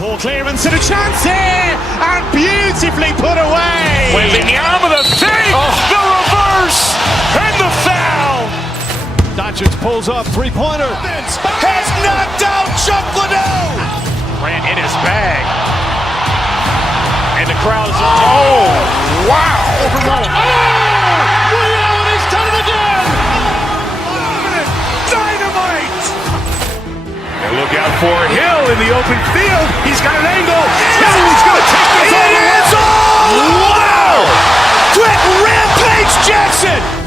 Poor clearance and a chance here, and beautifully put away. Waving the arm of the feet, the reverse, and the foul. Doncic pulls up, three-pointer. Has knocked out Chuck Liddell. Grant in his bag. And the crowd is, wow. He's done it again. Dynamite. And look out for Hill in the open field. He's got an angle. He's going to take this all the way. Wow! Quick Rampage Jackson.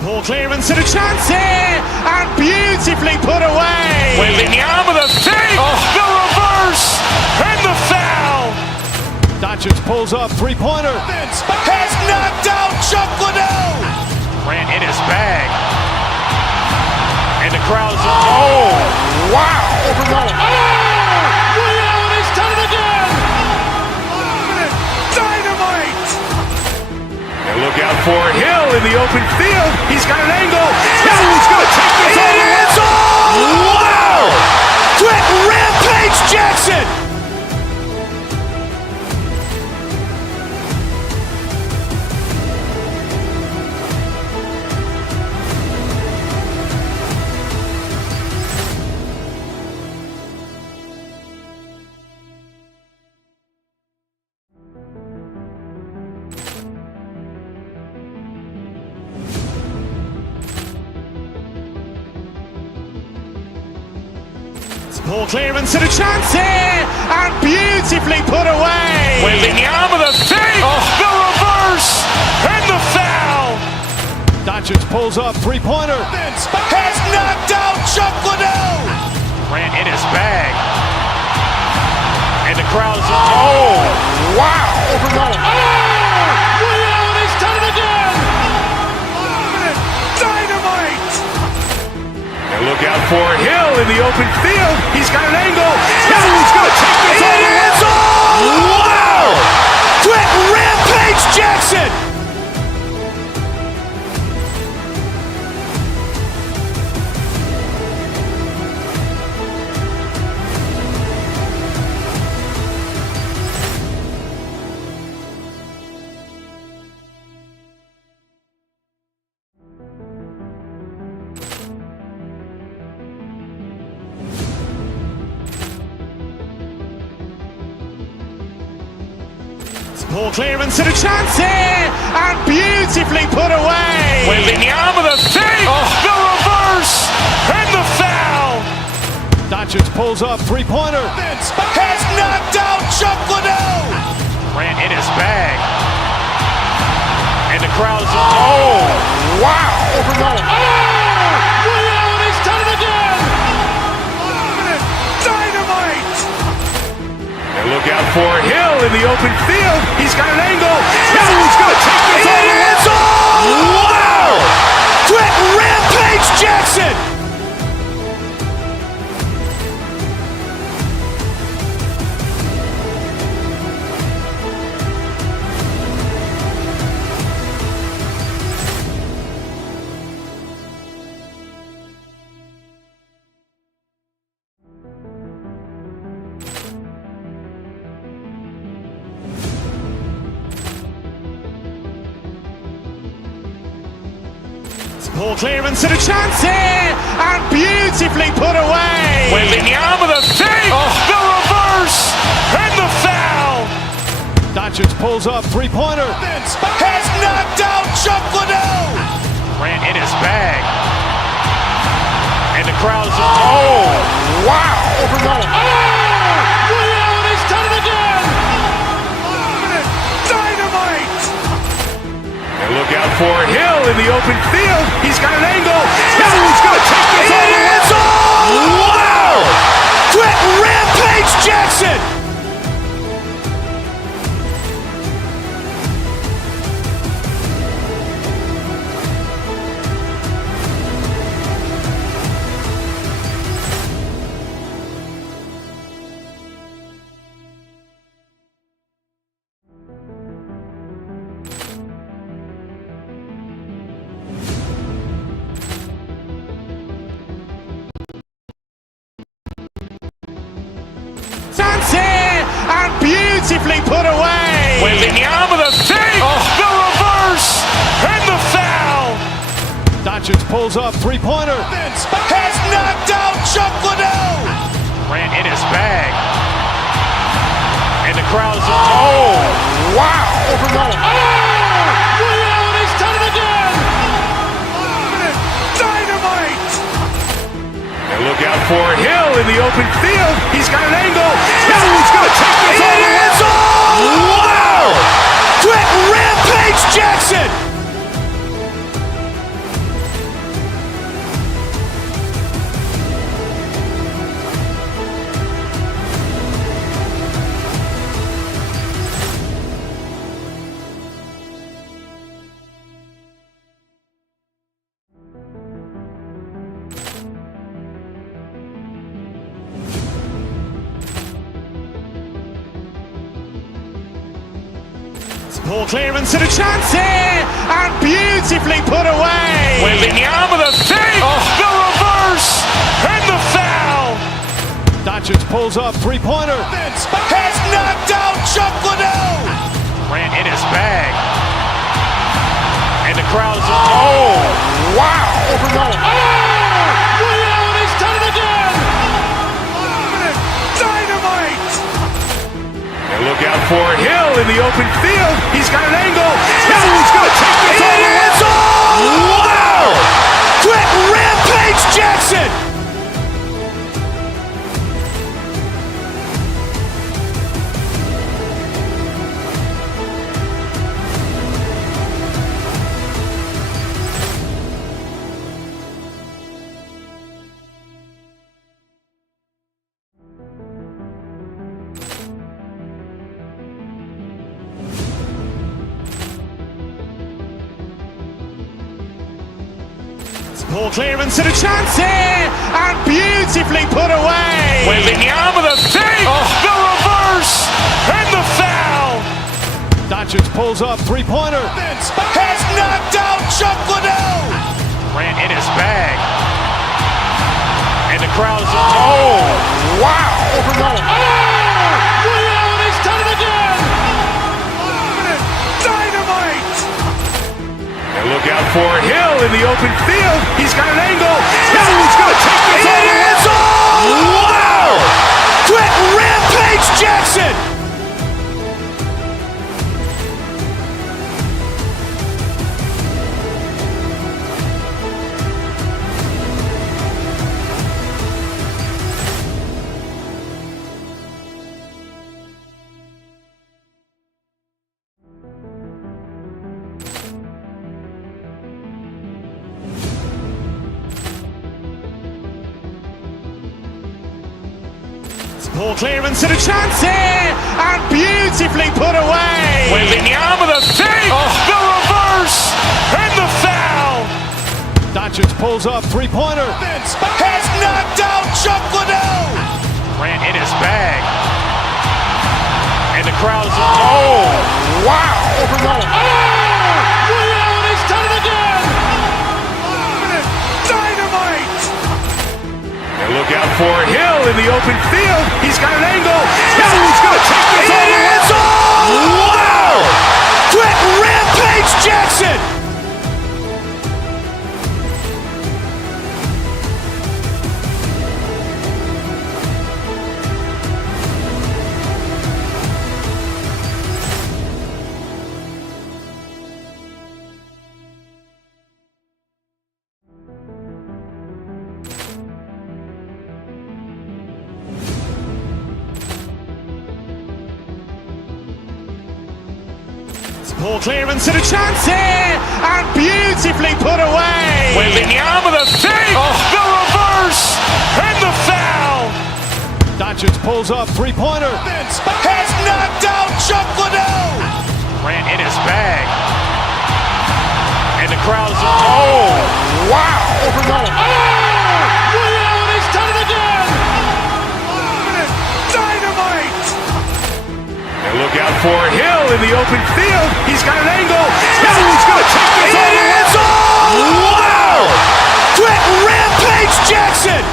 Poor clearance and a chance here, and beautifully put away. Waving the arm of the feet, the reverse, and the foul. Doncic pulls up, three-pointer. Has knocked out Chuck Liddell. Grant in his bag. And the crowd is, wow. He's done it again. Dynamite. And look out for Hill in the open field. He's got an angle. He's going to take this all the way. Wow! Quick Rampage Jackson. Poor clearance and a chance here, and beautifully put away. Waving the arm of the feet, the reverse, and the foul. Doncic pulls up, three-pointer. Has knocked out Chuck Liddell. Grant in his bag. And the crowd is, wow. He's done it again. Dynamite. And look out for Hill in the open field. He's got an angle. He's going to take this all the way. Wow! Quick Rampage Jackson. Poor clearance and a chance here, and beautifully put away. Waving the arm of the feet, the reverse, and the foul. Doncic pulls up, three-pointer. Has knocked out Chuck Liddell. Grant in his bag. And the crowd is, wow. He's done it again. Dynamite. And look out for Hill in the open field. He's got an angle. He's going to take this all the way. Wow! Quick Rampage Jackson. Poor clearance and a chance here, and beautifully put away. Waving the arm of the feet, the reverse, and the foul. Doncic pulls up, three-pointer. Has knocked out Chuck Liddell. Grant in his bag. And the crowd is, wow. He's done it again. Dynamite. And look out for Hill in the open field. He's got an angle. He's going to take this all the way. Wow! Quick Rampage Jackson. put away. Wembanyama the save, the reverse, and the foul. Doncic pulls up, three-pointer. Has knocked out Chuck Liddell. Grant in his bag. And the crowd's wow. Overrun. Ray Allen has done it again. Dynamite. And look out for Hill in the open field. He's got an angle. He's going to take this all the way. Wow. Quick Rampage Jackson. Poor clearance and a chance here, and beautifully put away. Wembanyama the save, the reverse, and the foul. Doncic pulls up, three-pointer. Has knocked out Chuck Liddell. Grant in his bag. And the crowd's wow. Overrun. Ray Allen has done it again. Dynamite. And look out for Hill in the open field. He's got an angle. He's going to take this all the way. Wow. Quick Rampage Jackson. Poor clearance and a chance here, and beautifully put away. Wembanyama the save, the reverse, and the foul. Doncic pulls up, three-pointer. Has knocked out Chuck Liddell. Grant in his bag. And the crowd's wow. Overrun. Ray Allen has done it again. Dynamite. And look out for Hill in the open field. He's got an angle. He's going to take this all the way. Wow. Quick Rampage Jackson. Poor clearance and a chance here, and beautifully put away. Wembanyama the save, the reverse, and the foul. Doncic pulls up, three-pointer. Has knocked out Chuck Liddell. Grant in his bag. And the crowd's wow. Overrun. Ray Allen has done it again. Dynamite. And look out for Hill in the open field. He's got an angle. He's going to take this all the way. Wow. Quick Rampage Jackson. Poor clearance and a chance here, and beautifully put away. Wembanyama the save, the reverse, and the foul. Doncic pulls up, three-pointer. Has knocked out Chuck Liddell. Grant in his bag. And the crowd's wow. Overrun. Ray Allen has done it again. Dynamite. And look out for Hill in the open field. He's got an angle. He's going to take this all the way. Wow. Quick Rampage Jackson.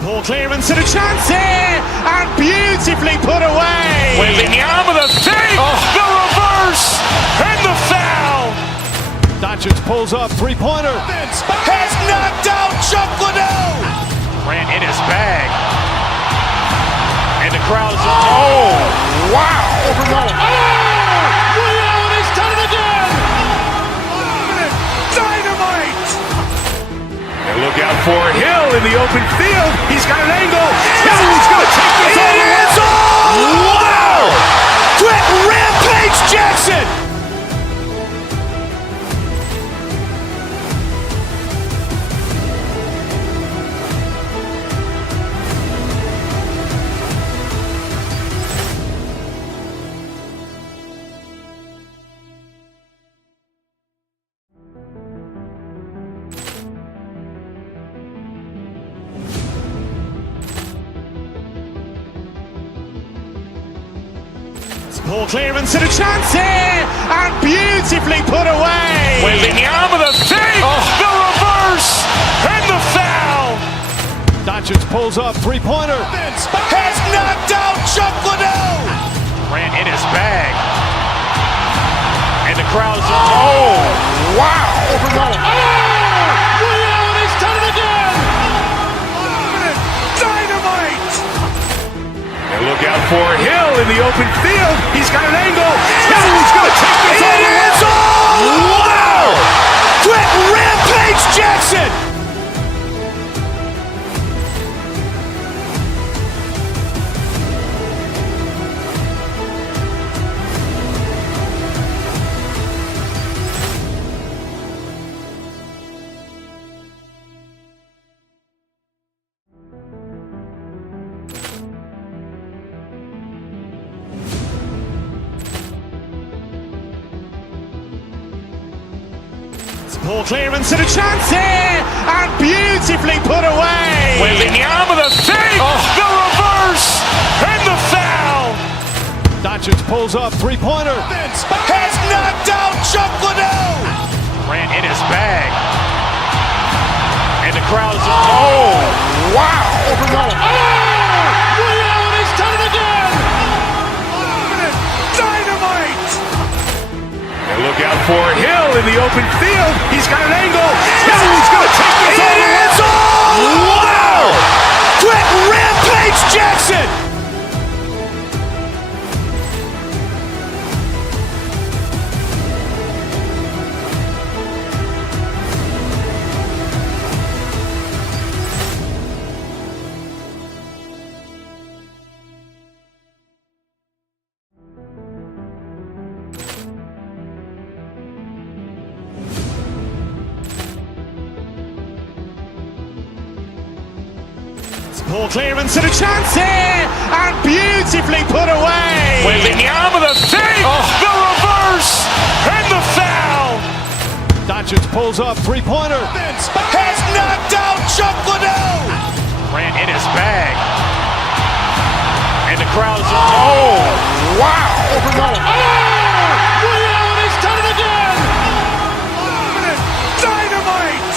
Poor clearance and a chance here, and beautifully put away. Wembanyama with a fake, the reverse, and the foul. Doncic pulls up, three-pointer. Has knocked out Chuck Liddell. Grant in his bag. And the crowd is, oh, wow. Ray Allen has done it again. Dynamite. And look out for Hill in the open field. He's got an angle. Hill's going to take this all the way. Wow. Quick Rampage Jackson. Poor clearance and a chance here, and beautifully put away. Wembanyama with a fake, the reverse, and the foul. Doncic pulls up, three-pointer. Has knocked out Chuck Liddell. Grant in his bag. And the crowd is, oh, wow. Ray Allen has done it again. Dynamite. And look out for Hill in the open field. He's got an angle. Hill's going to take this all the way. Wow. Quick Rampage Jackson. Poor clearance and a chance here, and beautifully put away. Wembanyama with a fake, the reverse, and the foul. Doncic pulls up, three-pointer. Has knocked out Chuck Liddell. Grant in his bag. And the crowd is, oh, wow. Ray Allen has done it again. Dynamite. And look out for Hill in the open field. He's got an angle. Hill's going to take this all the way. Wow. Quick Rampage Jackson. Poor clearance and a chance here, and beautifully put away. Wembanyama with a fake, the reverse, and the foul. Doncic pulls up, three-pointer. Has knocked out Chuck Liddell. Grant in his bag. And the crowd is, oh, wow. Ray Allen has done it again. Dynamite.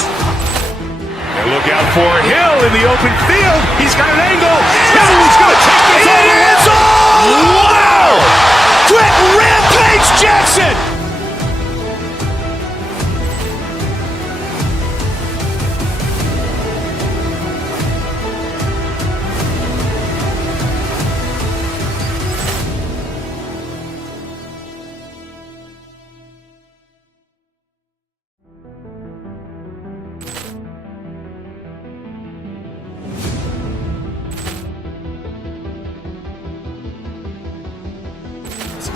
And look out for Hill in the open field. He's got an angle. Hill's going to take this all the way. Wow. Quick Rampage Jackson.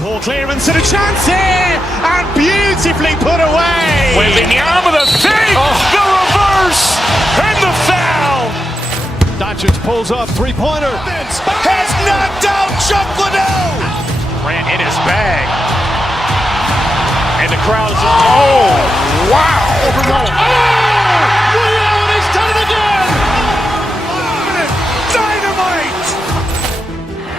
Poor clearance and a chance here, and beautifully put away. Wembanyama with a fake, the reverse, and the foul. Doncic pulls up, three-pointer. Has knocked out Chuck Liddell. Grant in his bag. And the crowd is, oh, wow. Ray Allen has done it again. Dynamite.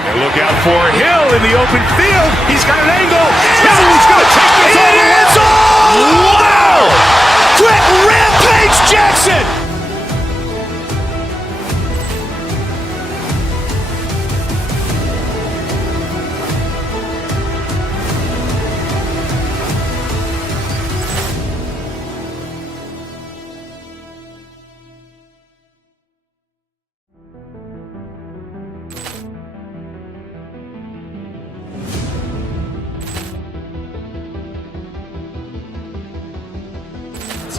And look out for Hill in the open field. He's got an angle. Hill's going to take this all the way. Wow. Quick Rampage Jackson.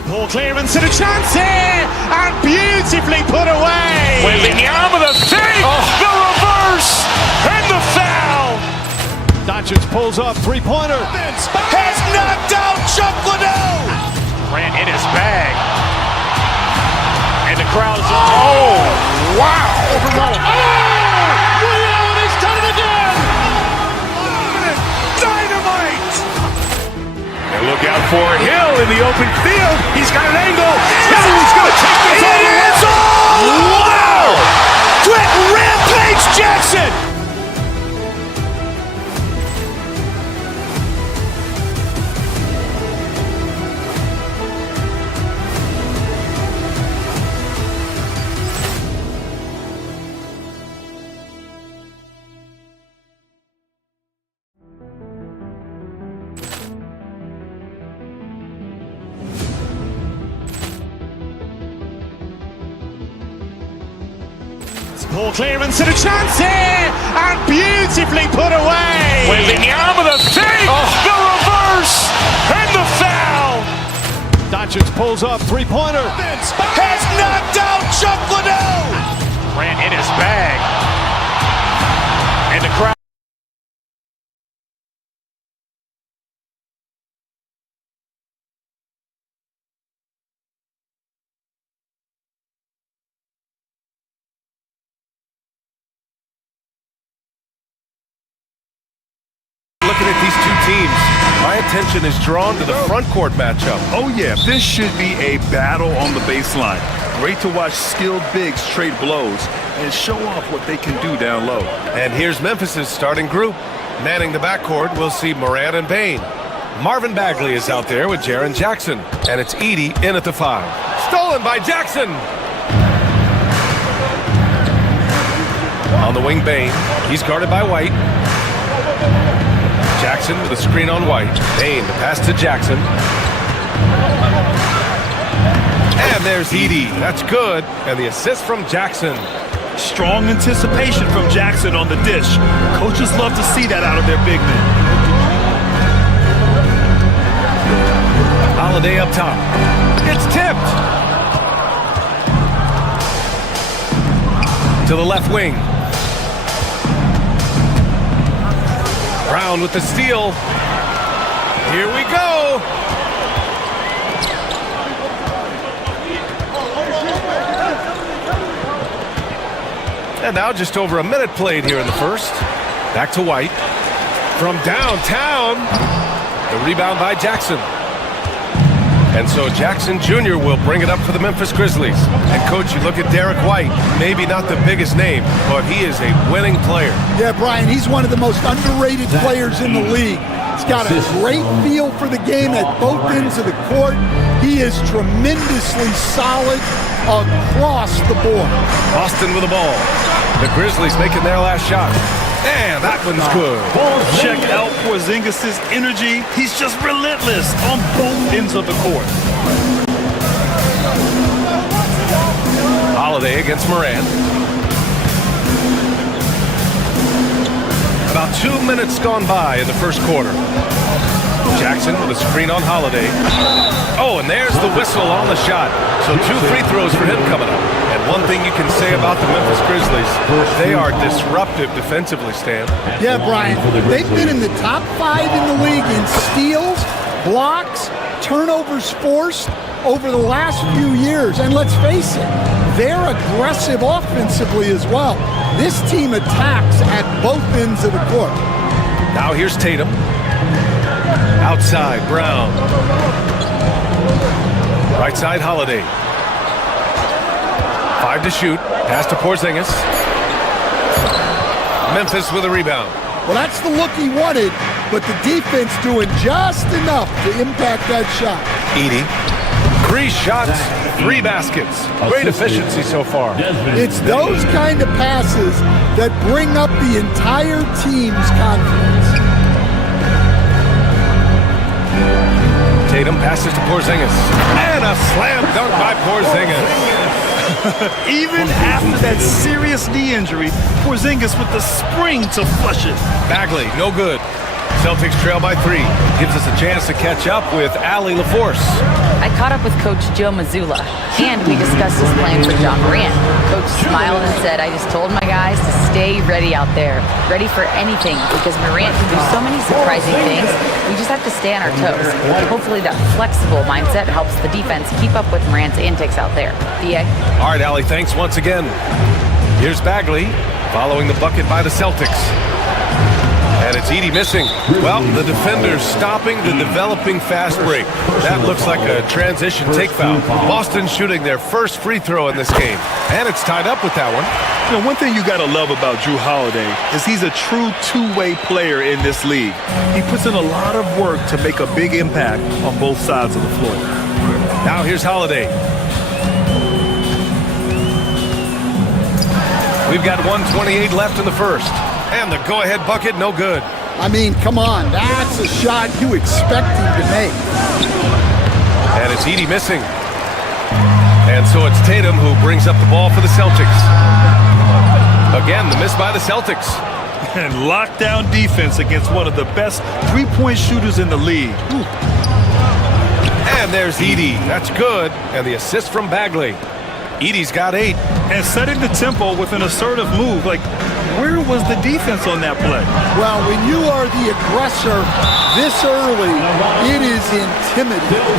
Ball clearance and a chance here, and beautifully put away. Wembanyama the fake, the reverse, and the foul. Doncic pulls up, three-pointer. Has knocked out Chuck Liddell. Ran in his bag. And the crowd is... Oh, wow. He's done it again! Dynamite. And look out for Hill in the open field. He's got an angle. Hill's going to take this all the way. Wow. Quick rampage Jackson. Ball clearance and a chance here, and beautifully put away. Wembanyama the fake, the reverse, and the foul. Doncic pulls up, three-pointer. Has knocked out Chuck Liddell. Ran in his bag. And the crowd. Looking at these two teams, my attention is drawn to the front court matchup. Oh yeah, this should be a battle on the baseline. Great to watch skilled bigs trade blows and show off what they can do down low. And here's Memphis's starting group. Manning the backcourt, we'll see Morant and Bane. Marvin Bagley is out there with Jaren Jackson. And it's Edey in at the 5. Stolen by Jackson! On the wing, Bane. He's guarded by White. Jackson with a screen on White. Bane, the pass to Jackson. And there's Edey. That's good. And the assist from Jackson. Strong anticipation from Jackson on the dish. Coaches love to see that out of their big men. Holiday up top. It's tipped. To the left wing. Brown with the steal. Here we go. And now just over a minute played here in the first. Back to White. From downtown. The rebound by Jackson. And so Jackson Jr. will bring it up for the Memphis Grizzlies. And coach, you look at Derek White, maybe not the biggest name, but he is a winning player. Yeah, Brian, he's one of the most underrated players in the league. He's got a great feel for the game at both ends of the court. He is tremendously solid across the board. Boston with the ball. The Grizzlies making their last shot. And that one's good. Check out Porzingis' energy. He's just relentless on both ends of the court. Holiday against Morant. About 2 minutes gone by in the first quarter. Jackson with a screen on Holiday. Oh, and there's the whistle on the shot. So 2 free throws for him coming up. And one thing you can say about the Memphis Grizzlies, they are disruptive defensively, Stan. Yeah, Brian, they've been in the top 5 in the league in steals, blocks, turnovers forced over the last few years. And let's face it, they're aggressive offensively as well. This team attacks at both ends of the court. Now here's Tatum. Outside, Brown. Right side, Holiday. 5 to shoot. Pass to Porzingis. Memphis with a rebound. Well, that's the look he wanted, but the defense doing just enough to impact that shot. Edey. 3 shots, 3 baskets. Great efficiency so far. It's those kind of passes that bring up the entire team's confidence. Tatum passes to Porzingis. And a slam dunk by Porzingis. Even after that serious knee injury, Porzingis with the spring to flush it. Bagley, no good. Celtics trail by 3. Gives us a chance to catch up with Allie LaForce. I I caught up with Coach Joe Mazzulla, and we discussed his plan for John Morant. Coach smiled and said, I just told my guys to stay ready out there, ready for anything, because Morant can do so many surprising things. We just have to stay on our toes. Hopefully that flexible mindset helps the defense keep up with Morant's antics out there. B.A.? All right, Allie, thanks once again. Here's Bagley following the bucket by the Celtics. And it's Edey missing. Well, the defender's stopping the developing fast break. That looks like a transition take foul. Boston shooting their first free throw in this game. And it's tied up with that one. You know, one thing you got to love about Jrue Holiday is he's a true two-way player in this league. He puts in a lot of work to make a big impact on both sides of the floor. Now here's Holiday. We've got 1:28 left in the first. And the go-ahead bucket, no good. I mean, come on. That's a shot you expect him to make. And it's Edey missing. And so it's Tatum who brings up the ball for the Celtics. Again, the miss by the Celtics. And lockdown defense against one of the best three-point shooters in the league. Ooh. And there's Edey. That's good. And the assist from Bagley. Edey's got 8. And setting the tempo with an assertive move. Like, where was the defense on that play? Well, when you are the aggressor this early, it is intimidating.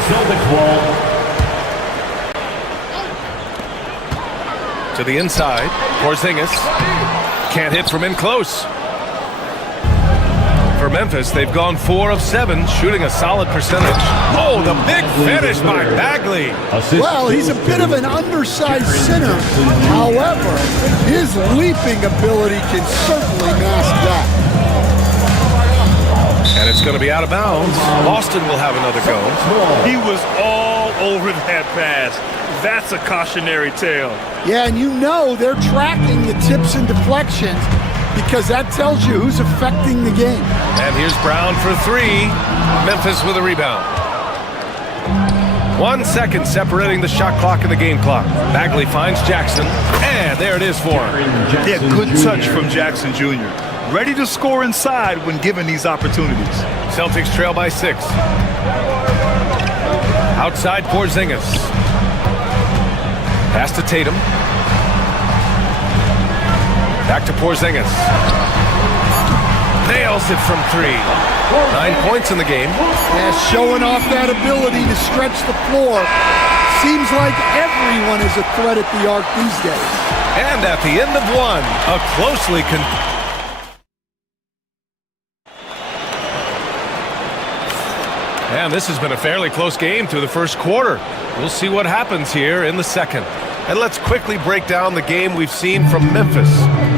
To the inside, Porzingis can't hit from in close. For Memphis, they've gone 4 of 7, shooting a solid percentage. Oh, the big finish by Bagley. Well, he's a bit of an undersized center. However, his leaping ability can certainly mask that. And it's going to be out of bounds. Boston will have another go. He was all over that pass. That's a cautionary tale. Yeah, and you know they're tracking the tips and deflections because that tells you who's affecting the game. And here's Brown for 3. Memphis with a rebound. 1 second separating the shot clock and the game clock. Bagley finds Jackson, and there it is for him. Yeah, good touch from Jackson Jr. Ready to score inside when given these opportunities. Celtics trail by 6. Outside Porzingis. Pass to Tatum. Back to Porzingis. Nails it from 3. 9 points in the game. Yeah, showing off that ability to stretch the floor. Seems like everyone is a threat at the arc these days. And at the end of 1, a closely And this has been a fairly close game through the first quarter. We'll see what happens here in the second. And let's quickly break down the game we've seen from Memphis.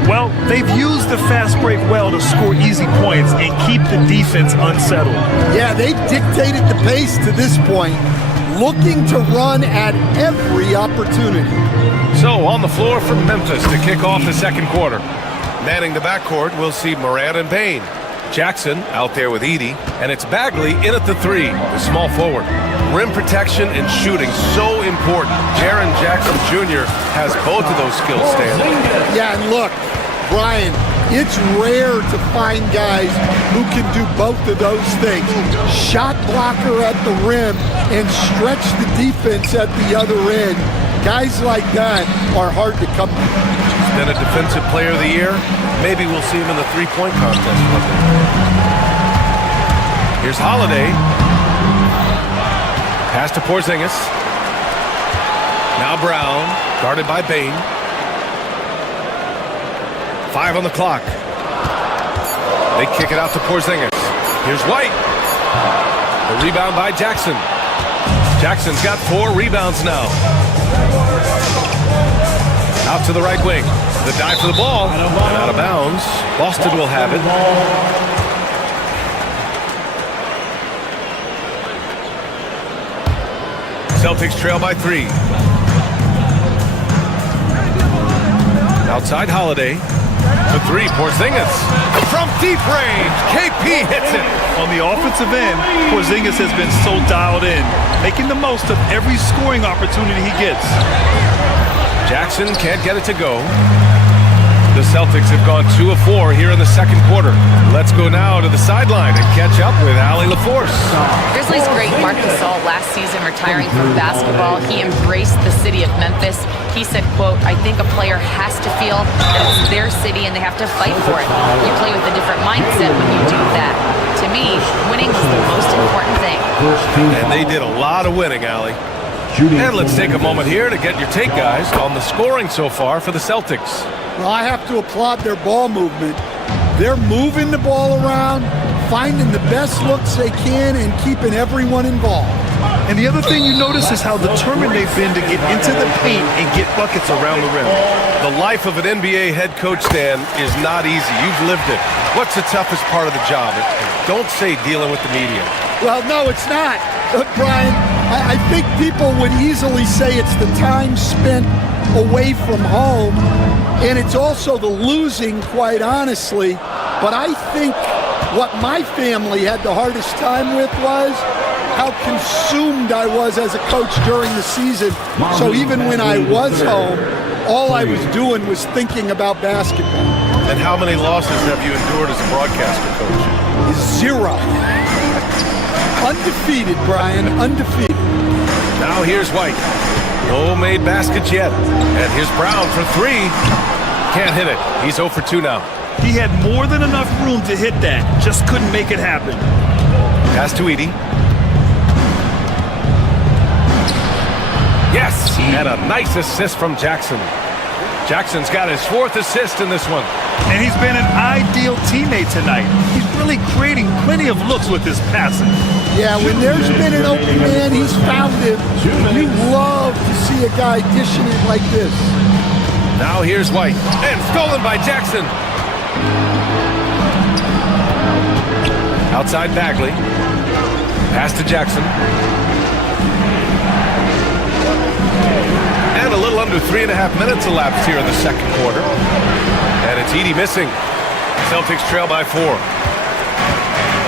Well, they've used the fast break well to score easy points and keep the defense unsettled. Yeah, they've dictated the pace to this point, looking to run at every opportunity. So on the floor for Memphis to kick off the second quarter. Manning the backcourt, we'll see Morant and Bane. Jackson out there with Edey, and it's Bagley in at the 3, the small forward. Rim protection and shooting so important. Jaren Jackson Jr. has both of those skills, Stan. Yeah, and look, Brian, it's rare to find guys who can do both of those things. Shot blocker at the rim and stretch the defense at the other end. Guys like that are hard to come by. He's been a defensive player of the year. Maybe we'll see him in the three-point contest one day. Here's Holiday. Pass to Porzingis. Now Brown, guarded by Bane. 5 on the clock. They kick it out to Porzingis. Here's White. The rebound by Jackson. Jackson's got 4 rebounds now. Out to the right wing. The dive for the ball. And out of bounds. Boston will have it. Celtics trail by 3. Outside Holiday. The 3, Porzingis. From deep range, KP hits it. On the offensive end, Porzingis has been so dialed in, making the most of every scoring opportunity he gets. Jackson can't get it to go. The Celtics have gone 2 of 4 here in the second quarter. Let's go now to the sideline and catch up with Allie LaForce. Grizzlies great Marc Gasol last season retiring from basketball. He embraced the city of Memphis. He said, quote, "I think a player has to feel that it's their city and they have to fight for it. You play with a different mindset when you do that. To me, winning is the most important thing." And they did a lot of winning, Allie. And let's take a moment here to get your take, guys, on the scoring so far for the Celtics. Well, I have to applaud their ball movement. They're moving the ball around, finding the best looks they can, and keeping everyone involved. And the other thing you notice is how determined they've been to get into the paint and get buckets around the rim. The life of an NBA head coach, Stan, is not easy. You've lived it. What's the toughest part of the job? Don't say dealing with the media. Well, no, it's not. Brian, I think people would easily say it's the time spent away from home, and it's also the losing, quite honestly. But I think what my family had the hardest time with was how consumed I was as a coach during the season. So even when I was home, all I was doing was thinking about basketball. And how many losses have you endured as a broadcaster, Coach? 0. Undefeated, Brian, undefeated. Now here's White. No made baskets yet. And here's Brown for 3. Can't hit it. He's 0 for 2 now. He had more than enough room to hit that, just couldn't make it happen. Pass to Edey. Yes, and a nice assist from Jackson. Jackson's got his 4th assist in this one. And he's been an ideal teammate tonight. He's really creating plenty of looks with his passing. Yeah, when there's been an open man, he's found him. You love to see a guy dishing it like this. Now here's White, and stolen by Jackson. Outside Bagley. Pass to Jackson. And a little under 3.5 minutes elapsed here in the second quarter. And it's Edey missing. Celtics trail by 4.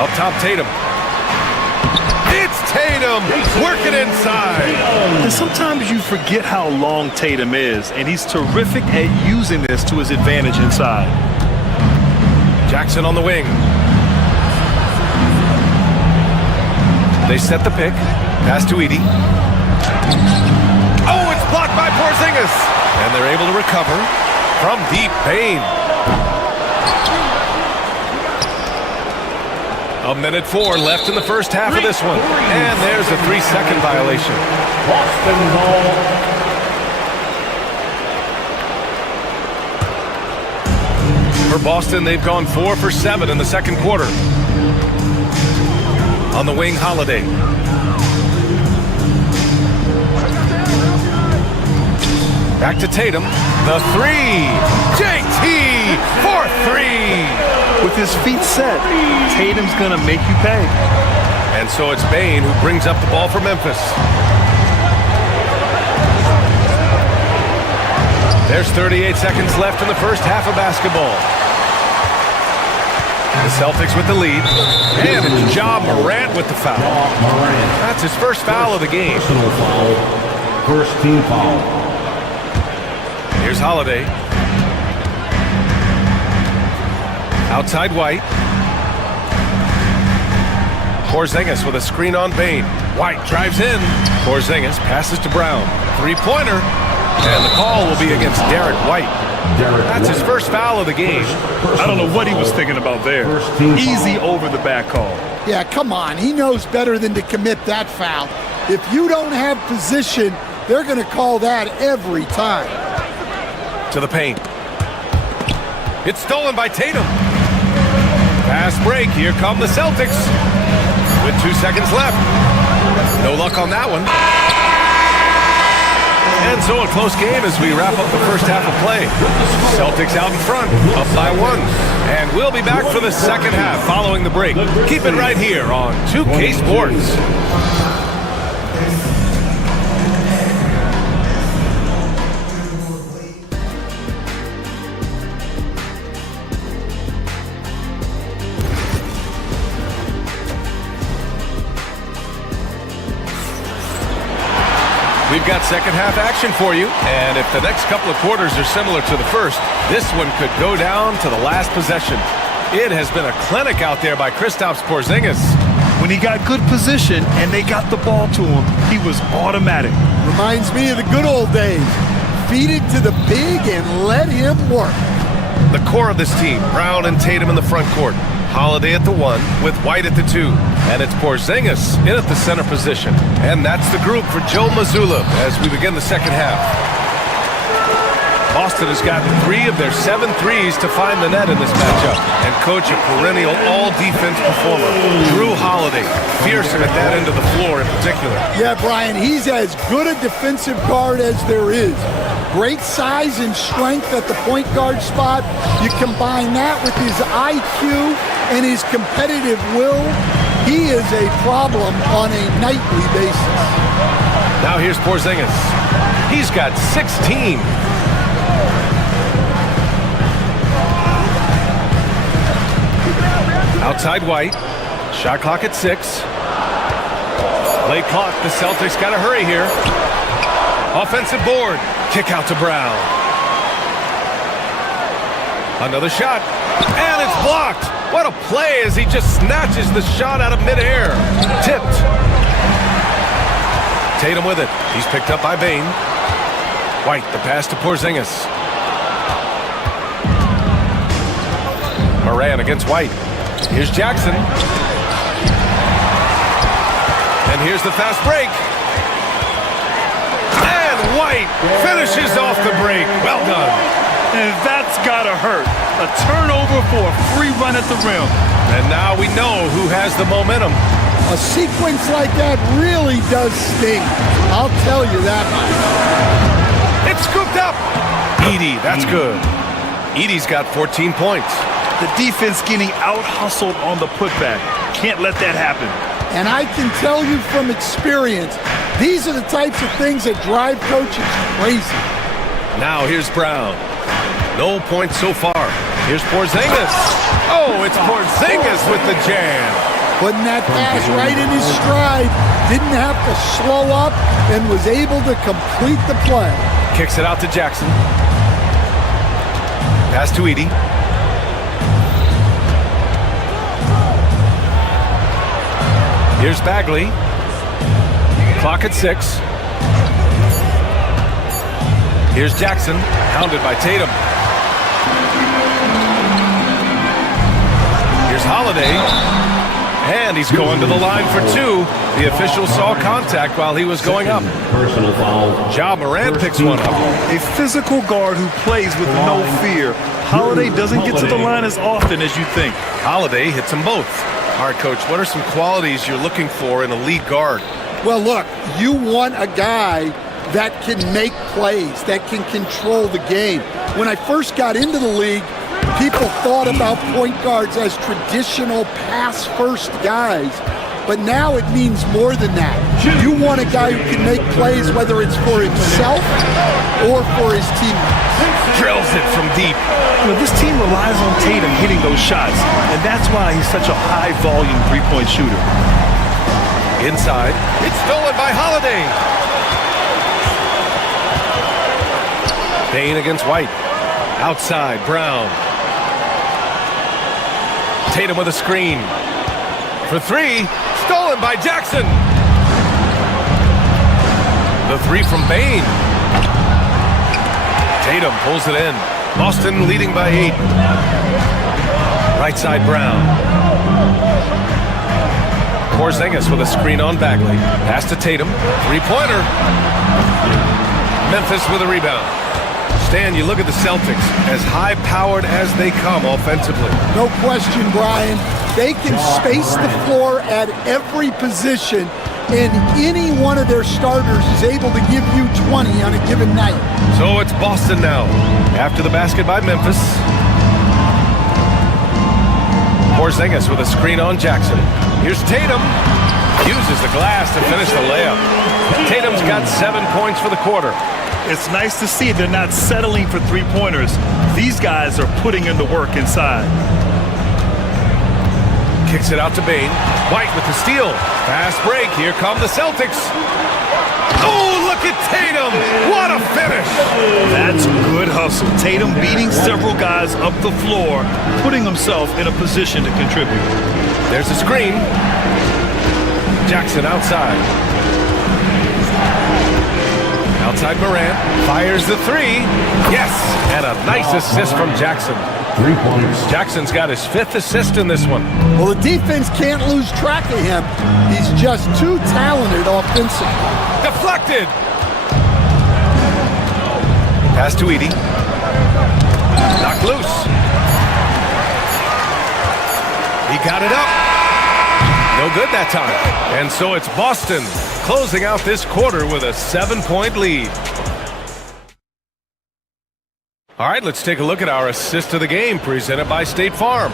Up top, Tatum. It's Tatum working inside. And sometimes you forget how long Tatum is, and he's terrific at using this to his advantage inside. Jackson on the wing. They set the pick. Pass to Edey. Oh, it's blocked by Porzingis. And they're able to recover from deep. Payne. 1:04 left in the first half of this one. And there's a 3-second violation. Boston ball. For Boston, they've gone 4 for 7 in the second quarter. On the wing, Holiday. Back to Tatum. The 3. JT for 3. With his feet set, Tatum's going to make you pay. And so it's Bane who brings up the ball for Memphis. There's 38 seconds left in the first half of basketball. The Celtics with the lead. And it's Ja Morant with the foul. That's his first foul of the game. Personal foul. First team foul. Here's Holiday. Outside White. Porzingis with a screen on Bane. White drives in. Porzingis passes to Brown. 3-pointer. And the call will be against Derek White. That's his first foul of the game. I don't know what he was thinking about there. Easy over the back call. Yeah, come on. He knows better than to commit that foul. If you don't have position, they're going to call that every time. To the paint. It's stolen by Tatum. Fast break. Here come the Celtics. With 2 seconds left. No luck on that one. And so a close game as we wrap up the first half of play. Celtics out in front, up by 1. And we'll be back for the second half following the break. Keep it right here on 2K Sports. We've got second half action for you, and if the next couple of quarters are similar to the first, this one could go down to the last possession. It has been a clinic out there by Kristaps Porzingis. When he got good position and they got the ball to him, he was automatic. Reminds me of the good old days. Feed it to the big and let him work. The core of this team, Brown and Tatum in the front court. Holiday at the 1 with White at the 2. And it's Porzingis in at the center position. And that's the group for Joe Mazzulla as we begin the second half. Boston has gotten 3 of their 7 threes to find the net in this matchup. And coach a perennial all-defense performer, Drew Holiday, fearsome at that end of the floor in particular. Yeah, Brian, he's as good a defensive guard as there is. Great size and strength at the point guard spot. You combine that with his IQ and his competitive will, he is a problem on a nightly basis. Now here's Porzingis. He's got 16. Outside White. Shot clock at 6. Late clock. The Celtics got to hurry here. Offensive board. Kick out to Brown. Another shot. And it's blocked. What a play as he just snatches the shot out of midair. Tipped. Tatum with it. He's picked up by Bane. White, the pass to Porzingis. Moran against White. Here's Jackson. And here's the fast break. And White finishes off the break. Well done. And that's gotta hurt. A turnover for a free run at the rim. And now we know who has the momentum. A sequence like that really does sting. I'll tell you that much. It's scooped up. Edey, that's good. Edey's got 14 points. The defense getting out-hustled on the putback. Can't let that happen. And I can tell you from experience, these are the types of things that drive coaches crazy. Now here's Brown. No points so far. Here's Porzingis. Oh, it's Porzingis with the jam. Putting that pass right in his stride. Didn't have to slow up and was able to complete the play. Kicks it out to Jackson. Pass to Edey. Here's Bagley. Clock at 6. Here's Jackson, hounded by Tatum. Here's Holiday. And he's going to the line for 2. The official saw contact while he was going up. Personal foul. Ja Morant picks one up. A physical guard who plays with no fear. Holiday doesn't get to the line as often as you think. Holiday hits them both. All right, Coach, what are some qualities you're looking for in a lead guard? Well, look, you want a guy that can make plays, that can control the game. When I first got into the league, people thought about point guards as traditional pass-first guys. But now it means more than that. You want a guy who can make plays, whether it's for himself or for his teammates. Drills it from deep. You know, this team relies on Tatum hitting those shots, and that's why he's such a high-volume three-point shooter. Inside, it's stolen by Holiday. Bane against White. Outside, Brown. Tatum with a screen. For 3, stolen by Jackson. The 3 from Bane. Tatum pulls it in. Boston leading by 8. Right side, Brown. Porzingis with a screen on Bagley. Pass to Tatum. 3-pointer. Memphis with a rebound. Stan, you look at the Celtics, as high-powered as they come offensively. No question, Brian. They can space the floor at every position, and any one of their starters is able to give you 20 on a given night. So it's Boston now. After the basket by Memphis. Porzingis with a screen on Jackson. Here's Tatum. Uses the glass to finish the layup. Tatum's got 7 points for the quarter. It's nice to see they're not settling for three-pointers. These guys are putting in the work inside. Kicks it out to Bane. White with the steal. Fast break. Here come the Celtics. Oh, look at That's good hustle. Tatum beating several guys up the floor, putting himself in a position to contribute. There's a screen. Jackson outside. Outside Morant. Fires the three. Yes! And a nice assist from Jackson. 3 points. Jackson's got his 5th assist in this one. Well, the defense can't lose track of him. He's just too talented offensively. Deflected! Pass to Edie. Knocked loose. He got it up. No good that time. And so it's Boston closing out this quarter with a 7-point lead. All right, let's take a look at our assist of the game presented by State Farm.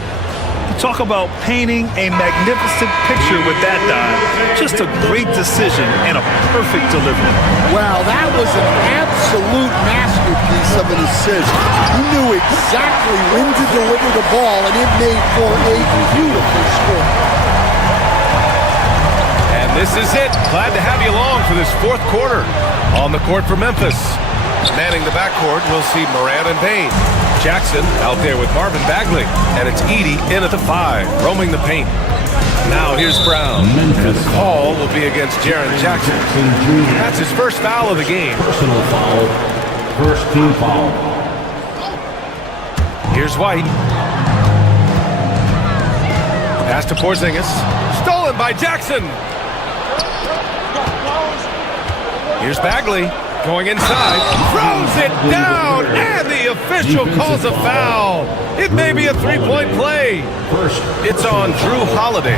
Talk about painting a magnificent picture with that dive. Just a great decision and a perfect delivery. Wow, that was an absolute masterpiece of an assist. He knew exactly when to deliver the ball, and it made for a beautiful score. And this is it. Glad to have you along for this 4th quarter. On the court for Memphis. Manning the backcourt, we'll see Morant and Payne. Jackson out there with Marvin Bagley. And it's Edie in at the 5, roaming the paint. Now here's Brown. And the call will be against Jaren Jackson. That's his first foul of the game. Personal foul. First team foul. Here's White. Pass to Porzingis. Stolen by Jackson. Here's Bagley. Going inside, throws it down, and the official calls a foul. It may be a 3-point play. It's on Drew Holiday.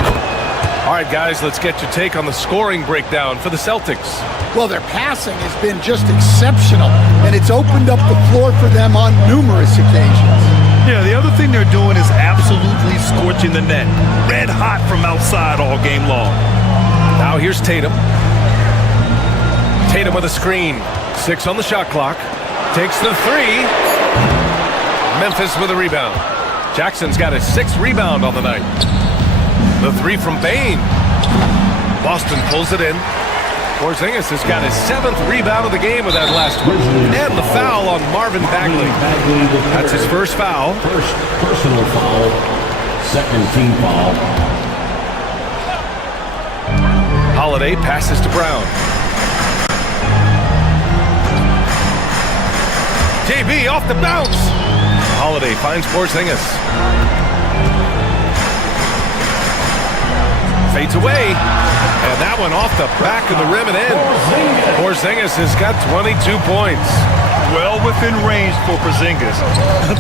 All right, guys, let's get your take on the scoring breakdown for the Celtics. Well, their passing has been just exceptional, and it's opened up the floor for them on numerous occasions. Yeah, the other thing they're doing is absolutely scorching the net. Red hot from outside all game long. Now here's Tatum. Tatum with a screen. 6 on the shot clock. Takes the 3. Memphis with a rebound. Jackson's got his 6th rebound on the night. The 3 from Bane. Boston pulls it in. Porzingis has got his 7th rebound of the game with that last one. And the foul on Marvin Bagley. That's his first foul. First personal foul. Second team foul. Holiday passes to Brown. JB off the bounce. Holiday finds Porzingis. Fades away. And that one off the back of the rim and in. Porzingis has got 22 points. Well within range for Porzingis.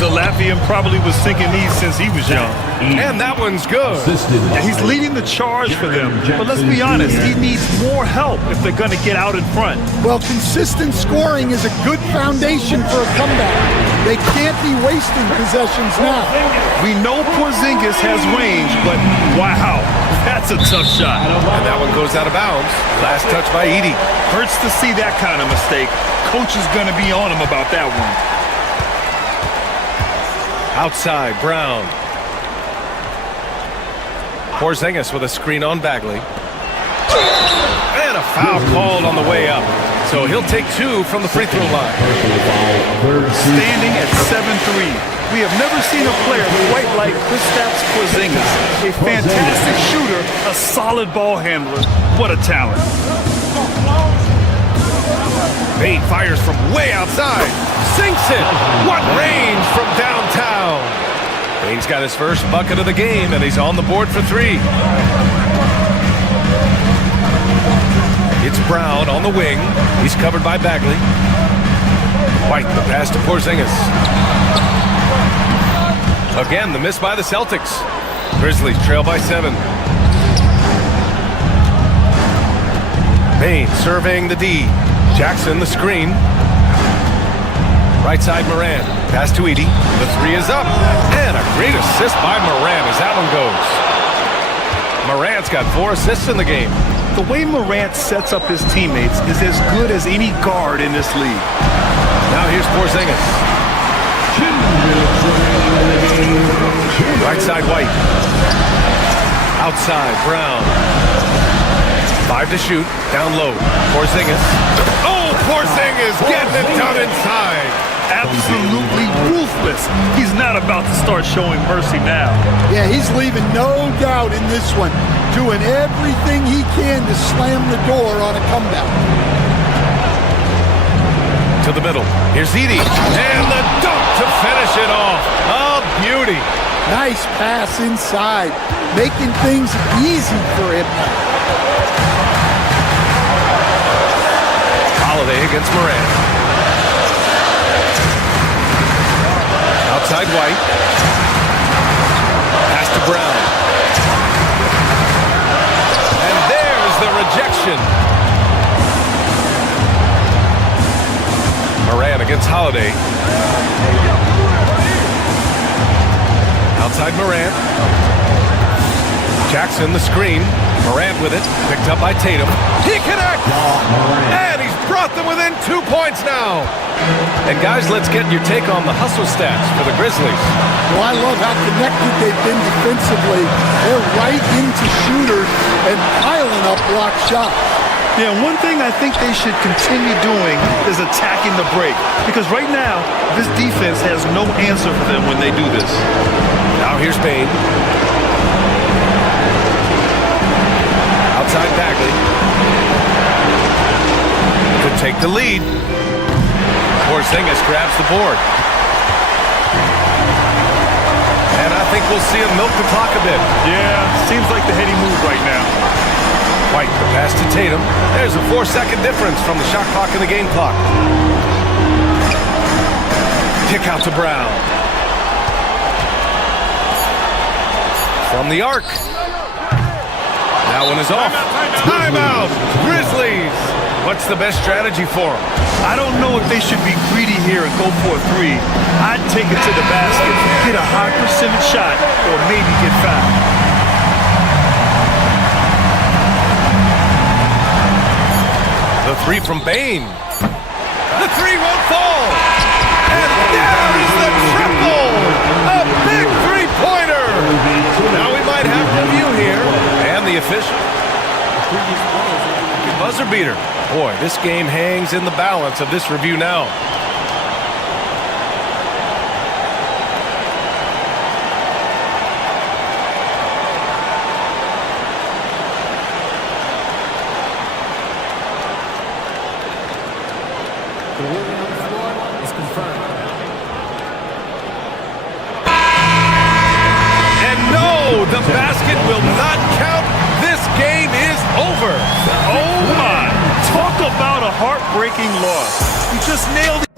The Latvian probably was thinking these since he was young. And that one's good. And he's leading the charge for them. But let's be honest, he needs more help if they're going to get out in front. Well, consistent scoring is a good foundation for a comeback. They can't be wasting possessions now. We know Porzingis has range, but wow, that's a tough shot. And that one goes out of bounds. Last touch by Edie. Hurts to see that kind of mistake. Coach is going to be on him about that one. Outside, Brown. Porzingis with a screen on Bagley. And a foul called on the way up. So he'll take 2 from the free throw line. Standing at 7-3. We have never seen a player quite like Kristaps Porzingis. A fantastic shooter, a solid ball handler. What a talent. Bane fires from way outside. Sinks it. What range from downtown. Bane's got his first bucket of the game, and he's on the board for 3. It's Brown on the wing. He's covered by Bagley. White, the pass to Porzingis. Again, the miss by the Celtics. Grizzlies trail by 7. Bane surveying the D. Jackson, the screen. Right side, Morant. Pass to Edie. The 3 is up. And a great assist by Morant as that one goes. Morant's got 4 assists in the game. The way Morant sets up his teammates is as good as any guard in this league. Now here's Porzingis. Right side, White. Outside, Brown. 5 to shoot. Down low. Porzingis. Oh, Porzingis! is getting it done inside. Absolutely ruthless. He's not about to start showing mercy now. Yeah, he's leaving no doubt in this one, doing everything he can to slam the door on a comeback. To the middle. Here's Edie. And the dunk to finish it off. A beauty. Nice pass inside, making things easy for him now. Holiday against Morant. Outside White. Pass to Brown. And there's the rejection. Morant against Holiday. Outside Morant. Jackson the screen. Morant with it. Picked up by Tatum. He connects! And he's brought them within 2 points now. And guys, let's get your take on the hustle stats for the Grizzlies. Well, I love how connected they've been defensively. They're right into shooters and piling up block shots. Yeah, one thing I think they should continue doing is attacking the break. Because right now, this defense has no answer for them when they do this. Now here's Bane. Outside Bagley. Could take the lead. Porzingis grabs the board. And I think we'll see him milk the clock a bit. Yeah, seems like the heady move right now. White, the pass to Tatum. There's a 4-second difference from the shot clock and the game clock. Kick out to Brown. From the arc. That one is off. Timeout! Grizzlies! What's the best strategy for them? I don't know if they should be greedy here and go for a three. I'd take it to the basket, get a high percentage shot, or maybe get fouled. The three from Bane. The three won't fall. And there is the triple. A big three-pointer. Now we might have review here. And the official. Buzzer beater. Boy, this game hangs in the balance of this review now. The ruling on the floor is confirmed. And no, the basket will not count. This game is over. Oh my! Talk about a heartbreaking loss. You just nailed it.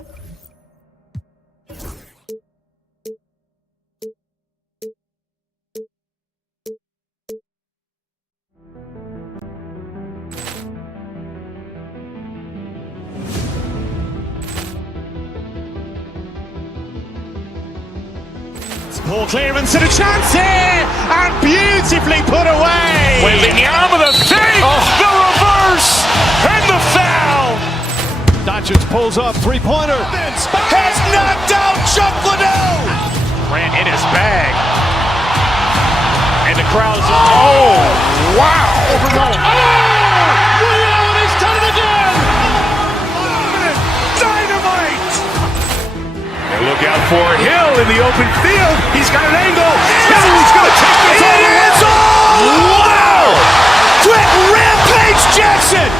Ball clearance and a chance here, and beautifully put away. Wembanyama the fake, the reverse, and the foul. Doncic pulls up, three-pointer. Has knocked out Chuck Liddell. Ran in his bag. And the crowd's oh, wow. Overrun. Leon has done it again. Dynamite. And look out for Hill in the open field. He's got an angle. He's going to take this all the way. Wow. Quick rampage Jackson.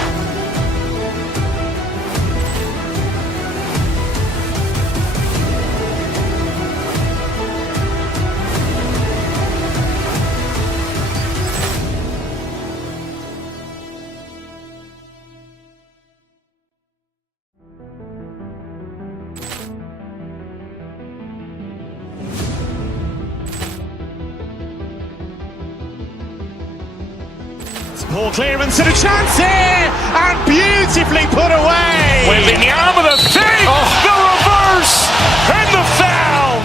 Ball clearance and a chance here, and beautifully put away. Wembanyama the fake, the reverse, and the foul.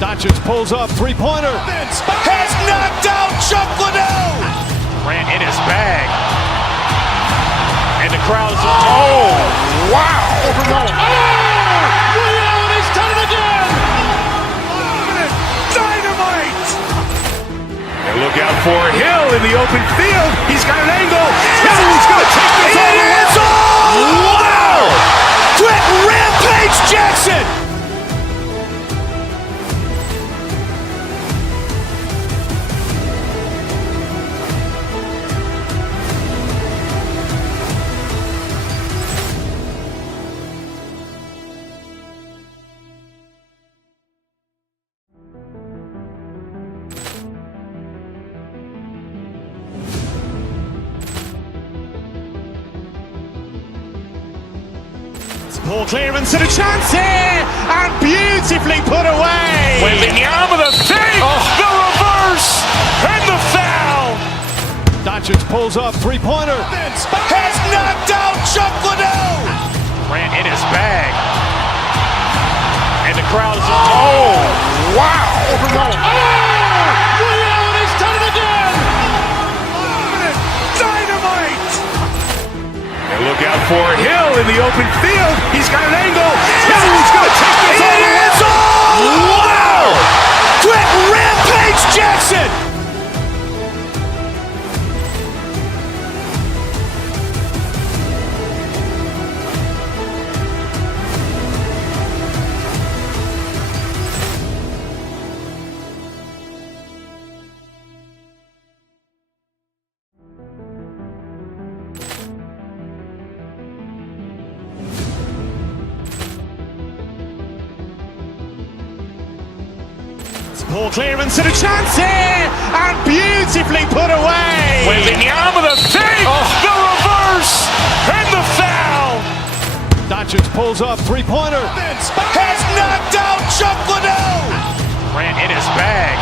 Doncic pulls up, three-pointer. Has knocked out Chuck Liddell. Ran in his bag. And the crowd's oh, wow. Overrun. Leon has done it again. Dynamite. And look out for Hill in the open field. He's got an angle. He's going to take this all the way. Wow. Poor clearance and a chance here, and beautifully put away. Wembanyama the fake, the reverse, and the foul. Doncic pulls up, three-pointer. Has knocked out Chuck Liddell. Ran in his bag. And the crowd is, oh, wow. Reality's done it again. Dynamite. And look out for Hill in the open field. He's got an angle. He's going to take this all the way. Wow. Quick rampage Jackson. Poor clearance and a chance here, and beautifully put away. Wembanyama the fake, the reverse, and the foul. Doncic pulls up, three-pointer. Has knocked out Chuck Liddell. Ran in his bag.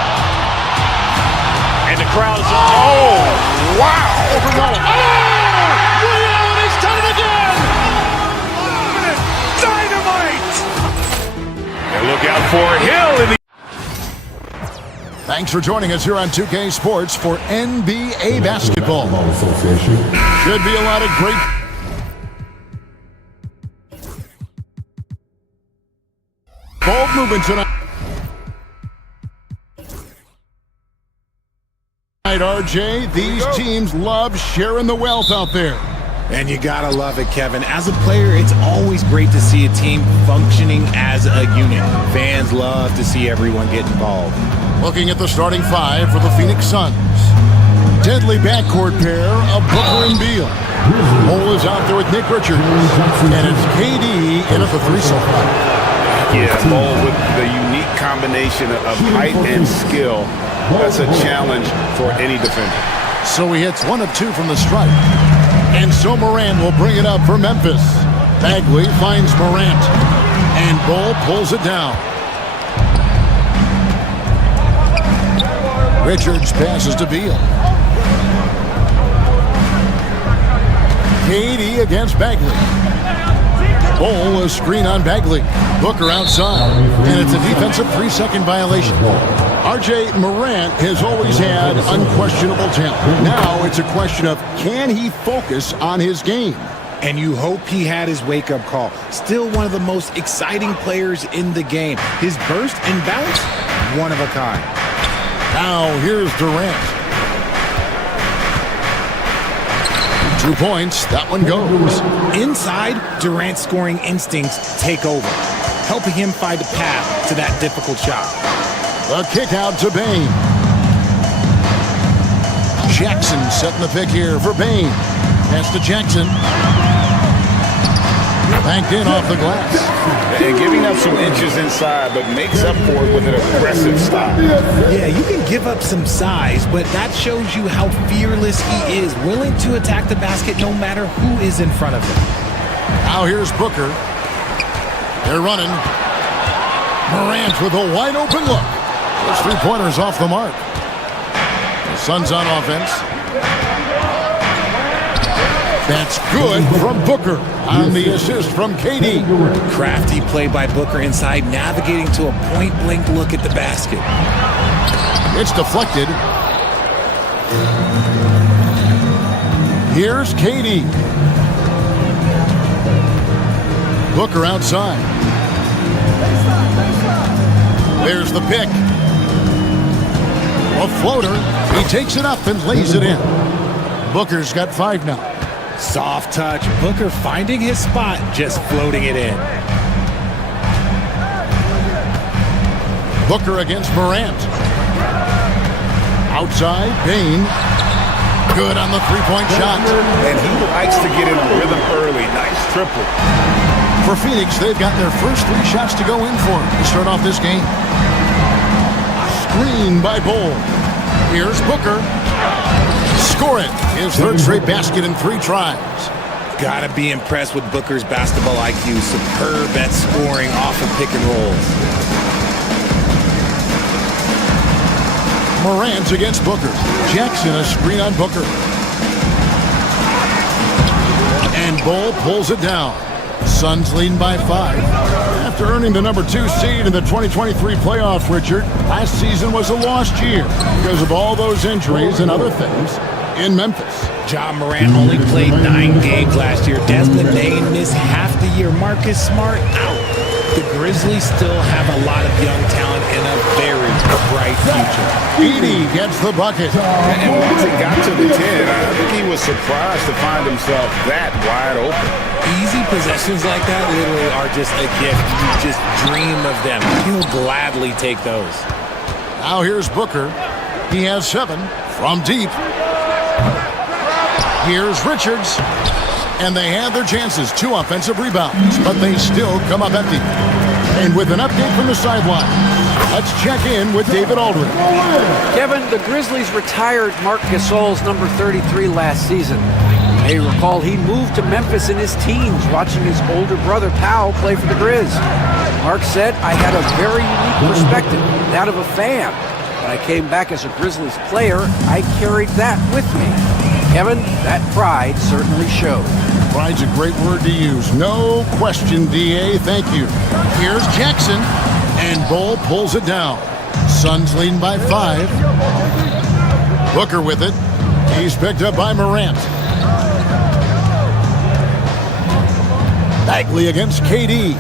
And the crowd is, oh, wow. Reality's done it again. Dynamite. And look out for Hill in the Thanks for joining us here on 2K Sports for NBA basketball. Should be a lot of great... ball movement tonight. RJ, these teams love sharing the wealth out there. And you gotta love it, Kevin. As a player, it's always great to see a team functioning as a unit. Fans love to see everyone get involved. Looking at the starting five for the Phoenix Suns. Deadly backcourt pair of Booker and Beal. Cole is out there with Nick Richards. And it's KD in at the three-side. Yeah, Cole with the unique combination of height and skill. That's a challenge for any defender. So he hits 1 of 2 from the stripe. And so Morant will bring it up for Memphis. Bagley finds Morant. And Bull pulls it down. Richards passes to Beal. KD against Bagley. Bull, a screen on Bagley. Booker outside. And it's a defensive 3-second violation. RJ, Morant has always had unquestionable talent. Now it's a question of, can he focus on his game? And you hope he had his wake-up call. Still one of the most exciting players in the game. His burst and bounce, one of a kind. Now here's Durant. 2 points. That one goes. Inside, Durant's scoring instincts take over, helping him find a path to that difficult shot. The kick out to Bane. Jackson setting the pick here for Bane. Pass to Jackson. Banked in off the glass. And giving up some inches inside, but makes up for it with an aggressive stop. Yeah, you can give up some size, but that shows you how fearless he is, willing to attack the basket no matter who is in front of him. Now here's Booker. They're running. Morant with a wide open look. Those three-pointers off the mark. The Suns on offense. That's good from Booker on the assist from KD. Crafty play by Booker inside, navigating to a point-blank look at the basket. It's deflected. Here's KD. Booker outside. There's the pick. A floater. He takes it up and lays it in. Booker's got 5 now. Soft touch. Booker finding his spot, just floating it in. Booker against Morant. Outside, Bane. Good on the three-point shot. And he likes to get in a rhythm early. Nice triple. For Phoenix, they've got their first 3 shots to go in for to start off this game. Screen by Bull. Here's Booker. Score it. His third straight basket in 3 tries. Gotta be impressed with Booker's basketball IQ. Superb at scoring off of pick and rolls. Morant against Booker. Jackson a screen on Booker. And Bull pulls it down. Suns leading by 5. After earning the number 2 seed in the 2023 playoffs, Richard, last season was a lost year because of all those injuries and other things in Memphis. Ja Morant only played 9 games last year. Desmond Bane missed half the year. Marcus Smart out. The Grizzlies still have a lot of young talent and a very bright future. Edey gets the bucket. And once it got to the 10, I think he was surprised to find himself that wide open. Easy possessions like that literally are just a gift. You just dream of them. He'll gladly take those. Now here's Booker. He has 7 from deep. Here's Richards. And they have their chances. 2 offensive rebounds, but they still come up empty. And with an update from the sideline, let's check in with David Aldridge. Kevin, the Grizzlies retired Marc Gasol's number 33 last season. You may recall he moved to Memphis in his teens, watching his older brother Powell play for the Grizz. Marc said, "I had a very unique perspective, that of a fan. When I came back as a Grizzlies player, I carried that with me." Kevin, that pride certainly showed. Pride's a great word to use. No question, D.A. Thank you. Here's Jackson. And Bull pulls it down. Suns leading by 5. Booker with it. He's picked up by Morant. Bagley against KD.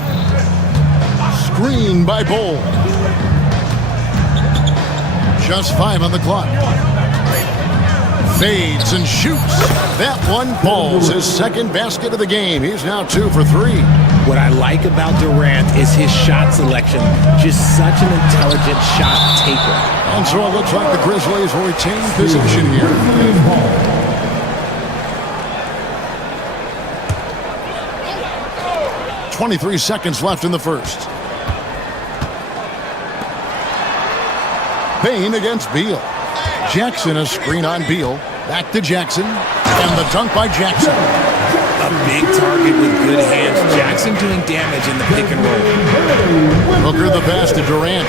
Screen by Bull. Just 5 on the clock. Fades and shoots. That one falls. His second basket of the game. He's now 2 for 3. What I like about Durant is his shot selection. Just such an intelligent shot taker. And so it looks like the Grizzlies will retain possession here. 23 seconds left in the first. Bane against Beal. Jackson a screen on Beal. Back to Jackson. And the dunk by Jackson. A big target with good hands. Jackson doing damage in the pick and roll. Booker the pass to Durant.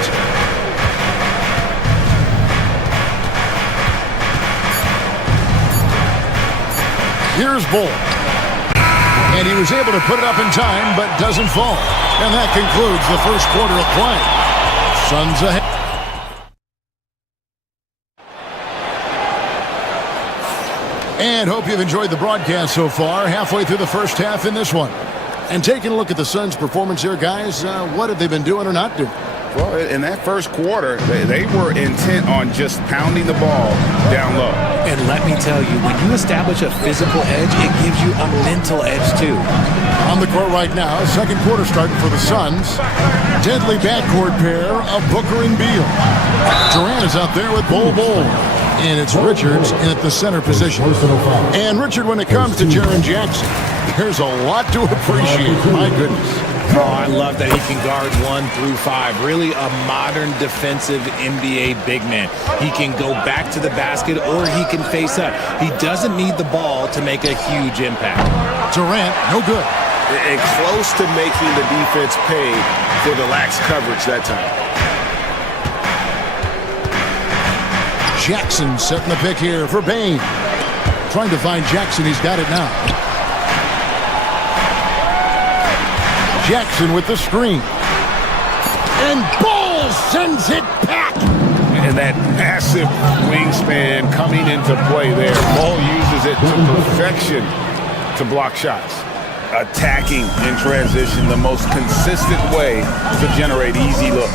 Here's Bull. And he was able to put it up in time, but doesn't fall. And that concludes the first quarter of play. Suns ahead. And hope you've enjoyed the broadcast so far. Halfway through the first half in this one. And taking a look at the Suns' performance here, guys, what have they been doing or not doing? Well, in that first quarter, they were intent on just pounding the ball down low. And let me tell you, when you establish a physical edge, it gives you a mental edge too. On the court right now, second quarter starting for the Suns. Deadly backcourt pair of Booker and Beal. Durant is out there with Bull. And it's Richards at the center position. And Richard, when it comes to Jaren Jackson, there's a lot to appreciate. My goodness. Oh, I love that he can guard 1 through 5. Really a modern defensive NBA big man. He can go back to the basket or he can face up. He doesn't need the ball to make a huge impact. Durant, no good. And close to making the defense pay for the lax coverage that time. Jackson setting the pick here for Bane. Trying to find Jackson. He's got it now. Jackson with the screen. And Bull sends it back. And that massive wingspan coming into play there. Bull uses it to perfection to block shots. Attacking in transition, the most consistent way to generate easy looks.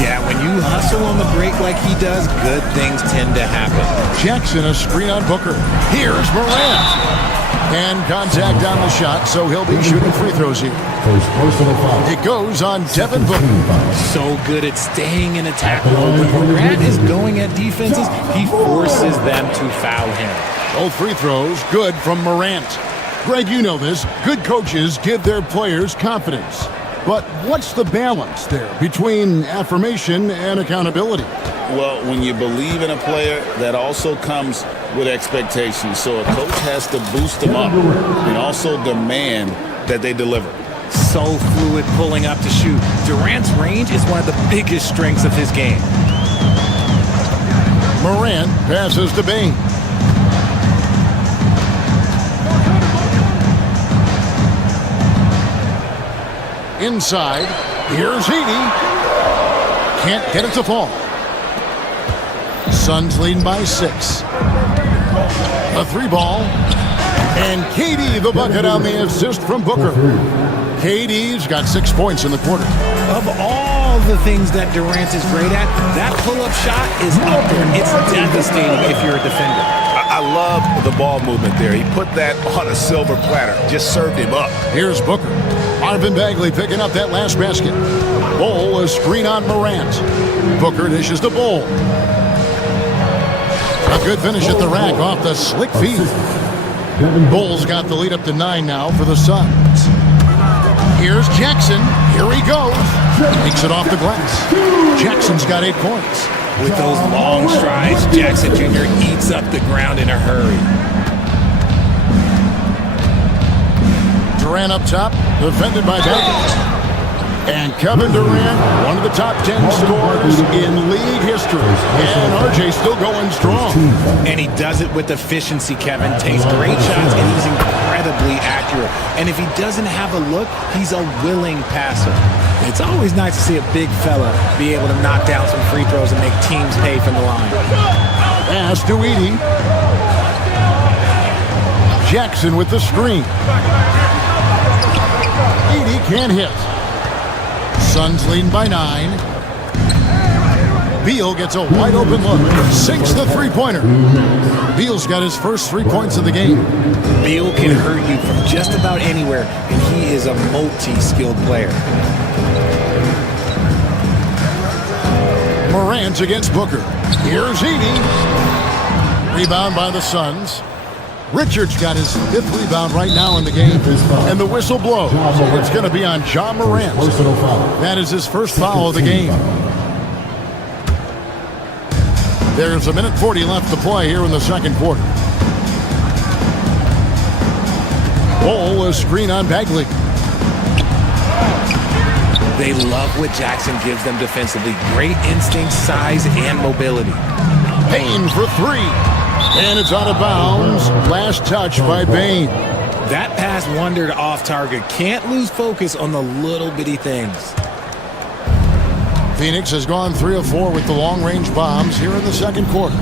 Yeah, when you hustle on the break like he does, good things tend to happen. Jackson a screen on Booker. Here's Morant. And contact on the shot, so he'll be shooting free throws here. It goes on Devin Booker. So good at staying in attack mode. When Morant is going at defenses, he forces them to foul him. Both free throws good from Morant. Greg, you know this. Good coaches give their players confidence. But what's the balance there between affirmation and accountability? Well, when you believe in a player, that also comes with expectations. So a coach has to boost them up and also demand that they deliver. So fluid pulling up to shoot. Durant's range is one of the biggest strengths of his game. Morant passes to Bane. Inside, here's Edey. Can't get it to fall. Suns leading by 6. A 3-ball. And KD the bucket on the assist from Booker. KD's got 6 points in the quarter. Of all the things that Durant is great at, that pull-up shot is up there. It's devastating if you're a defender. I love the ball movement there. He put that on a silver platter. Just served him up. Here's Booker. Marvin Bagley picking up that last basket. Bol, a screen on Morant. Booker dishes to Bol. A good finish at the rack off the slick feed. Bol's got the lead up to 9 now for the Suns. Here's Jackson. Here he goes. Takes it off the glass. Jackson's got 8 points. With those long strides, Jackson Jr. eats up the ground in a hurry. Durant up top, defended by Bagley. And Kevin Durant, one of the top 10 scorers in league history. And RJ still going strong. And he does it with efficiency, Kevin. Takes great shots, and he's incredibly accurate. And if he doesn't have a look, he's a willing passer. It's always nice to see a big fella be able to knock down some free throws and make teams pay from the line. Pass to Edey. Jackson with the screen. Edey can't hit. Suns leading by 9. Beal gets a wide open look. Sinks the three-pointer. Beal's got his first 3 points of the game. Beal can hurt you from just about anywhere, and he is a multi-skilled player. Morant against Booker. Here's Edey. Rebound by the Suns. Richards got his 5th rebound right now in the game. And the whistle blows. It's going to be on John Morant. That is his first foul of the game. There's 1:40 left to play here in the second quarter. Bol, a screen on Bagley. They love what Jackson gives them defensively. Great instinct, size, and mobility. Bane for 3. And it's out of bounds. Last touch by Bane. That pass wandered off target. Can't lose focus on the little bitty things. Phoenix has gone 3 of 4 with the long-range bombs here in the second quarter.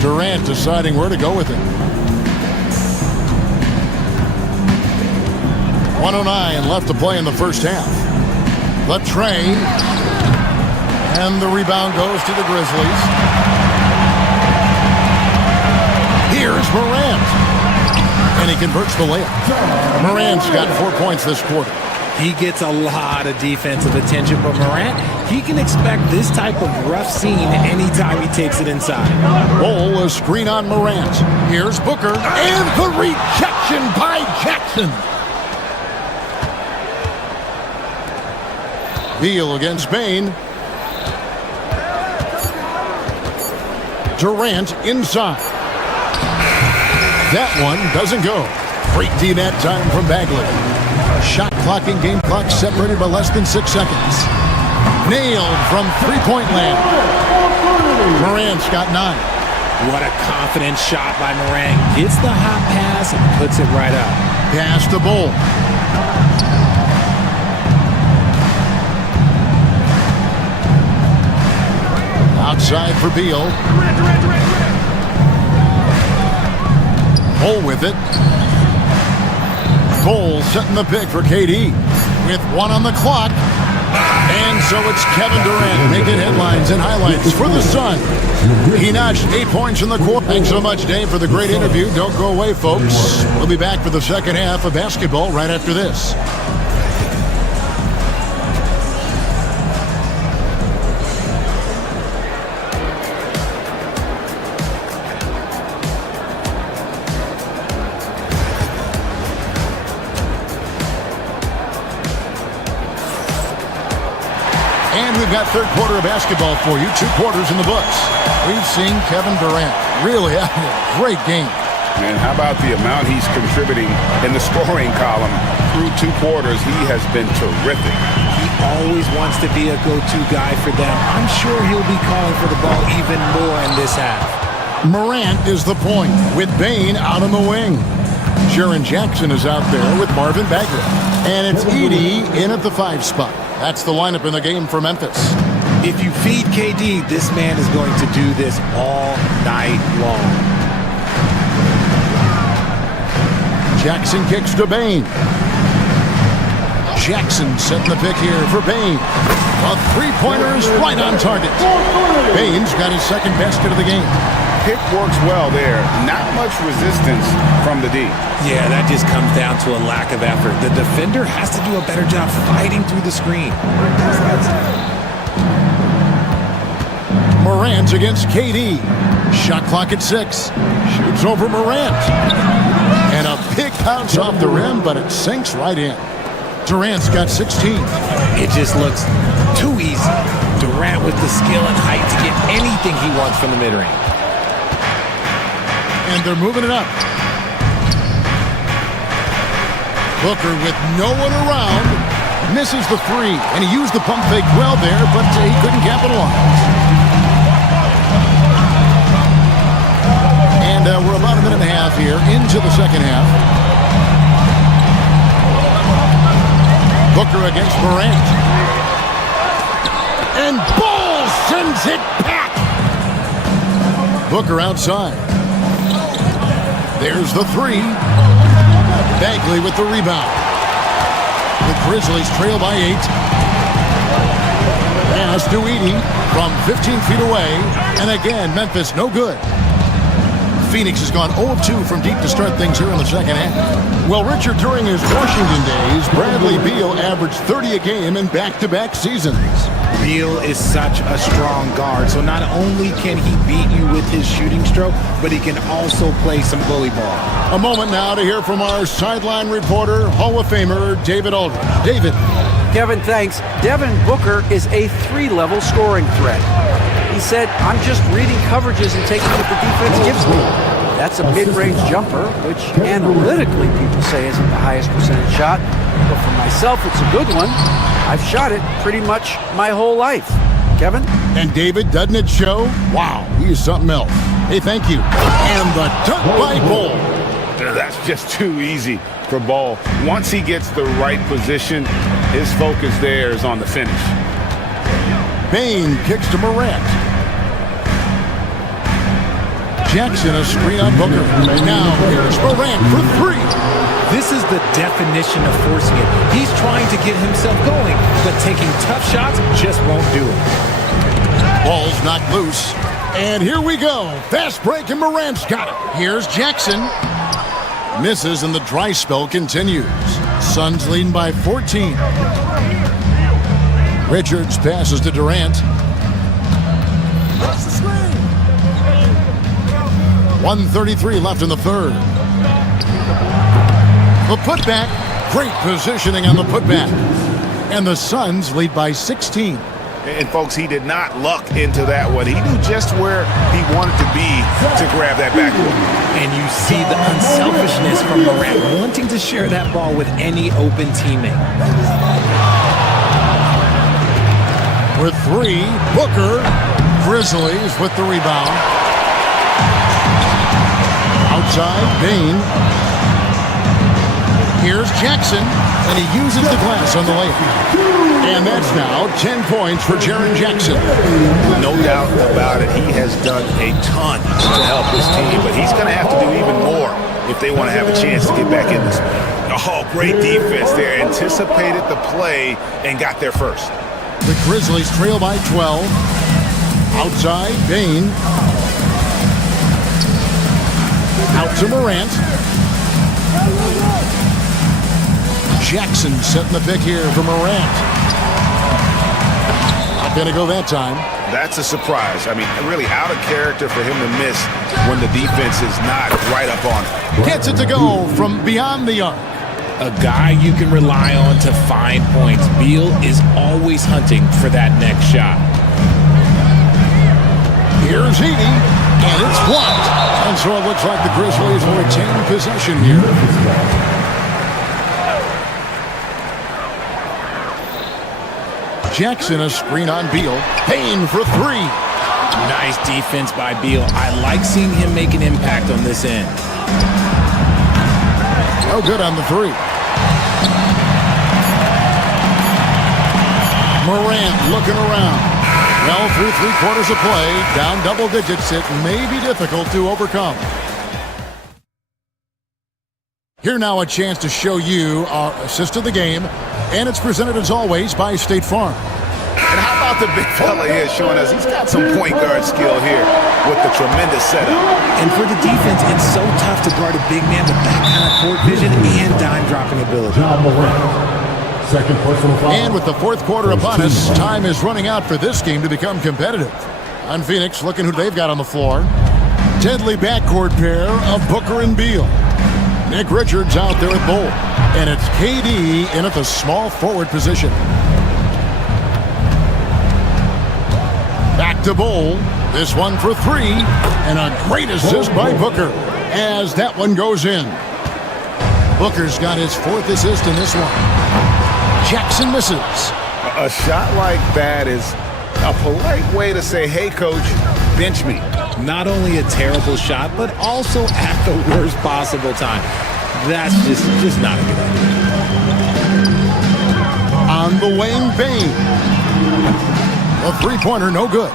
Durant deciding where to go with it. 1:09 left to play in the first half. The tray. And the rebound goes to the Grizzlies. Here's Morant. And he converts the layup. Morant's got 4 points this quarter. He gets a lot of defensive attention, but Morant, he can expect this type of rough scene anytime he takes it inside. Bol, a screen on Morant. Here's Booker. And the rejection by Jackson. Beal against Bane. Durant inside. That one doesn't go. Great D that time from Bagley. Shot clock and game clock separated by less than 6 seconds. Nailed from three-point land. Morant's got 9. What a confident shot by Morant. Gets the hot pass and puts it right up. Pass to Bol. Outside for Beal. Bol with it. Bol setting the pick for KD with 1 on the clock. And so it's Kevin Durant making headlines and highlights for the Sun. He notched 8 points in the quarter. Thanks so much, Dave, for the great interview. Don't go away, folks. We'll be back for the second half of basketball right after this. got third quarter of basketball for you. 2 quarters in the books. We've seen Kevin Durant really having a great game. And how about the amount he's contributing in the scoring column through 2 quarters? He has been terrific. He always wants to be a go-to guy for them. I'm sure he'll be calling for the ball even more in this half. Morant is the point with Bane out on the wing. Jaren Jackson is out there with Marvin Bagley. And it's Edey in at the 5 spot. That's the lineup in the game for Memphis. If you feed KD, this man is going to do this all night long. Jackson kicks to Bane. Jackson setting the pick here for Bane. A 3-pointer is right on target. Bane's got his second basket of the game. Pick works well there. Not much resistance from the D. Yeah, that just comes down to a lack of effort. The defender has to do a better job fighting through the screen. Morant against KD. Shot clock at 6. Shoots over Morant. And a big bounce off the rim, but it sinks right in. Durant's got 16. It just looks too easy. Durant with the skill and height to get anything he wants from the mid-range. And they're moving it up. Booker with no one around misses the 3. And he used the pump fake well there, but he couldn't capitalize. And we're about a minute and a half here into the second half. Booker against Morant. And Ball sends it back. Booker outside. There's the 3. Bagley with the rebound. The Grizzlies trail by 8. Pass to Edey from 15 feet away. And again, Memphis no good. Phoenix has gone 0 of 2 from deep to start things here in the second half. Well, Richard, during his Washington days, Bradley Beal averaged 30 a game in back-to-back seasons. Beal is such a strong guard, so not only can he beat you with his shooting stroke, but he can also play some bully ball. A moment now to hear from our sideline reporter, Hall of Famer David Aldridge. David. Kevin, thanks. Devin Booker is a 3-level scoring threat. He said, I'm just reading coverages and taking what the defense gives me. That's a mid-range jumper, which analytically people say isn't the highest percentage shot. But for myself, it's a good one. I've shot it pretty much my whole life. Kevin? And David, doesn't it show? Wow, he is something else. Hey, thank you. And the dunk by Ball. That's just too easy for Ball. Once he gets the right position, his focus there is on the finish. Bane kicks to Morant. Jackson a screen on Booker. Now here's Morant for 3. This is the definition of forcing it. He's trying to get himself going, but taking tough shots just won't do it. Ball's knocked loose. And here we go. Fast break and Morant's got it. Here's Jackson. Misses and the dry spell continues. Suns leading by 14. Richards passes to Durant. 1:33 left in the third. The putback. Great positioning on the putback. And the Suns lead by 16. And folks, he did not luck into that one. He knew just where he wanted to be to grab that backboard. And you see the unselfishness from Morant, wanting to share that ball with any open teammate. With 3, Booker. Grizzlies with the rebound. Outside, Bane. Here's Jackson, and he uses the glass on the layup. And that's now 10 points for Jaren Jackson. No doubt about it. He has done a ton to help his team, but he's going to have to do even more if they want to have a chance to get back in this one. Oh, great defense there. Anticipated the play and got there first. The Grizzlies trail by 12. Outside, Bane. Out to Morant. Jackson setting the pick here for Morant. Not going to go that time. That's a surprise. I mean, really out of character for him to miss when the defense is not right up on him. Gets it to go from beyond the arc. A guy you can rely on to find points. Beal is always hunting for that next shot. Here's Edey, and it's blocked. And so it looks like the Grizzlies will retain possession here. Jackson, a screen on Beal. Payne for three. Nice defense by Beal. I like seeing him make an impact on this end. No good on the three. Morant looking around. Well, through 3/4 of play, down double digits, it may be difficult to overcome. Here now a chance to show you our assist of the game, and it's presented as always by State Farm. And how about the big fella here showing us he's got some point guard skill here with the tremendous setup. And for the defense, it's so tough to guard a big man with that kind of court vision and dime dropping ability. Second personal foul. And with the fourth quarter upon us, time is running out for this game to become competitive. On Phoenix, looking who they've got on the floor. Deadly backcourt pair of Booker and Beal. Nick Richards out there at Bull. And it's KD in at the small forward position. Back to Bull. This one for three. And a great assist by Booker as that one goes in. Booker's got his fourth assist in this one. Jackson misses. A shot like that is a polite way to say, hey, coach, bench me. Not only a terrible shot, but also at the worst possible time. That's just not a good idea. On the wing, Bane. A three-pointer, no good.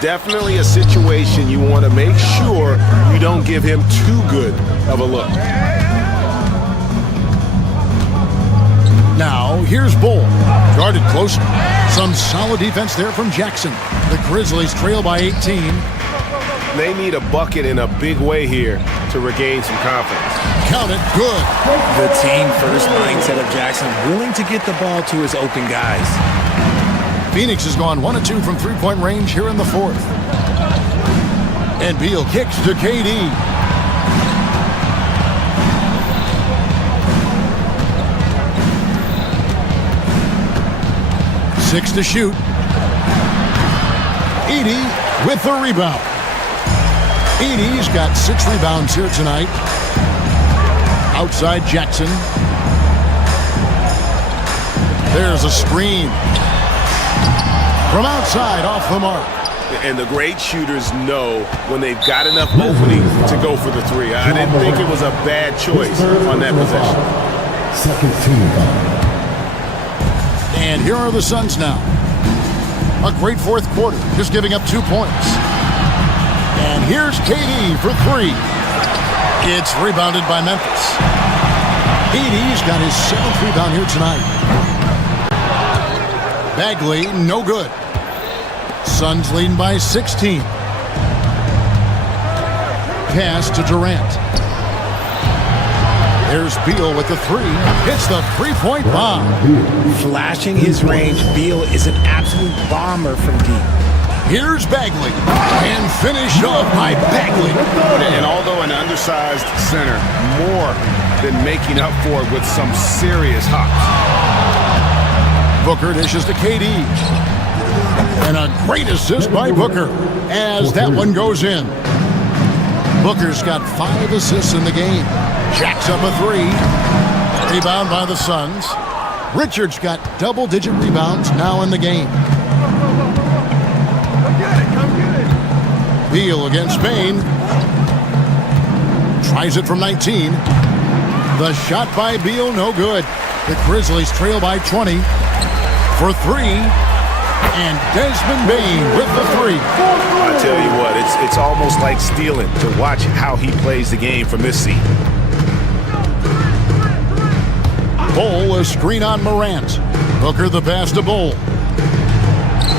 Definitely a situation you want to make sure you don't give him too good of a look. Now, here's Bull. Guarded closer. Some solid defense there from Jackson. The Grizzlies trail by 18. They need a bucket in a big way here to regain some confidence. Count it, good. The team-first mindset of Jackson, willing to get the ball to his open guys. Phoenix has gone 1 of 2 from three-point range here in the fourth. And Beal kicks to KD. Six to shoot. Edey with the rebound. Edey's got 6 rebounds here tonight. Outside Jackson. There's a screen. From outside, off the mark. And the great shooters know when they've got enough opening to go for the three. I didn't think it was a bad choice on that possession. Second team foul. And here are the Suns now. A great fourth quarter, just giving up 2 points. And here's KD for three. It's rebounded by Memphis. Edey's got his 7th rebound here tonight. Bagley, no good. Suns leading by 16. Pass to Durant. There's Beal with the three. Hits the three-point bomb. Flashing his range, Beal is an absolute bomber from deep. Here's Bagley. And finished off by Bagley. And although an undersized center, more than making up for it with some serious hops. Booker dishes to KD. And a great assist by Booker as that one goes in. Booker's got 5 assists in the game. Jacks up a three. Rebound by the Suns. Richards got double-digit rebounds now in the game. Beal against Payne. Tries it from 19. The shot by Beal, no good. The Grizzlies trail by 20. For three. And Desmond Bane with the three. I tell you what, it's almost like stealing to watch how he plays the game from this seat. Bull, a screen on Morant. Booker the pass to Bull.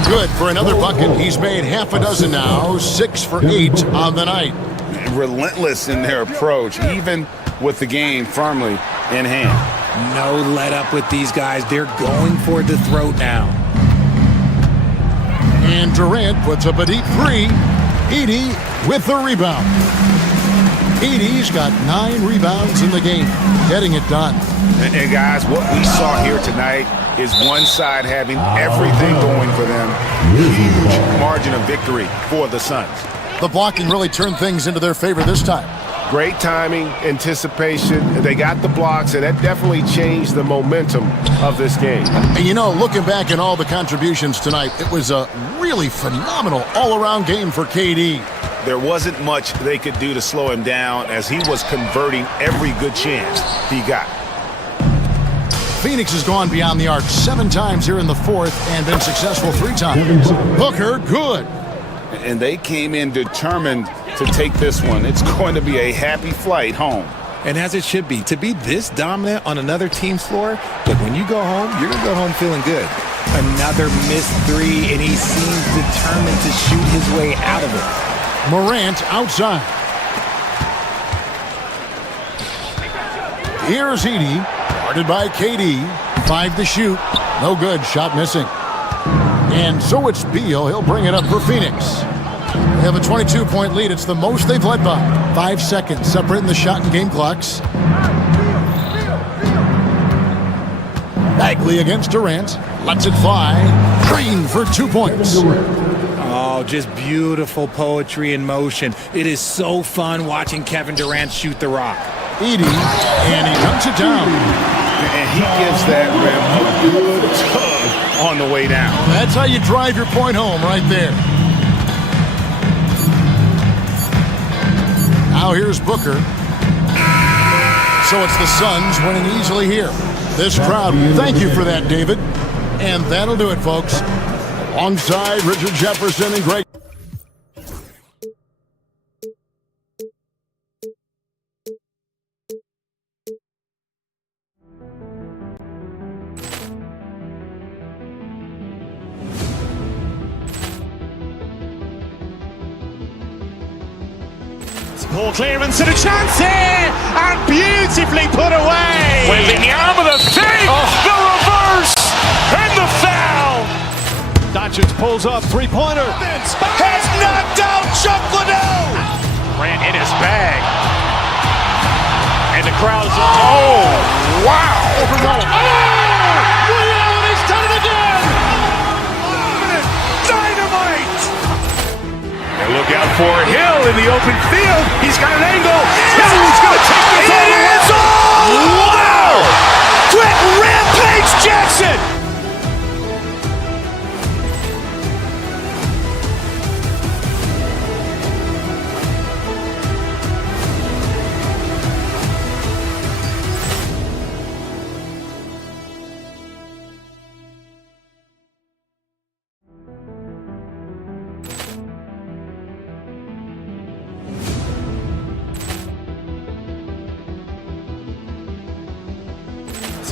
Good for another bucket. He's made half a dozen now. 6 for 8 on the night. Relentless in their approach, even with the game firmly in hand. No let up with these guys. They're going for the throat now. And Durant puts up a deep three. Edey with the rebound. KD's got 9 rebounds in the game, getting it done. And guys, what we saw here tonight is one side having everything going for them. Huge margin of victory for the Suns. The blocking really turned things into their favor this time. Great timing, anticipation. They got the blocks, and that definitely changed the momentum of this game. And you know, looking back at all the contributions tonight, it was a really phenomenal all-around game for KD. There wasn't much they could do to slow him down as he was converting every good chance he got. Phoenix has gone beyond the arc 7 times here in the fourth and been successful 3 times. Booker, good. And they came in determined to take this one. It's going to be a happy flight home. And as it should be, to be this dominant on another team's floor, but when you go home, you're going to go home feeling good. Another missed 3, and he seems determined to shoot his way out of it. Morant outside. Here's Edey, guarded by KD. 5 to shoot. No good, shot missing. And so it's Beal. He'll bring it up for Phoenix. They have a 22-point lead. It's the most they've led by. 5 seconds separating the shot and game clocks. Bagley against Durant. Lets it fly. Green for 2 points. Oh, just beautiful poetry in motion. It is so fun watching Kevin Durant shoot the rock. Edey, and he knocks it down. And he gives that rim a good tug on the way down. That's how you drive your point home right there. Now here's Booker. So it's the Suns winning easily here. This crowd, thank you for that, David. And that'll do it, folks. Alongside Richard Jefferson and Greg. Poor clearance and a chance here, and beautifully put away. Wembanyama the fake, the reverse, and the foul. Doncic pulls up, 3-pointer. Has knocked out Chuck Liddell. Ran in his bag. And the crowd is, oh, wow. He's done it again. Dynamite. And look out for Hill in the open field. He's got an angle. He's going to take this all the way. Wow. Quick rampage Jackson.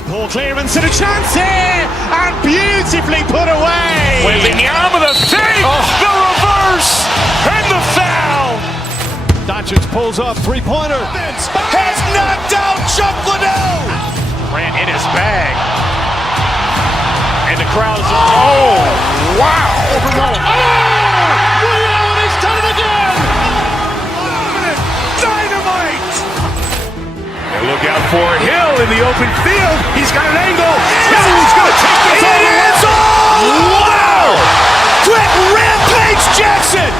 Poor clearance and a chance here, and beautifully put away. Wembanyama the fake, the reverse, and the foul. Doncic pulls up, 3-pointer. Has knocked out Chuck Liddell. Ran in his bag. And the crowd is, oh, wow. He's done it again. Dynamite. And look out for Hill in the open field. He's got an angle. He's going to take this all the way. Wow. Quick rampage Jackson.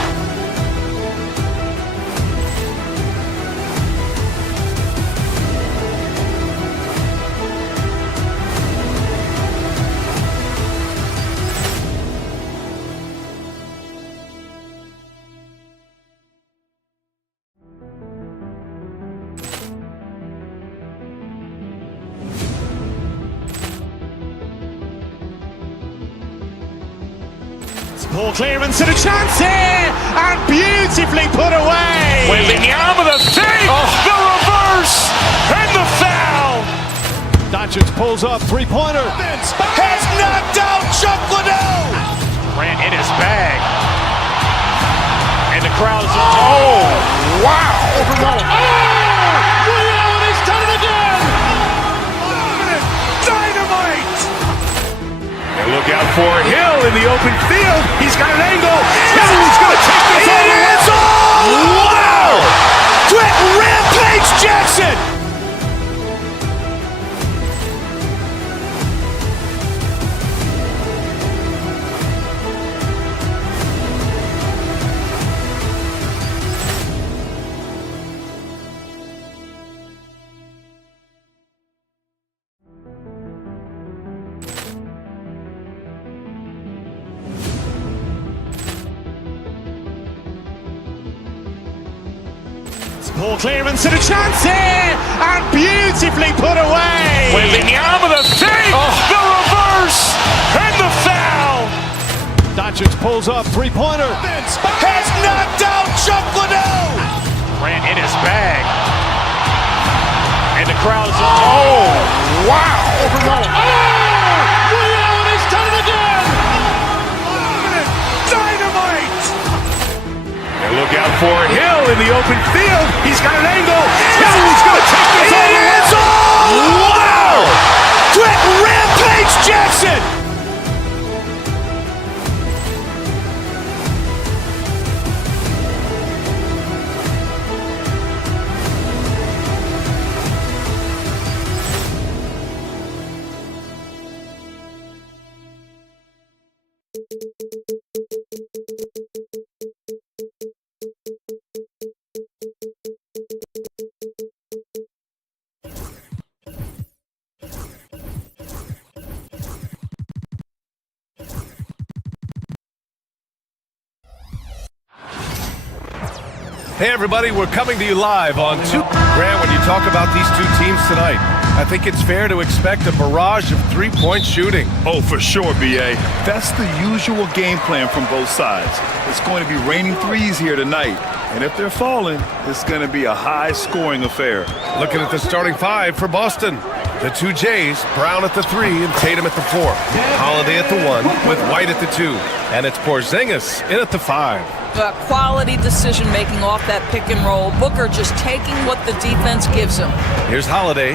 Poor clearance and a chance here, and beautifully put away. Wembanyama the fake, the reverse, and the foul. Doncic pulls up, 3-pointer. Has knocked out Chuck Liddell. Ran in his bag. And the crowd is, oh, wow. He's done it again. Dynamite. And look out for Hill in the open field. He's got an angle. He's going to take this all the way. Wow. Quick rampage. Jackson! Poor clearance and a chance here, and beautifully put away. Wembanyama the save, the reverse, and the foul. Doncic pulls up, three-pointer. Has knocked out Chuck Liddell. Ran in his bag. And the crowd is, oh, wow. Rio has done it again. Dynamite. And look out for Hill in the open field. He's got an angle. Hill is going to take this all the way. Wow. Quick rampage Jackson. Hey everybody, we're coming to you live on Grant, when you talk about these two teams tonight, I think it's fair to expect a barrage of three-point shooting. Oh, for sure, B.A. That's the usual game plan from both sides. It's going to be raining threes here tonight. And if they're falling, it's going to be a high-scoring affair. Looking at the starting five for Boston. The two Jays, Brown at the 3 and Tatum at the 4. Holiday at the 1 with White at the 2. And it's Porzingis in at the 5. Quality decision-making off that pick and roll. Booker just taking what the defense gives him. Here's Holiday.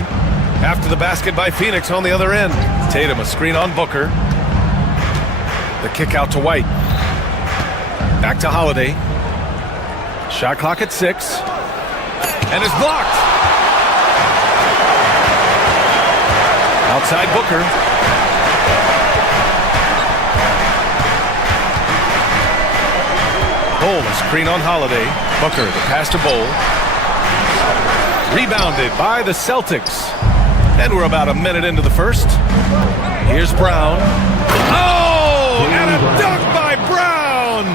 After the basket by Phoenix on the other end. Tatum a screen on Booker. The kick out to White. Back to Holiday. Shot clock at 6. And it's blocked. Outside Booker. Bol, a screen on Holiday. Booker, the pass to Bol. Rebounded by the Celtics. And we're about a minute into the first. Here's Brown. Oh! And a dunk by Brown!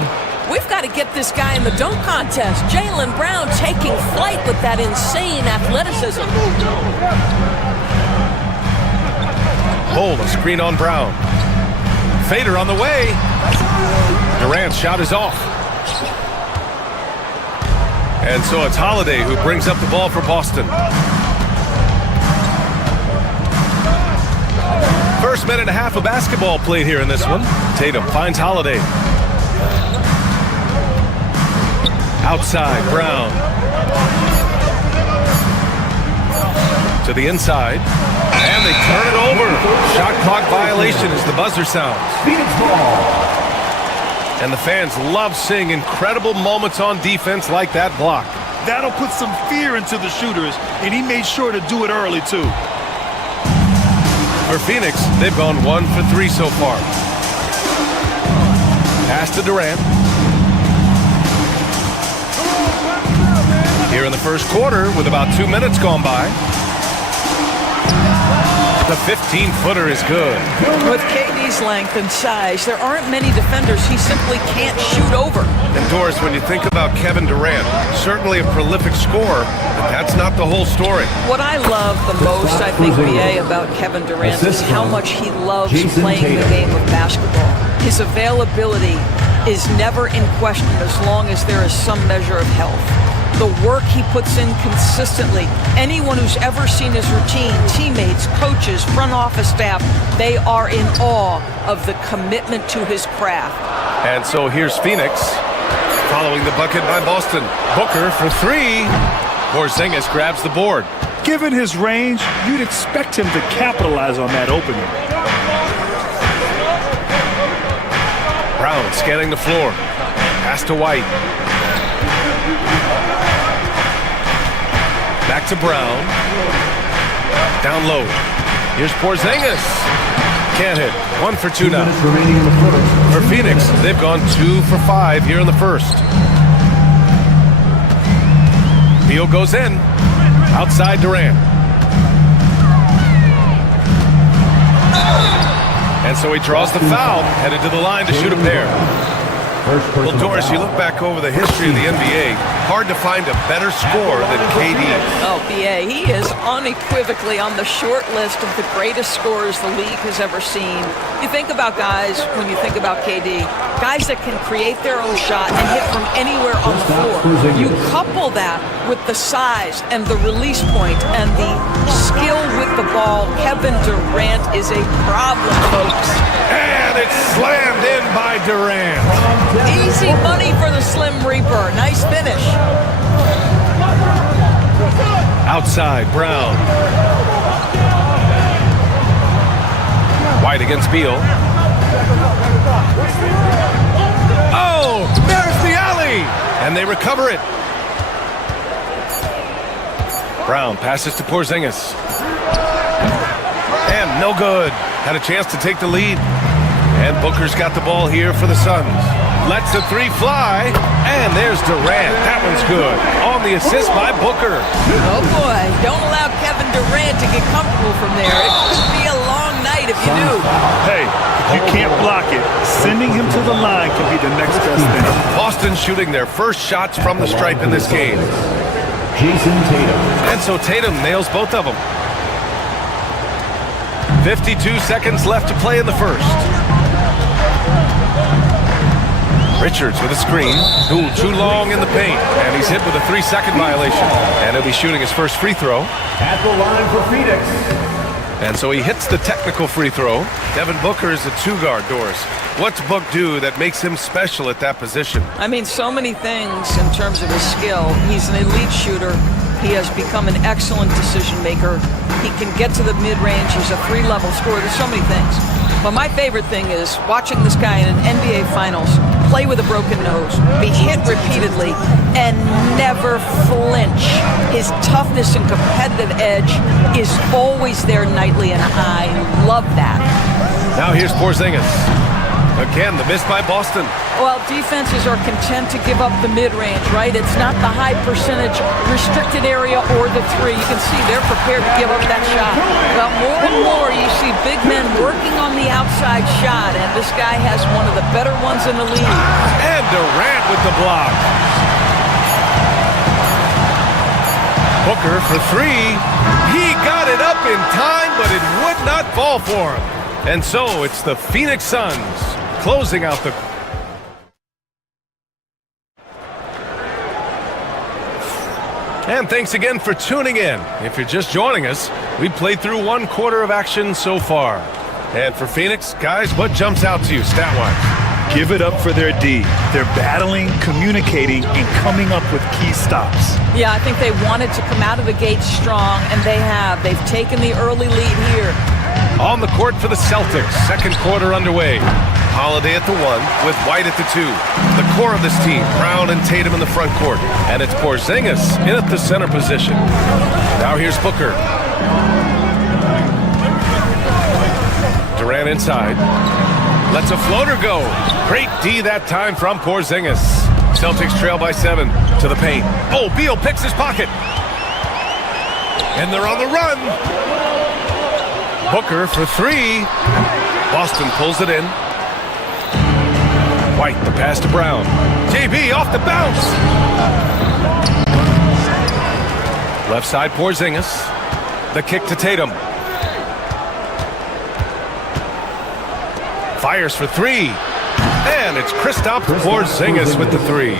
We've got to get this guy in the dunk contest. Jaylen Brown taking flight with that insane athleticism. Bol, a screen on Brown. Fader on the way. Durant's shot is off. And so it's Holiday who brings up the ball for Boston. First minute and a half of basketball played here in this one. Tatum finds Holiday. Outside, Brown. To the inside. And they turn it over. Shot clock violation as the buzzer sounds. Phoenix ball. And the fans love seeing incredible moments on defense like that block. That'll put some fear into the shooters, and he made sure to do it early, too. For Phoenix, they've gone 1 for 3 so far. Pass to Durant. Here in the first quarter, with about 2 minutes gone by. The 15-footer is good. With KD's length and size, there aren't many defenders he simply can't shoot over. And Doris, when you think about Kevin Durant, certainly a prolific scorer, but that's not the whole story. What I love the most, I think, BA, about Kevin Durant is how much he loves playing the game of basketball. His availability is never in question as long as there is some measure of health. The work he puts in consistently. Anyone who's ever seen his routine, teammates, coaches, front office staff, they are in awe of the commitment to his craft. And so here's Phoenix, following the bucket by Boston. Booker for 3. Porzingis grabs the board. Given his range, you'd expect him to capitalize on that opening. Brown scanning the floor. Pass to White. Back to Brown. Down low. Here's Porzingis. Can't hit. 1 for 2 now. For Phoenix, they've gone 2 for 5 here in the first. Beal goes in. Outside Durant. And so he draws the foul, headed to the line to shoot a pair. Well, Doris, you look back over the history of the NBA, hard to find a better scorer than KD. Oh, B.A., he is unequivocally on the short list of the greatest scorers the league has ever seen. You think about guys, when you think about KD, guys that can create their own shot and hit from anywhere on the floor. You couple that with the size and the release point and the skill with the ball. Kevin Durant is a problem, folks. And it's slammed in by Durant. Easy money for the Slim Reaper. Nice finish. Outside, Brown. White against Beal. Oh, there's the alley! And they recover it. Brown passes to Porzingis. And no good. Had a chance to take the lead. And Booker's got the ball here for the Suns. Lets the three fly, and there's Durant. That one's good. On the assist by Booker. Oh, boy. Don't allow Kevin Durant to get comfortable from there. It could be a long night if you do. Hey, if you can't block it, sending him to the line can be the next best thing. Boston shooting their first shots from the stripe in this game. Jason Tatum. And so Tatum nails both of them. 52 seconds left to play in the first. Richards with a screen. Ooh, too long in the paint. And he's hit with a 3-second violation. And he'll be shooting his first free throw. At the line for Phoenix. And so he hits the technical free throw. Devin Booker is a two-guard, Doris. What's Book do that makes him special at that position? I mean, so many things in terms of his skill. He's an elite shooter. He has become an excellent decision maker. He can get to the mid-range. He's a 3-level scorer. There's so many things. But my favorite thing is watching this guy in an NBA Finals play with a broken nose, be hit repeatedly, and never flinch. His toughness and competitive edge is always there nightly, and I love that. Now here's Porzingis. Again, the miss by Boston. Well, defenses are content to give up the mid-range, right? It's not the high percentage restricted area or the three. You can see they're prepared to give up that shot. But more and more you see big men working on the outside shot, and this guy has one of the better ones in the league. And Durant with the block. Booker for three. He got it up in time, but it would not fall for him. And so it's the Phoenix Suns closing out the... And thanks again for tuning in. If you're just joining us, we played through 1 quarter of action so far. And for Phoenix, guys, what jumps out to you stat-wise? Give it up for their D. They're battling, communicating, and coming up with key stops. Yeah, I think they wanted to come out of the gate strong, and they have. They've taken the early lead here. On the court for the Celtics, second quarter underway. Holiday at the 1 with White at the 2. The core of this team, Brown and Tatum in the front court. And it's Porzingis in at the center position. Now here's Booker. Durant inside. Lets a floater go. Great D that time from Porzingis. Celtics trail by 7 to the paint. Oh, Beal picks his pocket. And they're on the run. Booker for 3. Boston pulls it in. White, the pass to Brown. JB off the bounce. Left side, Porzingis. The kick to Tatum. Fires for 3. And it's Kristaps Porzingis with the 3.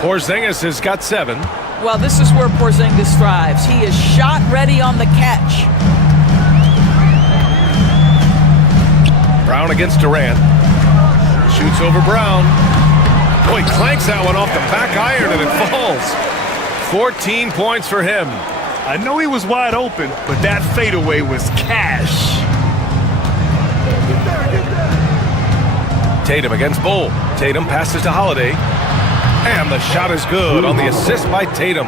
Porzingis has got 7. Well, this is where Porzingis thrives. He is shot ready on the catch. Brown against Durant. Shoots over Brown. Boy, clanks that one off the back iron and it falls. 14 points for him. I know he was wide open, but that fadeaway was cash. Tatum against Bull. Tatum passes to Holiday. And the shot is good on the assist by Tatum.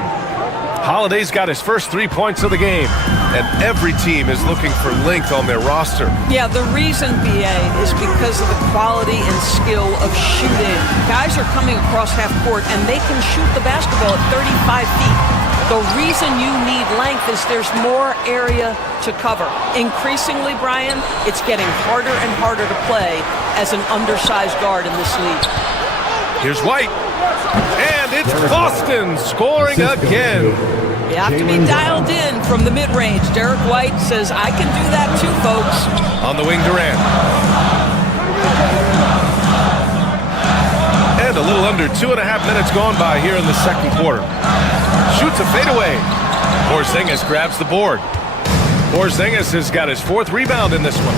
Holiday's got his first 3 points of the game, and every team is looking for length on their roster. Yeah, the reason, BA, is because of the quality and skill of shooting. Guys are coming across half court, and they can shoot the basketball at 35 feet. The reason you need length is there's more area to cover. Increasingly, Brian, it's getting harder and harder to play as an undersized guard in this league. Here's White. And it's Boston scoring again. You have to be dialed in from the mid-range. Derek White says, I can do that too, folks. On the wing, Durant. And a little under 2.5 minutes gone by here in the second quarter. Shoots a fadeaway. Porzingis grabs the board. Porzingis has got his 4th rebound in this one.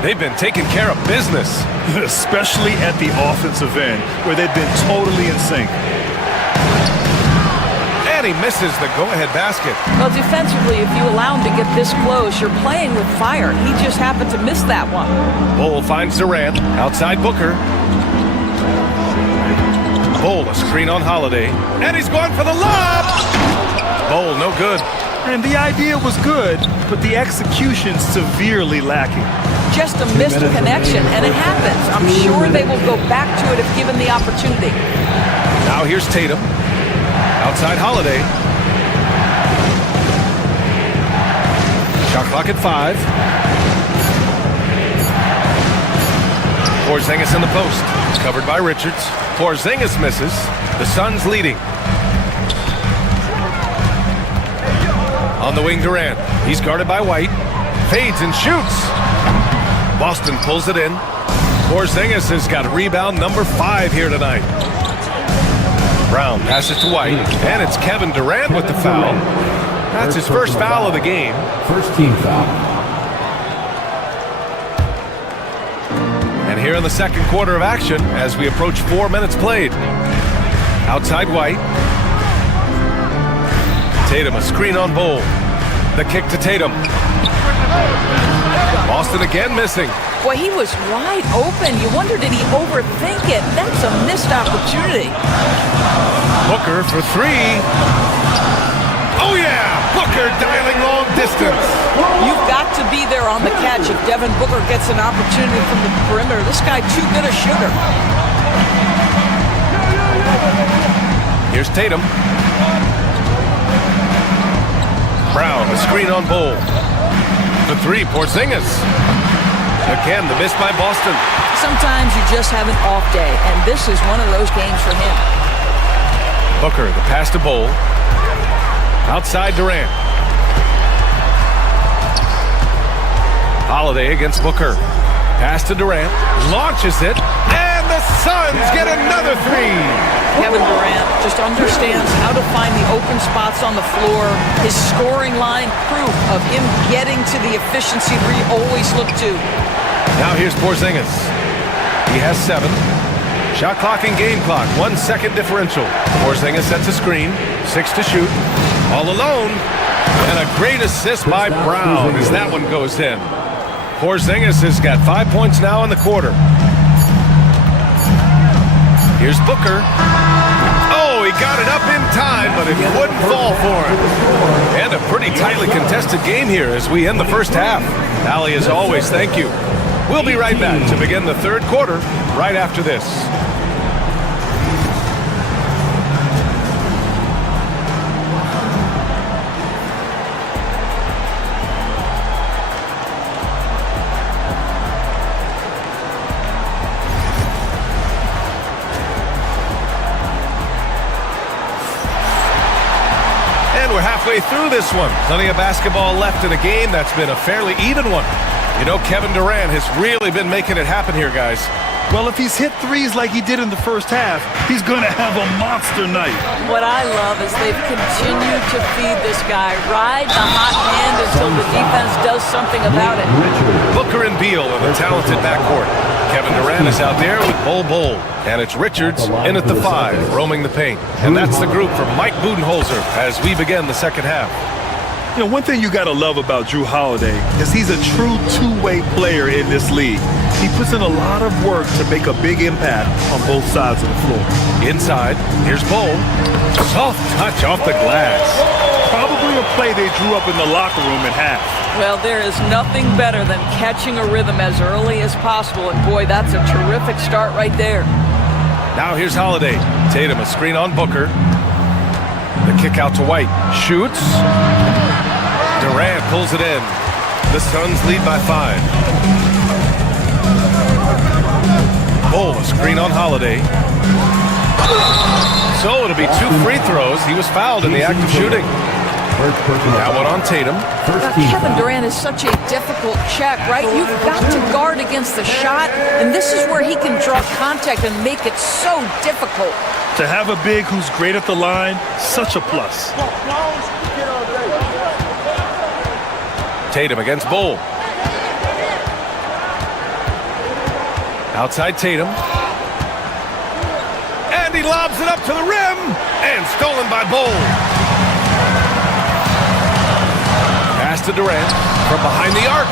They've been taking care of business. Especially at the offensive end, where they've been totally in sync. And he misses the go-ahead basket. Well, defensively, if you allow him to get this close, you're playing with fire. He just happened to miss that one. Bol finds Durant. Outside Booker. Bol, a screen on Holiday. And he's going for the lob! Bol, no good. And the idea was good, but the execution severely lacking. Just a missed connection, and it happens. I'm sure they will go back to it if given the opportunity. Now here's Tatum. Outside Holiday. Shot clock at 5. Porzingis in the post. Covered by Richards. Porzingis misses. The Suns leading. On the wing, Durant. He's guarded by White. Fades and shoots. Boston pulls it in. Porzingis has got rebound number 5 here tonight. Brown passes to White, and it's Kevin Durant with the foul. That's his first foul of the game. First team foul. And here in the second quarter of action, as we approach 4 minutes played. Outside White. Tatum, a screen on Bol. The kick to Tatum. Boston again missing. Boy, he was wide open. You wonder, did he overthink it? That's a missed opportunity. Booker for 3. Oh, yeah! Booker dialing long distance. You've got to be there on the catch if Devin Booker gets an opportunity from the perimeter. This guy too good a shooter. Here's Tatum. Brown, a screen on Bol. The 3, Porzingis. Again, the miss by Boston. Sometimes you just have an off day, and this is one of those games for him. Booker, the pass to Bol. Outside Durant. Holiday against Booker. Pass to Durant. Launches it. And the Suns get another 3. Kevin Durant just understands how to find the open spots on the floor. His scoring line, proof of him getting to the efficiency we always look to. Now here's Porzingis. He has 7. Shot clock and game clock. 1 second differential. Porzingis sets a screen. 6 to shoot. All alone. And a great assist by Brown as that one goes in. Porzingis has got 5 points now in the quarter. Here's Booker. Oh, he got it up in time, but it wouldn't fall for him. And a pretty tightly contested game here as we end the first half. Allie, as always, thank you. We'll be right back to begin the third quarter right after this. We're halfway through this one. Plenty of basketball left in a game that's been a fairly even one. You know, Kevin Durant has really been making it happen here, guys. Well, if he's hit threes like he did in the first half, he's going to have a monster night. What I love is they've continued to feed this guy. Ride the hot hand until the defense does something about it. Booker and Beal in the talented backcourt. Kevin Durant is out there with Bol. And it's Richards in at the 5, roaming the paint. And that's the group from Mike Budenholzer as we begin the second half. You know, one thing you got to love about Jrue Holiday is he's a true two-way player in this league. He puts in a lot of work to make a big impact on both sides of the floor. Inside, here's Bol. Soft touch off the glass. Probably a play they drew up in the locker room at half. Well, there is nothing better than catching a rhythm as early as possible, and boy, that's a terrific start right there. Now here's Holiday. Tatum, a screen on Booker. The kick out to White. Shoots. Durant pulls it in. The Suns lead by 5. Bull, a screen on Holiday. So it'll be 2 free throws. He was fouled in the act of shooting. That one on Tatum. Now, Kevin Durant is such a difficult check, right? You've got to guard against the shot, and this is where he can draw contact and make it so difficult. To have a big who's great at the line, such a plus. Tatum against Bull. Outside Tatum. And he lobs it up to the rim. And stolen by Bull. Pass to Durant from behind the arc.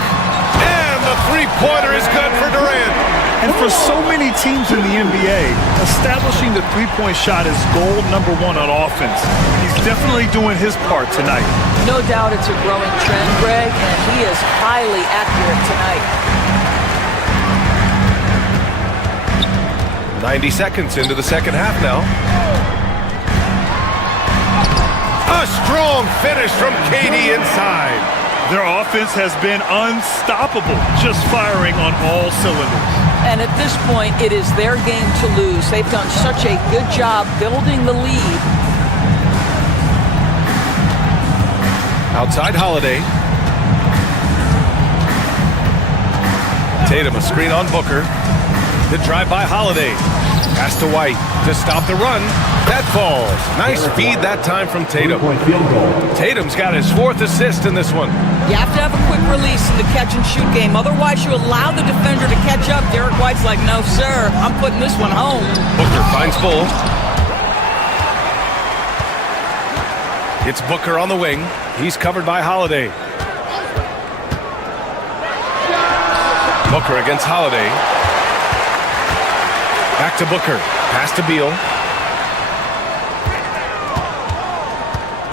And the three-pointer is good for Durant. And for so many teams in the NBA, establishing the three-point shot is goal number 1 on offense. He's definitely doing his part tonight. No doubt it's a growing trend, Greg, and he is highly accurate tonight. 90 seconds into the second half now. A strong finish from KD inside. Their offense has been unstoppable, just firing on all cylinders. And at this point, it is their game to lose. They've done such a good job building the lead. Outside Holiday. Tatum, a screen on Booker. The drive by Holiday. Pass to White to stop the run. That falls. Nice feed that time from Tatum. Tatum's got his 4th assist in this one. You have to have a quick release in the catch-and-shoot game. Otherwise, you allow the defender to catch up. Derek White's like, no, sir, I'm putting this one home. Booker finds Bull. It's Booker on the wing. He's covered by Holiday. Booker against Holiday. Back to Booker. Pass to Beal.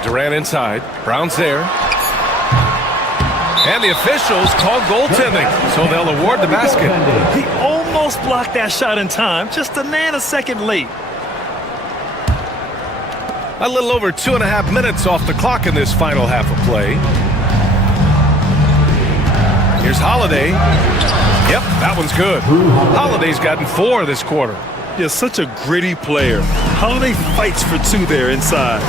Durant inside. Brown's there. And the officials call goaltending, so they'll award the basket. He almost blocked that shot in time, just a nanosecond late. A little over 2.5 minutes off the clock in this final half of play. Here's Holiday. Yep, that one's good. Holiday's gotten 4 this quarter. Yeah, such a gritty player. Holiday fights for 2 there inside.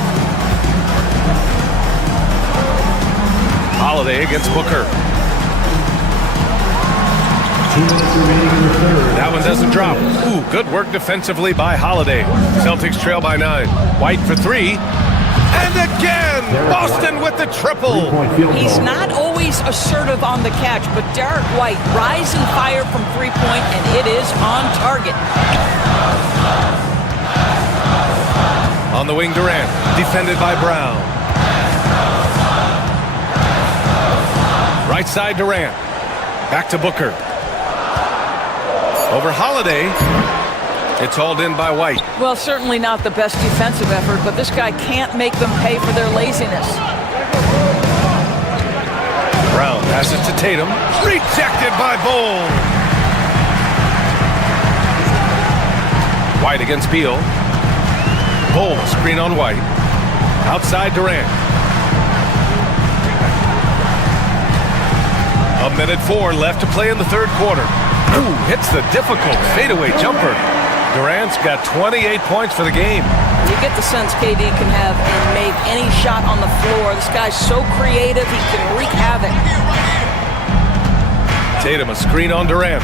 Holiday against Booker. 2 minutes remaining in the third. That one doesn't drop. Ooh, good work defensively by Holiday. Celtics trail by 9. White for 3. And again, Boston with the triple. He's not always assertive on the catch, but Derek White rise and fire from 3-point, and it is on target. On the wing, Durant, defended by Brown. Right side, Durant. Back to Booker. Over Holiday. It's hauled in by White. Well, certainly not the best defensive effort, but this guy can't make them pay for their laziness. Brown passes to Tatum. Rejected by Bull. White against Beal. Bull, screen on White. Outside Durant. 1:04 left to play in the third quarter. Ooh, hits the difficult fadeaway jumper. Durant's got 28 points for the game. You get the sense KD can have and make any shot on the floor. This guy's so creative, he can wreak havoc. Tatum, a screen on Durant.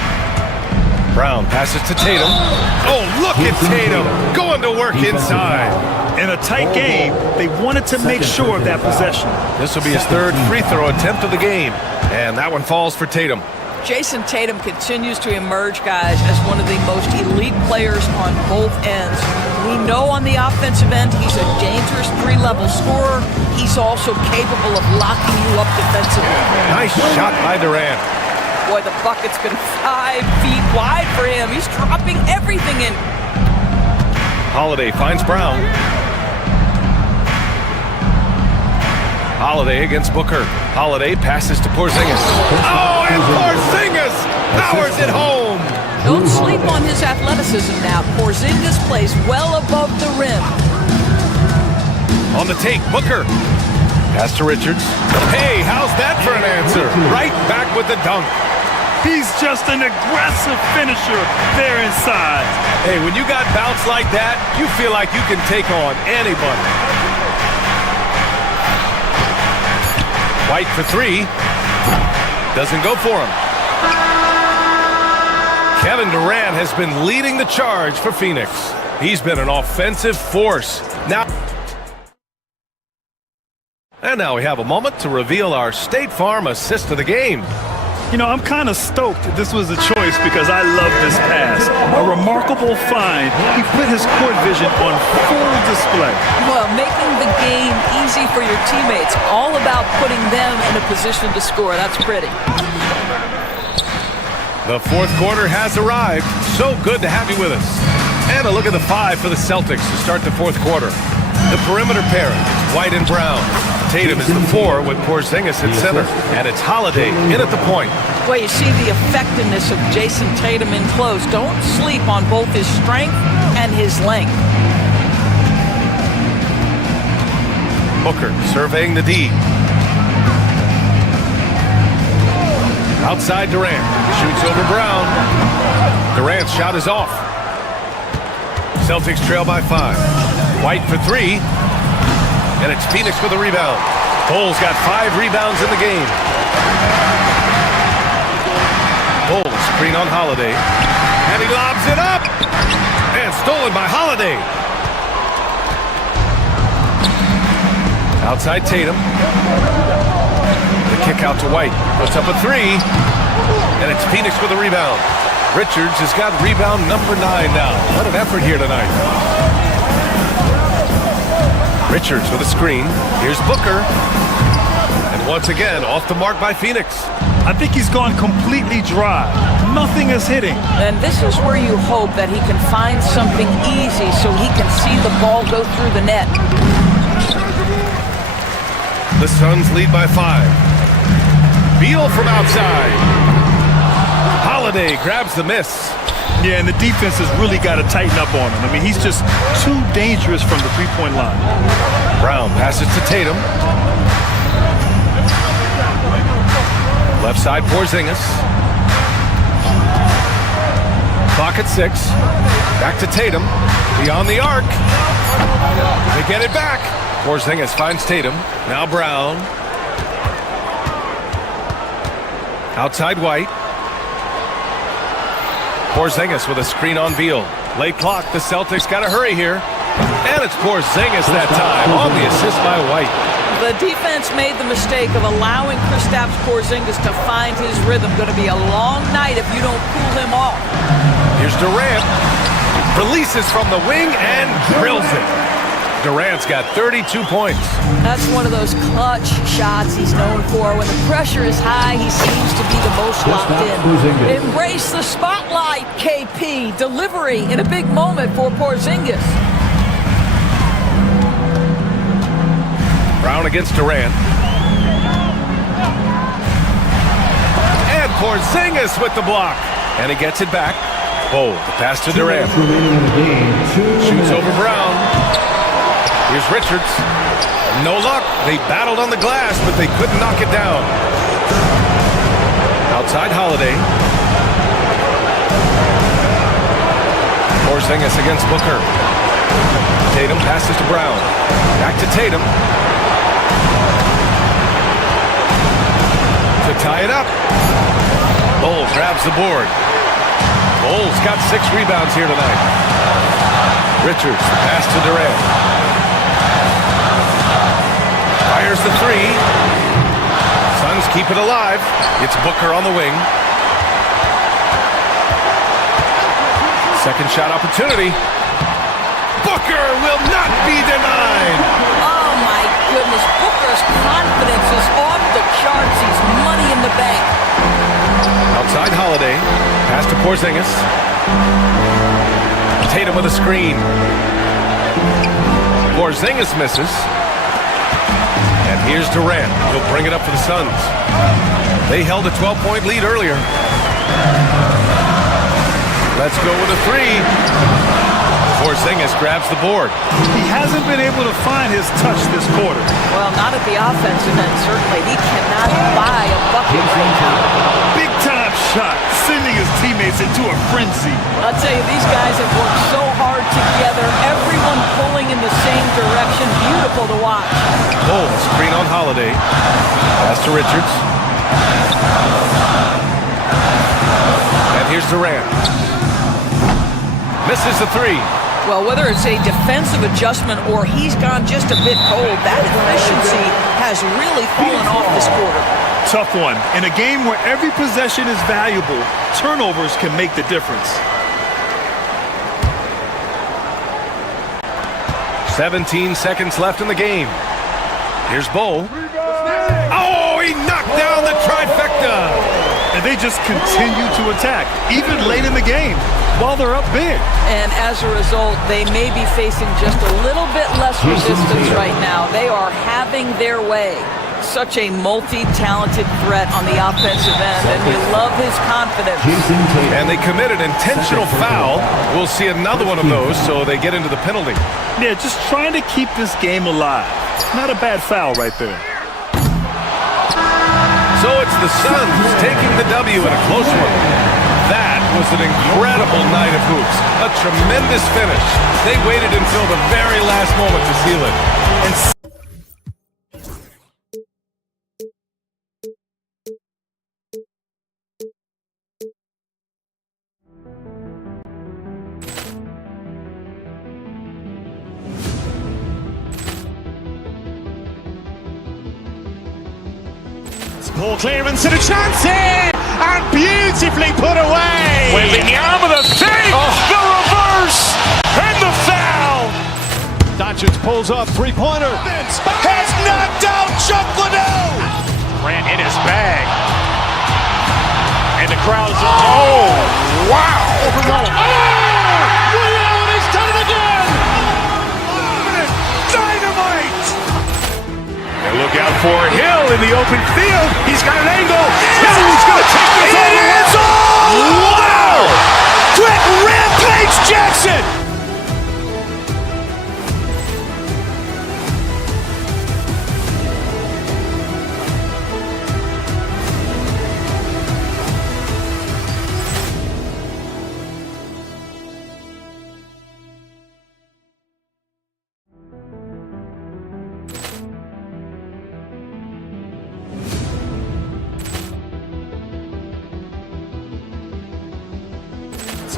Brown passes to Tatum. Oh, look at Tatum going to work inside. In a tight game, they wanted to make sure of that possession. This will be his 3rd free throw attempt of the game. And that one falls for Tatum. Jason Tatum continues to emerge, guys, as one of the most elite players on both ends. We know on the offensive end he's a dangerous 3-level scorer. He's also capable of locking you up defensively. Nice shot by Durant. Boy, the bucket's been 5 feet wide for him. He's dropping everything in. Holiday finds Brown. Holiday against Booker. Holiday passes to Porzingis. Oh, and Porzingis powers it home. Don't sleep on his athleticism now. Porzingis plays well above the rim. On the take, Booker. Pass to Richards. Hey, how's that for an answer? Right back with the dunk. He's just an aggressive finisher there inside. Hey, when you got bounce like that, you feel like you can take on anybody. White for three. Doesn't go for him. Kevin Durant has been leading the charge for Phoenix. He's been an offensive force. And now we have a moment to reveal our State Farm assist of the game. You know, I'm kind of stoked this was a choice because I love this pass. A remarkable find. He put his court vision on full display. Well, making the game easy for your teammates. All about putting them in a position to score. That's pretty. The fourth quarter has arrived. So good to have you with us. And a look at the five for the Celtics to start the fourth quarter. The perimeter pairing, White and Brown. Tatum is the 4 with Porzingis at center. And it's Holiday in at the point. Well, you see the effectiveness of Jason Tatum in close. Don't sleep on both his strength and his length. Booker surveying the D. Outside Durant. Shoots over Brown. Durant's shot is off. Celtics trail by 5. White for 3. And it's Phoenix with a rebound. Bulls got 5 rebounds in the game. Bulls screen on Holiday. And he lobs it up. And stolen by Holiday. Outside Tatum. The kick out to White. Puts up a 3. And it's Phoenix with a rebound. Richards has got rebound number 9 now. What an effort here tonight. Richards with a screen. Here's Booker. And once again, off the mark by Phoenix. I think he's gone completely dry. Nothing is hitting. And this is where you hope that he can find something easy so he can see the ball go through the net. The Suns lead by 5. Beal from outside. Holiday grabs the miss. Yeah, and the defense has really got to tighten up on him. I mean, he's just too dangerous from the three-point line. Brown passes to Tatum. Left side, Porzingis. Clock at 6. Back to Tatum. Beyond the arc. They get it back. Porzingis finds Tatum. Now Brown. Outside White. Porzingis with a screen on Beal. Late clock. The Celtics got to hurry here. And it's Porzingis that time on the assist by White. The defense made the mistake of allowing Kristaps Porzingis to find his rhythm. Going to be a long night if you don't cool him off. Here's Durant. Releases from the wing and drills it. Durant's got 32 points. That's one of those clutch shots he's known for. When the pressure is high, he seems to be the most locked in. Embrace the spotlight, KP. Delivery in a big moment for Porzingis. Brown against Durant. And Porzingis with the block. And he gets it back. Oh, the pass to Durant. Shoots over Brown. Here's Richards. No luck. They battled on the glass, but they couldn't knock it down. Outside Holiday. Porzingis against Booker. Tatum passes to Brown. Back to Tatum. To tie it up. Bull grabs the board. Bull's got 6 rebounds here tonight. Richards, pass to Durant. Fires the 3. Suns keep it alive. It's Booker on the wing. Second shot opportunity. Booker will not be denied. Oh my goodness, Booker's confidence is off the charts. He's money in the bank. Outside Holiday. Pass to Porzingis. Tatum with a screen. Porzingis misses. And here's Durant. He'll bring it up for the Suns. They held a 12-point lead earlier. Let's go with a three. Porzingis grabs the board. He hasn't been able to find his touch this quarter. Well, not at the offensive end, certainly. He cannot buy a bucket right now. Big time shot, sending his teammates into a frenzy. I'll tell you, these guys have worked so hard together. Everyone pulling in the same direction. Beautiful to watch. Oh, screen on Holiday. Pass to Richards. And here's Durant. Misses the three. Well, whether it's a defensive adjustment or he's gone just a bit cold, that efficiency has really fallen off this quarter. Tough one. In a game where every possession is valuable, turnovers can make the difference. 17 seconds left in the game. Here's Bo. Oh, he knocked down the trifecta. And they just continue to attack, even late in the game, while they're up big. And as a result, they may be facing just a little bit less resistance right now. They are having their way. Such a multi-talented threat on the offensive end, and we love his confidence. And they committed intentional foul. We'll see another one of those, so they get into the penalty. Yeah, just trying to keep this game alive. Not a bad foul right there. So it's the Suns taking the W in a close one. That was an incredible night of hoops. A tremendous finish. They waited until the very last moment to seal it. Ball clearance and a chance here, and beautifully put away. Wembanyama the save, the reverse, and the foul. Doncic pulls up, three-pointer. Has knocked out Chuck Liddell. Ran in his bag. And the crowd's oh, wow. He's done it again. Dynamite. And look out for Hill in the open field. He's got an angle. Hill's going to take this all the way. Wow! Quick rampage Jackson!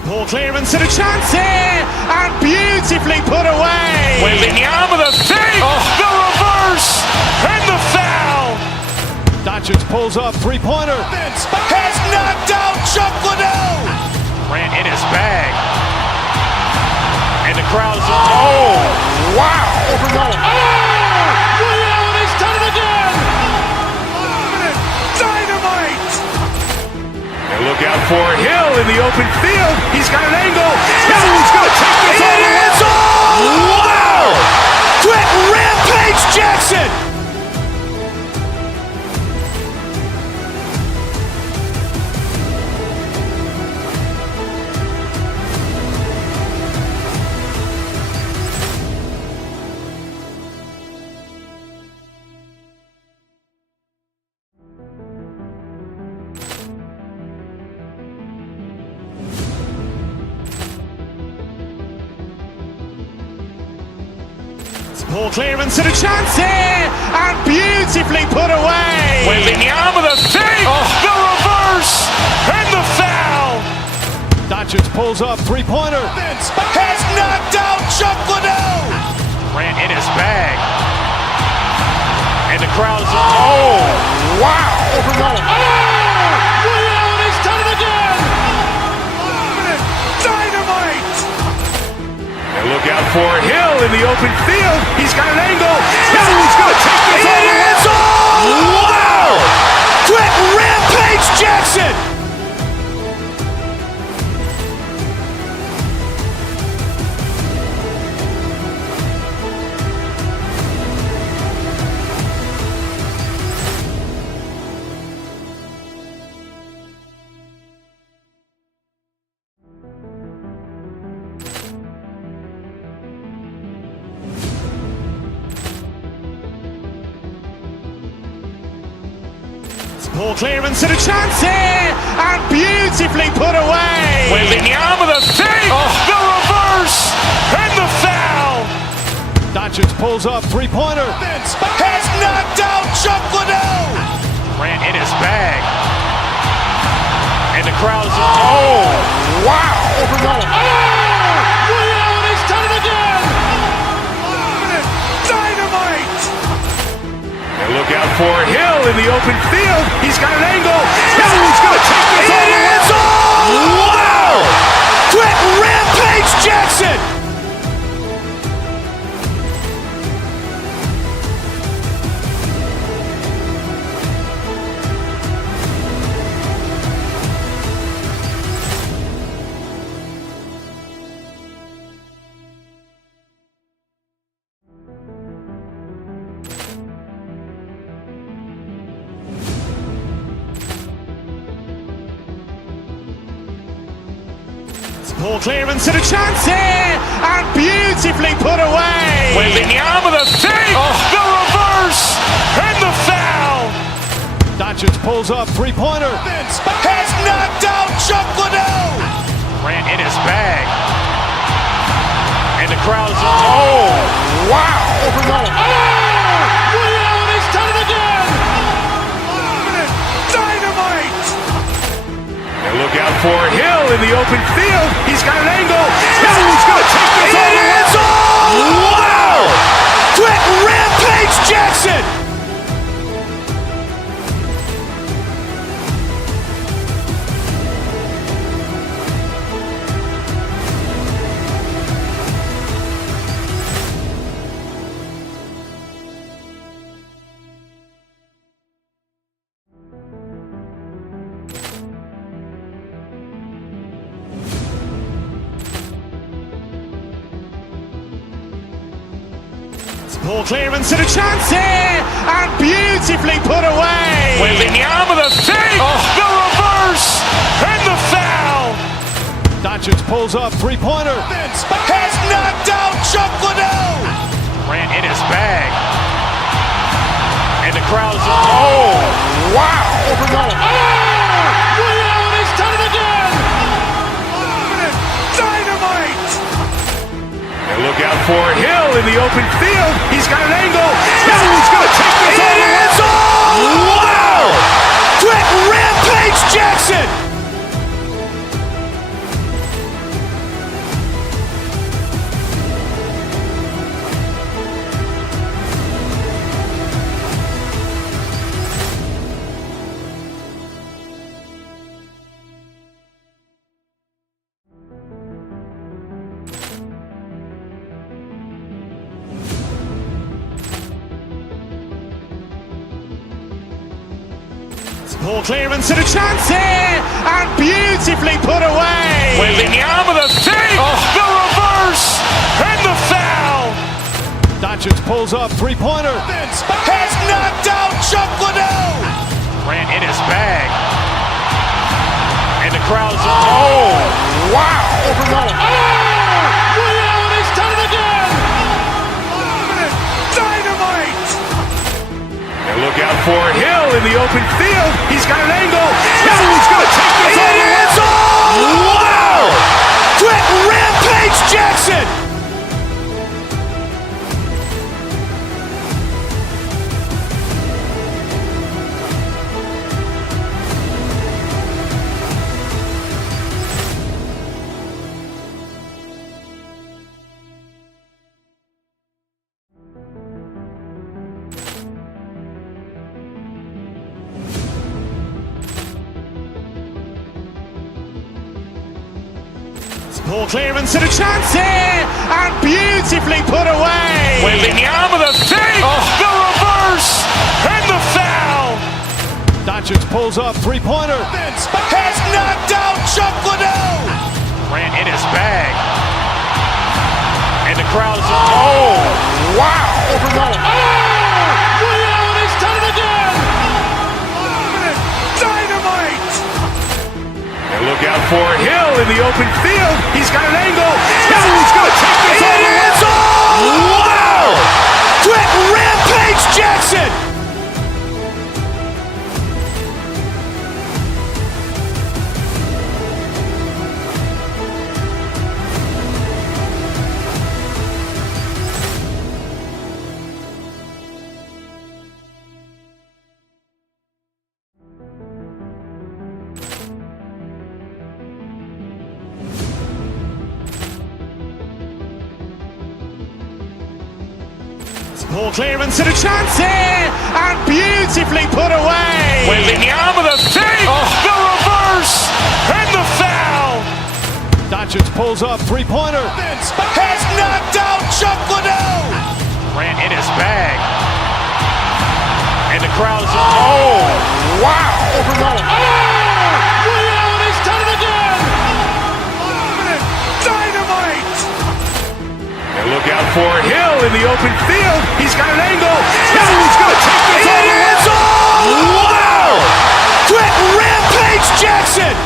Ball clearance and a chance here, and beautifully put away. Wembanyama the save, the reverse, and the foul. Doncic pulls up, three-pointer. Has knocked out Chuck Liddell. Ran in his bag. And the crowd's oh, wow. He's done it again. Dynamite. And look out for Hill in the open field. He's got an angle. Hill's going to take this all the way. Wow! Quick rampage Jackson! Ball clearance and a chance here, and beautifully put away. Wembanyama the save, the reverse, and the foul. Doncic pulls up, three-pointer. Has knocked out Chuck Liddell. Ran in his bag. And the crowd's oh, wow. He's done it again. Dynamite. And look out for Hill in the open field. He's got an angle. Hill's going to take this all the way. Wow! Quick rampage Jackson! Ball clearance and a chance here, and beautifully put away. Wembanyama the fake, the reverse, and the foul. Doncic pulls up, three-pointer. Has knocked out Chuck Liddell. Ran in his bag. And the crowd is, wow. Allen has done it again. Dynamite. And look out for Hill in the open field. He's got an angle. He's going to take this all the way. Wow! Quick rampage Jackson. Ball clearance and a chance here, and beautifully put away. Wembanyama the fake, the reverse, and the foul. Doncic pulls up, three-pointer. Has knocked out Chuck Liddell. Ran in his bag. And the crowd is, wow. Allen has done it again. Dynamite. And look out for Hill in the open field. He's got an angle. He's going to take this all the way. Wow! Quick rampage Jackson. Ball clearance and a chance here, and beautifully put away. Wembanyama the fake, the reverse, and the foul. Doncic pulls up, three-pointer. Has knocked out Chuck Liddell. Ran in his bag. And the crowd is, wow. Allen has done it again. Dynamite. And look out for Hill in the open field. He's got an angle. He's going to take this all the way. Wow! Quick rampage Jackson. Ball clearance and a chance here, and beautifully put away. Wembanyama the fake, the reverse, and the foul. Doncic pulls up, three-pointer. Has knocked out Chuck Liddell. Ran in his bag. And the crowd is, wow. Allen has done it again. Dynamite. And look out for Hill in the open field. He's got an angle. He's going to take this all the way. Wow! Quick rampage Jackson. Ball clearance and a chance here, and beautifully put away. Wembanyama the fake, the reverse, and the foul. Doncic pulls up, three-pointer. Has knocked out Chuck Liddell. Ran in his bag. And the crowd is, wow. Allen has done it again. Dynamite. And look out for Hill in the open field. He's got an angle. He's going to take this all the way. Wow! Quick rampage Jackson. Ball clearance and a chance here, and beautifully put away. Wembanyama with a save, the reverse, and the foul. Doncic pulls up, three-pointer. Has knocked out Chuck Liddell. Ran in his bag. And the crowd is, wow. Liddell has done it again. Dynamite. And look out for Hill in the open field. He's got an angle. He's going to take this all the way. Wow! Quick Rampage Jackson.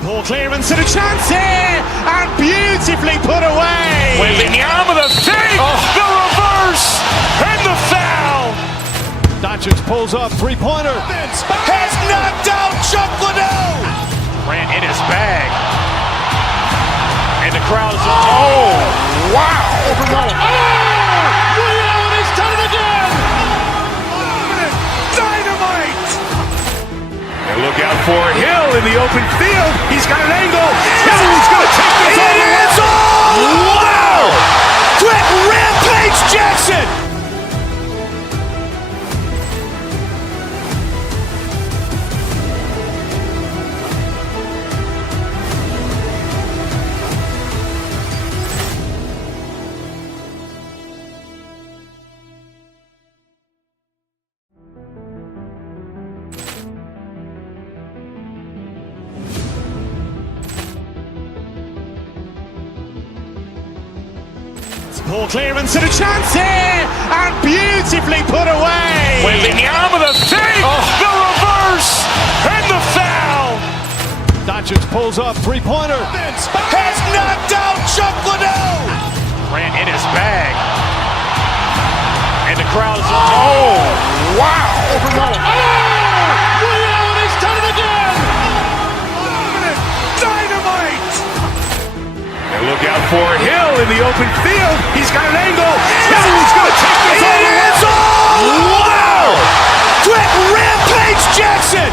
Ball clearance and a chance here, and beautifully put away. Wembanyama with a save, the reverse, and the foul. Doncic pulls up, three-pointer. Has knocked out Chuck Liddell. Ran in his bag. And the crowd is, wow. Liddell has done it again. Dynamite. And look out for Hill in the open field. He's got an angle. He's going to take this all the way. Wow! Quick Rampage Jackson. Ball clearance and a chance here, and beautifully put away. Wembanyama with a save, the reverse, and the foul. Doncic pulls up, three-pointer. Has knocked out Chuck Liddell. Ran in his bag. And the crowd is, wow. Liddell has done it again. Dynamite. And look out for Hill in the open field. He's got an angle. He's going to take this all the way. Wow! Quick Rampage Jackson.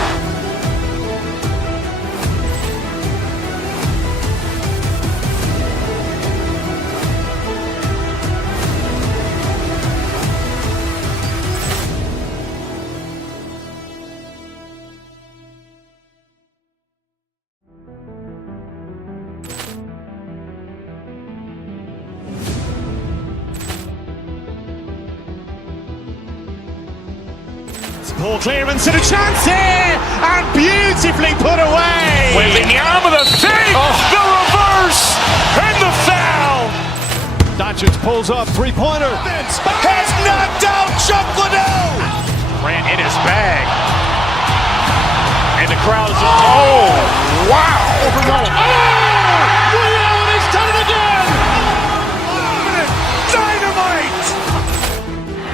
Ball clearance and a chance here, and beautifully put away. Wembanyama with a save, the reverse, and the foul. Doncic pulls up, three-pointer. Has knocked out Chuck Liddell. Ran in his bag. And the crowd is, wow. Liddell has done it again. Dynamite.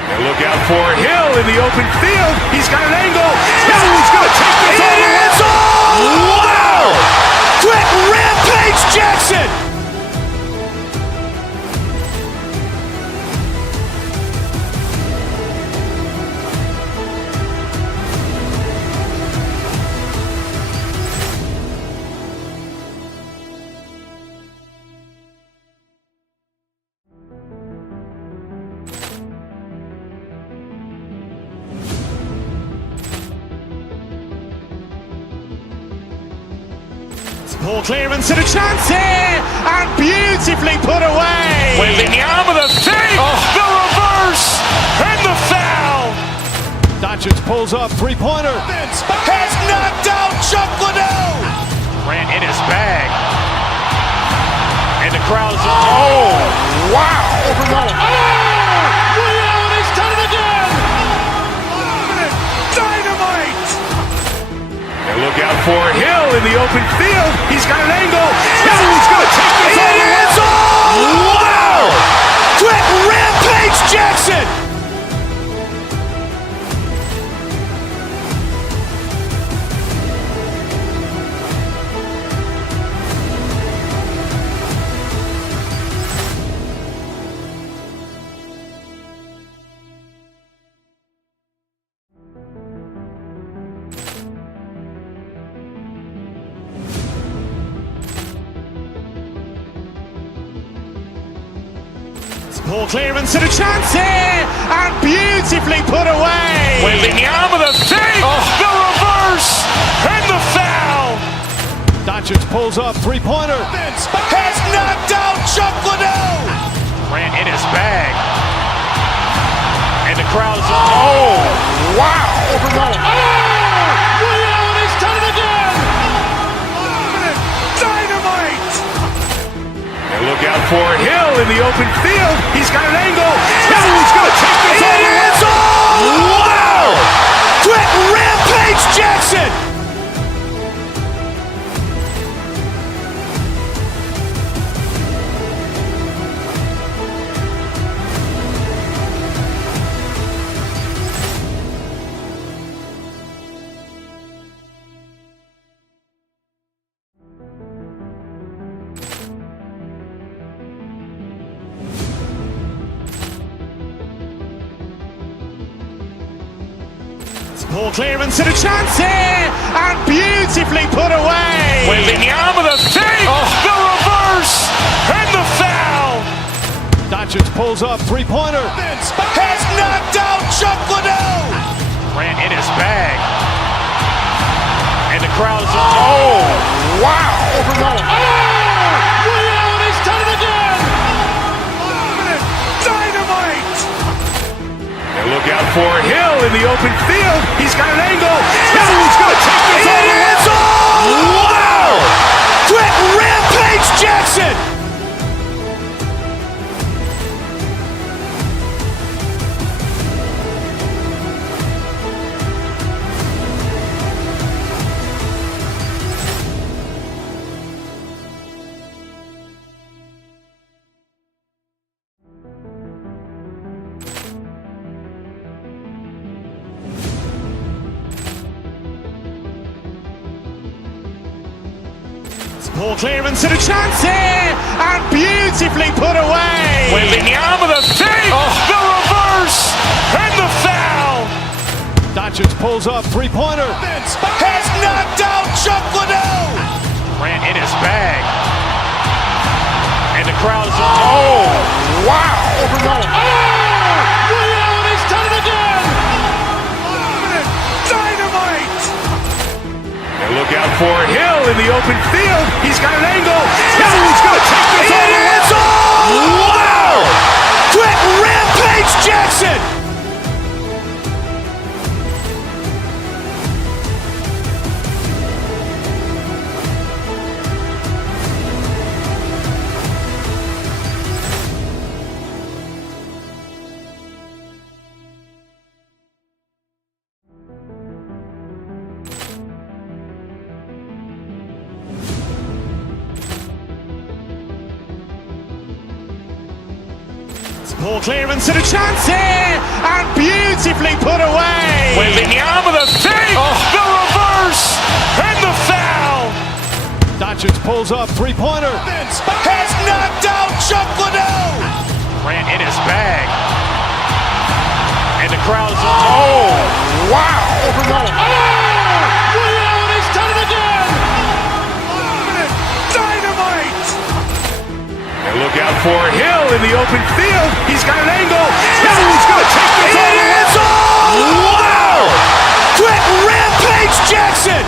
And look out for Hill in the open field. He's got an angle. He's going to take this all the way. Wow! Quick Rampage Jackson. Ball clearance and a chance here, and beautifully put away. Wembanyama with a save, the reverse, and the foul. Doncic pulls up, three-pointer. Has knocked out Chuck Liddell. Ran in his bag. And the crowd is, wow. Liddell has done it again. Dynamite. And look out for Hill in the open field. He's got an angle. He's going to take this all the way. Wow! Quick Rampage Jackson. Poor clearance and a chance here, and beautifully put away. Wembanyama the save, the reverse, and the foul. Doncic pulls up, three-pointer. Has knocked out Chuck Liddell. Ran in his bag. And the crowd is, wow. Ray Allen has done it again. Dynamite. And look out for Hill in the open field. He's got an angle. He's going to take this all the way. Wow. Quick Rampage Jackson. Poor clearance and a chance here, and beautifully put away. Wembanyama the save, the reverse, and the foul. Doncic pulls up, three-pointer. Has knocked out Chuck Liddell. Ran in his bag. And the crowd is, wow. Ray Allen has done it again. Dynamite. And look out for Hill in the open field. He's got an angle. He's going to take this all the way. Wow. Quick Rampage Jackson. Poor clearance and a chance here, and beautifully put away. Wembanyama the save, the reverse, and the foul. Doncic pulls up, three-pointer. Has knocked out Chuck Liddell. Ran in his bag. And the crowd is, wow. Ray Allen has done it again. Dynamite. And look out for Hill in the open field. He's got an angle. He's going to take this all the way. Wow. Quick Rampage Jackson. Poor clearance and a chance here, and beautifully put away. Wembanyama the save, the reverse, and the foul. Doncic pulls up, three-pointer. Has knocked out Chuck Liddell. Ran in his bag. And the crowd is, wow. Ray Allen has done it again. Dynamite. And look out for Hill in the open field. He's got an angle. He's going to take this all the way. Wow. Quick Rampage Jackson.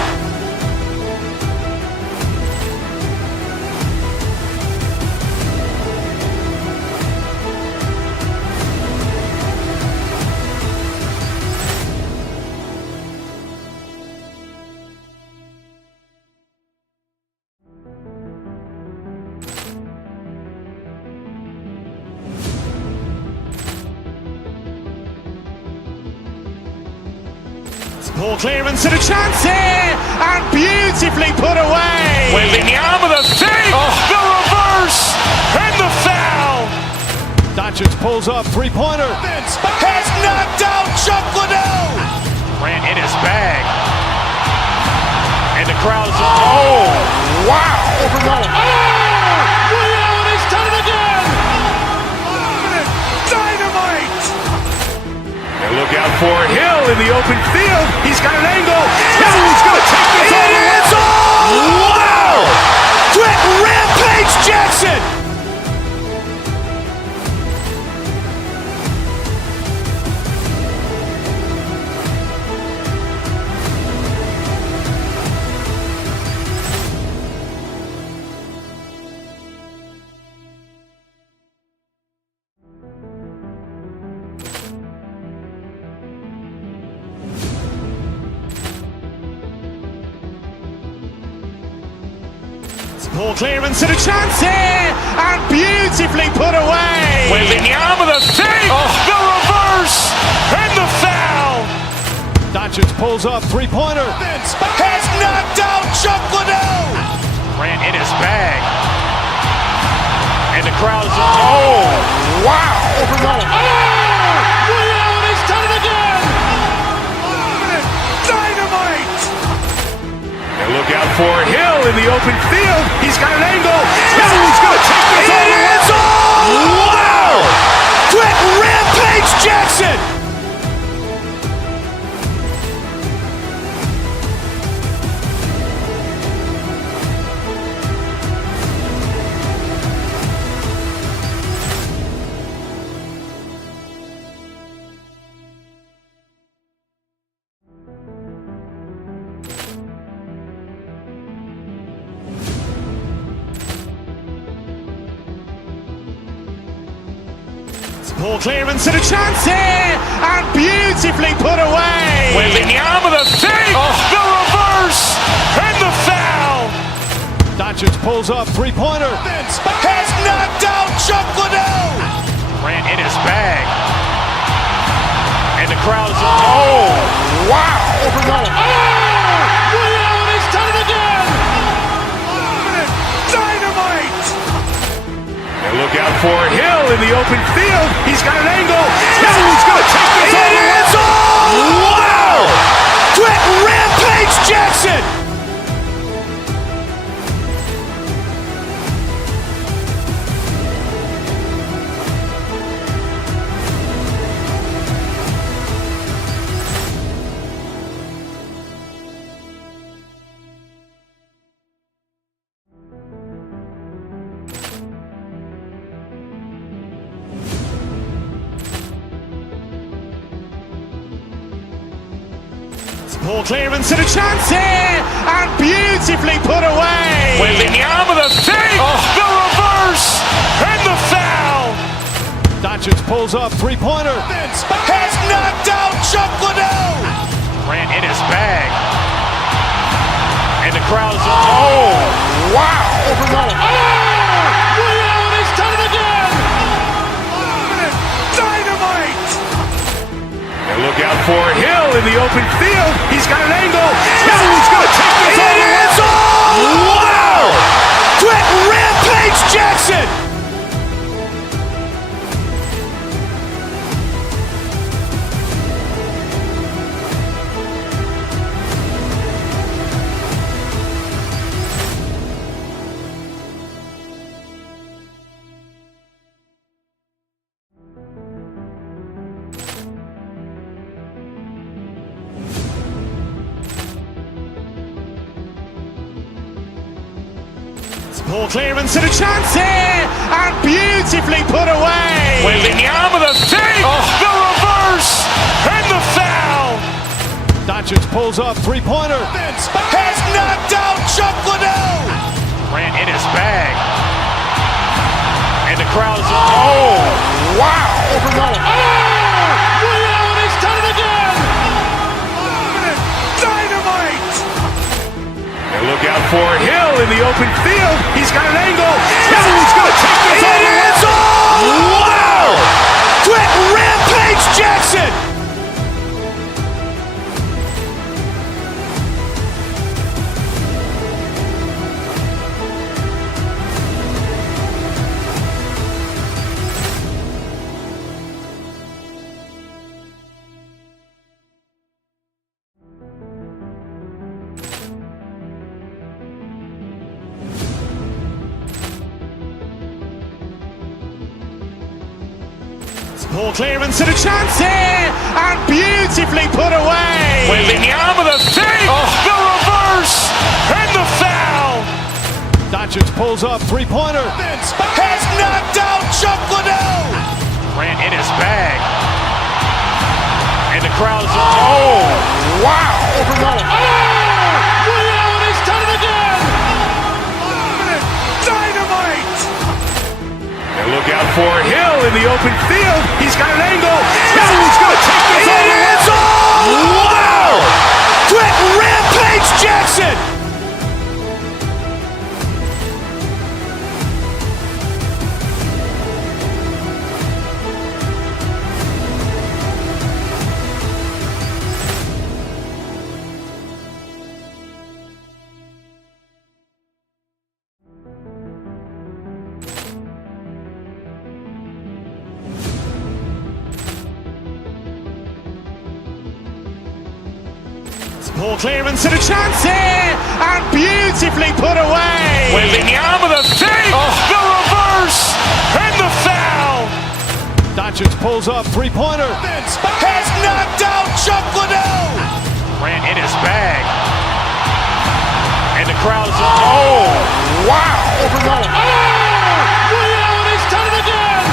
Poor clearance and a chance here, and beautifully put away. Wembanyama the save, the reverse, and the foul. Doncic pulls up, three-pointer. Has knocked out Chuck Liddell. Ran in his bag. And the crowd is, wow. Ray Allen has done it again. Dynamite. And look out for Hill in the open field. He's got an angle. He's going to take this all the way. Wow. Quick Rampage Jackson. Poor clearance and a chance here, and beautifully put away. Wembanyama with a fake, the reverse, and the foul. Doncic pulls up, three-pointer. Has knocked out Chuck Liddell. Ran in his bag. And the crowd is, oh, wow. He's done it again. Dynamite. And look out for Hill in the open field. He's got an angle. He's going to take this all the way. Wow! Quick rampage Jackson. Poor clearance and a chance here, and beautifully put away. Wembanyama with a fake, the reverse, and the foul. Doncic pulls up, three-pointer. Has knocked out Chuck Liddell. Ran in his bag. And the crowd is, oh, wow. He's done it again. Dynamite. And look out for Hill in the open field. He's got an angle. He's going to take this all the way. Wow! Quick rampage Jackson. Poor clearance and a chance here, and beautifully put away. Wembanyama with a fake, the reverse, and the foul. Doncic pulls up, three-pointer. Has knocked out Chuck Liddell. Ran in his bag. And the crowd is, oh, wow. He's done it again. Dynamite. And look out for Hill in the open field. He's got an angle. He's going to take this all the way. Wow! Quick rampage Jackson. Poor clearance and a chance here, and beautifully put away. Wembanyama with a fake, the reverse, and the foul. Doncic pulls up, three-pointer. Has knocked out Chuck Liddell. Ran in his bag. And the crowd is, oh, wow. He's done it again. Dynamite. And look out for Hill in the open field. He's got an angle. He's going to take this all the way. Wow! Quick rampage Jackson. Poor clearance and a chance here, and beautifully put away. Wembanyama with a fake, the reverse, and the foul. Doncic pulls up, three-pointer. Has knocked out Chuck Liddell. Ran in his bag. And the crowd is, oh, wow. He's done it again. Dynamite. And look out for Hill in the open field. He's got an angle. He's going to take this all the way. Wow! Quick rampage Jackson. Ball clearance and a chance here, and beautifully put away. Wembanyama the fake, the reverse, and the foul. Doncic pulls up, three-pointer. Has knocked out Chuck Liddell. Ran in his bag. And the crowd is, oh, wow. Ray Allen has done it again.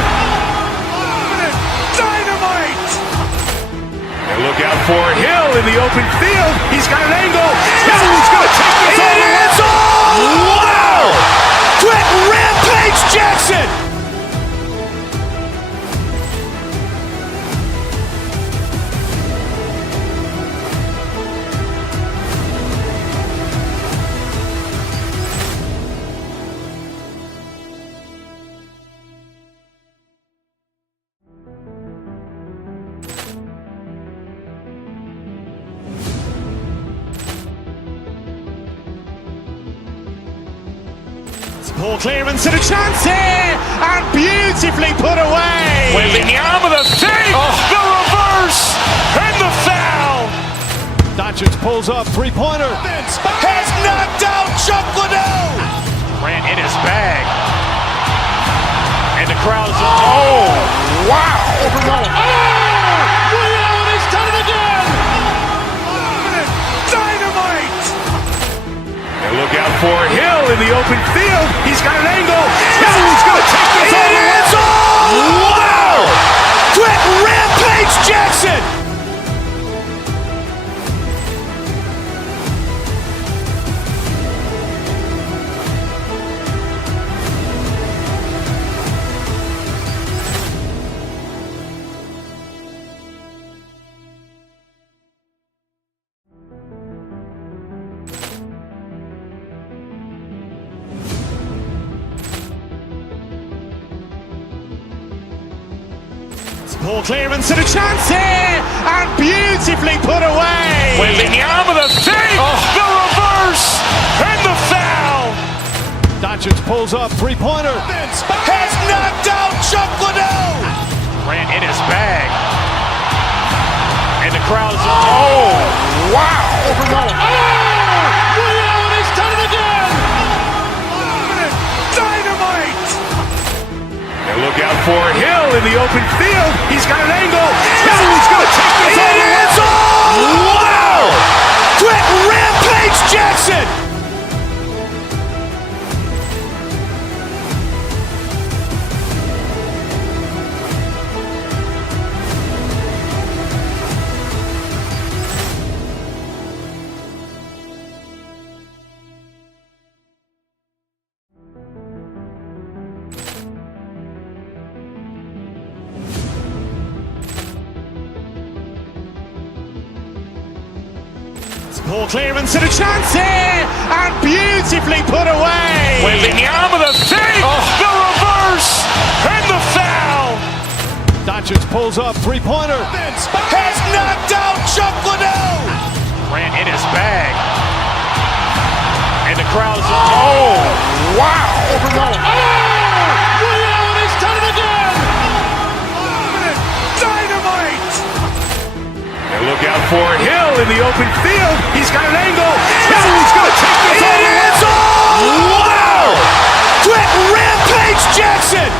Dynamite. And look out for Hill in the open field. He's got an angle. He's going to take this all the way. Wow. Quick Rampage Jackson. Ball clearance and a chance here, and beautifully put away. Wembanyama the fake, the reverse, and the foul. Doncic pulls up, three-pointer. Has knocked out Chuck Liddell. Ran in his bag. And the crowd is, oh, wow. Ray Allen has done it again. Dynamite. And look out for Hill in the open field. He's got an angle. He's going to take this all the way. Wow. Quick Rampage Jackson. Ball clearance and a chance here, and beautifully put away. Wembanyama the fake, the reverse, and the foul. Doncic pulls up, three-pointer. Has knocked out Chuck Liddell. Ran in his bag. And the crowd is, oh, wow. Ray Allen has done it again. Dynamite. And look out for Hill in the open field. He's got an angle. He's going to take this all the way. Wow. Quick Rampage Jackson. Ball clearance and a chance here, and beautifully put away. Wembanyama the fake, the reverse, and the foul. Doncic pulls up, three-pointer. Has knocked out Chuck Liddell. Ran in his bag. And the crowd is, oh, wow. Ray Allen has done it again. Dynamite. And look out for Hill in the open field. He's got an angle. He's going to take this all the way. Wow. Quick Rampage Jackson.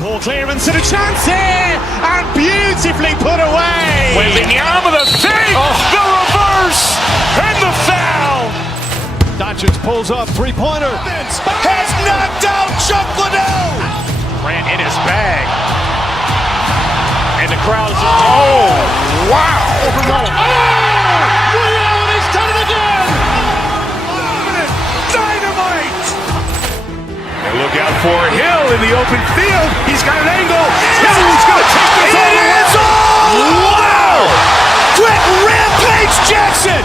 Ball clearance and a chance here, and beautifully put away. Wembanyama the fake, the reverse, and the foul. Doncic pulls up, three-pointer. Has knocked out Chuck Liddell. Ran in his bag. And the crowd is, oh, wow. Ray Allen has done it again. Dynamite. And look out for Hill in the open field. He's got an angle. He's going to take this all the way. Wow. Quick Rampage Jackson.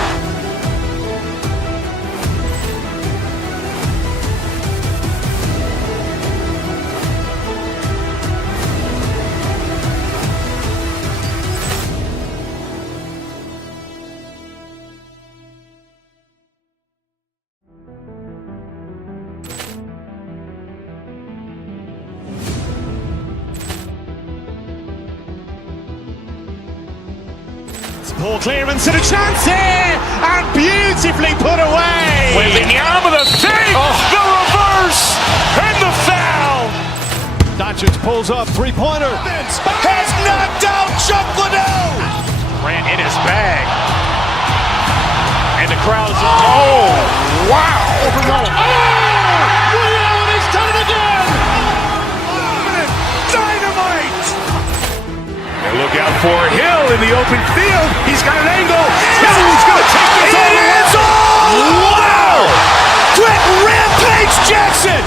Poor clearance and a chance here, and beautifully put away. Wembanyama the save, the reverse, and the foul. Doncic pulls up, three-pointer. Has knocked out Chuck Liddell. Ran in his bag. And the crowd is, oh, wow. Leon has done it again. Dynamite. And look out for Hill in the open field. He's got an angle. Hill's going to take this all the way. Wow! Quick rampage Jackson.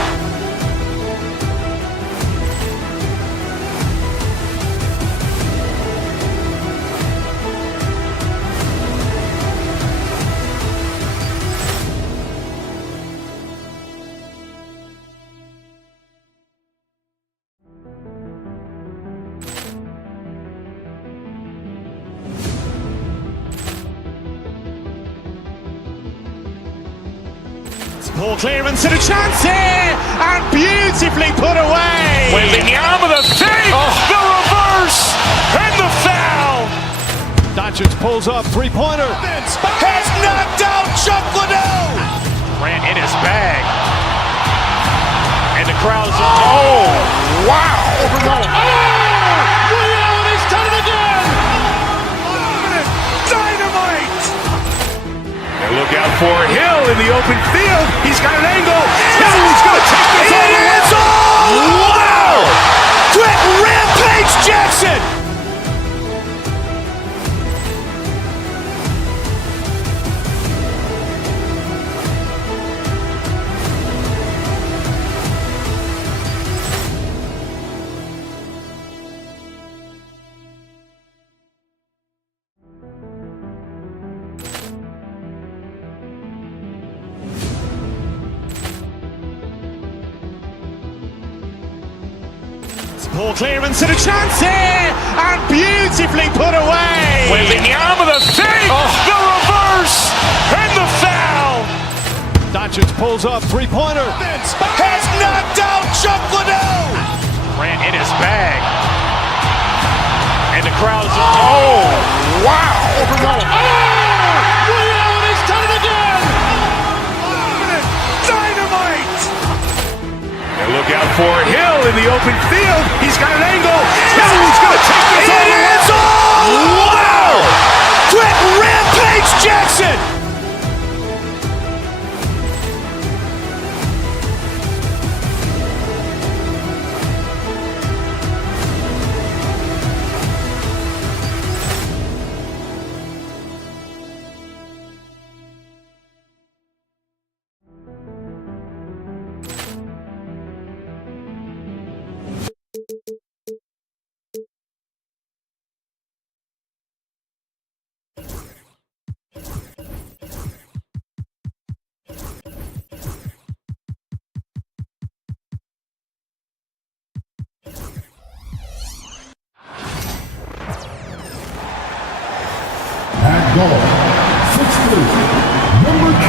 Poor clearance and a chance here, and beautifully put away. Wembanyama the save, the reverse, and the foul. Doncic pulls up, three-pointer. Has knocked out Chuck Liddell. Ran in his bag. And the crowd is, oh, wow. Leon has done it again. Dynamite. And look out for Hill in the open field. He's got an angle. Hill's going to take this all the way. Wow! Quick rampage Jackson. Poor clearance and a chance here, and beautifully put away. Wembanyama the save, the reverse, and the foul. Doncic pulls up, three-pointer. Has knocked out Chuck Liddell. Ran in his bag. And the crowd is, oh, wow. Leon has done it again. Dynamite. And look out for Hill in the open field. He's got an angle. Hill's going to take this all the way. Wow! Quick rampage Jackson.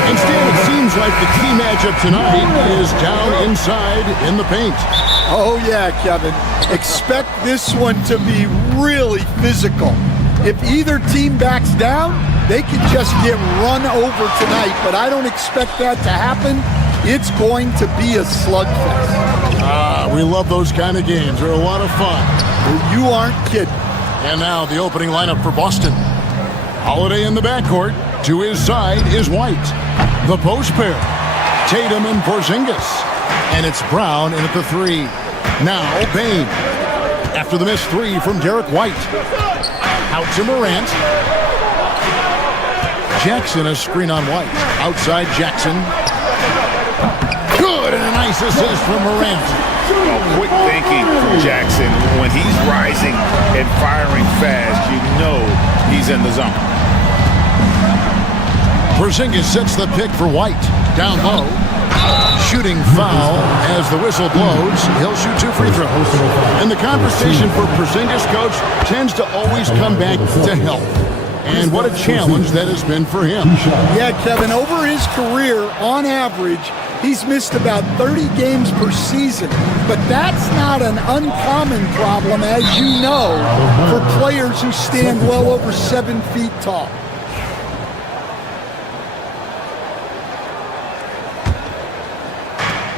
Instead, it seems like the key matchup tonight is down inside in the paint. Oh, yeah, Kevin. Expect this one to be really physical. If either team backs down, they could just get run over tonight, but I don't expect that to happen. It's going to be a slugfest. We love those kind of games. They're a lot of fun. You aren't kidding. And now the opening lineup for Boston. Holiday in the backcourt. To his side is White. The post pair, Tatum and Porzingis. And it's Brown in at the three. Now Bane. After the missed three from Derek White. Out to Morant. Jackson, a screen on White. Outside Jackson. Good, and a nice assist from Morant. Quick thinking from Jackson. When he's rising and firing fast, you know he's in the zone. Porzingis sets the pick for White. Down low. Shooting foul as the whistle blows. He'll shoot 2 free throws. And the conversation for Porzingis, coach, tends to always come back to health. And what a challenge that has been for him. Yeah, Kevin, over his career, on average, he's missed about 30 games per season. But that's not an uncommon problem, as you know, for for players who stand well over 7 feet tall.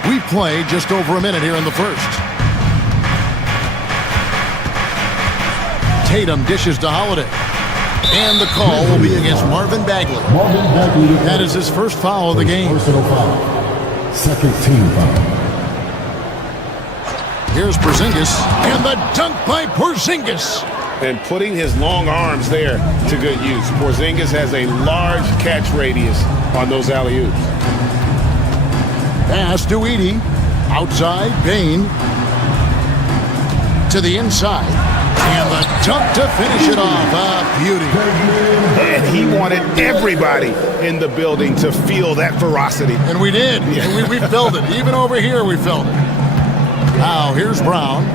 We've played just over a minute here in the first. Tatum dishes to Holiday. And the call will be against Marvin Bagley. That is his first foul of the game. Personal foul. Second team foul. Here's Porzingis, and the dunk by Porzingis. And putting his long arms there to good use. Porzingis has a large catch radius on those alley-oops. Pass to Edey. Outside, Bain. To the inside. And the dunk to finish it off. Beauty. And he wanted everybody in the building to feel that ferocity. And we did. Yeah. We felt it. Even over here, we felt it. Now, here's Brown.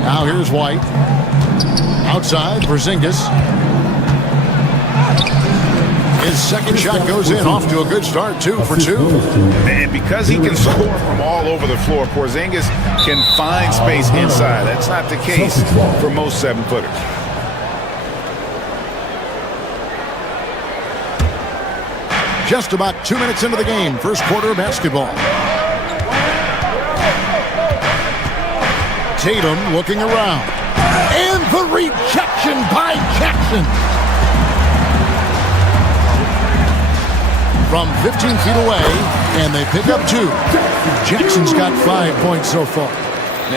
Now, here's White. Outside, Porzingis. His second shot goes in, off to a good start, 2 for 2. And because he can score from all over the floor, Porzingis can find space inside. That's not the case for most 7-footers. Just about 2 minutes into the game, first quarter of basketball. Tatum looking around. And the rejection by Jackson. From 15 feet away, and they pick up 2. Jackson's got 5 points so far.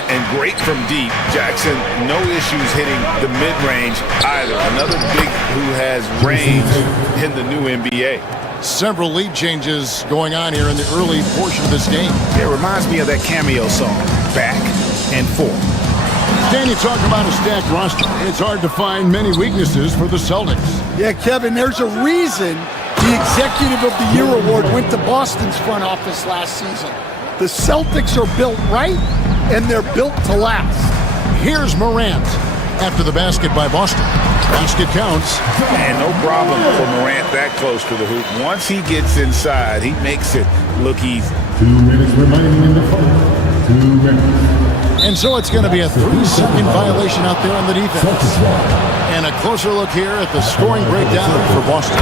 And great from deep. Jackson, no issues hitting the mid-range either. Another big who has range in the new NBA. Several lead changes going on here in the early portion of this game. It reminds me of that cameo song, Back and Forth. Dan, you talk about a stacked roster. It's hard to find many weaknesses for the Celtics. Yeah, Kevin, there's a reason the Executive of the Year award went to Boston's front office last season. The Celtics are built right, and they're built to last. Here's Morant after the basket by Boston. Basket counts. And no problem for Morant that close to the hoop. Once he gets inside, he makes it look easy. 2 minutes remaining in the fourth. 2 minutes. And so it's going to be a 3-second violation out there on the defense. And a closer look here at the scoring breakdown for Boston.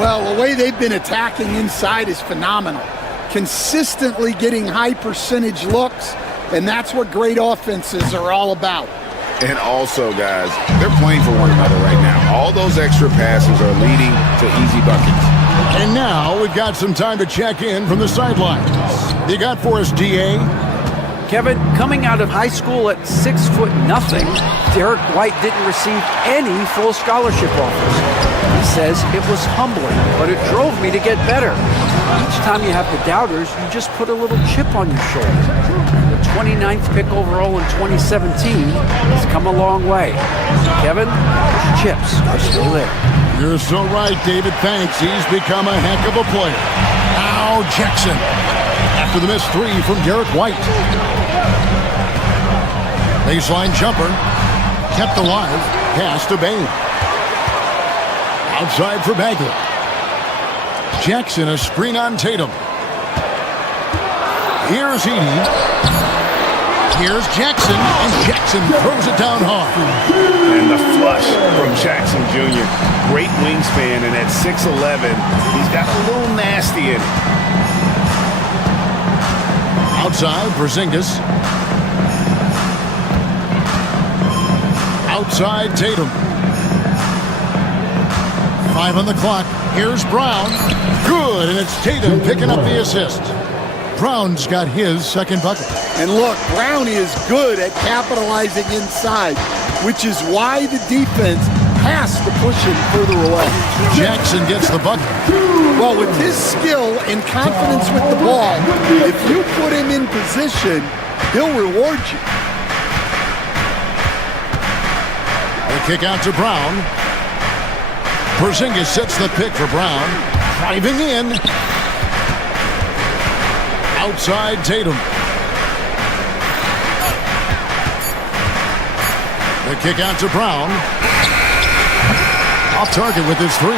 Well, the way they've been attacking inside is phenomenal. Consistently getting high percentage looks, and that's what great offenses are all about. And also, guys, they're playing for one another right now. All those extra passes are leading to easy buckets. And now we've got some time to check in from the sidelines. You got for us, DA? Kevin, coming out of high school at 6'0", Derek White didn't receive any full scholarship offers. He says it was humbling, but it drove me to get better. Each time you have the doubters, you just put a little chip on your shoulder. The 29th pick overall in 2017 has come a long way. Kevin, those chips are still there. You're so right, David. Thanks. He's become a heck of a player. Now Jackson. After the missed 3 from Derek White. Baseline jumper. Kept alive. Pass to Bain. Outside for Bagley. Jackson, a screen on Tatum. Here's Edey. Here's Jackson, and Jackson throws it down hard. And the flush from Jackson Jr. Great wingspan, and at 6'11", he's got a little nasty in it. Outside, Porzingis. Outside, Tatum. 5 on the clock. Here's Brown. Good, and it's Tatum picking up the assist. Brown's got his second bucket. And look, Brown is good at capitalizing inside, which is why the defense has to push him further away. Jackson gets the bucket. Well, with his skill and confidence with the ball, if you put him in position, he'll reward you. The kick out to Brown. Porzingis sets the pick for Brown. Driving in. Outside Tatum. The kick out to Brown. Off target with his 3.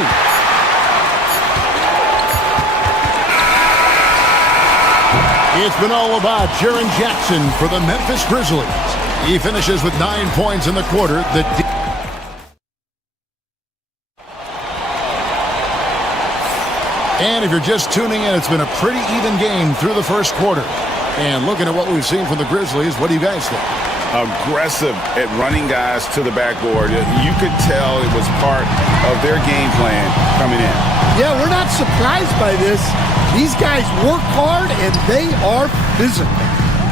It's been all about Jaren Jackson for the Memphis Grizzlies. He finishes with 9 points in the quarter. And if you're just tuning in, it's been a pretty even game through the first quarter. And looking at what we've seen from the Grizzlies, what do you guys think? Aggressive at running guys to the backboard. You could tell it was part of their game plan coming in. Yeah, we're not surprised by this. These guys work hard, and they are physical.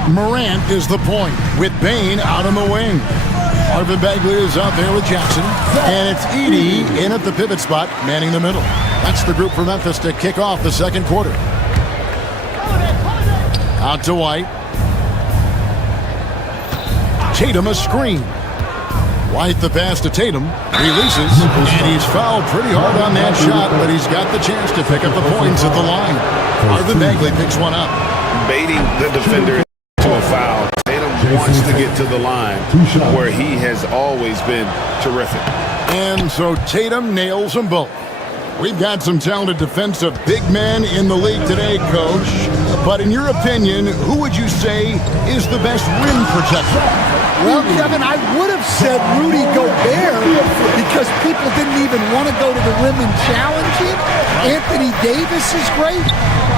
Morant is the point with Bain out on the wing. Marvin Bagley is out there with Jackson. And it's Edey in at the pivot spot, manning the middle. That's the group for Memphis to kick off the second quarter. Out to White. Tatum a screen. White the pass to Tatum. Releases. And he's fouled pretty hard on that shot, but he's got the chance to pick up the points at the line. Marvin Bagley picks one up. Baiting the defender to a foul. Tatum wants to get to the line where he has always been terrific. And so Tatum nails them both. We've got some talented defensive big men in the league today, Coach. But in your opinion, who would you say is the best rim protector? Well, Kevin, I would have said Rudy Gobert because people didn't even want to go to the rim and challenge him. Anthony Davis is great.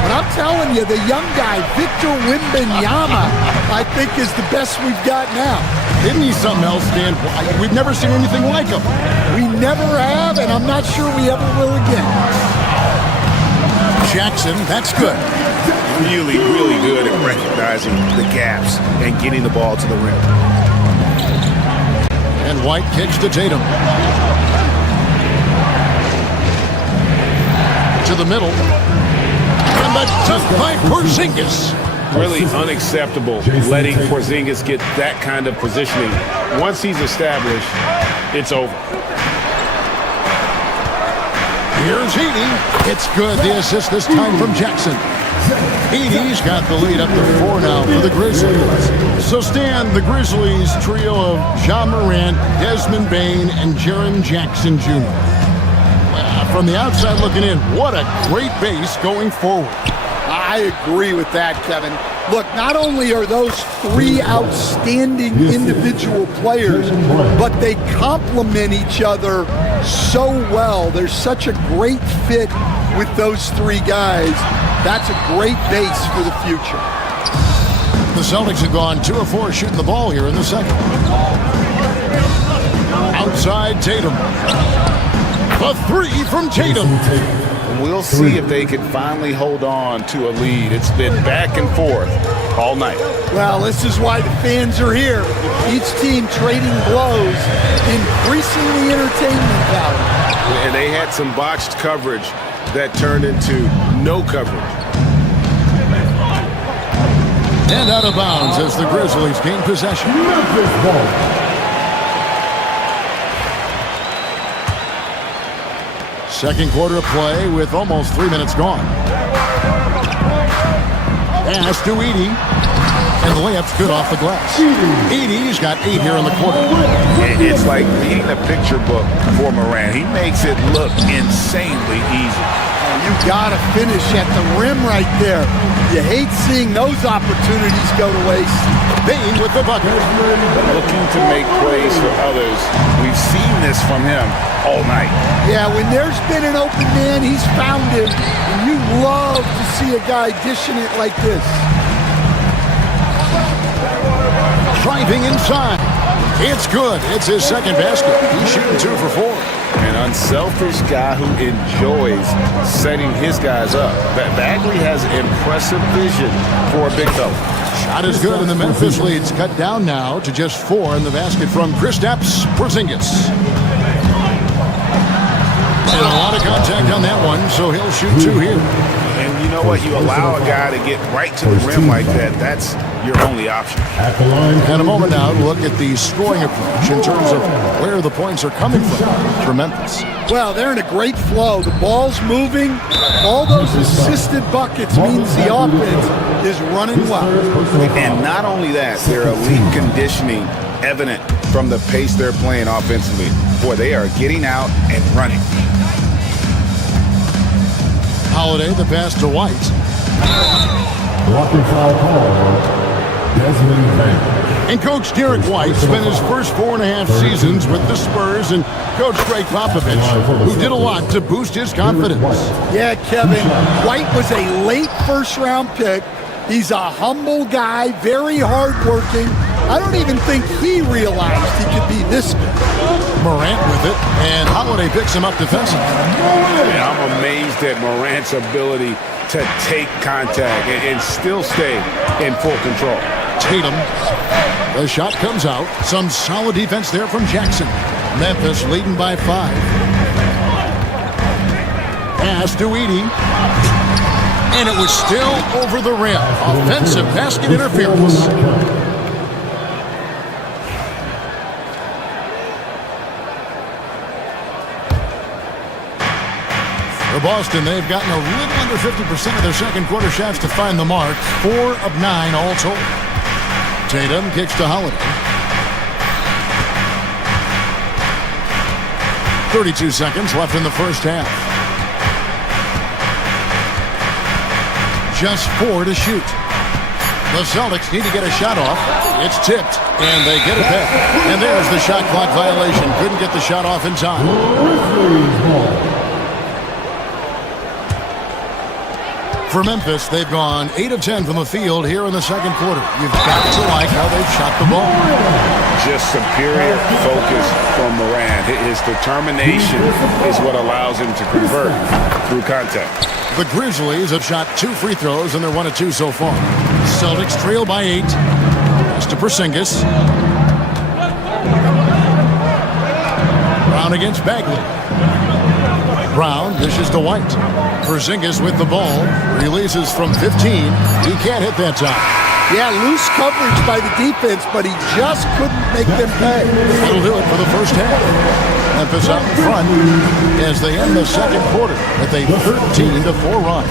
But I'm telling you, the young guy, Victor Wembanyama, I think is the best we've got now. Isn't he something else, Dan? We've never seen anything like him. We never have, and I'm not sure we ever will again. Jackson, that's good. Really, really good at recognizing the gaps and getting the ball to the rim. And White kicks to Tatum. To the middle. And the dunk by Porzingis. Really unacceptable letting Porzingis get that kind of positioning. Once he's established, it's over. Here's Edey. It's good. The assist this time from Jackson. Edey's got the lead up to 4 now for the Grizzlies. So Stan, the Grizzlies trio of Ja Morant, Desmond Bain, and Jaren Jackson Jr. From the outside looking in, what a great base going forward. I agree with that, Kevin. Look, not only are those three outstanding individual players, but they complement each other so well. There's such a great fit with those three guys. That's a great base for the future. The Celtics have gone 2 of 4 shooting the ball here in the second. Outside Tatum. A 3 from Tatum. We'll see if they can finally hold on to a lead. It's been back and forth all night. Well, this is why the fans are here. Each team trading blows, increasing the entertainment value. And they had some botched coverage that turned into no coverage. And out of bounds as the Grizzlies gain possession. Second quarter of play with almost 3 minutes gone. Pass to Edey. And the layup's good off the glass. Edey's got 8 here in the quarter. It's like reading a picture book for Morant. He makes it look insanely easy. You gotta finish at the rim right there. You hate seeing those opportunities go to waste. Bain with the bucket. Looking to make plays for others. We've seen this from him all night. Yeah, when there's been an open man, he's found him. And you love to see a guy dishing it like this. Driving inside. It's good. It's his second basket. He's shooting 2 for 4. An unselfish guy who enjoys setting his guys up. Bagley has impressive vision for a big fella. Shot is good, and the Memphis lead's cut down now to just 4 in the basket from Kristaps Porzingis. And a lot of contact on that one, so he'll shoot 2 here. And you know what? You allow a guy to get right to the rim like that. That's your only option. And a moment now to look at the scoring approach in terms of where the points are coming from for Memphis. Well, they're in a great flow. The ball's moving. All those assisted buckets means the offense is running well. And not only that, their elite conditioning evident from the pace they're playing offensively. Boy, they are getting out and running. Holiday, the pass to White. Blocking foul call, Desmond Bain. And Coach Derek White spent his first 4.5 seasons with the Spurs and Coach Greg Popovich, who did a lot to boost his confidence. Yeah, Kevin, White was a late first-round pick. He's a humble guy, very hardworking. I don't even think he realized he could be this good. Morant with it, and Holiday picks him up defensively. Yeah, I'm amazed at Morant's ability to take contact and still stay in full control. Tatum, the shot comes out. Some solid defense there from Jackson. Memphis leading by 5. Pass to Edey. And it was still over the rim. Offensive basket interference. For Boston, they've gotten a little under 50% of their second quarter shots to find the mark. 4 of 9 all told. Tatum kicks to Holiday. 32 seconds left in the first half. Just 4 to shoot. The Celtics need to get a shot off. It's tipped, and they get it back. And there's the shot clock violation. Couldn't get the shot off in time. For Memphis, they've gone 8 of 10 from the field here in the second quarter. You've got to like how they've shot the ball. Just superior focus from Morant. His determination is what allows him to convert through contact. The Grizzlies have shot 2 free throws, and they're 1 of 2 so far. Celtics trail by 8. Pass to Porzingis. Brown against Bagley. Brown dishes to White. Porzingis with the ball. Releases from 15. He can't hit that time. Yeah, loose coverage by the defense, but he just couldn't make them pay. That'll do it for the first half. Memphis out in front as they end the second quarter with a 13-4 run.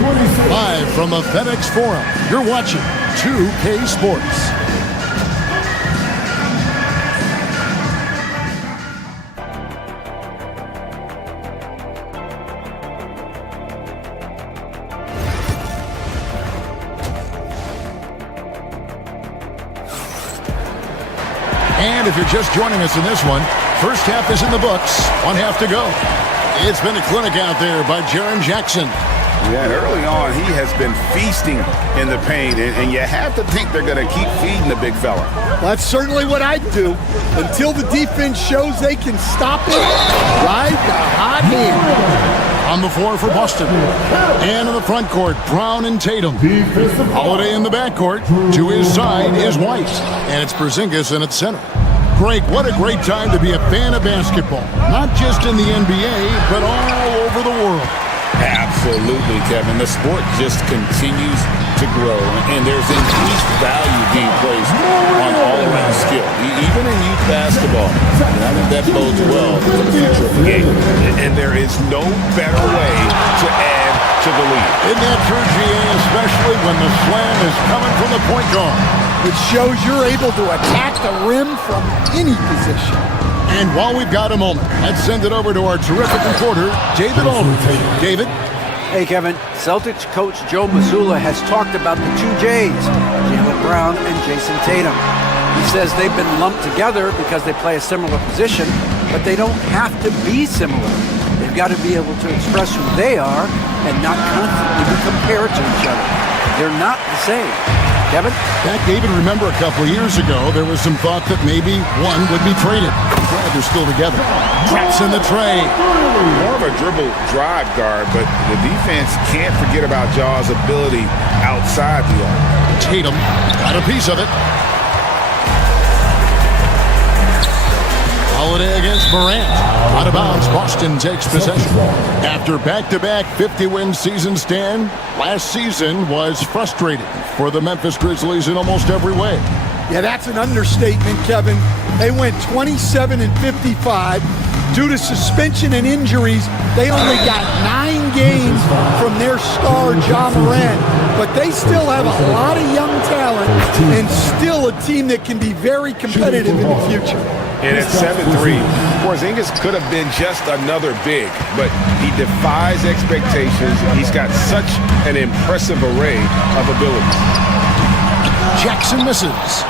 Live from the FedEx Forum, you're watching 2K Sports. And if you're just joining us in this one, first half is in the books. 1 half to go. It's been a clinic out there by Jaren Jackson. Yeah, and early on, he has been feasting in the paint, and you have to think they're going to keep feeding the big fella. That's certainly what I'd do until the defense shows they can stop it. Ride the hot hand. On the floor for Boston. And in the front court, Brown and Tatum. Holiday in the backcourt. To his side is White. And it's Porzingis in its center. Greg, what a great time to be a fan of basketball. Not just in the NBA, but all over the world. Absolutely, Kevin. The sport just continues to grow, and there's increased value being placed on all-around skill, even in youth basketball. And I think that bodes well for the future of the game. And there is no better way to add to the lead. Isn't that true, GA, especially when the slam is coming from the point guard? It shows you're able to attack the rim from any position. And while we've got a moment, let's send it over to our terrific reporter, David Aldridge. David? Hey, Kevin. Celtics coach Joe Mazzulla has talked about the 2 J's, Jaylen Brown and Jason Tatum. He says they've been lumped together because they play a similar position, but they don't have to be similar. They've got to be able to express who they are and not constantly be compared to each other. They're not the same. Kevin? Back, David, remember a couple of years ago, there was some thought that maybe one would be traded. Glad they're still together. Traps in the tray. More of a dribble drive guard, but the defense can't forget about Jaw's ability outside the arc. Tatum got a piece of it. Holiday against Morant. Out of bounds, Boston takes possession. After back-to-back 50-win seasons, Stan, last season was frustrating for the Memphis Grizzlies in almost every way. Yeah, that's an understatement, Kevin. They went 27 and 55. Due to suspension and injuries, they only got 9 games from their star, Ja Morant. But they still have a lot of young talent and still a team that can be very competitive in the future. And at 7'3", Porzingis could have been just another big, but he defies expectations. He's got such an impressive array of abilities. Jackson misses.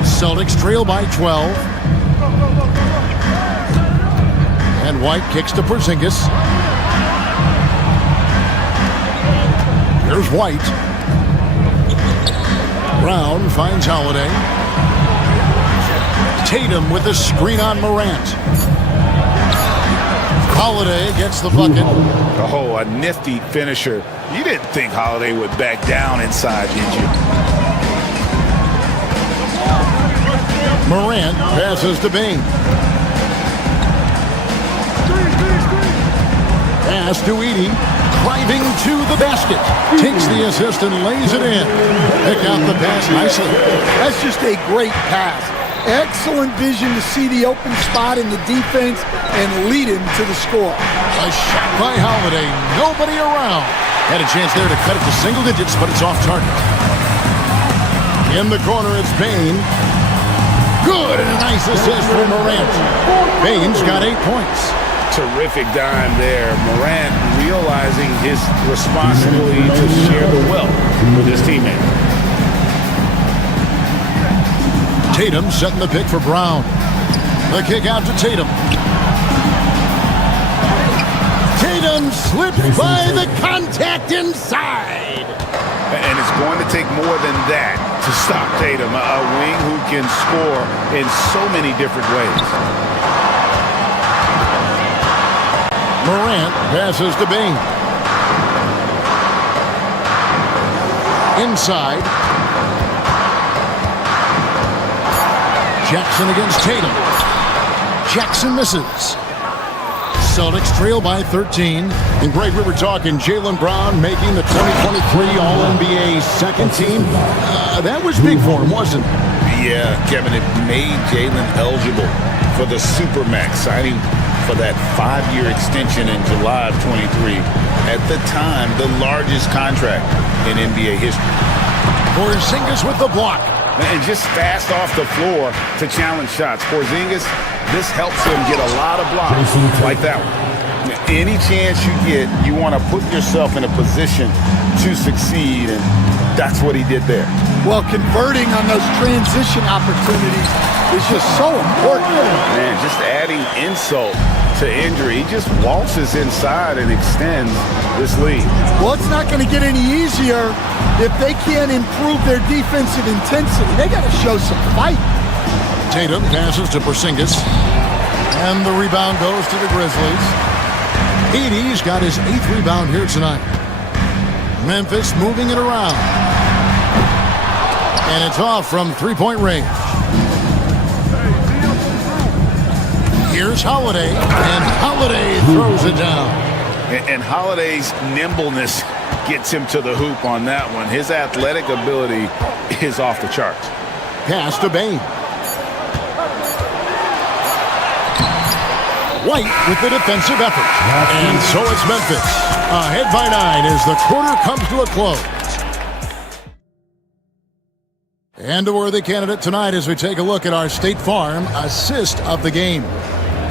Celtics trail by 12. And White kicks to Porzingis. Here's White. Brown finds Holiday. Tatum with a screen on Morant. Holiday gets the bucket. Oh, a nifty finisher. You didn't think Holiday would back down inside, did you? Morant passes to Bing. Pass to Edey. Driving to the basket. Takes the assist and lays it in. Pick out the pass nicely. That's just a great pass. Excellent vision to see the open spot in the defense and lead him to the score. A shot by Holiday. Nobody around. Had a chance there to cut it to single digits, but it's off target. In the corner, it's Bane. Good, and a nice assist for Morant. Bane's got 8 points. Terrific dime there. Morant realizing his responsibility to share the wealth with his teammate. Tatum setting the pick for Brown. The kick out to Tatum. Tatum slips by the contact inside. And it's going to take more than that to stop Tatum, a wing who can score in so many different ways. Morant passes to Bing. Inside. Jackson against Tatum. Jackson misses. Celtics trail by 13. And Greg, we were talking Jaylen Brown making the 2023 All-NBA second team. That was big for him, wasn't it? Yeah, Kevin, it made Jaylen eligible for the Supermax, signing for that 5-year extension in July of 23. At the time, the largest contract in NBA history. Porzingis with the block. And just fast off the floor to challenge shots. Porzingis, this helps him get a lot of blocks like that one. Any chance you get, you want to put yourself in a position to succeed, and that's what he did there. Well, converting on those transition opportunities is just so important. Man, just adding insult to injury. He just waltzes inside and extends this lead. Well, it's not going to get any easier if they can't improve their defensive intensity. They got to show some fight. Tatum passes to Porzingis. And the rebound goes to the Grizzlies. Edey's got his 8th rebound here tonight. Memphis moving it around. And it's off from three-point range. Here's Holiday, and Holiday throws it down. And Holiday's nimbleness gets him to the hoop on that one. His athletic ability is off the charts. Pass to Bane. White with the defensive effort. And so it's Memphis. Ahead by 9 as the quarter comes to a close. And a worthy candidate tonight as we take a look at our State Farm assist of the game.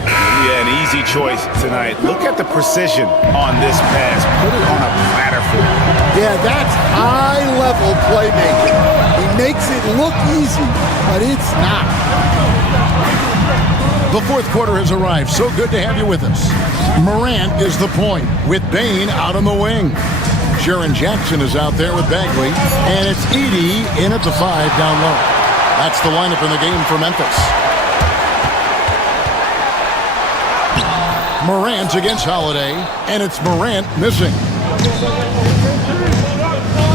Yeah, an easy choice tonight. Look at the precision on this pass. Put it on a platter for him. Yeah, that's high-level playmaking. He makes it look easy, but it's not. The fourth quarter has arrived. So good to have you with us. Morant is the point with Bane out on the wing. Jaren Jackson is out there with Bagley. And it's Edey in at the 5 down low. That's the lineup in the game for Memphis. Morant against Holiday, and it's Morant missing.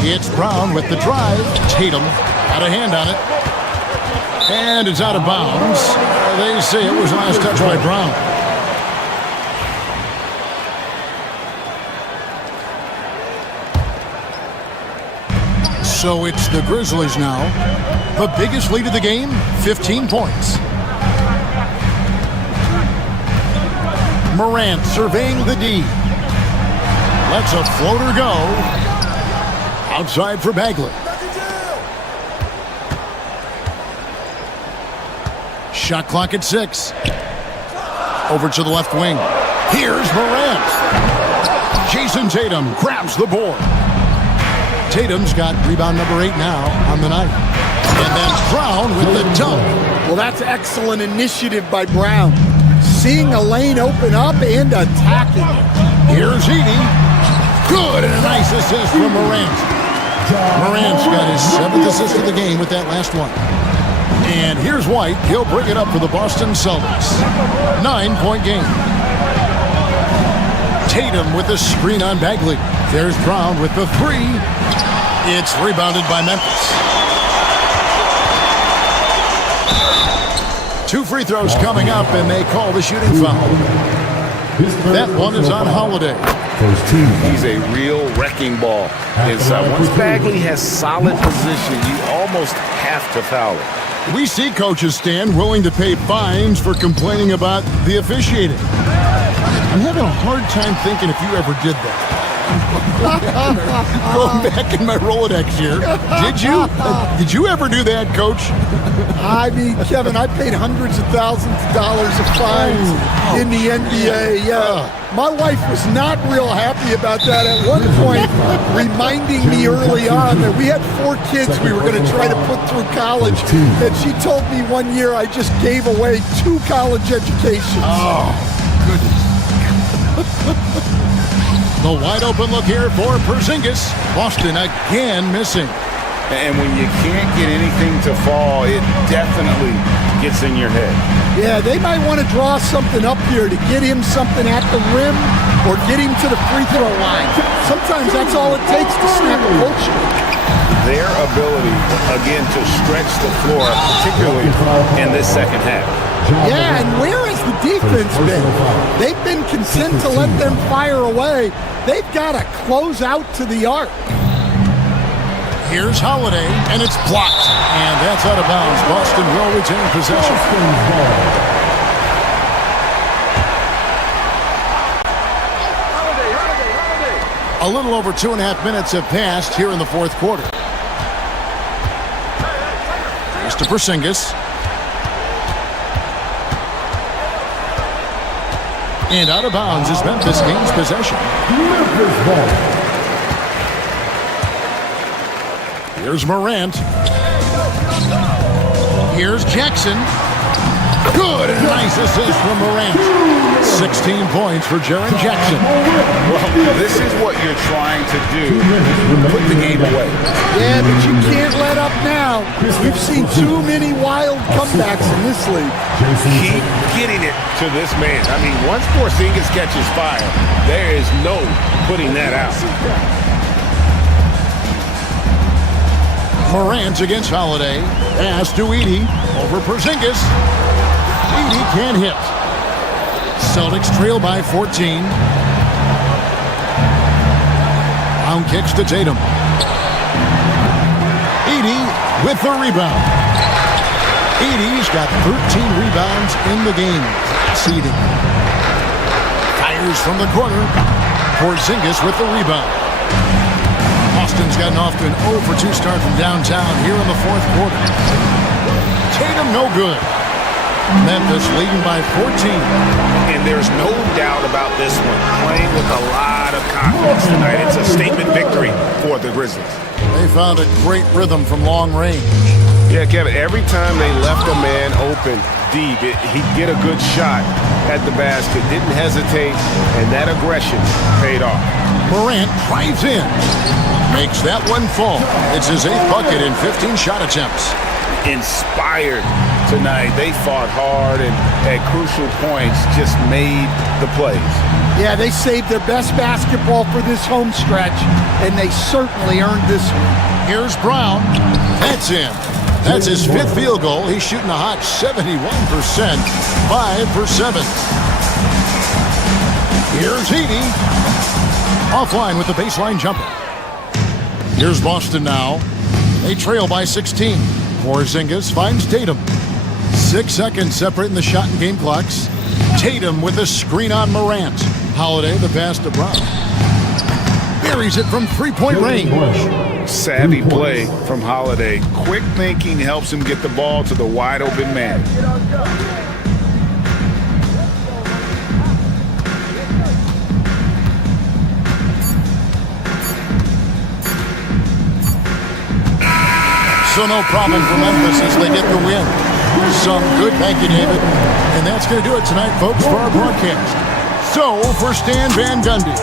It's Brown with the drive. Tatum had a hand on it. And it's out of bounds. They say it was a nice touch by Brown. So it's the Grizzlies now. The biggest lead of the game, 15 points. Morant surveying the D. Lets a floater go. Outside for Bagley. Shot clock at 6. Over to the left wing. Here's Morant. Jason Tatum grabs the board. Tatum's got rebound number 8 now on the night. And then Brown with the dunk. Well, that's excellent initiative by Brown. Seeing a lane open up and attacking it. Here's Edie. Good, and a nice assist from Morant. Morant's got his 7th assist of the game with that last one. And here's White. He'll bring it up for the Boston Celtics. 9-point game. Tatum with the screen on Bagley. There's Brown with the 3. It's rebounded by Memphis. 2 free throws coming up, and they call the shooting foul. That one is on Holiday. He's a real wrecking ball inside. Once Bagley has solid position, you almost have to foul it. We see coaches, Stan, willing to pay fines for complaining about the officiating. I'm having a hard time thinking if you ever did that. Going back in my Rolodex here. Did you ever do that, Coach? I mean, Kevin, I paid hundreds of thousands of dollars of fines in the NBA. My wife was not real happy about that at one point, reminding me early on that we had 4 kids we were going to try to put through college. And she told me one year I just gave away 2 college educations. Oh, goodness. The wide open look here for Porzingis. Boston again missing. And when you can't get anything to fall, it definitely gets in your head. Yeah, they might want to draw something up here to get him something at the rim or get him to the free throw line. Sometimes that's all it takes to snap a culture. Their ability, again, to stretch the floor, particularly in this second half. Yeah, and where has the defense been? They've been content to let them fire away. They've got to close out to the arc. Here's Holiday, and it's blocked. And that's out of bounds. Boston will retain possession. A little over 2.5 minutes have passed here in the fourth quarter. Here's to Porzingis. And out of bounds as Memphis gains possession. Memphis ball. Here's Morant. Here's Jackson. Good, and a nice assist from Morant. 16 points for Jaren Jackson. Well, this is what you're trying to do. Put the game away. Yeah, but you can't let up now. We've seen too many wild comebacks in this league. Keep getting it to this man. I mean, once Porzingis catches fire, there is no putting that out. Morant against Holiday. Pass to Edie. Over Porzingis. Edie can't hit. Celtics trail by 14. Brown kicks to Tatum. Edie with the rebound. Edie's got 13 rebounds in the game. Seeding. Fires from the corner. Porzingis with the rebound. Boston's gotten off to an 0-for-2 start from downtown here in the fourth quarter. Tatum no good. Memphis leading by 14. And there's no doubt about this one. Playing with a lot of confidence tonight. It's a statement victory for the Grizzlies. They found a great rhythm from long range. Yeah, Kevin, every time they left a man open deep, he'd get a good shot at the basket. Didn't hesitate, and that aggression paid off. Morant drives in. Makes that one fall. It's his 8th bucket in 15 shot attempts. Inspired tonight. They fought hard and at crucial points just made the plays. Yeah, they saved their best basketball for this home stretch, and they certainly earned this one. Here's Brown. That's in. That's his 5th field goal. He's shooting a hot 71%. 5 for 7. Here's Edie. Offline with the baseline jumper. Here's Boston now. They trail by 16. Porzingis finds Tatum. 6 seconds separating the shot and game clocks. Tatum with a screen on Morant. Holiday the pass to Brown. Buries it from 3-point range. Savvy play from Holiday. Quick thinking helps him get the ball to the wide open man. So no problem for Memphis as they get the win. Some good, thank you, David. And that's going to do it tonight, folks, for our broadcast. So, for Stan Van Gundy.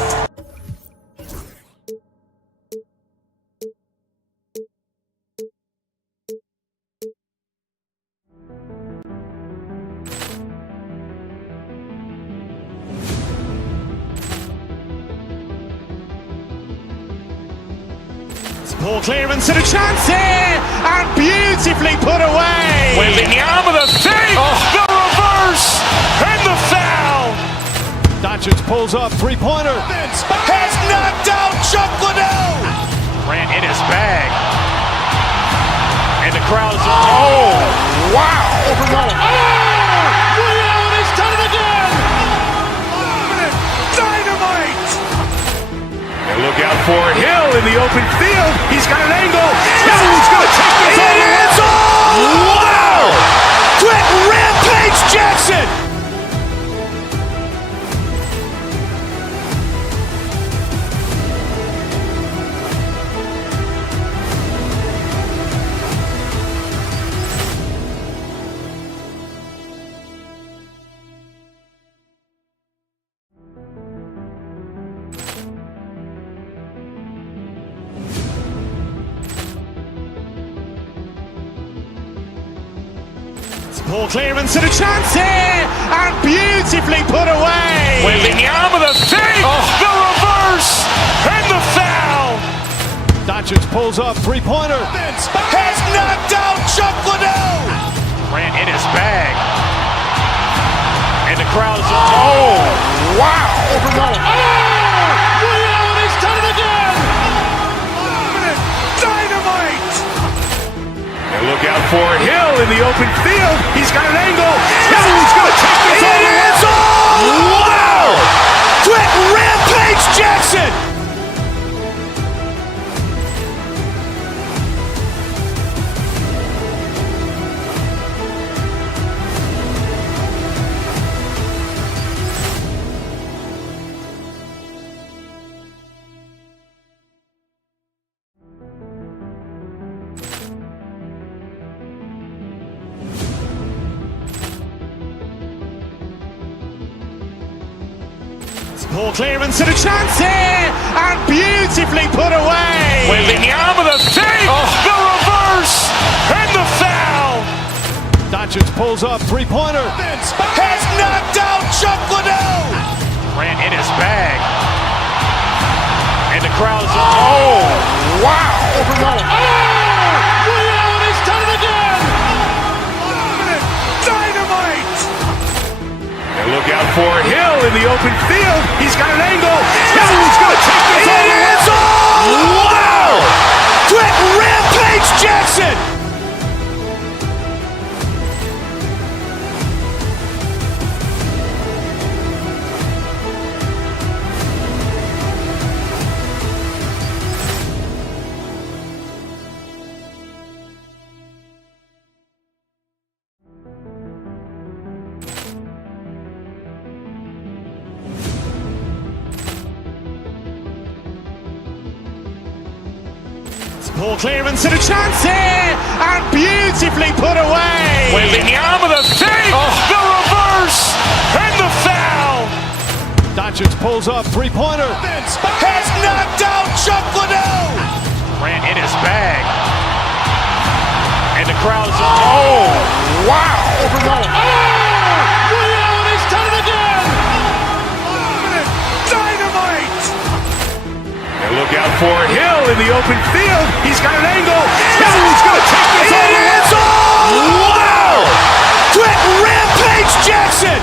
Ball clearance and a chance here, and beautifully put away. Wembanyama the save, the reverse, and the foul. Doncic pulls up, three-pointer. Has knocked out Chuck Liddell. Ran in his bag. And the crowd is, oh, wow. Ray Allen has done it again. Dynamite. And look out for Hill in the open field. He's got an angle. Hill's going to take this all the way. Wow. Quick rampage Jackson. Ball clearance and a chance here, and beautifully put away. Wembanyama the save, the reverse, and the foul. Doncic pulls up, three-pointer. Has knocked out Chuck Liddell. Ran in his bag. And the crowd is, oh, wow. Ray Allen has done it again. Dynamite. And look out for Hill in the open field. He's got an angle. Hill's going to take this all the way. Wow. Quick rampage Jackson. Ball clearance and a chance here, and beautifully put away. Wembanyama the save, the reverse, and the foul. Doncic pulls up, three-pointer. Has knocked out Chuck Liddell. Ran in his bag. And the crowd is, oh, wow. Ray Allen has done it again. Dynamite. And look out for Hill in the open field. He's got an angle. Hill's going to take this all the way. Wow. Quick rampage Jackson. Ball clearance and a chance here, and beautifully put away. Wembanyama the save, the reverse, and the foul. Doncic pulls up, three-pointer. Has knocked out Chuck Liddell. Ran in his bag. And the crowd is, oh, wow. Ray Allen has done it again. Dynamite. And look out for Hill in the open field. He's got an angle. Hill's going to take this all the way. Wow. Quick rampage Jackson.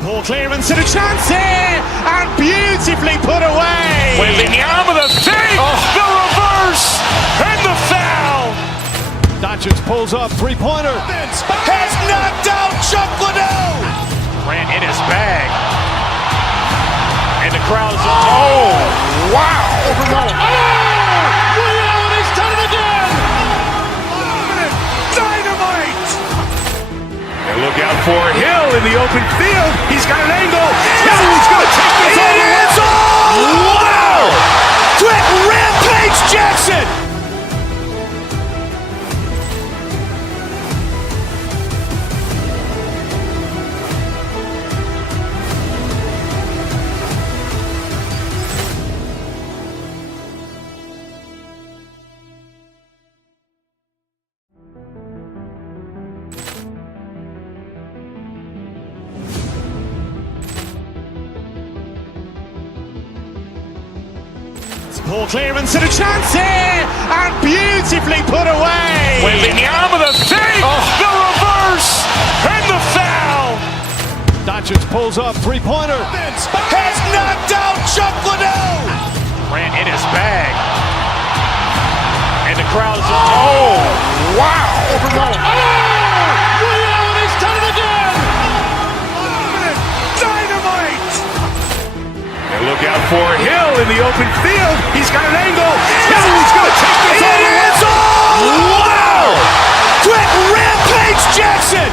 Ball clearance and a chance here, and beautifully put away. Wembanyama the save, the reverse, and the foul. Doncic pulls up, three-pointer. Has knocked out Chuck Liddell. Grant in his bag. And the crowd's oh, wow. Ray Allen has done it again. Dynamite. And look out for Hill in the open field. He's got an angle. He's going to take this all the way. Wow. Quick rampage Jackson. Poor clearance and a chance here, and beautifully put away. Wembanyama the fake, the reverse, and the foul. Doncic pulls up, three-pointer. Has knocked out Chuck Liddell. Grant in his bag. And the crowd's oh, wow. Ray Allen has done it again. Dynamite. And look out for Hill in the open field. He's got an angle. He's going to take this all the way. Wow. Quick rampage Jackson.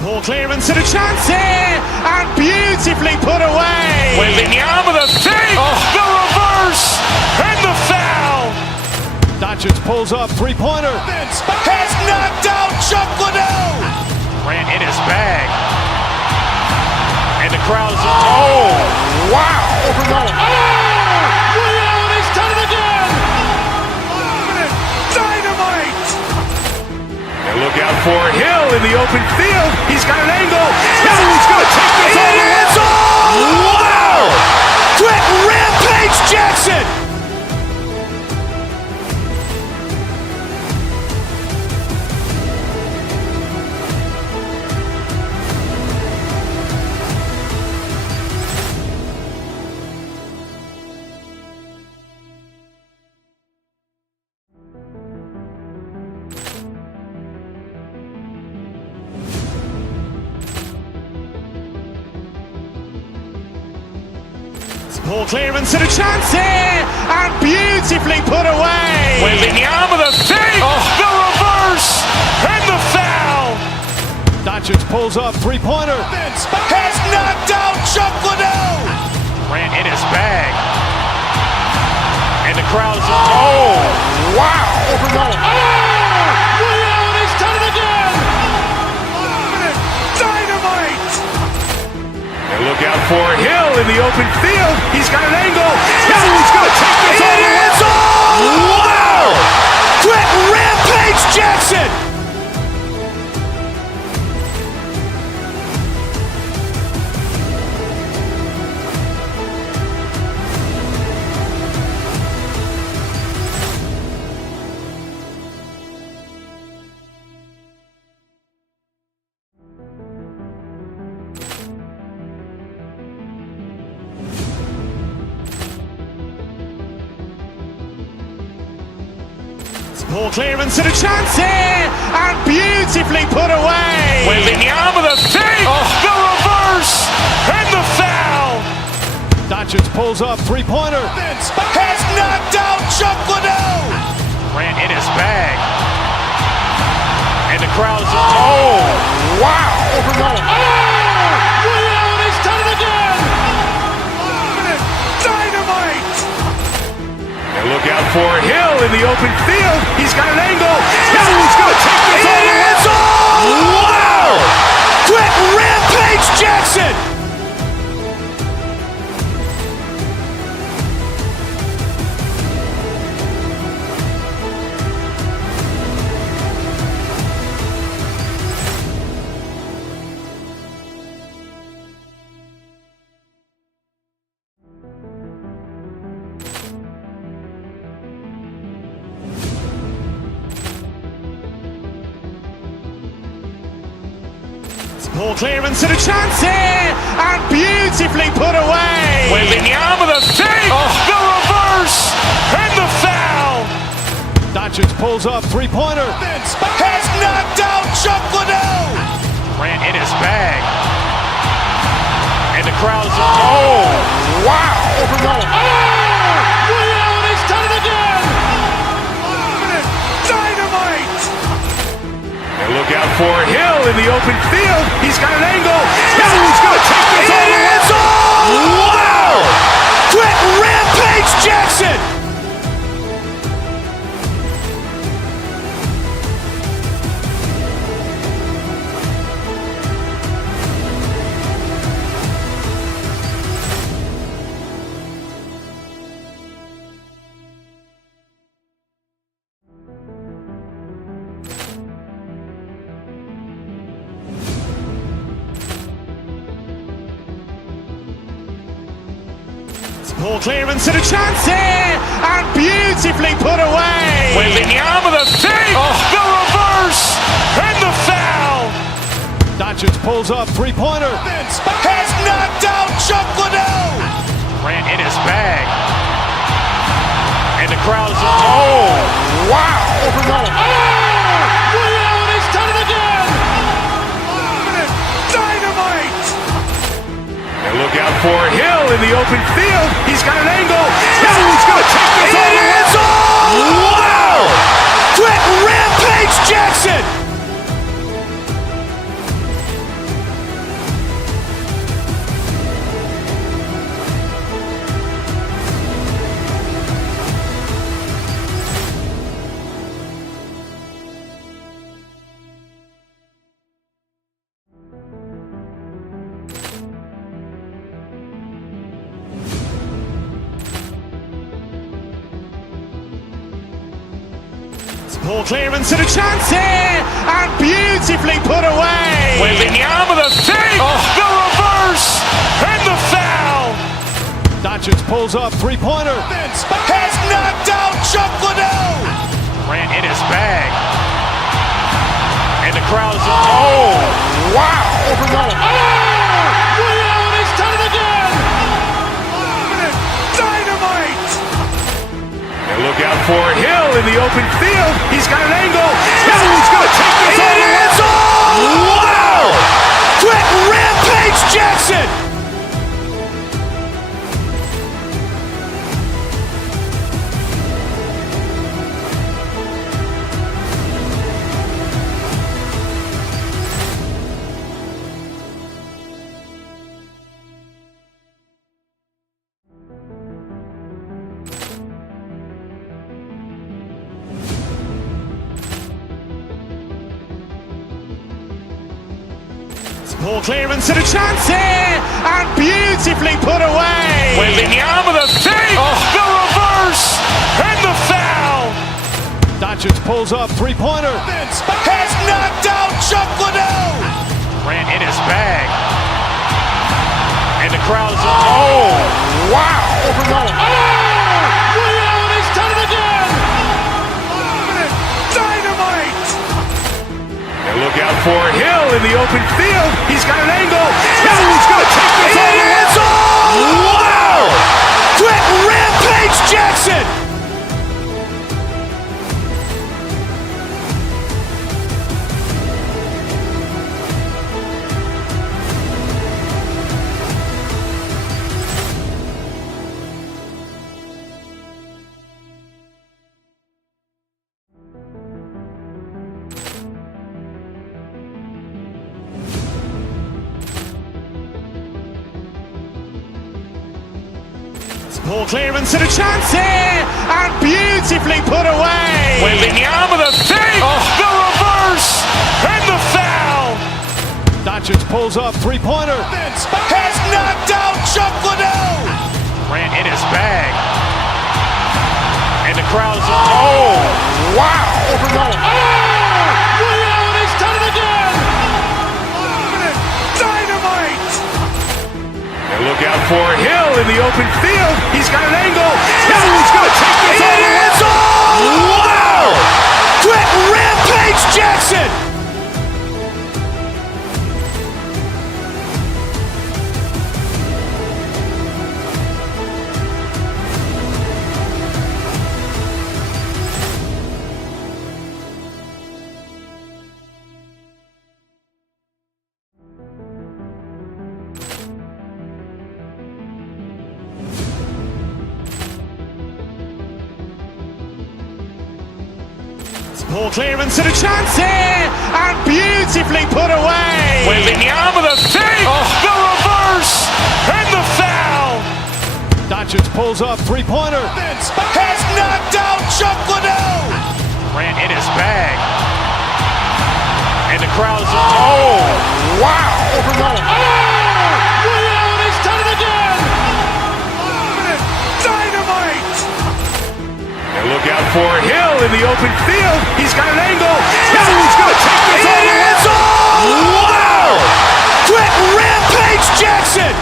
Poor clearance and a chance here, and beautifully put away. Wembanyama the fake, the reverse, and the foul. Doncic pulls up, three-pointer. Has knocked out Chuck Liddell. Grant in his bag. And the crowd's oh, wow. Ray Allen has done it again. Dynamite. And look out for Hill in the open field. He's got an angle. He's going to take this all the way. Wow. Quick rampage Jackson. Poor clearance and a chance here, and beautifully put away. Wembanyama the fake, the reverse, and the foul. Doncic pulls up, three-pointer. Has knocked out Chuck Liddell. Grant in his bag. And the crowd's oh, wow. Ray Allen has done it again. Dynamite. And look out for Hill in the open field. He's got an angle. He's going to take this all the way. Wow. Quick rampage Jackson. Poor clearance and a chance here, and beautifully put away. Wembanyama the fake, the reverse, and the foul. Doncic pulls up, three-pointer. Has knocked out Chuck Liddell. Grant in his bag. And the crowd's oh, wow. Ray Allen has done it again. Dynamite. And look out for Hill in the open field. He's got an angle. He's going to take this all the way. Wow. Quick rampage Jackson. Ball clearance and a chance here, and beautifully put away. Wembanyama with a save, the reverse, and the foul. Doncic pulls up, three-pointer. Has knocked out Chuck Liddell. Grant in his bag. And the crowd is, oh, wow. Ray Allen has done it again. Dynamite. And look out for Hill in the open field. He's got an angle. Hill's going to take this all the way. Wow. Quick rampage Jackson. Ball clearance and a chance here, and beautifully put away. Wembanyama with a save, the reverse, and the foul. Doncic pulls up, three-pointer. Has knocked out Chuck Liddell. Grant in his bag. And the crowd is, oh, wow. Ray Allen has done it again. Dynamite. And look out for Hill in the open field. He's got an angle. Hill's going to take this all the way. Wow. Quick rampage Jackson. Ball clearance and a chance here, and beautifully put away. Wembanyama with a save, the reverse, and the foul. Doncic pulls up, three-pointer. Has knocked out Chuck Liddell. Grant in his bag. And the crowd is, oh, wow. Ray Allen has done it again. Dynamite. And look out for Hill in the open field. He's got an angle. Hill's going to take this all the way. Wow. Quick rampage Jackson. Ball clearance and a chance here, and beautifully put away. Wembanyama with a save, the reverse, and the foul. Doncic pulls up, three-pointer. Has knocked out Chuck Liddell. Grant in his bag. And the crowd is, oh, wow. Ray Allen has done it again. Dynamite. And look out for Hill in the open field. He's got an angle. Hill's going to take this all the way. Wow. Quick rampage Jackson. Ball clearance and a chance here, and beautifully put away. Wembanyama with a save, the reverse, and the foul. Doncic pulls up, three-pointer. Has knocked out Chuck Liddell. Grant in his bag. And the crowd is, oh, wow. Ray Allen has done it again. Dynamite. And look out for Hill in the open field. He's got an angle. Hill's going to take this all the way. Wow. Quick rampage Jackson. Poor clearance and a chance here, and beautifully put away. Wembanyama with a save, the reverse, and the foul. Doncic pulls up, three-pointer. Has knocked out Chuck Liddell. Grant in his bag. And the crowd is, oh, wow. Ray Allen has done it again. Dynamite. And look out for Hill in the open field. He's got an angle. He's going to take this all the way. Wow. Quick Rampage Jackson.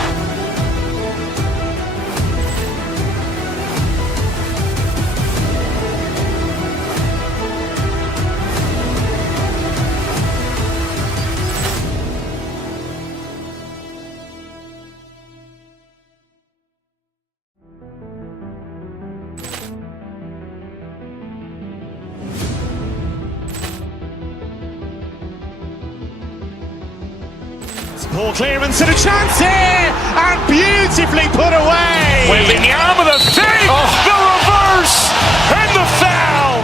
Poor clearance and a chance here, and beautifully put away. Wembanyama with a save, the reverse, and the foul.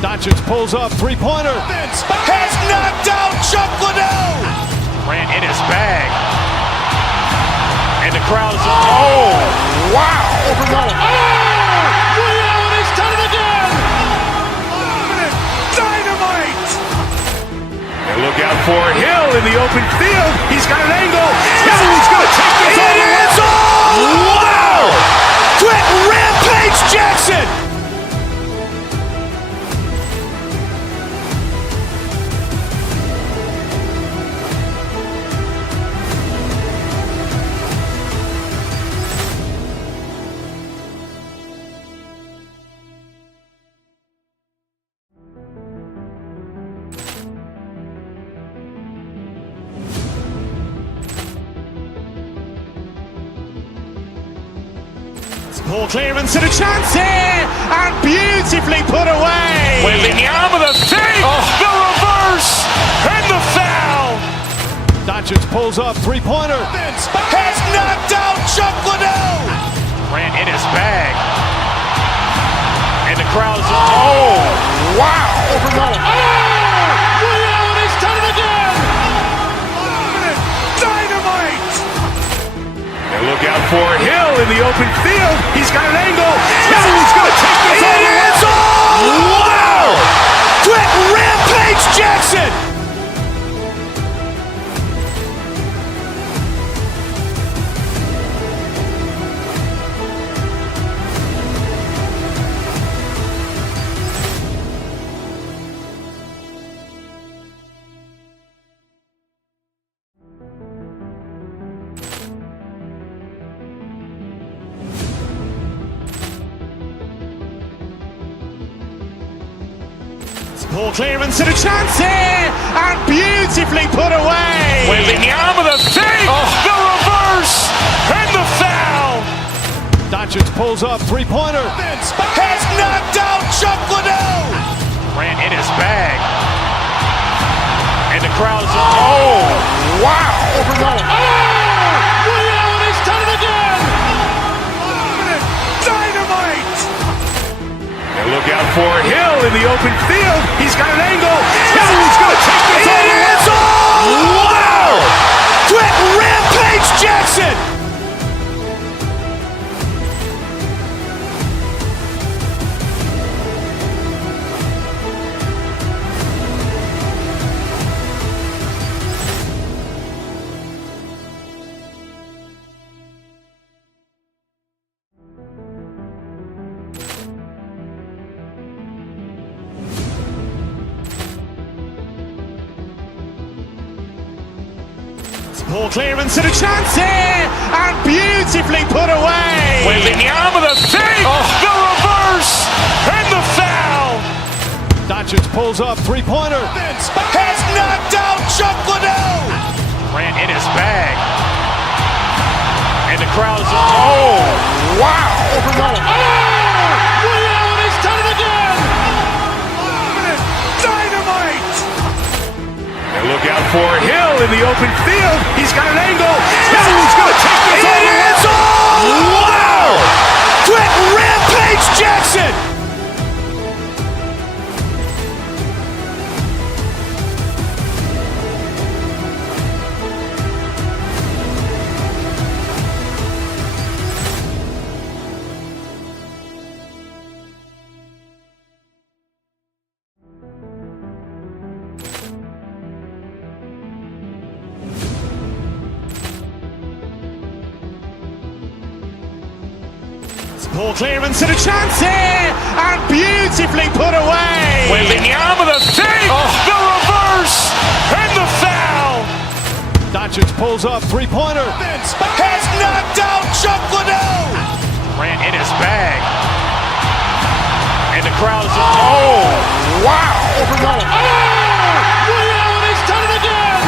Doncic pulls up, three-pointer. Has knocked out Chuck Liddell. Grant in his bag. And the crowd is, oh, wow. Ray Allen has done it again. Dynamite. And look out for Hill in the open field. He's got an angle. He's going to take this all the way. Wow. Quick Rampage Jackson. Poor clearance and a chance here, and beautifully put away. Wembanyama with a save, the reverse, and the foul. Doncic pulls up, three-pointer. Has knocked out Chuck Liddell. Grant in his bag. And the crowd is, oh, wow. Ray Allen has done it again. Dynamite. And look out for Hill in the open field. He's got an angle. He's going to take this all the way. Wow. Quick Rampage Jackson. Poor clearance and a chance here, and beautifully put away. Wembanyama with a save, the reverse, and the foul. Doncic pulls up, three-pointer. Has knocked out Chuck Liddell. Grant in his bag. And the crowd is, oh, wow. Ray Allen has done it again. Dynamite. And look out for Hill in the open field. He's got an angle. He's going to take this all the way. Wow. Quick Rampage Jackson. Poor clearance and a chance here, and beautifully put away. Wembanyama with a save, the reverse, and the foul. Doncic pulls up, three-pointer. Has knocked out Chuck Liddell. Grant in his bag. And the crowd is, oh, wow. Ray Allen has done it again. Dynamite. And look out for Hill in the open field. He's got an angle. He's going to take this all the way. Wow. Quick Rampage Jackson. Ball clearance and a chance here, and beautifully put away. Wembanyama with a fake, the reverse, and the foul. Doncic pulls up, three-pointer. Has knocked out Chuck Liddell. Ran in his bag. And the crowd is, oh, wow. He's done it again.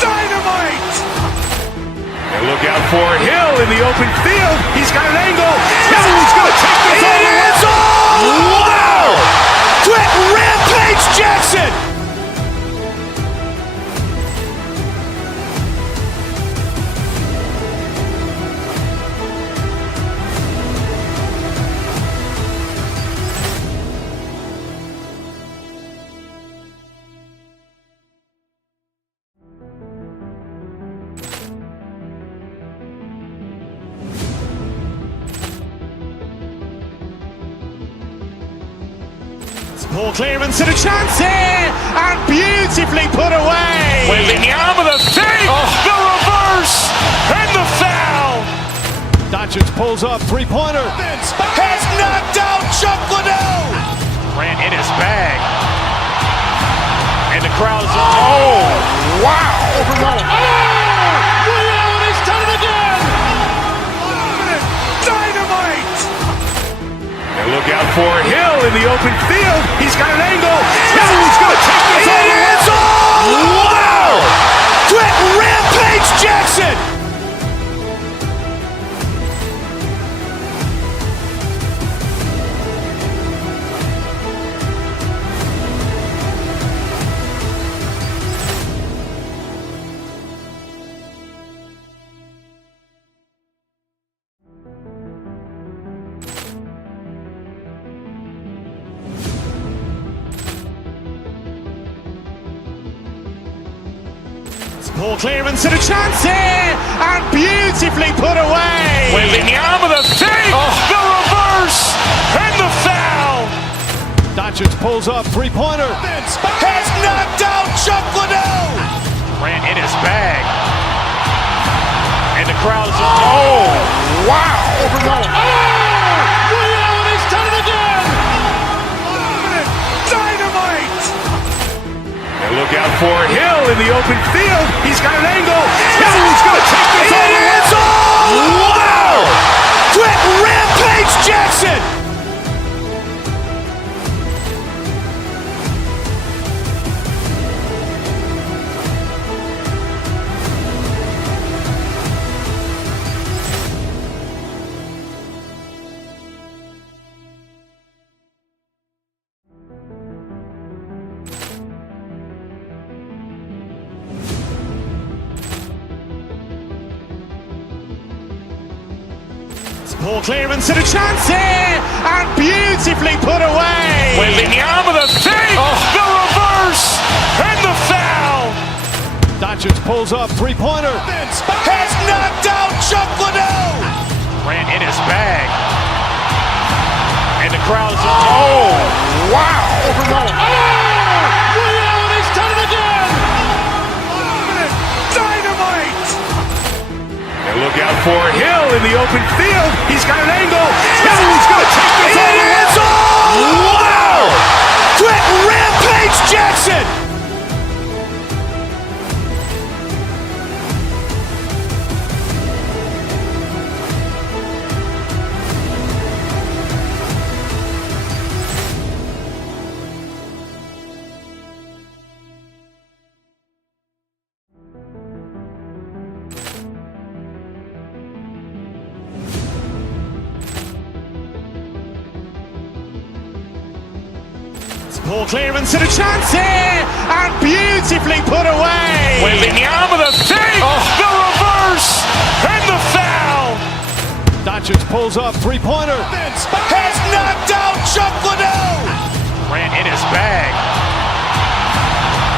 Dynamite. And look out for Hill in the open field. He's got an angle. Hill's going to take this all the way. Wow! Quick rampage Jackson. Ball clearance and a chance here, and beautifully put away. Wembanyama with a fake, the reverse, and the foul. Doncic pulls up, three-pointer. Has knocked out Chuck Liddell. Ran in his bag. And the crowd is, oh, wow. He's done it again. Dynamite. And look out for Hill in the open field. He's got an angle. Hill's going to take this all the way. Wow! Quick rampage Jackson. Ball clearance and a chance here, and beautifully put away. Wembanyama with a fake, the reverse, and the foul. Doncic pulls up, three-pointer. Has knocked out Chuck Liddell. Ran in his bag. And the crowd is, oh, wow. He's done it again. Dynamite. And look out for Hill in the open field. He's got an angle. Hill's going to take this all the way. Wow! Quick rampage Jackson. Ball clearance and a chance here, and beautifully put away. Wembanyama with a fake, the reverse, and the foul. Doncic pulls up, three-pointer. Has knocked out Chuck Liddell. Ran in his bag. And the crowd is, oh, wow. He's done it again. Dynamite. And look out for Hill in the open field. He's got an angle. Hill's going to take this all the way. Wow! Quick rampage Jackson. Ball clearance and a chance here, and beautifully put away. Wembanyama with a fake, the reverse, and the foul. Doncic pulls up, three-pointer. Has knocked out Chuck Liddell. Ran in his bag.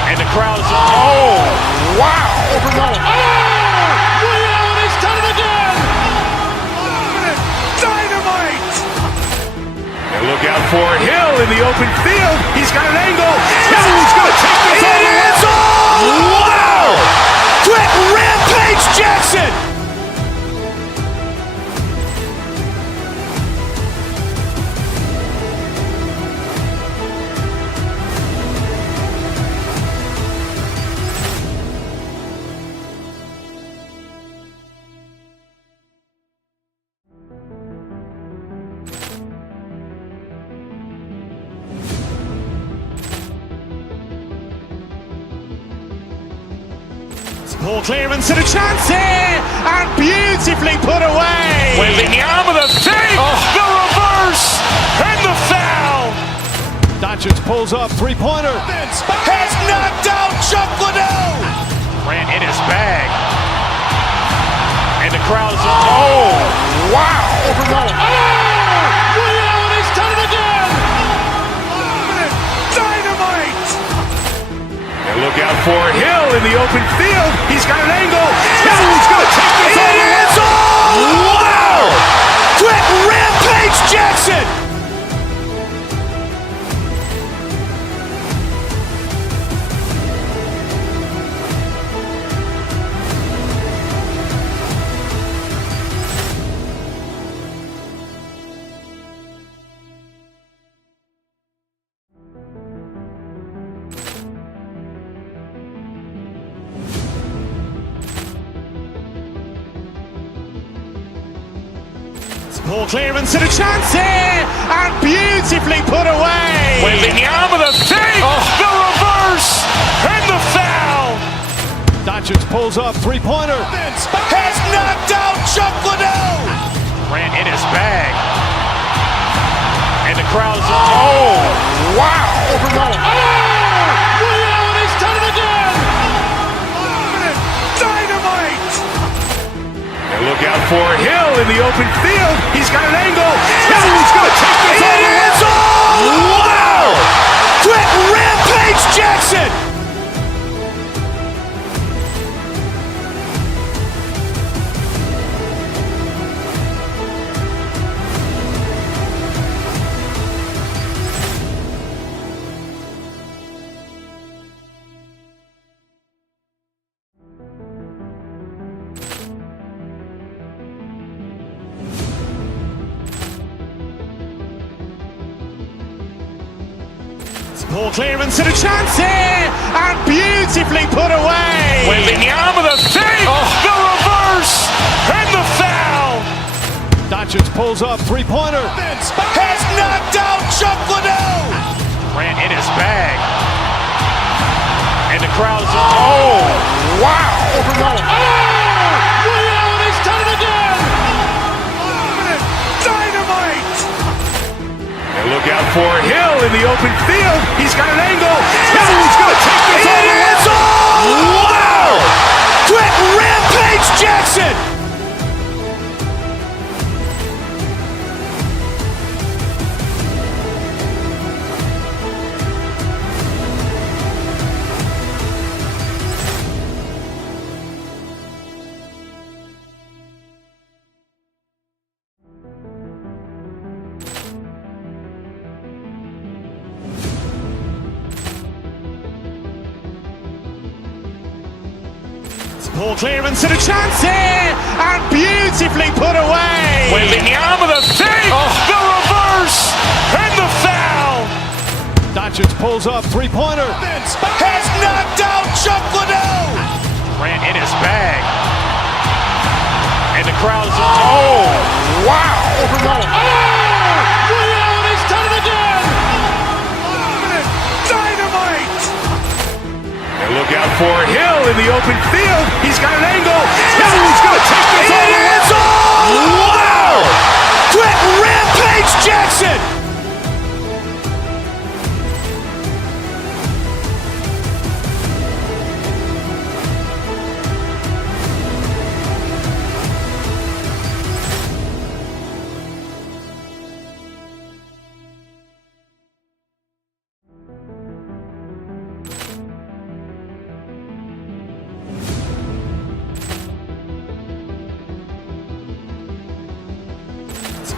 And the crowd is, oh, wow. He's done it again. Dynamite. And look out for Hill in the open field. He's got an angle. Hill's going to take this all the way. Wow! Quick rampage Jackson. Ball clearance and a chance here, and beautifully put away. Wembanyama the save, the reverse, and the foul. Doncic pulls up, three-pointer. Has knocked out Chuck Liddell. Ran in his bag. And the crowd is, oh, wow. He's done it again. Dynamite. And look out for Hill in the open field. He's got an angle. He's going to take this all the way. Wow. Quick rampage Jackson. Ball clearance and a chance here, and beautifully put away. Wembanyama the save, the reverse, and the foul. Doncic pulls up, three-pointer. Has knocked out Chuck Liddell. Ran in his bag. And the crowd is, oh, wow. He's done it again. Dynamite. And look out for Hill in the open field. He's got an angle. He's going to take this all the way. Wow. Quick rampage Jackson. Ball clearance and a chance here, and beautifully put away. Wembanyama the save, the reverse, and the foul. Doncic pulls up, three-pointer. Has knocked out Chuck Liddell. Ran in his bag. And the crowd is, oh, wow. He's done it again. Dynamite. And look out for Hill in the open field. He's got an angle. He's going to take this all the way. Wow. Quick rampage Jackson. Ball clearance and a chance here, and beautifully put away. Wembanyama the save, the reverse, and the foul. Doncic pulls up, three-pointer. Has knocked out Chuck Liddell. Ran in his bag. And the crowd is, oh, wow. He's done it again. Dynamite. And look out for Hill in the open field. He's got an angle. He's going to take this all the way. Wow. Quick rampage Jackson.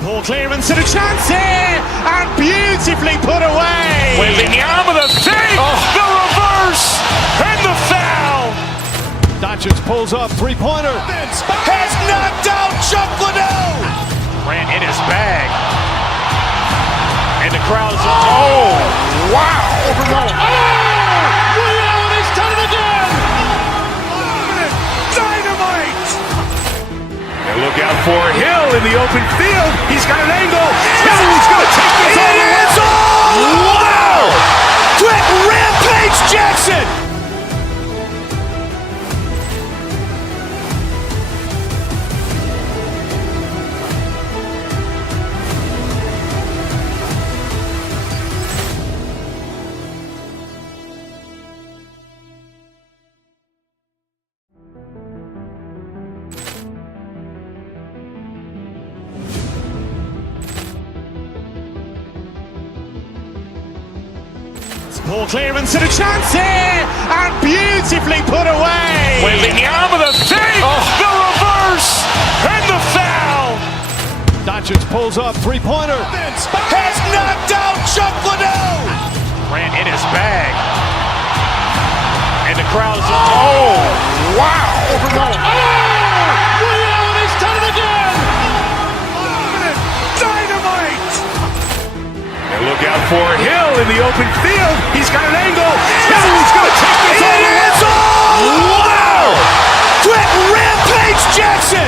Ball clearance and a chance here, and beautifully put away. Wembanyama the save, the reverse, and the foul. Doncic pulls up, three-pointer. Has knocked out Chuck Liddell. Ran in his bag. And the crowd is, oh, wow. He's done it again. Dynamite. And look out for Hill in the open field. He's got an angle. He's going to take this all the way. Wow. Quick rampage Jackson. Ball clearance and a chance here, and beautifully put away. With the arm of the thing, the reverse, and the foul. Doncic pulls up, three-pointer. Has knocked out Chuck Liddell. Ran in his bag. And the crowd is, oh, wow. Allen has done it again. Dynamite. And look out for Hill in the open field. He's got an angle. He's going to take this all the way. Wow. Quick rampage Jackson.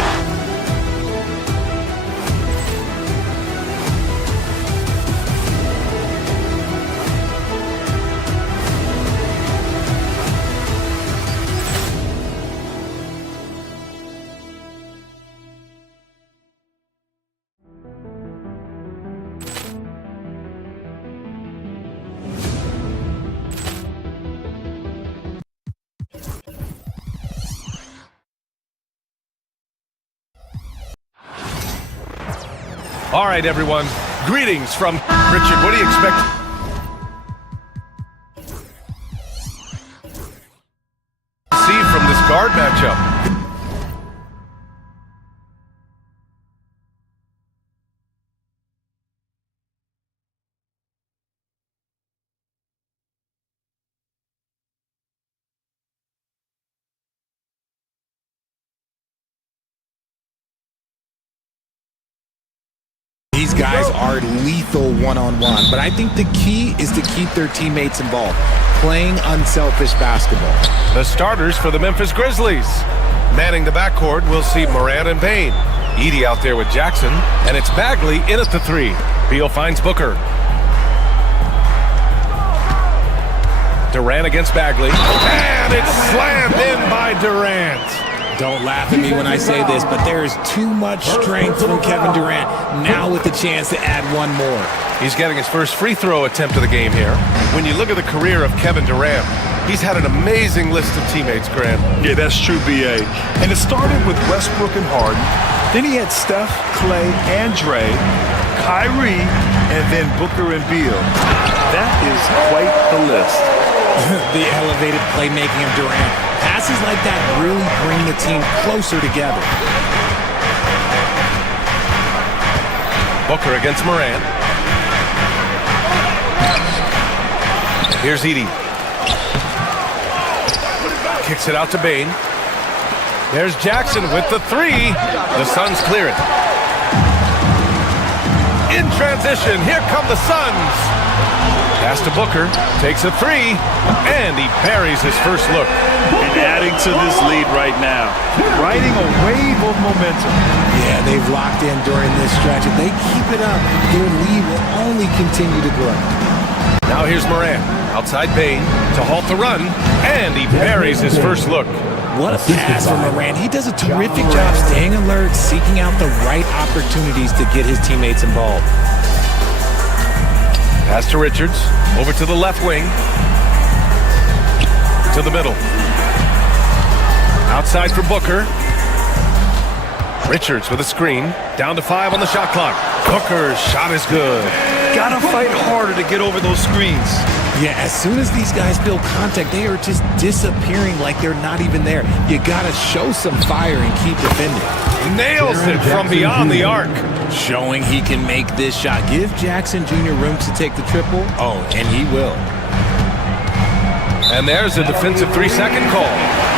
All right, everyone. Greetings from Richard. What do you expect? See from this guard matchup. These guys are lethal one-on-one, but I think the key is to keep their teammates involved, playing unselfish basketball. The starters for the Memphis Grizzlies. Manning the backcourt, we'll see Morant and Bane. Edey out there with Jackson, and it's Bagley in at the three. Beal finds Booker. Durant against Bagley, and it's slammed in by Durant. Don't laugh at me when I say this, but there is too much strength from Kevin Durant, now with the chance to add one more. He's getting his first free throw attempt of the game here. When you look at the career of Kevin Durant, he's had an amazing list of teammates, Grant. Yeah, that's true, B.A. And it started with Westbrook and Harden. Then he had Steph, Clay, and Dre, Kyrie, and then Booker and Beal. That is quite the list. The elevated playmaking of Durant. Passes like that really bring the team closer together. Booker against Morant. Here's Edey. Kicks it out to Bane. There's Jackson with the three. The Suns clear it. In transition, here come the Suns. Pass to Booker, takes a three, and he buries his first look. And adding to this lead right now, riding a wave of momentum. Yeah, they've locked in during this stretch. If they keep it up, their lead will only continue to grow. Now here's Morant, outside Bane, to halt the run, and he buries his first look. What a pass from Morant. He does a terrific job staying alert, seeking out the right opportunities to get his teammates involved. Pass to Richards, over to the left wing, to the middle. Outside for Booker. Richards with a screen, down to 5 on the shot clock. Booker's shot is good. Gotta fight harder to get over those screens. Yeah, as soon as these guys feel contact, they are just disappearing like they're not even there. You gotta show some fire and keep defending. Nails it from beyond the arc. Showing he can make this shot. Give Jackson Jr. room to take the triple. Oh, and he will. And there's a defensive 3-second call.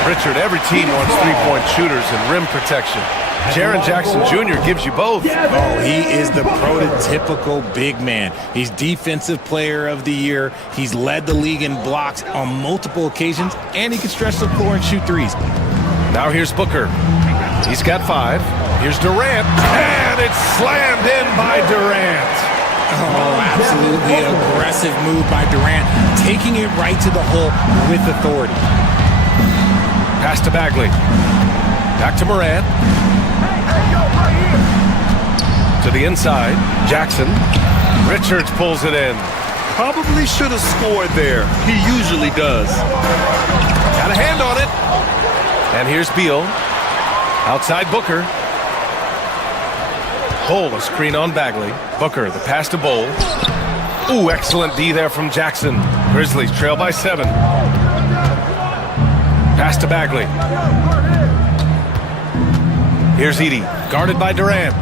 Richard, every team wants three-point shooters and rim protection. Jaren Jackson Jr. gives you both. Oh, he is the prototypical big man. He's Defensive Player of the Year. He's led the league in blocks on multiple occasions, and he can stretch the floor and shoot threes. Now here's Booker. He's got 5. Here's Durant, and it's slammed in by Durant. Oh, absolutely aggressive move by Durant, taking it right to the hole with authority. Pass to Bagley. Back to Morant. To the inside, Jackson. Richards pulls it in. Probably should have scored there. He usually does. Got a hand on it. And here's Beal. Outside Booker. Bol, a screen on Bagley. Booker, the pass to Bol. Ooh, excellent D there from Jackson. Grizzlies trail by 7. Pass to Bagley. Here's Edey, guarded by Durant.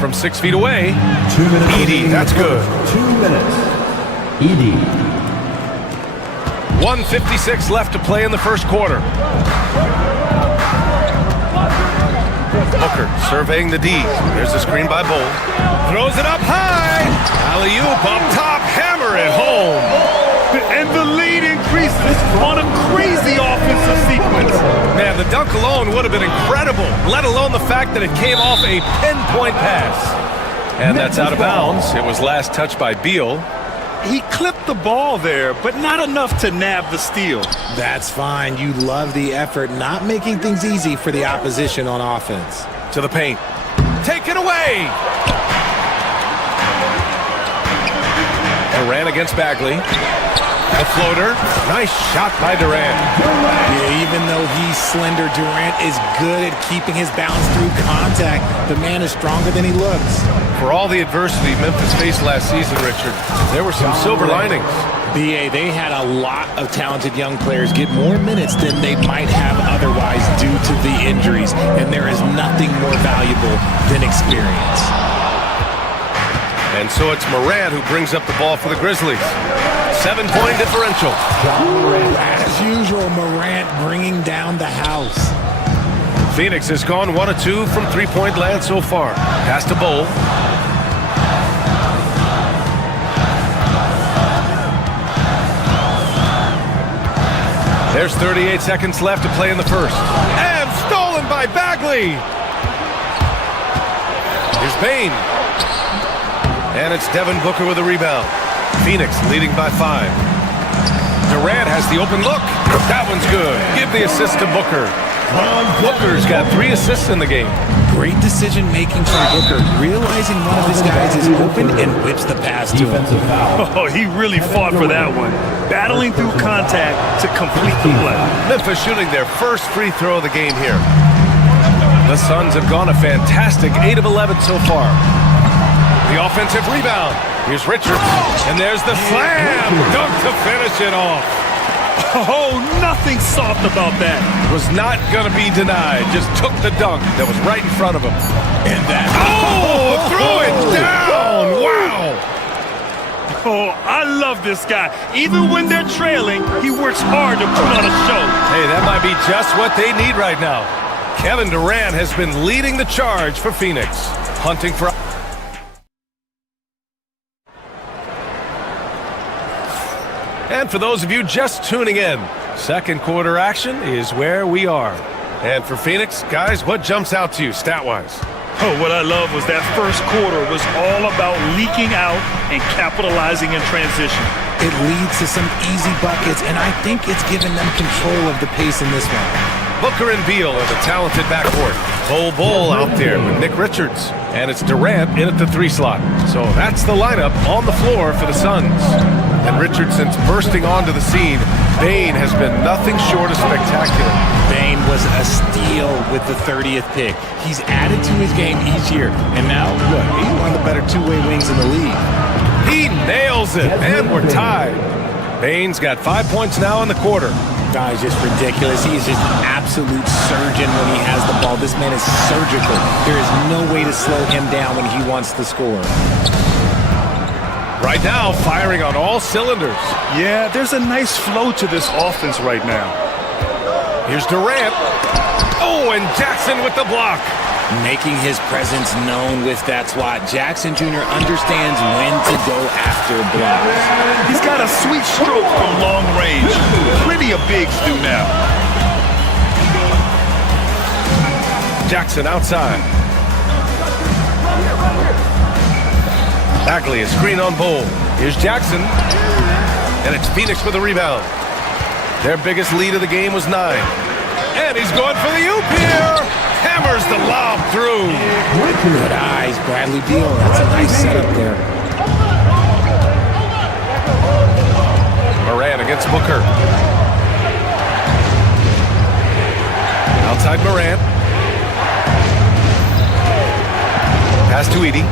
From 6 feet away, 2 minutes. Edey, that's good. 2 minutes. Edey. 1:56 left to play in the first quarter. Booker surveying the D. There's a screen by Bull. Throws it up high. Alley-oop up top. Hammer it home. And the lead increases on a crazy offensive sequence. Man, the dunk alone would have been incredible, let alone the fact that it came off a pinpoint pass. And that's out of bounds. It was last touched by Beal. He clipped the ball there, but not enough to nab the steal. That's fine. You love the effort, not making things easy for the opposition on offense. To the paint. Taken away. Durant against Bagley. The floater. Nice shot by Durant. Yeah, even though he's slender, Durant is good at keeping his balance through contact. The man is stronger than he looks. For all the adversity Memphis faced last season, Richard, there were some silver linings. BA, they had a lot of talented young players get more minutes than they might have otherwise due to the injuries, and there is nothing more valuable than experience. And so it's Morant who brings up the ball for the Grizzlies. 7-point differential. As usual, Morant bringing down the house. Phoenix has gone 1 of 2 from three-point land so far. Pass to Bull. There's 38 seconds left to play in the first. And stolen by Bagley. Here's Bane. And it's Devin Booker with a rebound. Phoenix leading by 5. Durant has the open look. That one's good. Give the assist to Booker. Booker's got 3 assists in the game. Great decision making from Booker, realizing one of his guys is open and whips the pass to him. Oh, he really fought for that one. Battling through contact to complete the play. Memphis shooting their first free throw of the game here. The Suns have gone a fantastic 8 of 11 so far. The offensive rebound. Here's Richards, and there's the slam. Dunk to finish it off. Oh, nothing soft about that. Was not going to be denied. Just took the dunk that was right in front of him. And that. Oh, threw it down. Wow. Oh, I love this guy. Even when they're trailing, he works hard to put on a show. Hey, that might be just what they need right now. Kevin Durant has been leading the charge for Phoenix. Hunting for... And for those of you just tuning in, second quarter action is where we are. And for Phoenix, guys, what jumps out to you stat-wise? Oh, what I love was that first quarter was all about leaking out and capitalizing in transition. It leads to some easy buckets, and I think it's given them control of the pace in this one. Booker and Beal are the talented backcourt. Bull out there with Nick Richards. And it's Durant in at the 3 slot. So that's the lineup on the floor for the Suns. And Richardson's bursting onto the scene. Bane has been nothing short of spectacular. Bane was a steal with the 30th pick. He's added to his game each year. And now, look, he's one of the better two-way wings in the league. He nails it, and we're tied. Bane's got 5 points now in the quarter. Guy's just ridiculous. He is just an absolute surgeon when he has the ball. This man is surgical. There is no way to slow him down when he wants to score. Right now, firing on all cylinders. Yeah, there's a nice flow to this offense right now. Here's Durant. Oh, and Jackson with the block. Making his presence known with that swat. Jackson Jr. understands when to go after blocks. He's got a sweet stroke from long range. Plenty of bigs do now. Jackson outside. Bagley, a screen on Bull. Here's Jackson. And it's Phoenix with a rebound. Their biggest lead of the game was 9. And he's going for the oop here. Hammers the lob through. Good eyes, Bradley Beal. That's a nice setup there. Morant against Booker. Outside Morant. Pass to Edey.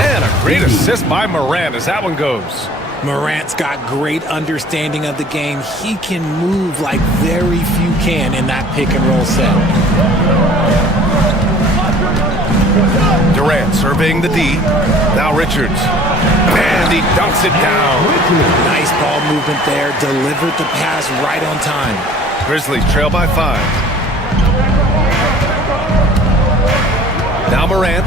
And a Great assist by Morant as that one goes. Morant's got great understanding of the game. He can move like very few can in that pick and roll set. Durant surveying the D. Now Richards. And he dunks it down. Nice ball movement there. Delivered the pass right on time. Grizzlies trail by 5. Now Morant.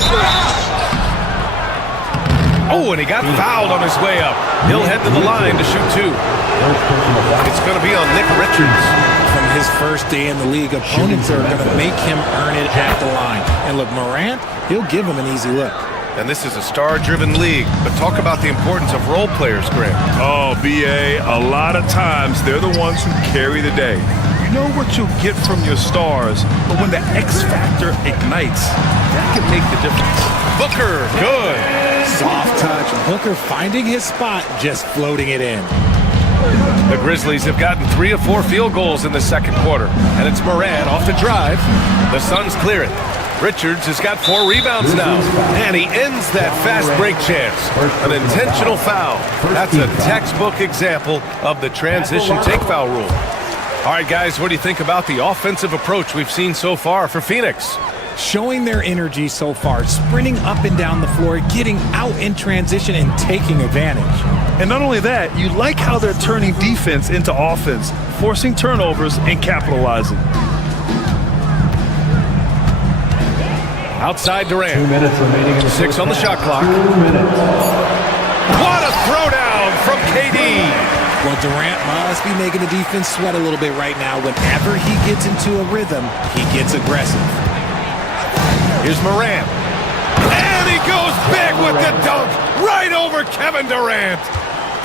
Oh, and he got fouled on his way up. He'll head to the line to shoot 2. It's going to be on Nick Richards. From his first day in the league, opponents are going to make him earn it at the line. And look, Morant, he'll give him an easy look. And this is a star-driven league, but talk about the importance of role players, Graham. Oh, BA, a lot of times they're the ones who carry the day. You know what you'll get from your stars, but when the X factor ignites, that can make the difference. Booker, good. Soft touch. Booker finding his spot, just floating it in. The Grizzlies have gotten 3 of 4 field goals in the second quarter, and it's Morant off the drive. The Suns clear it. Richards has got 4 rebounds now, and he ends that fast break chance. An intentional foul. That's a textbook example of the transition take foul rule. All right, guys, what do you think about the offensive approach we've seen so far for Phoenix? Showing their energy so far, sprinting up and down the floor, getting out in transition and taking advantage. And not only that, you like how they're turning defense into offense, forcing turnovers and capitalizing. Outside Durant. 2 minutes remaining in the 6 on the shot clock. 2 minutes. What a throwdown from KD. Well, Durant must be making the defense sweat a little bit right now. Whenever he gets into a rhythm, he gets aggressive. Here's Morant. And he goes big with the dunk right over Kevin Durant.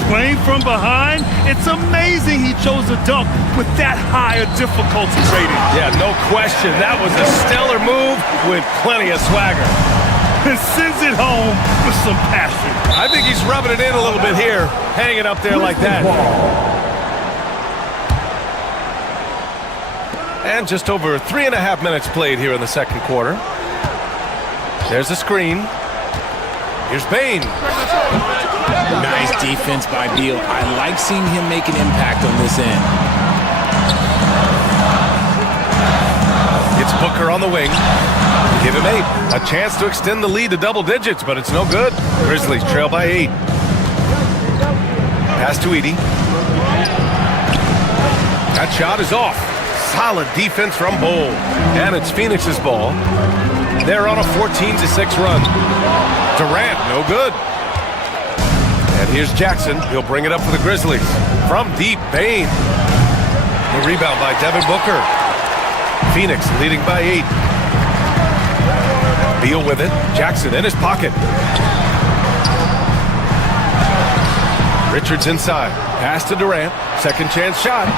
Playing from behind, it's amazing he chose a dunk with that high a difficulty rating. Yeah, no question. That was a stellar move with plenty of swagger. And sends it home with some passion. I think he's rubbing it in a little bit here, hanging up there like that. And just over 3.5 minutes played here in the second quarter. There's a screen. Here's Bane. Nice defense by Beal. I like seeing him make an impact on this end. It's Booker on the wing. Give him 8. A chance to extend the lead to double digits, but it's no good. Grizzlies trail by 8. Pass to Edey. That shot is off. Solid defense from Bol. And it's Phoenix's ball. They're on a 14-6 run. Durant, no good. And here's Jackson. He'll bring it up for the Grizzlies. From deep, Bane. The rebound by Devin Booker. Phoenix leading by 8. Beal with it. Jackson in his pocket. Richards inside. Pass to Durant. Second chance shot.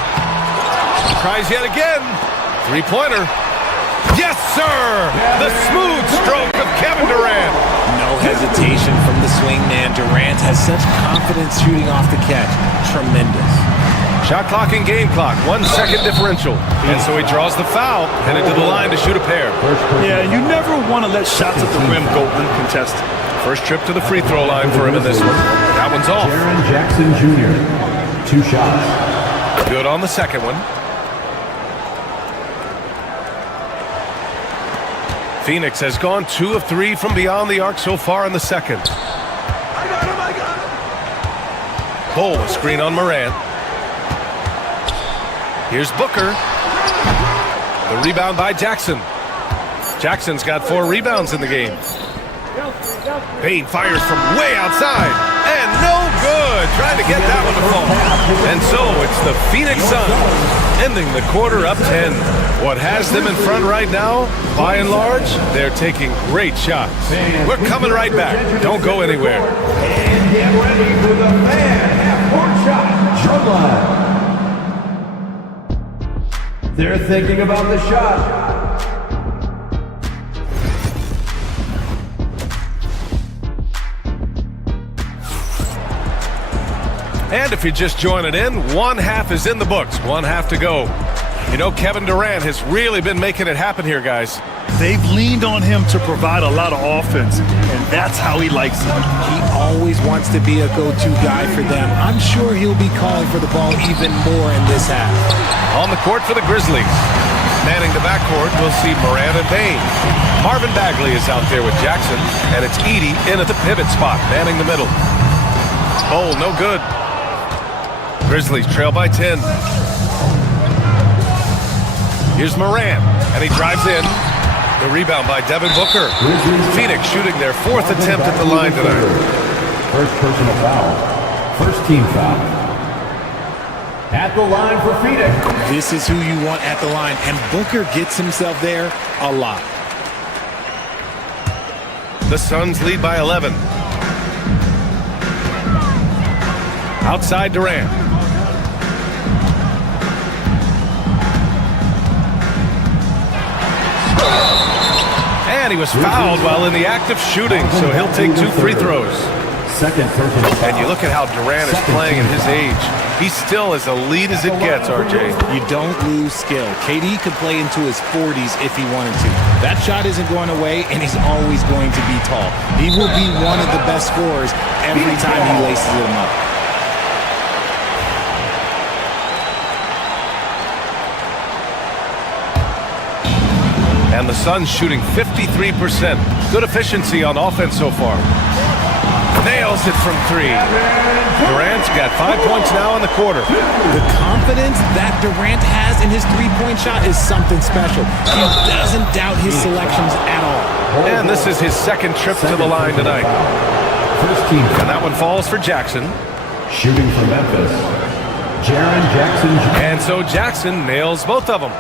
Tries yet again. 3-pointer. Yes, sir! The smooth stroke of Kevin Durant. No hesitation from the swing man. Durant has such confidence shooting off the catch. Tremendous. Shot clock and game clock. 1 second differential. And so he draws the foul, headed to the line to shoot a pair. Yeah, you never want to let shots at the rim go uncontested. First trip to the free throw line for him in this one. That one's off. Jaren Jackson Jr. 2 shots. Good on the second one. Phoenix has gone 2 of 3 from beyond the arc so far in the second. Bol, a screen on Morant. Here's Booker. The rebound by Jackson. Jackson's got 4 rebounds in the game. Bane fires from way outside. And no good. Trying to get that one to fall. And so it's the Phoenix Suns ending the quarter up 10. What has them in front right now, by and large, they're taking great shots. We're coming right back. Don't go anywhere. And get ready for the fan half-court shot. Drumline. They're thinking about the shot. And if you're just joining in, 1 half is in the books. 1 half to go. You know, Kevin Durant has really been making it happen here, guys. They've leaned on him to provide a lot of offense, and that's how he likes it. He always wants to be a go-to guy for them. I'm sure he'll be calling for the ball even more in this half. On the court for the Grizzlies. Manning the backcourt, we'll see Morant and Bain. Marvin Bagley is out there with Jackson, and it's Edey in at the pivot spot, manning the middle. Oh, no good. Grizzlies trail by 10. Here's Morant, and he drives in. The rebound by Devin Booker. Phoenix shooting their fourth attempt at the line tonight. First personal foul. First team foul. At the line for Phoenix. This is who you want at the line, and Booker gets himself there a lot. The Suns lead by 11. Outside Durant. And he was fouled while in the act of shooting, so he'll take 2 free throws. And you look at how Durant is playing at his age. He's still as elite as it gets, RJ. You don't lose skill. KD could play into his 40s if he wanted to. That shot isn't going away, and he's always going to be tall. He will be one of the best scorers every time he laces them up. And the Suns shooting 53%. Good efficiency on offense so far. Nails it from 3. Durant's got 5 points now in the quarter. The confidence that Durant has in his three-point shot is something special. He doesn't doubt his selections at all. And this is his second trip to the line tonight. First team. And that one falls for Jackson. Shooting for Memphis. Jaren Jackson. And so Jackson nails both of them.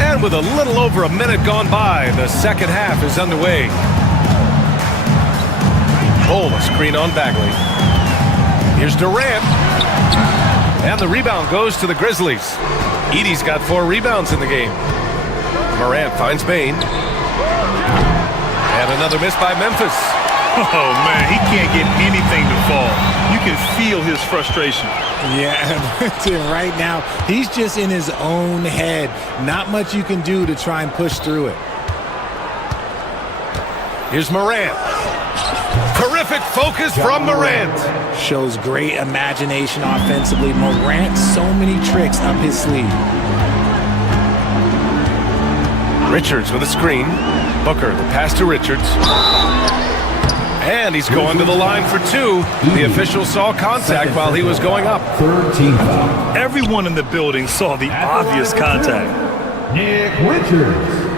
And with a little over a minute gone by, the second half is underway. Oh, a screen on Bagley. Here's Durant. And the rebound goes to the Grizzlies. Edey's got 4 rebounds in the game. Morant finds Bain. And another miss by Memphis. Oh, man, he can't get anything to fall. You can feel his frustration. Yeah, right now, he's just in his own head. Not much you can do to try and push through it. Here's Morant. Terrific focus from Morant. Shows great imagination offensively. Morant, so many tricks up his sleeve. Richards with a screen. Booker, the pass to Richards. And he's going to the line for 2. The official saw contact while he was going up. Third team foul. Everyone in the building saw the obvious contact. Nick Richards.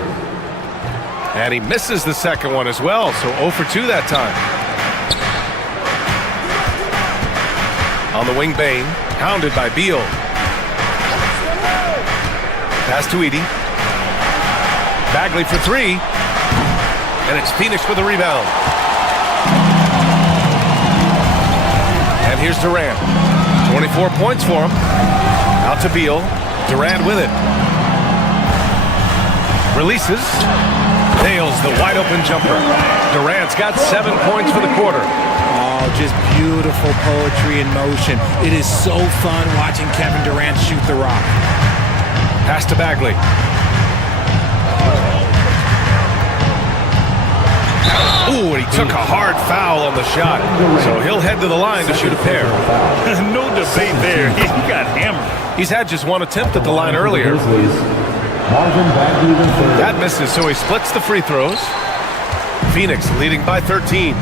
And he misses the second one as well, so 0 for 2 that time. On the wing, Bain, hounded by Beal. Pass to Edey. Bagley for 3. And it's Phoenix with the rebound. And here's Durant. 24 points for him. Out to Beal. Durant with it. Releases. Nails the wide open jumper. Durant's got 7 points for the quarter. Oh, just beautiful poetry in motion. It is so fun watching Kevin Durant shoot the rock. Pass to Bagley. Ooh, and he took a hard foul on the shot. So he'll head to the line to shoot a pair. No debate there. He got hammered. He's had just 1 attempt at the line earlier. That misses, so he splits the free throws. Phoenix leading by 13.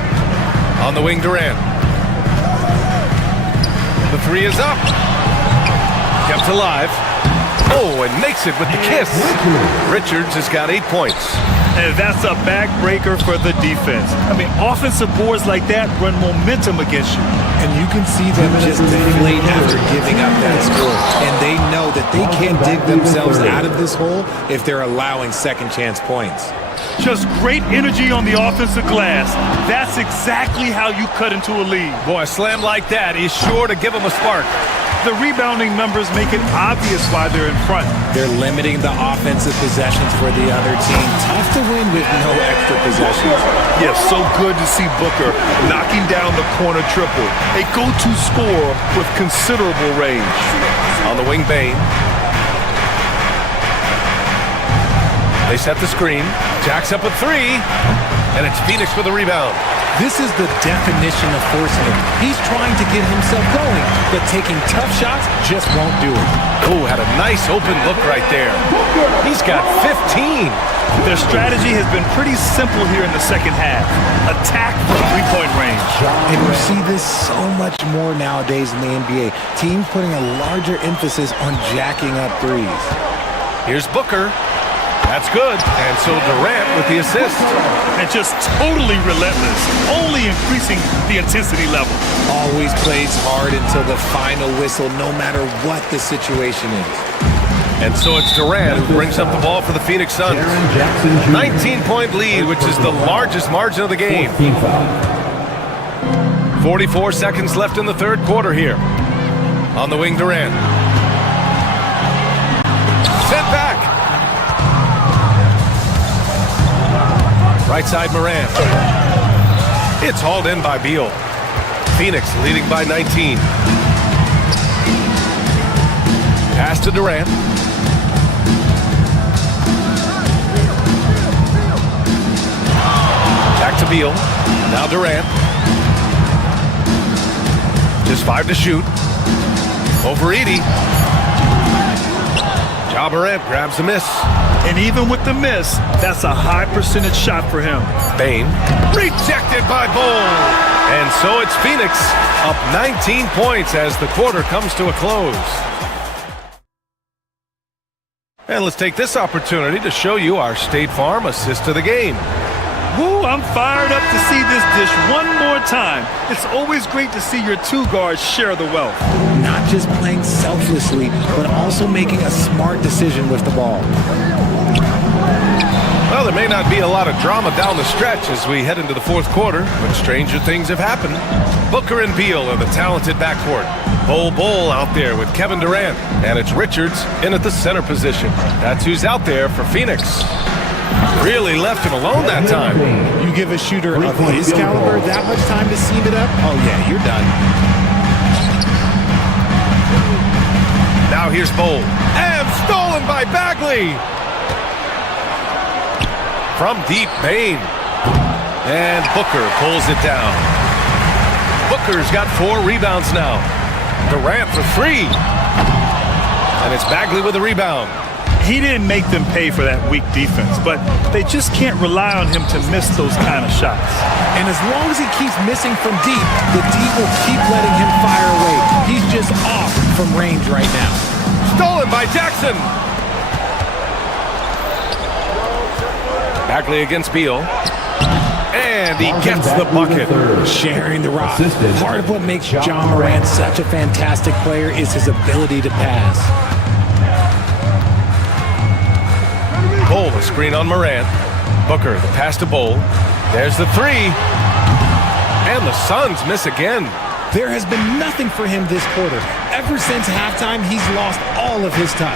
On the wing, Durant. The 3 is up. Kept alive. Oh, and makes it with the kiss. Richards has got 8 points. And that's a backbreaker for the defense. I mean, offensive boards like that run momentum against you. And you can see them just deflate after giving up that score. And they know that they can't dig themselves out of this hole if they're allowing second chance points. Just great energy on the offensive glass. That's exactly how you cut into a lead. Boy, a slam like that is sure to give them a spark. The rebounding numbers make it obvious why they're in front. They're limiting the offensive possessions for the other team. Tough to win with no extra possessions. Yeah, so good to see Booker knocking down the corner triple. A go-to scorer with considerable range. On the wing, Bain. They set the screen. Jack's up a three. And it's Phoenix with a rebound. This is the definition of forcing it. He's trying to get himself going, but taking tough shots just won't do it. Oh, had a nice open look right there. He's got 15. Their strategy has been pretty simple here in the second half. Attack from three-point range. And you see this so much more nowadays in the NBA. Teams putting a larger emphasis on jacking up threes. Here's Booker. That's good. And so Durant with the assist. And just totally relentless, only increasing the intensity level. Always plays hard until the final whistle, no matter what the situation is. And so it's Durant who brings up the ball for the Phoenix Suns. 19-point lead, which is the largest margin of the game. 44 seconds left in the third quarter here. On the wing, Durant. Sent back. Right side, Morant. It's hauled in by Beal. Phoenix leading by 19. Pass to Durant. Back to Beal. Now Durant. Just 5 to shoot. Over Edie. Ja Morant grabs a miss. And even with the miss, that's a high percentage shot for him. Bane. Rejected by Bol. And so it's Phoenix up 19 points as the quarter comes to a close. And let's take this opportunity to show you our State Farm assist of the game. Woo, I'm fired up to see this dish one more time. It's always great to see your two guards share the wealth. Not just playing selflessly, but also making a smart decision with the ball. Well, there may not be a lot of drama down the stretch as we head into the fourth quarter, but stranger things have happened. Booker and Beal are the talented backcourt. Bol out there with Kevin Durant, and it's Richards in at the center position. That's who's out there for Phoenix. Really left him alone that time. You give a shooter of his caliber that much time to seam it up? Oh yeah, you're done. Now here's Bol. And stolen by Bagley. From deep, Bane. And Booker pulls it down. Booker's got 4 rebounds now. Durant for 3. And it's Bagley with a rebound. He didn't make them pay for that weak defense, but they just can't rely on him to miss those kind of shots. And as long as he keeps missing from deep, the D will keep letting him fire away. He's just off from range right now. Stolen by Jackson. Bagley against Beal. And he gets the bucket. Sharing the rock. Part of what makes Ja Morant such a fantastic player is his ability to pass. Bol, a screen on Morant. Booker, the pass to Bol. There's the 3. And the Suns miss again. There has been nothing for him this quarter. Ever since halftime, he's lost all of his touch.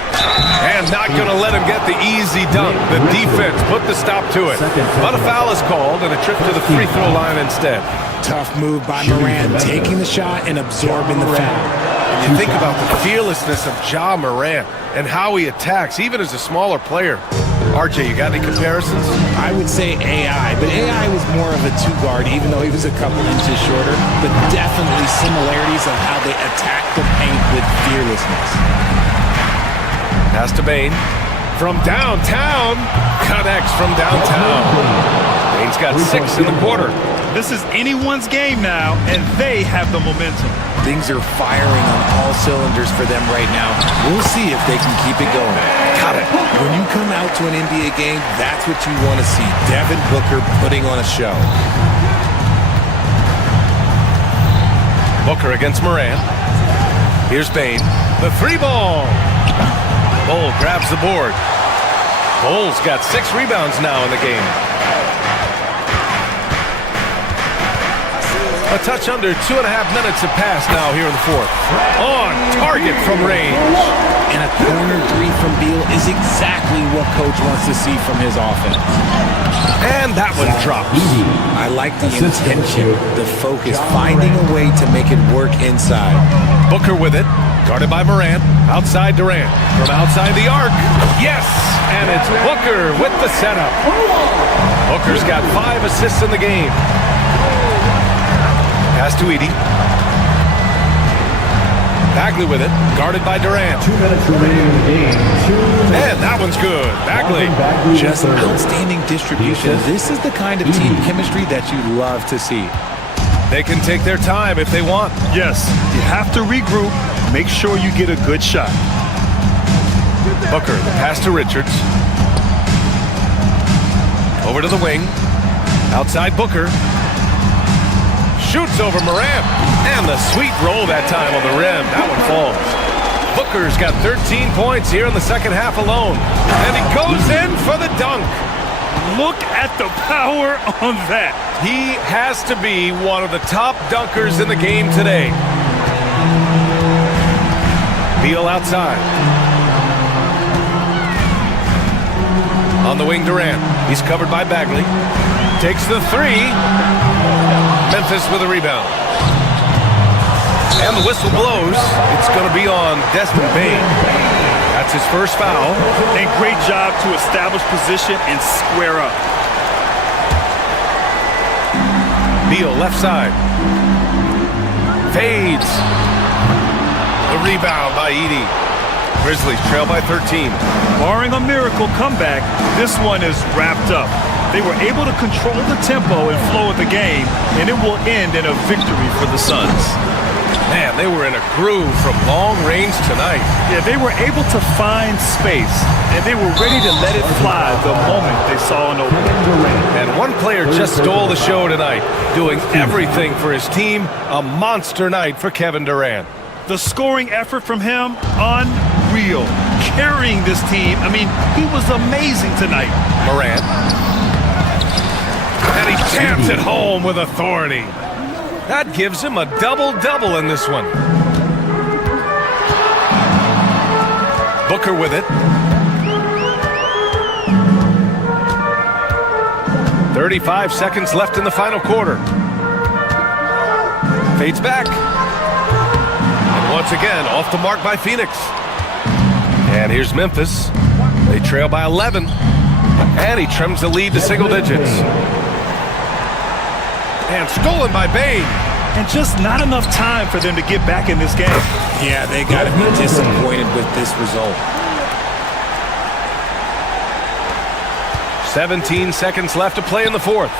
And not going to let him get the easy dunk. The defense put the stop to it. But a foul is called and a trip to the free throw line instead. Tough move by Morant, taking the shot and absorbing the foul. And you think about the fearlessness of Ja Morant and how he attacks, even as a smaller player. RJ, you got any comparisons? I would say AI, but AI was more of a 2-guard, even though he was a couple inches shorter. But definitely similarities of how they attack the paint with fearlessness. Pass to Bane. From downtown. Connects from downtown. Bane's got 6 in the quarter. This is anyone's game now, and they have the momentum. Things are firing on all cylinders for them right now. We'll see if they can keep it going. Got it. When you come out to an NBA game, that's what you want to see. Devin Booker putting on a show. Booker against Morant. Here's Bane. The 3-ball. Bol grabs the board. Bol's got 6 rebounds now in the game. A touch under 2.5 minutes have passed now here in the fourth. On target from range. And a corner 3 from Beal is exactly what coach wants to see from his offense. And that one drops. I like the intention, the focus, finding a way to make it work inside. Booker with it, guarded by Morant. Outside Durant, from outside the arc. Yes, and it's Booker with the setup. Booker's got 5 assists in the game. Pass to Edey. Bagley with it, guarded by Durant. 2 minutes remaining in the game. And that one's good. Bagley. Just outstanding distribution. This is the kind of team chemistry that you love to see. They can take their time if they want. Yes, you have to regroup. Make sure you get a good shot. Booker, the pass to Richards. Over to the wing. Outside Booker. Shoots over Morant. And the sweet roll that time on the rim. That one falls. Booker's got 13 points here in the second half alone. And he goes in for the dunk. Look at the power on that. He has to be one of the top dunkers in the game today. Beal outside. On the wing, Durant. He's covered by Bagley. Takes the 3. Memphis with a rebound. And the whistle blows. It's going to be on Desmond Bane. That's his first foul. And great job to establish position and square up. Beal left side. Fades. The rebound by Edey. Grizzlies trail by 13. Barring a miracle comeback, this one is wrapped up. They were able to control the tempo and flow of the game, and it will end in a victory for the Suns. Man, they were in a groove from long range tonight. Yeah, they were able to find space, and they were ready to let it fly the moment they saw an opening. And one player just stole the show tonight, doing everything for his team. A monster night for Kevin Durant. The scoring effort from him, unreal. Carrying this team, I mean, he was amazing tonight. Morant. And he jams it home with authority. That gives him a double-double in this one. Booker with it. 35 seconds left in the final quarter. Fades back. And once again, off the mark by Phoenix. And here's Memphis. They trail by 11. And he trims the lead to single digits. And stolen by Bane. And just not enough time for them to get back in this game. Yeah, they got to be disappointed with this result. 17 seconds left to play in the fourth.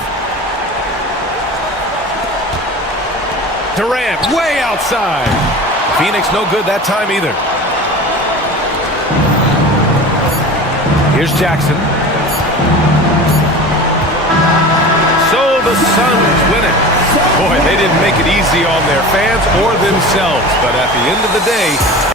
Durant way outside. Phoenix no good that time either. Here's Jackson. So the Suns win it. Boy, they didn't make it easy on their fans or themselves, but at the end of the day,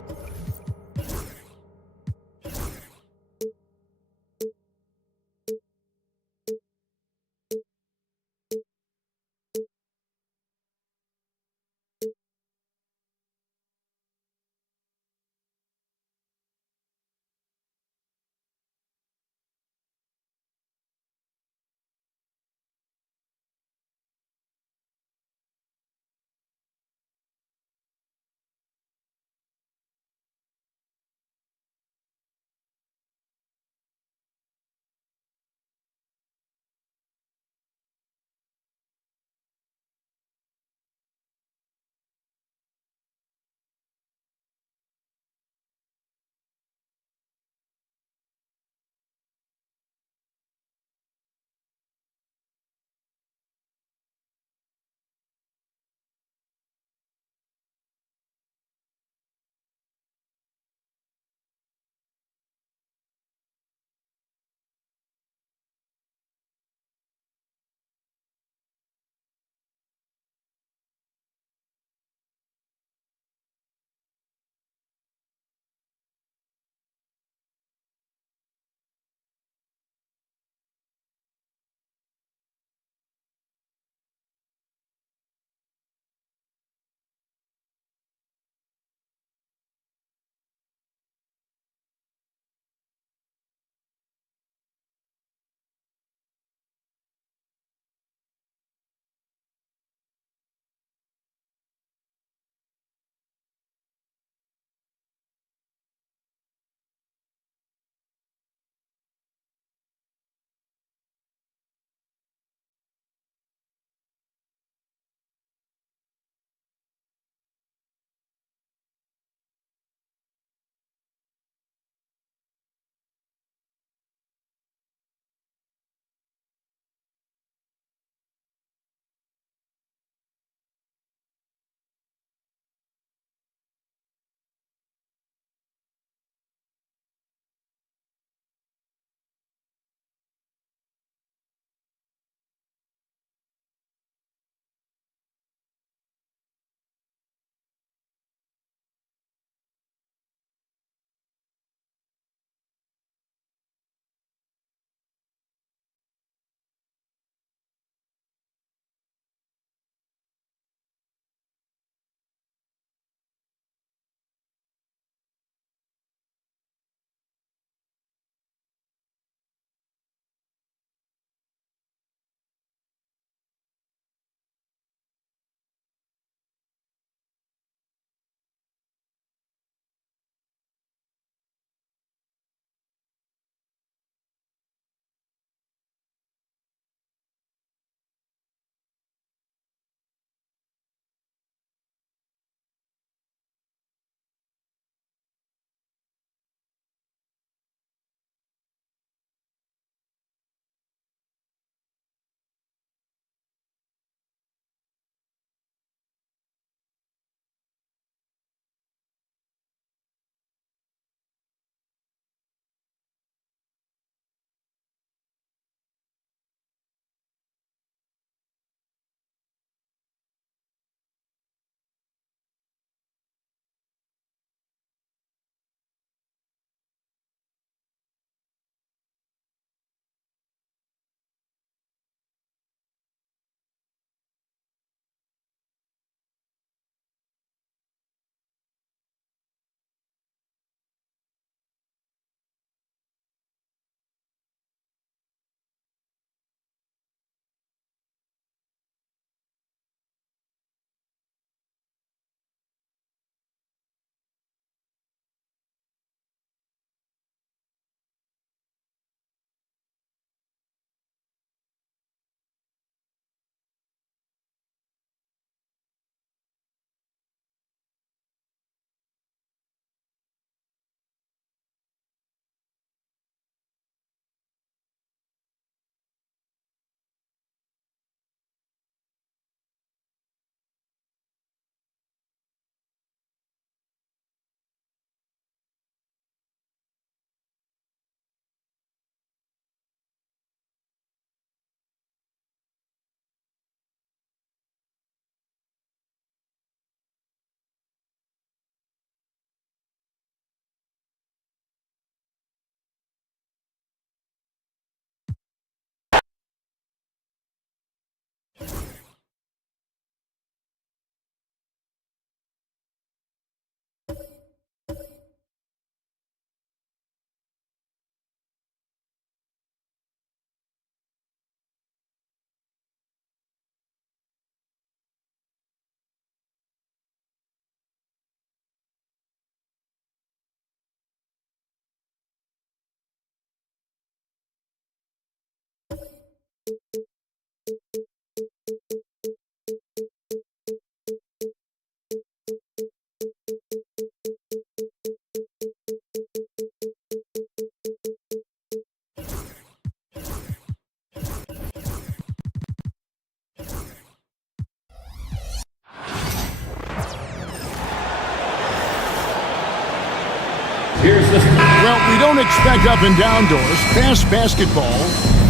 Don't expect up and down doors. Fast basketball.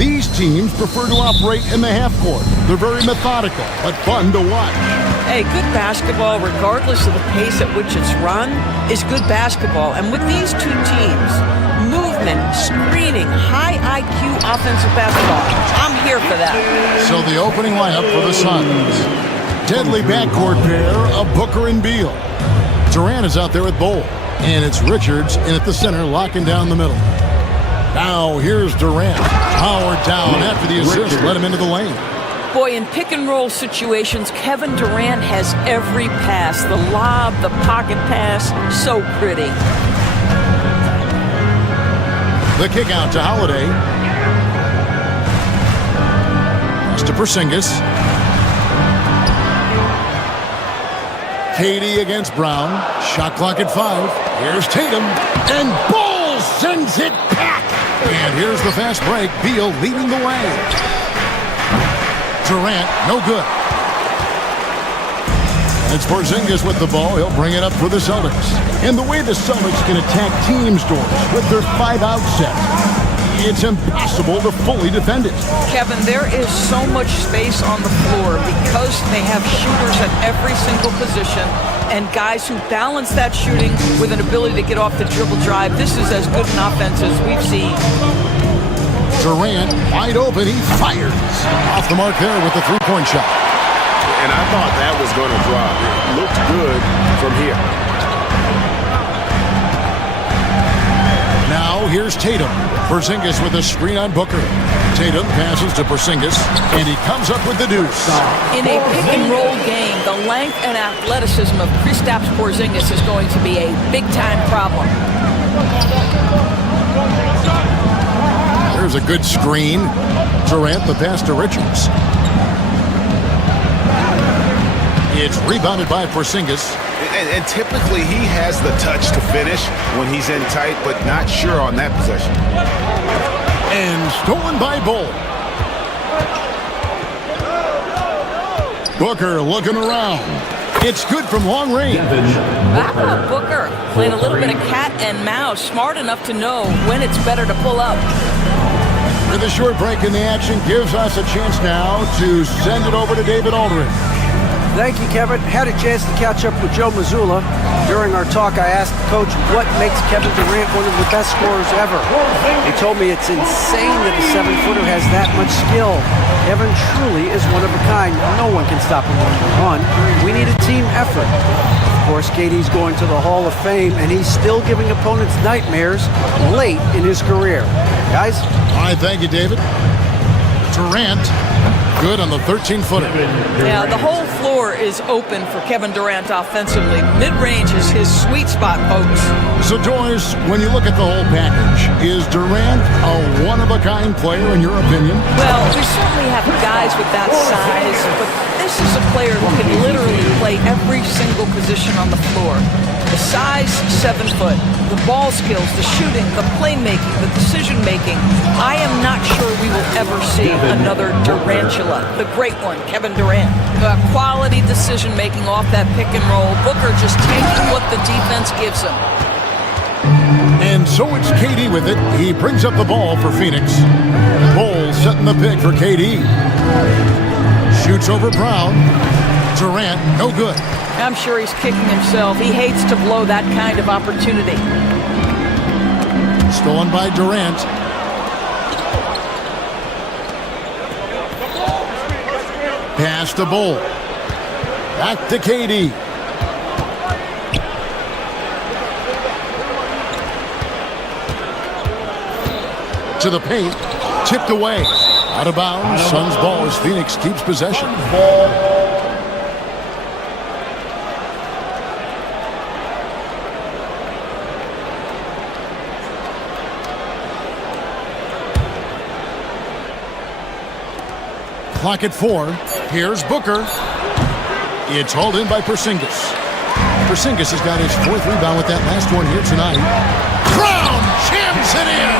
These teams prefer to operate in the half court. They're very methodical, but fun to watch. Hey, good basketball, regardless of the pace at which it's run, is good basketball. And with these two teams, movement, screening, high IQ offensive basketball, I'm here for that. So the opening lineup for the Suns. Deadly backcourt pair of Booker and Beal. Durant is out there with Bol. And it's Richards in at the center, locking down the middle. Now here's Durant. Powered down after the assist, let him into the lane. Boy, in pick-and-roll situations, Kevin Durant has every pass. The lob, the pocket pass, so pretty. The kick out to Holiday. Pass to Porzingis. KD against Brown. Shot clock at 5. Here's Tatum. And Bol sends it back. And here's the fast break. Beal leading the way. Durant, no good. It's Porzingis with the ball. He'll bring it up for the Celtics. And the way the Celtics can attack teams' doors with their 5-out set, it's impossible to fully defend it. Kevin, there is so much space on the floor because they have shooters at every single position and guys who balance that shooting with an ability to get off the dribble drive. This is as good an offense as we've seen. Durant, wide open, he fires. Off the mark there with the three-point shot. And I thought that was going to drop. It looked good from here. Now here's Tatum. Porzingis with a screen on Booker. Tatum passes to Porzingis, and he comes up with the deuce. In a pick-and-roll game, the length and athleticism of Kristaps Porzingis is going to be a big-time problem. There's a good screen. Durant, the pass to Richards. It's rebounded by Porzingis. And typically he has the touch to finish when he's in tight, but not sure on that possession. And stolen by Bol. Booker looking around. It's good from long range. Booker playing a little bit of cat and mouse, smart enough to know when it's better to pull up. With a short break in the action gives us a chance now to send it over to David Aldridge. Thank you, Kevin. Had a chance to catch up with Joe Mazzulla. During our talk, I asked the coach what makes Kevin Durant one of the best scorers ever. He told me it's insane that a 7-footer has that much skill. Kevin truly is one of a kind. No one can stop him when he run. We need a team effort. Of course, KD's going to the Hall of Fame, and he's still giving opponents nightmares late in his career. Guys? All right, thank you, David. Durant, good on the 13-footer. Now, the whole floor is open for Kevin Durant offensively. Mid-range is his sweet spot, folks. So, Joyce, when you look at the whole package, is Durant a one-of-a-kind player, in your opinion? Well, we certainly have guys with that size, but this is a player who can literally play every single position on the floor. The size, 7 foot. The ball skills, the shooting, the playmaking, the decision-making. I am not sure we will ever see another Durantula, the great one, Kevin Durant. Quality decision-making off that pick and roll. Booker just taking what the defense gives him. And so it's KD with it. He brings up the ball for Phoenix. Bol setting the pick for KD. Shoots over Brown. Durant, no good. I'm sure he's kicking himself. He hates to blow that kind of opportunity. Stolen by Durant. Pass to Bol. Back to KD. To the paint. Tipped away. Out of bounds. Suns ball as Phoenix keeps possession. Clock at 4. Here's Booker. It's hauled in by Porzingis. Porzingis has got his 4th rebound with that last one here tonight. Brown jams it in.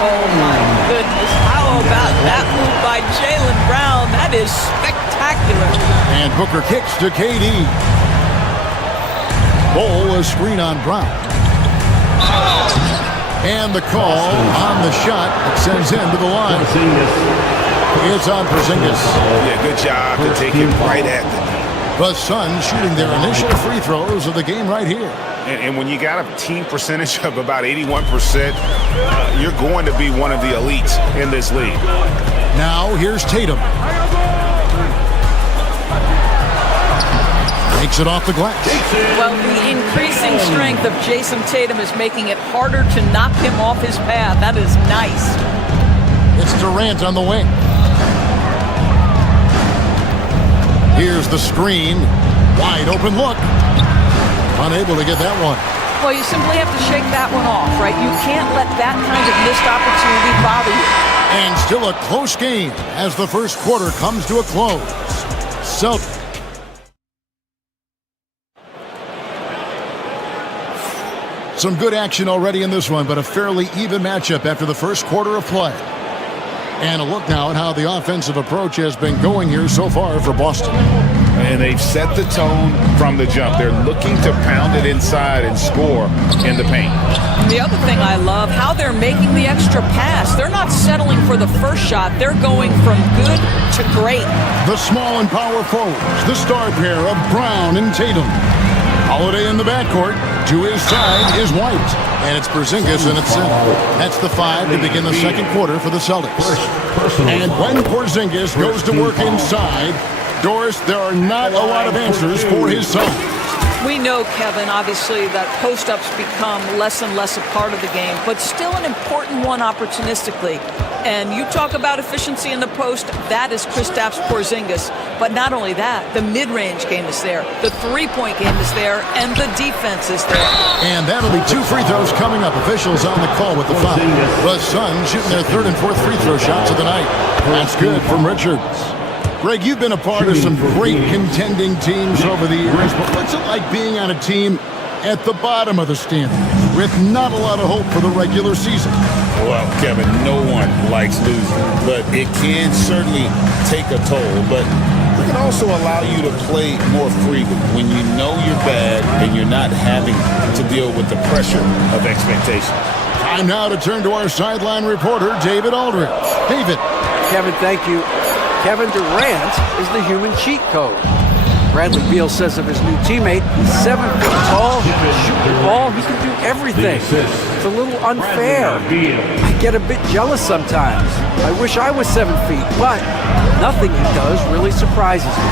Oh my goodness. How about that move by Jaylen Brown? That is spectacular. And Booker kicks to KD. Bol a screen on Brown. And the call on the shot that sends him to the line. It's on Porzingis. Yeah, good job to take it right at the net. The Suns shooting their initial free throws of the game right here. And when you got a team percentage of about 81%, you're going to be one of the elites in this league. Now here's Tatum. Takes it off the glass. Well, the increasing strength of Jason Tatum is making it harder to knock him off his path. That is nice. It's Durant on the wing. Here's the screen. Wide open look. Unable to get that one. Well, you simply have to shake that one off, right? You can't let that kind of missed opportunity bother you. And still a close game as the first quarter comes to a close. Celtics. Some good action already in this one, but a fairly even matchup after the first quarter of play. And a look now at how the offensive approach has been going here so far for Boston. And they've set the tone from the jump. They're looking to pound it inside and score in the paint. The other thing I love, how they're making the extra pass. They're not settling for the first shot. They're going from good to great. The small and power forwards, the star pair of Brown and Tatum. Holiday in the backcourt. To his side is White. And it's Porzingis in its center. That's the 5 to begin the second quarter for the Celtics. And when Porzingis goes to work inside, Doris, there are not a lot of answers for his son. We know, Kevin, obviously, that post-ups become less and less a part of the game, but still an important one opportunistically. And you talk about efficiency in the post, that is Kristaps Porzingis. But not only that, the mid-range game is there, the three-point game is there, and the defense is there. And that'll be 2 free throws coming up. Officials on the call with the foul. The Suns shooting their 3rd and 4th free throw shots of the night. That's good from Richards. Greg, you've been a part of some great contending teams over the years, but what's it like being on a team at the bottom of the standings with not a lot of hope for the regular season? Well, Kevin, no one likes losing, but it can certainly take a toll. But it can also allow you to play more freely when you know you're bad and you're not having to deal with the pressure of expectation. Time now to turn to our sideline reporter, David Aldridge. David. Kevin, thank you. Kevin Durant is the human cheat code. Bradley Beal says of his new teammate, he's 7 feet tall, he can shoot the ball, he can do everything. It's a little unfair. I get a bit jealous sometimes. I wish I was 7 feet, but nothing he does really surprises me.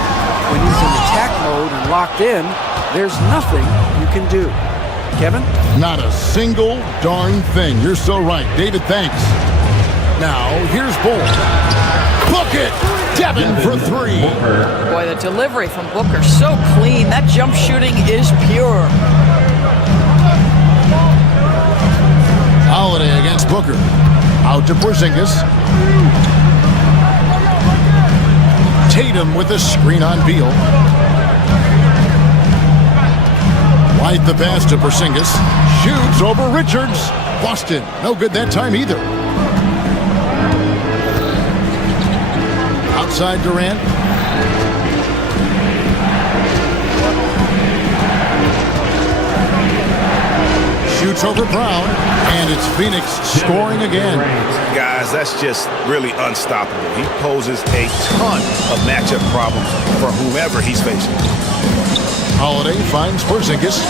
When he's in attack mode and locked in, there's nothing you can do. Kevin? Not a single darn thing. You're so right. David, thanks. Now, here's Bull. Book it! Devin for 3. Boy, the delivery from Booker, so clean. That jump shooting is pure. Holiday against Booker. Out to Porzingis. Tatum with a screen on Beal. White the pass to Porzingis. Shoots over Richards. Boston, no good that time either. Outside Durant. Shoots over Brown, and it's Phoenix scoring again. Guys, that's just really unstoppable. He poses a ton of matchup problems for whomever he's facing. Holiday finds Porzingis.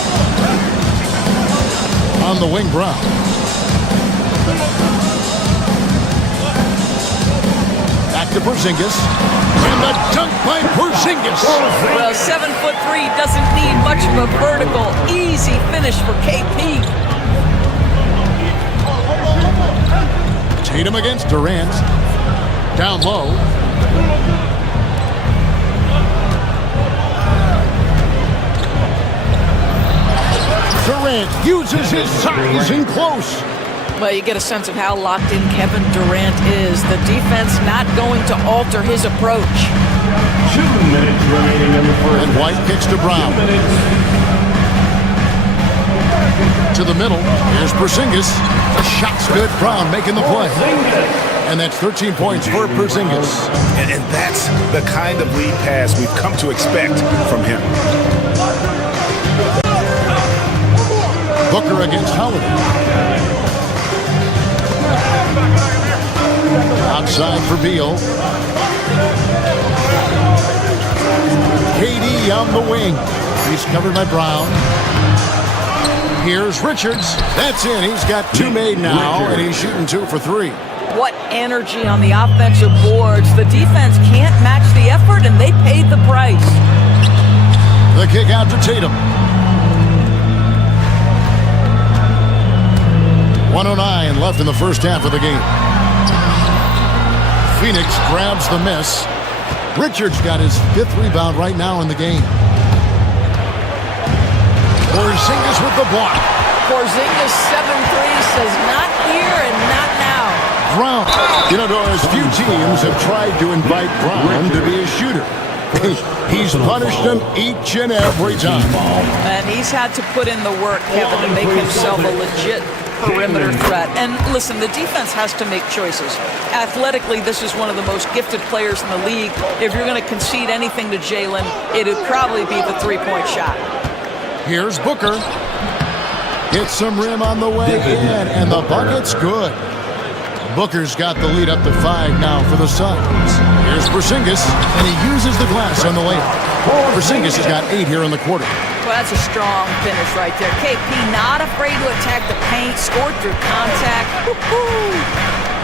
On the wing, Brown. To Porzingis, and the dunk by Porzingis. Well, 7'3" doesn't need much of a vertical. Easy finish for KP. Tatum against Durant. Down low. Durant uses his size in close. Well, you get a sense of how locked in Kevin Durant is. The defense not going to alter his approach. 2 minutes remaining in the first. And White kicks to Brown. To the middle. Here's Porzingis. The shot's good. Brown making the play. And that's 13 points for Porzingis. And that's the kind of lead pass we've come to expect from him. Booker against Holiday. Outside for Beal. KD on the wing. He's covered by Brown. Here's Richards. That's in. He's got 2 made now, and he's shooting 2 for 3. What energy on the offensive boards. The defense can't match the effort, and they paid the price. The kick out to Tatum. 1:09 left in the first half of the game. Phoenix grabs the miss. Richards got his 5th rebound right now in the game. Porzingis with the block. Porzingis 7-3 says not here and not now. Brown. You know, Doris, few teams have tried to invite Brown to be a shooter. He's punished them each and every time. And he's had to put in the work, Kevin, to make himself a legit perimeter threat. And listen, the defense has to make choices. Athletically, this is one of the most gifted players in the league. If you're going to concede anything to Jalen, it would probably be the three-point shot. Here's Booker. Hits some rim on the way in, and the bucket's good. Booker's got the lead up to 5 now for the Suns. Here's Porzingis, and he uses the glass on the layup. Porzingis has got 8 here in the quarter. Well, that's a strong finish right there. KP not afraid to attack the paint, scored through contact. Woo-hoo.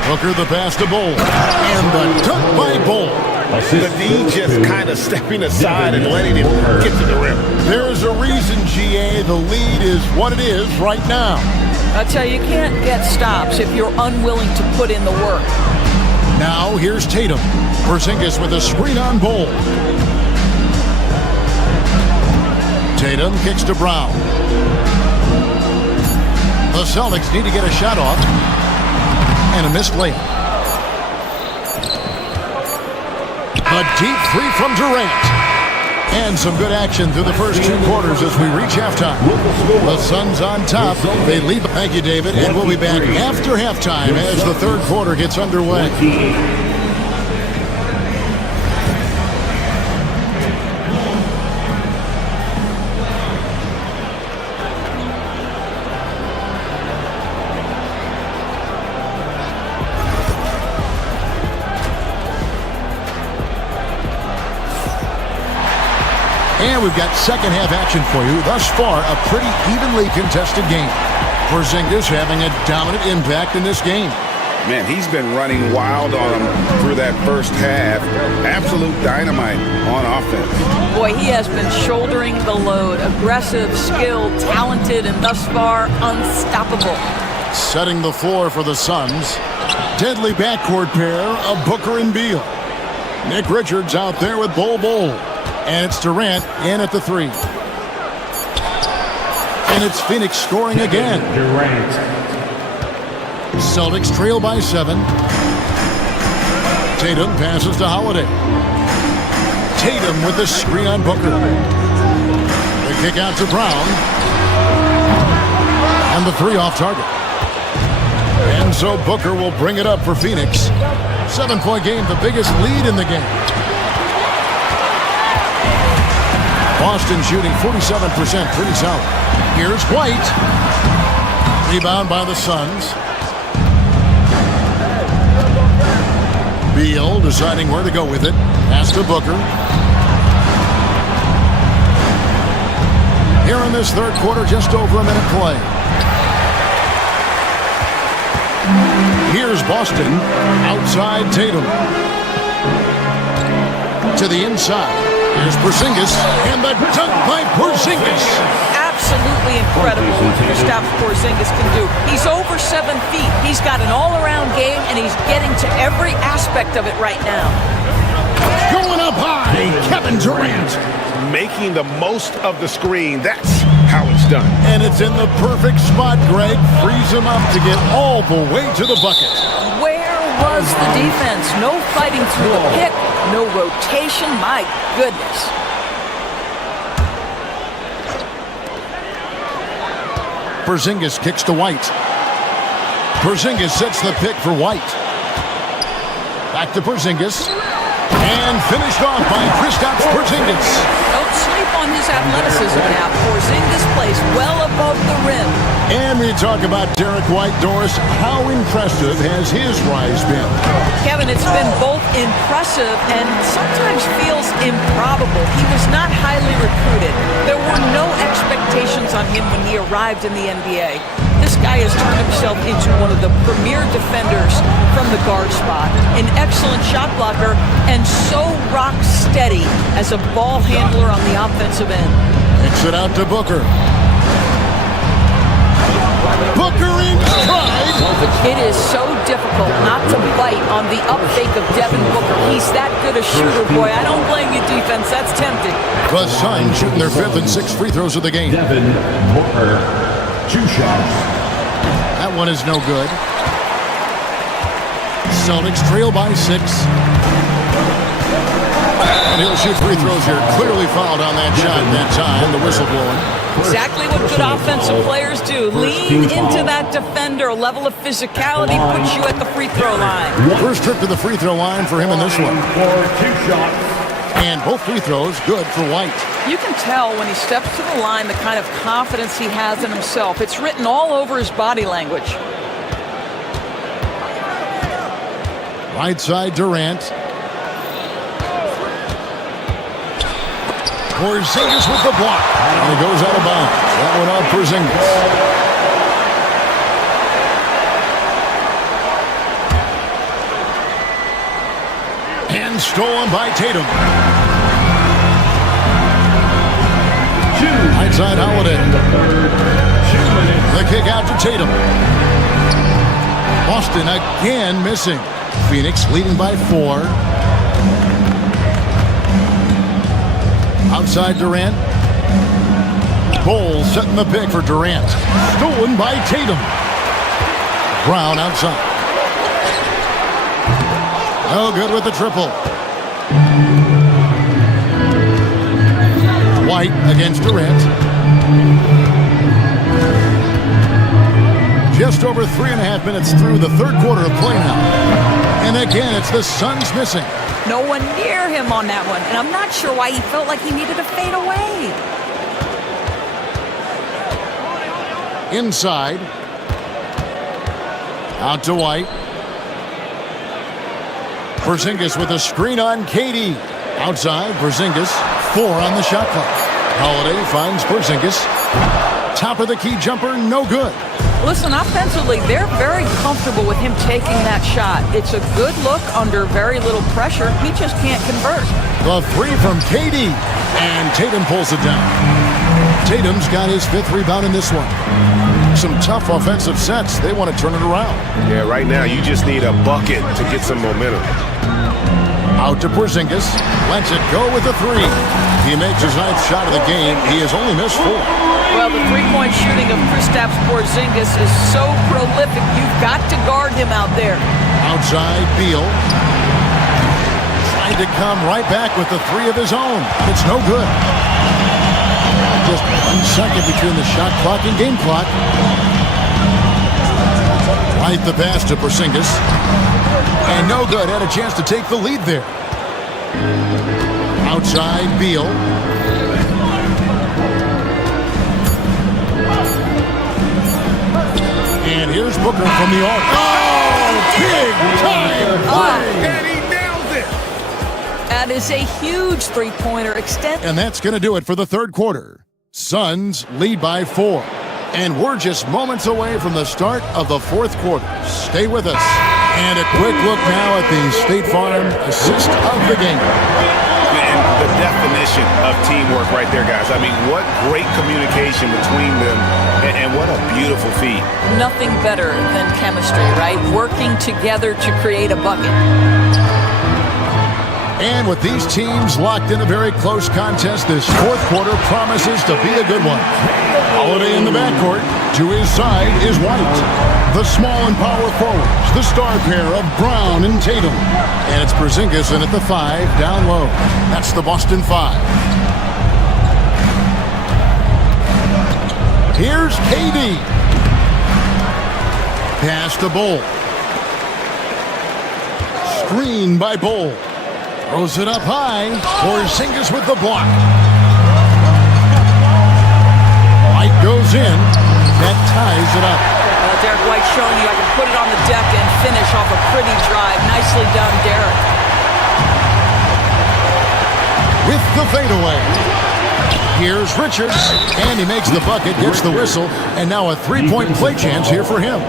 Booker the pass to Bull, and the dunk by Bull. The D just kind of stepping aside and letting him get to the rim. There's a reason, GA, the lead is what it is right now. I tell you, you can't get stops if you're unwilling to put in the work. Now here's Tatum. Porzingis with a screen on Bull. Tatum kicks to Brown. The Celtics need to get a shot off. And a missed layup. A deep 3 from Durant. And some good action through the first 2 quarters as we reach halftime. The Suns on top. They lead. Thank you, David. And we'll be back after halftime as the 3rd quarter gets underway. And we've got second half action for you. Thus far, a pretty evenly contested game. Porzingis having a dominant impact in this game. Man, he's been running wild on him through that first half. Absolute dynamite on offense. Boy, he has been shouldering the load. Aggressive, skilled, talented, and thus far, unstoppable. Setting the floor for the Suns. Deadly backcourt pair of Booker and Beal. Nick Richards out there with Bull. And it's Durant in at the 3. And it's Phoenix scoring again. Durant. Celtics trail by 7. Tatum passes to Holiday. Tatum with the screen on Booker. The kick out to Brown. And the 3 off target. And so Booker will bring it up for Phoenix. 7-point game, the biggest lead in the game. Boston shooting 47%, pretty solid. Here's White. Rebound by the Suns. Beal deciding where to go with it. Pass to Booker. Here in this 3rd quarter, just over a minute play. Here's Boston. Outside Tatum. To the inside. Here's Porzingis, and the dunk by Porzingis. Absolutely incredible what Kristaps Porzingis can do. He's over 7 feet. He's got an all-around game, and he's getting to every aspect of it right now. Going up high, Kevin Durant. Making the most of the screen. That's how it's done. And it's in the perfect spot, Greg. Frees him up to get all the way to the bucket. Where was the defense? No fighting through the pick. No rotation. My goodness. Porzingis kicks to White. Porzingis sets the pick for White. Back to Porzingis. And finished off by Kristaps Porzingis. Don't sleep on his athleticism now. Porzingis plays well above the rim. And we talk about Derek White. Doris, how impressive has his rise been? Kevin, it's been both impressive and sometimes feels improbable. He was not highly recruited. There were no expectations on him when he arrived in the NBA. This guy has turned himself into one of the premier defenders from the guard spot, an excellent shot blocker, and so rock steady as a ball handler on the offensive end. Kicks it out to Booker. Booker in stride. It is so difficult not to bite on the up fake of Devin Booker. He's that good a shooter, boy. I don't blame you, defense. That's tempting. The Suns shooting their 5th and 6th free throws of the game. Devin Booker, 2 shots. That one is no good. Celtics trail by 6. And he'll shoot free throws here. Clearly fouled on that shot that time. The whistle blowing. Exactly what good offensive players do. Lean into that defender. A level of physicality puts you at the free throw line. First trip to the free throw line for him in this one. And both free throws good for White. You can tell when he steps to the line the kind of confidence he has in himself. It's written all over his body language. Right side Durant. Porzingis with the block. And it goes out of bounds. That one on Porzingis. And stolen by Tatum. Right side Holiday. The kick out to Tatum. Boston again missing. Phoenix leading by 4. Outside Durant. Bowles setting the pick for Durant. Stolen by Tatum. Brown outside. No good with the triple. White against Durant. Just over 3.5 minutes through the third quarter of play now. And again, it's the Suns missing. No one near him on that one. And I'm not sure why he felt like he needed to fade away. Inside. Out to White. Porzingis with a screen on Katie. Outside, Porzingis. 4 on the shot clock. Holiday finds Porzingis. Top of the key jumper, no good. Listen, offensively, they're very comfortable with him taking that shot. It's a good look under very little pressure. He just can't convert. The 3 from Katie. And Tatum pulls it down. Tatum's got his 5th rebound in this one. Some tough offensive sets. They want to turn it around. Yeah, right now you just need a bucket to get some momentum. Out to Porzingis. Lets it go with a 3. He makes his 9th shot of the game. He has only missed 4. Well, the three-point shooting of Kristaps Porzingis is so prolific. You've got to guard him out there. Outside, Beal. Trying to come right back with the 3 of his own. It's no good. Just 1 second between the shot clock and game clock. Right the pass to Porzingis. And no good. Had a chance to take the lead there. Outside, Beal. And here's Booker from the arc. Oh, big time play! And he nails it! That is a huge three-pointer extent. And that's going to do it for the third quarter. Suns lead by 4. And we're just moments away from the start of the fourth quarter. Stay with us. And a quick look now at the State Farm assist of the game. And the definition of teamwork right there, guys. I mean, what great communication between them, and what a beautiful feat. Nothing better than chemistry, right? Working together to create a bucket. And with these teams locked in a very close contest, this fourth quarter promises to be a good one. Holiday in the backcourt. To his side is White. The small and power forwards, the star pair of Brown and Tatum. And it's Porzingis in at the 5, down low. That's the Boston 5. Here's KD. Pass to Bol. Screen by Bol. Throws it up high. Porzingis with the block. White goes in. That ties it up. Derek White showing you I can put it on the deck and finish off a pretty drive. Nicely done, Derek. With the fadeaway. Here's Richards, and he makes the bucket, gets the whistle, and now a three-point play chance here for him.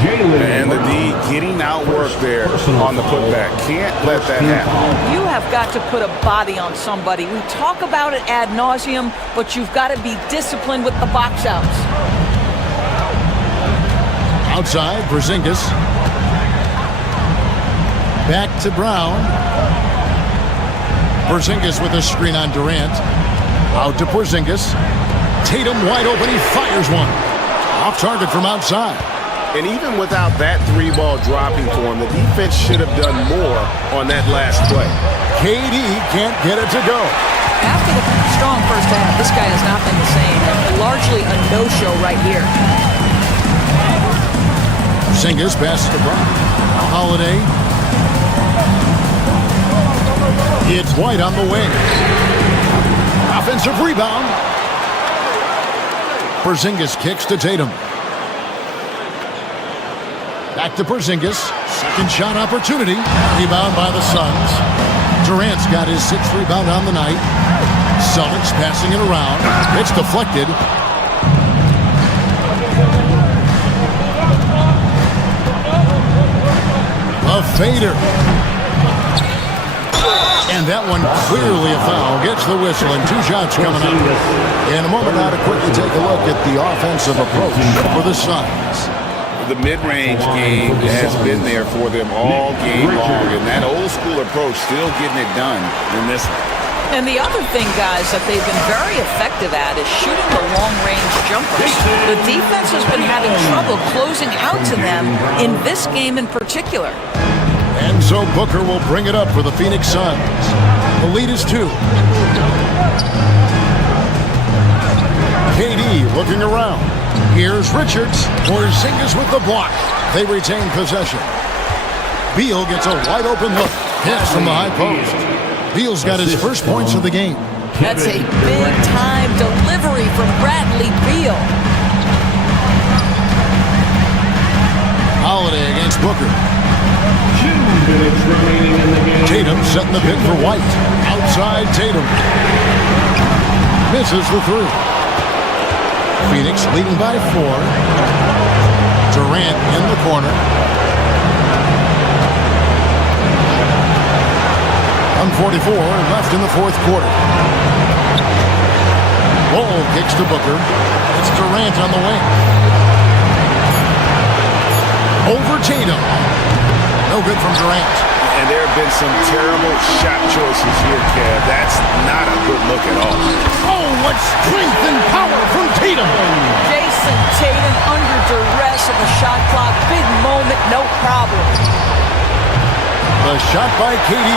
And the D getting outworked there on the putback. Can't let that happen. You have got to put a body on somebody. We talk about it ad nauseum, but you've got to be disciplined with the box outs. Outside, Porzingis. Back to Brown. Porzingis with a screen on Durant. Out to Porzingis. Tatum wide open. He fires one. Off target from outside. And even without that three ball dropping for him, the defense should have done more on that last play. KD can't get it to go. After the strong first half, this guy has not been the same. Largely a no-show right here. Porzingis passes to Brown. Holiday. It's White on the wing. Offensive rebound. Porzingis kicks to Tatum. Back to Porzingis. Second shot opportunity. Rebound by the Suns. Durant's got his sixth rebound on the night. Celtics passing it around. It's deflected. A fader. And that one clearly a foul. Gets the whistle and two shots coming up. In a moment now to quickly take a look at the offensive approach for the Suns. The mid-range game has been there for them all game long, and that old-school approach still getting it done in this one. And the other thing, guys, that they've been very effective at is shooting the long-range jumpers. The defense has been having trouble closing out to them in this game in particular. And so Booker will bring it up for the Phoenix Suns. The lead is 2. KD looking around. Here's Richards. Porzingis with the block. They retain possession. Beal gets a wide open look. Hits from the high post. Beal's got his first points of the game. That's a big-time delivery from Bradley Beal. Holiday against Booker. Tatum setting the pick for White. Outside Tatum. Misses the three. Phoenix leading by 4. Durant in the corner. 1:44 left in the fourth quarter. Ball kicks to Booker. It's Durant on the wing. Over Tatum. No good from Durant. And there have been some terrible shot choices here, Kev. That's not a good look at all. Oh, what strength and power from Tatum. Jason Tatum under duress of the shot clock. Big moment, no problem. The shot by KD.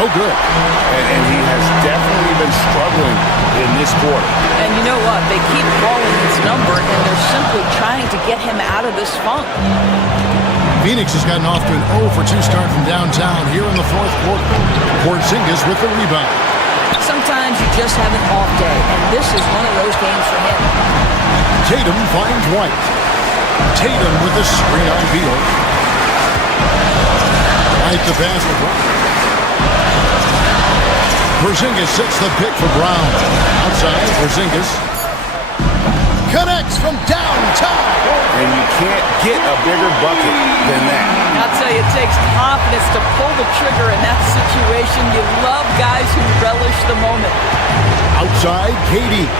No good. And he has definitely been struggling in this quarter. And you know what? They keep calling his number, and they're simply trying to get him out of this funk. Phoenix has gotten off to an 0-for-2 start from downtown here in the fourth quarter. Porzingis with the rebound. Sometimes you just have an off day, and this is one of those games for him. Tatum finds White. Tatum with the screen on Beal. Right to pass to Brown. Porzingis sets the pick for Brown. Outside, Porzingis connects from downtown. And you can't get a bigger bucket than that. I'll tell you, it takes confidence to pull the trigger in that situation. You love guys who relish the moment. Outside, KD.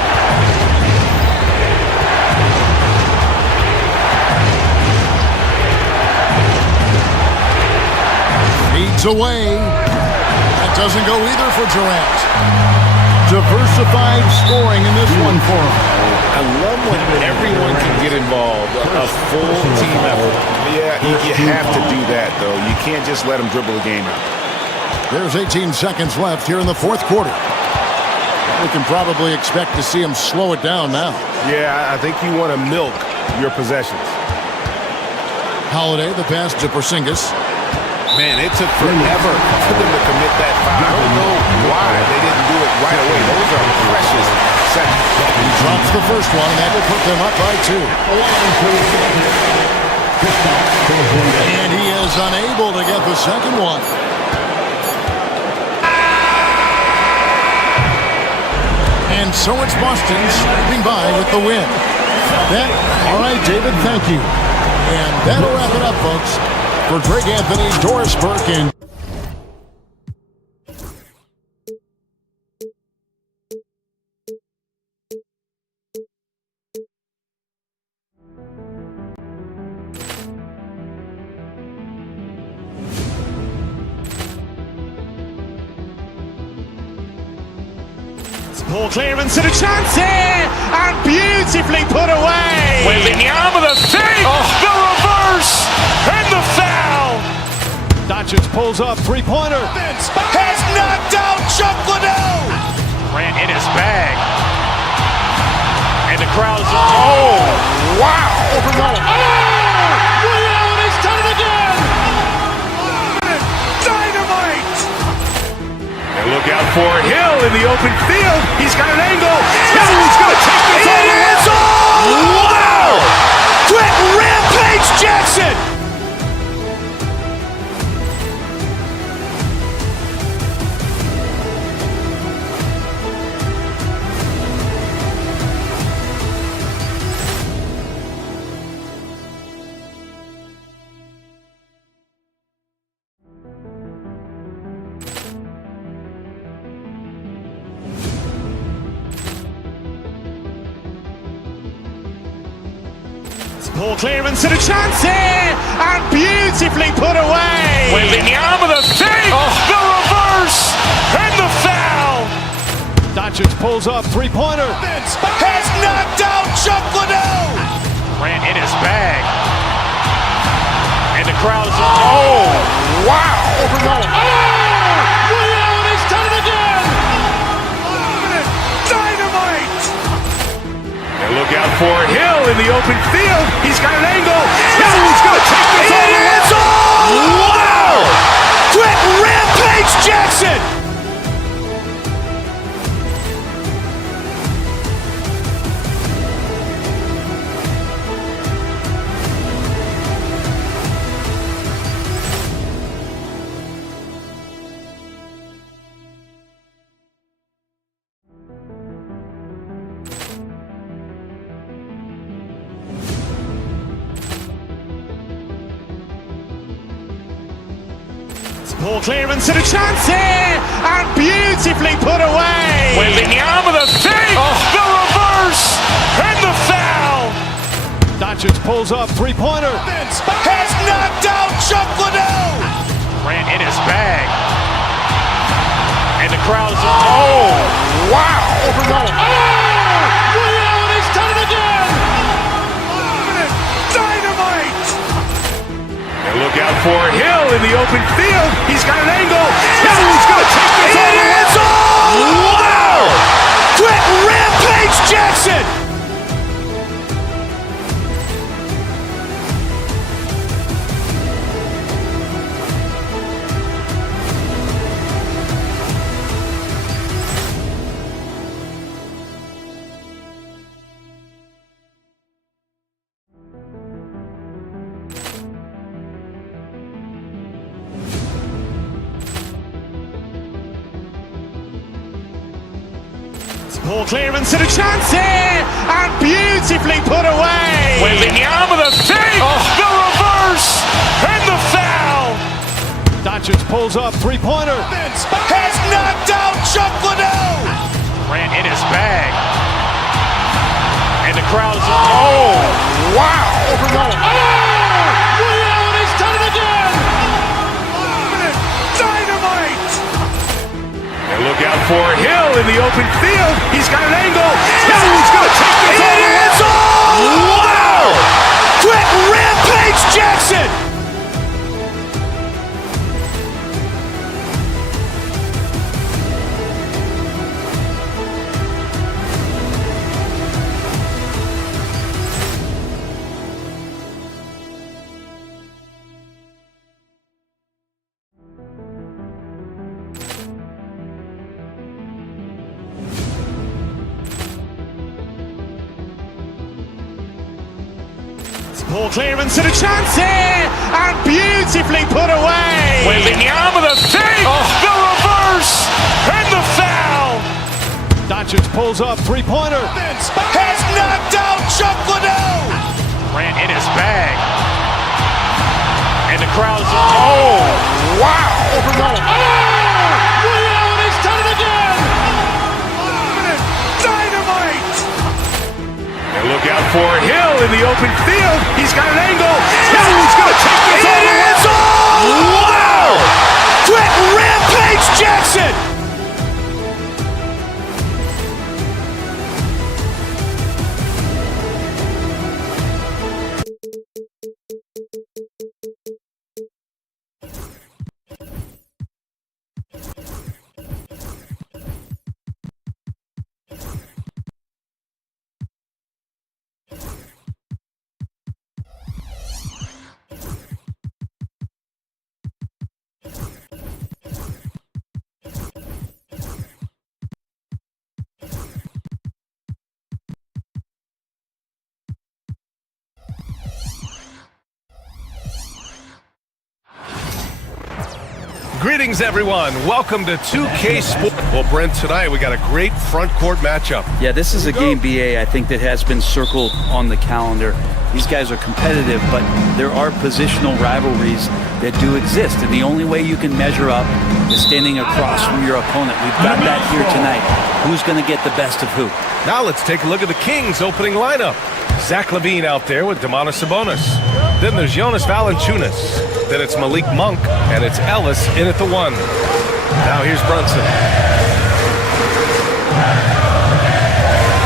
Feeds away. That doesn't go either for Durant. Diversified scoring in this one for him. I love when everyone can get involved, a full team effort. Yeah, you have to do that, though. You can't just let them dribble the game out. There's 18 seconds left here in the fourth quarter. We can probably expect to see him slow it down now. Yeah, I think you want to milk your possessions. Holiday, the pass to Porzingis. Man, it took forever for them to commit that foul. I don't know why they didn't do it right away. Those are precious seconds. He drops the first one, and that will put them up by 2. And he is unable to get the second one. And so it's Boston scraping by with the win. All right, David, thank you. And that'll wrap it up, folks. For Greg Anthony, Doris Burke, and Ball clearance and a chance here, and beautifully put away. Wembanyama the save, the reverse, and the foul. Doncic pulls up, three-pointer. Has knocked out Chuck Liddell. Grant in his bag. And the crowd is, oh, wow. Ray Allen has done it again. Dynamite. And look out for Hill in the open field. He's got an angle. Hill's going to take this all the way. Wow. Quick rampage Jackson. Ball clearance and a chance here, and beautifully put away. Wembanyama the save, the reverse, and the foul. Doncic pulls up, three-pointer. Has knocked out Chuck Liddell. Grant in his bag. And the crowd is, oh, wow. Ray Allen has done it again. Dynamite. And look out for Hill in the open field. He's got an angle. Hill's going to take this all the way. Wow. Quick rampage Jackson. Ball clearance and a chance here, and beautifully put away. Wembanyama the save, the reverse, and the foul. Doncic pulls up, three-pointer. Has knocked out Chuck Liddell. Grant in his bag. And the crowd is, oh, wow. Ray Allen has done it again. Dynamite. And look out for Hill in the open field. He's got an angle. Hill's going to take this all the way. Wow. Quick rampage Jackson. Ball clearance and a chance here, and beautifully put away. Wembanyama the save, the reverse, and the foul. Doncic pulls up, three-pointer. Has knocked out Chuck Liddell. Grant in his bag. And the crowd is, oh, wow. Ray Allen has done it again. Dynamite. And look out for Hill in the open field. He's got an angle. Hill's going to take this all the way. Wow. Quick rampage Jackson. Ball clearance and a chance here, and beautifully put away. Wembanyama the save, the reverse, and the foul. Doncic pulls up, three-pointer. Has knocked out Chuck Liddell. Ran in his bag. And the crowd's oh, wow. He's done it again. Dynamite. And look out for Hill in the open field. He's got an angle. Hill's going to take this all the way. Wow. Quick rampage Jackson. Greetings, everyone. Welcome to 2K Sports. Well, Brent, tonight we got a great front court matchup. Yeah, this is a game, BA, I think that has been circled on the calendar. These guys are competitive, but there are positional rivalries that do exist, and the only way you can measure up is standing across from your opponent. We've got that here tonight. Who's going to get the best of who? Now let's take a look at the Kings' opening lineup. Zach LaVine out there with Domantas Sabonis. Then there's Jonas Valanciunas. Then it's Malik Monk, and it's Ellis in at the 1. Now here's Brunson.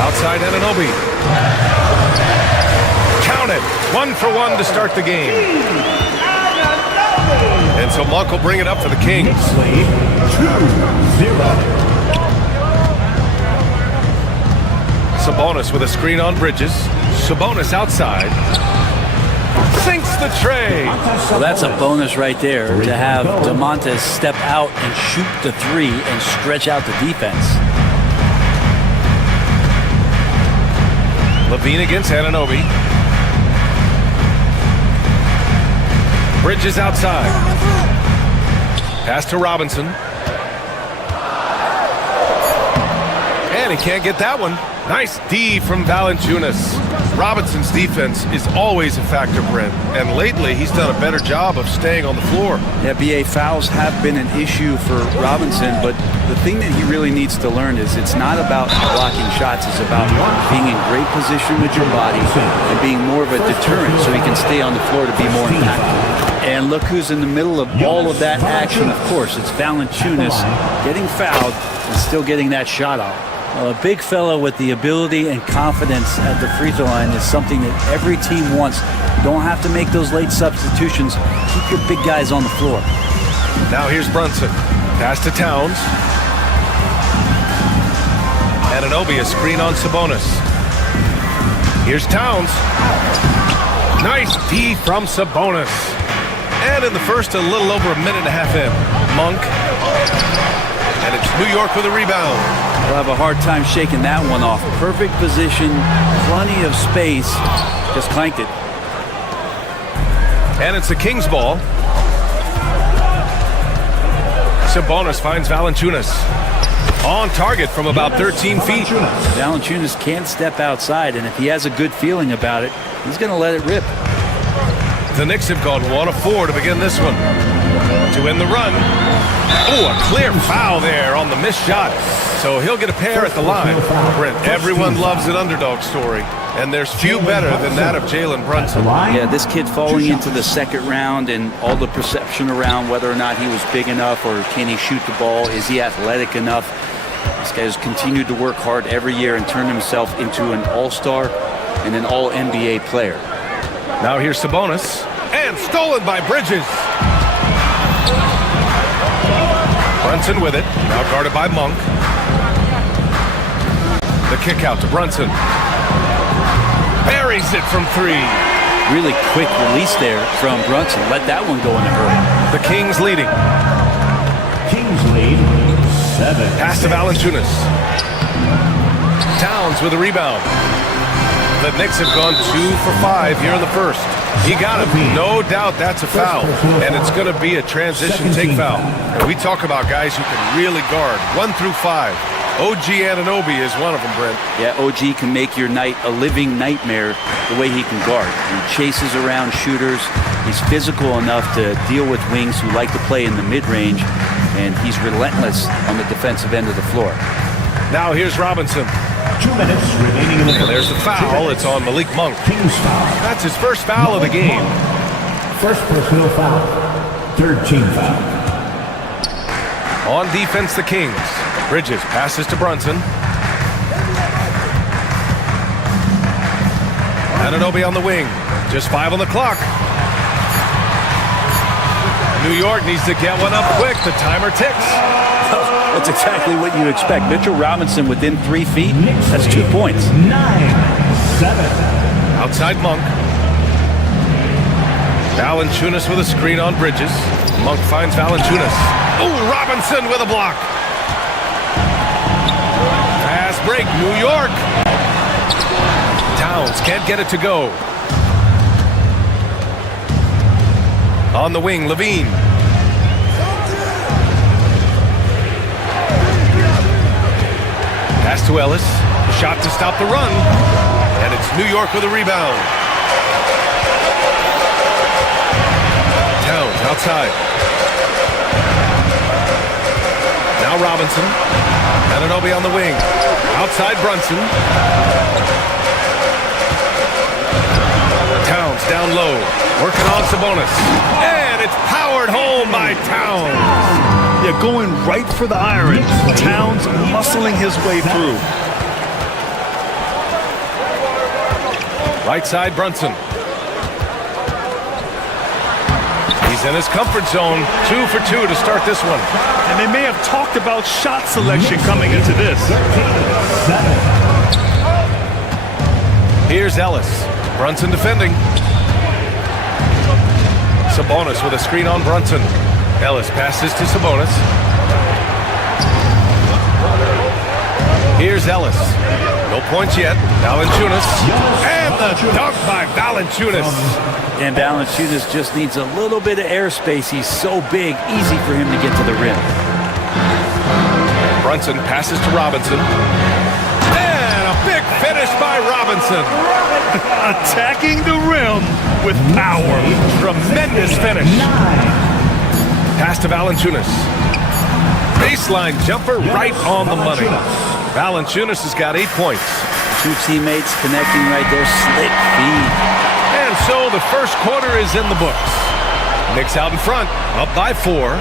Outside Anunoby. Count it. 1 for 1 to start the game. And so Monk will bring it up for the Kings. 2-0. Sabonis with a screen on Bridges. Sabonis outside. Sinks the tray. Well, that's a bonus right there to have Domantas step out and shoot the 3 and stretch out the defense. LaVine against Anunoby. Bridges outside. Pass to Robinson. And he can't get that one. Nice D from Valanciunas. Robinson's defense is always a factor, Brent, and lately he's done a better job of staying on the floor. Yeah, BA, fouls have been an issue for Robinson, but the thing that he really needs to learn is it's not about blocking shots, it's about being in great position with your body and being more of a deterrent so he can stay on the floor to be more impactful. And look who's in the middle of all of that action, of course. It's Valanciunas getting fouled and still getting that shot off. A big fellow with the ability and confidence at the free throw line is something that every team wants. Don't have to make those late substitutions. Keep your big guys on the floor. Now here's Brunson. Pass to Towns. Anunoby, a screen on Sabonis. Here's Towns. Nice D from Sabonis. And in the first, a little over a minute and a half in. Monk. And it's New York with a rebound. We'll have a hard time shaking that one off. Perfect position, plenty of space. Just clanked it. And it's the Kings ball. Sabonis finds Valanciunas. On target from about 13 feet. Valanciunas can't step outside, and if he has a good feeling about it, he's going to let it rip. The Knicks have gone 1 of 4 to begin this one. To end the run. Oh, a clear foul there on the missed shot. So he'll get a pair at the line. Brent, everyone loves an underdog story, and there's few better than that of Jalen Brunson. Yeah, this kid falling into the second round and all the perception around whether or not he was big enough or can he shoot the ball, is he athletic enough? This guy has continued to work hard every year and turned himself into an all-star and an all-NBA player. Now here's Sabonis, and stolen by Bridges. Brunson with it, now guarded by Monk. The kick out to Brunson. Buries it from 3. Really quick release there from Brunson. Let that one go in a hurry. The Kings leading. Kings lead 7. Pass to Valanciunas. Towns with a rebound. The Knicks have gone 2 for 5 here in the first. He got him. No doubt that's a foul. And it's going to be a transition take foul. And we talk about guys who can really guard 1 through 5. OG Anunoby is one of them, Brent. Yeah, OG can make your night a living nightmare the way he can guard. He chases around shooters. He's physical enough to deal with wings who like to play in the mid-range, and he's relentless on the defensive end of the floor. Now here's Robinson. 2 minutes remaining in the And there's the foul. It's on Malik Monk. That's his first foul of the game. First personal foul. Third team foul. On defense, the Kings. Bridges passes to Brunson. Anunoby on the wing. Just 5 on the clock. New York needs to get one up quick. The timer ticks. That's exactly what you expect. Mitchell Robinson within 3 feet. That's 2 points. 9-7. Outside Monk. Valanciunas with a screen on Bridges. Monk finds Valanciunas. Oh, Robinson with a block. Fast break, New York. Towns can't get it to go. On the wing, Levine. Pass to Ellis. Shot to stop the run. And it's New York with a rebound. Towns outside. Now Robinson. Anunoby on the wing. Outside Brunson. Towns down low. Working on Sabonis. And it's powered home by Towns. Yeah, going right for the iron. Towns muscling his way through. Right side, Brunson. He's in his comfort zone. 2 for 2 to start this one. And they may have talked about shot selection coming into this. Here's Ellis. Brunson defending. Sabonis with a screen on Brunson. Ellis passes to Sabonis. Here's Ellis. No points yet. Valanciunas. And the dunk by Valanciunas. And Valanciunas just needs a little bit of airspace. He's so big, easy for him to get to the rim. Brunson passes to Robinson. And a big finish by Robinson. Attacking the rim with power. Tremendous finish. Pass to Valanciunas. Baseline jumper right on the money. Valanciunas has got 8 points. 2 teammates connecting right there. Slick feed. And so the first quarter is in the books. Knicks out in front, up by 4.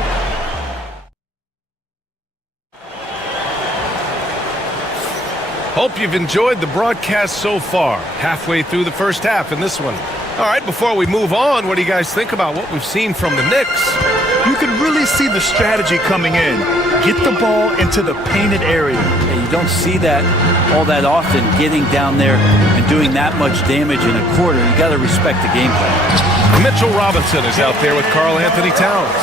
Hope you've enjoyed the broadcast so far. Halfway through the first half in this one. All right, before we move on, what do you guys think about what we've seen from the Knicks? You can really see the strategy coming in. Get the ball into the painted area. Yeah, you don't see that all that often, getting down there and doing that much damage in a quarter. You got to respect the game plan. Mitchell Robinson is out there with Karl Anthony Towns.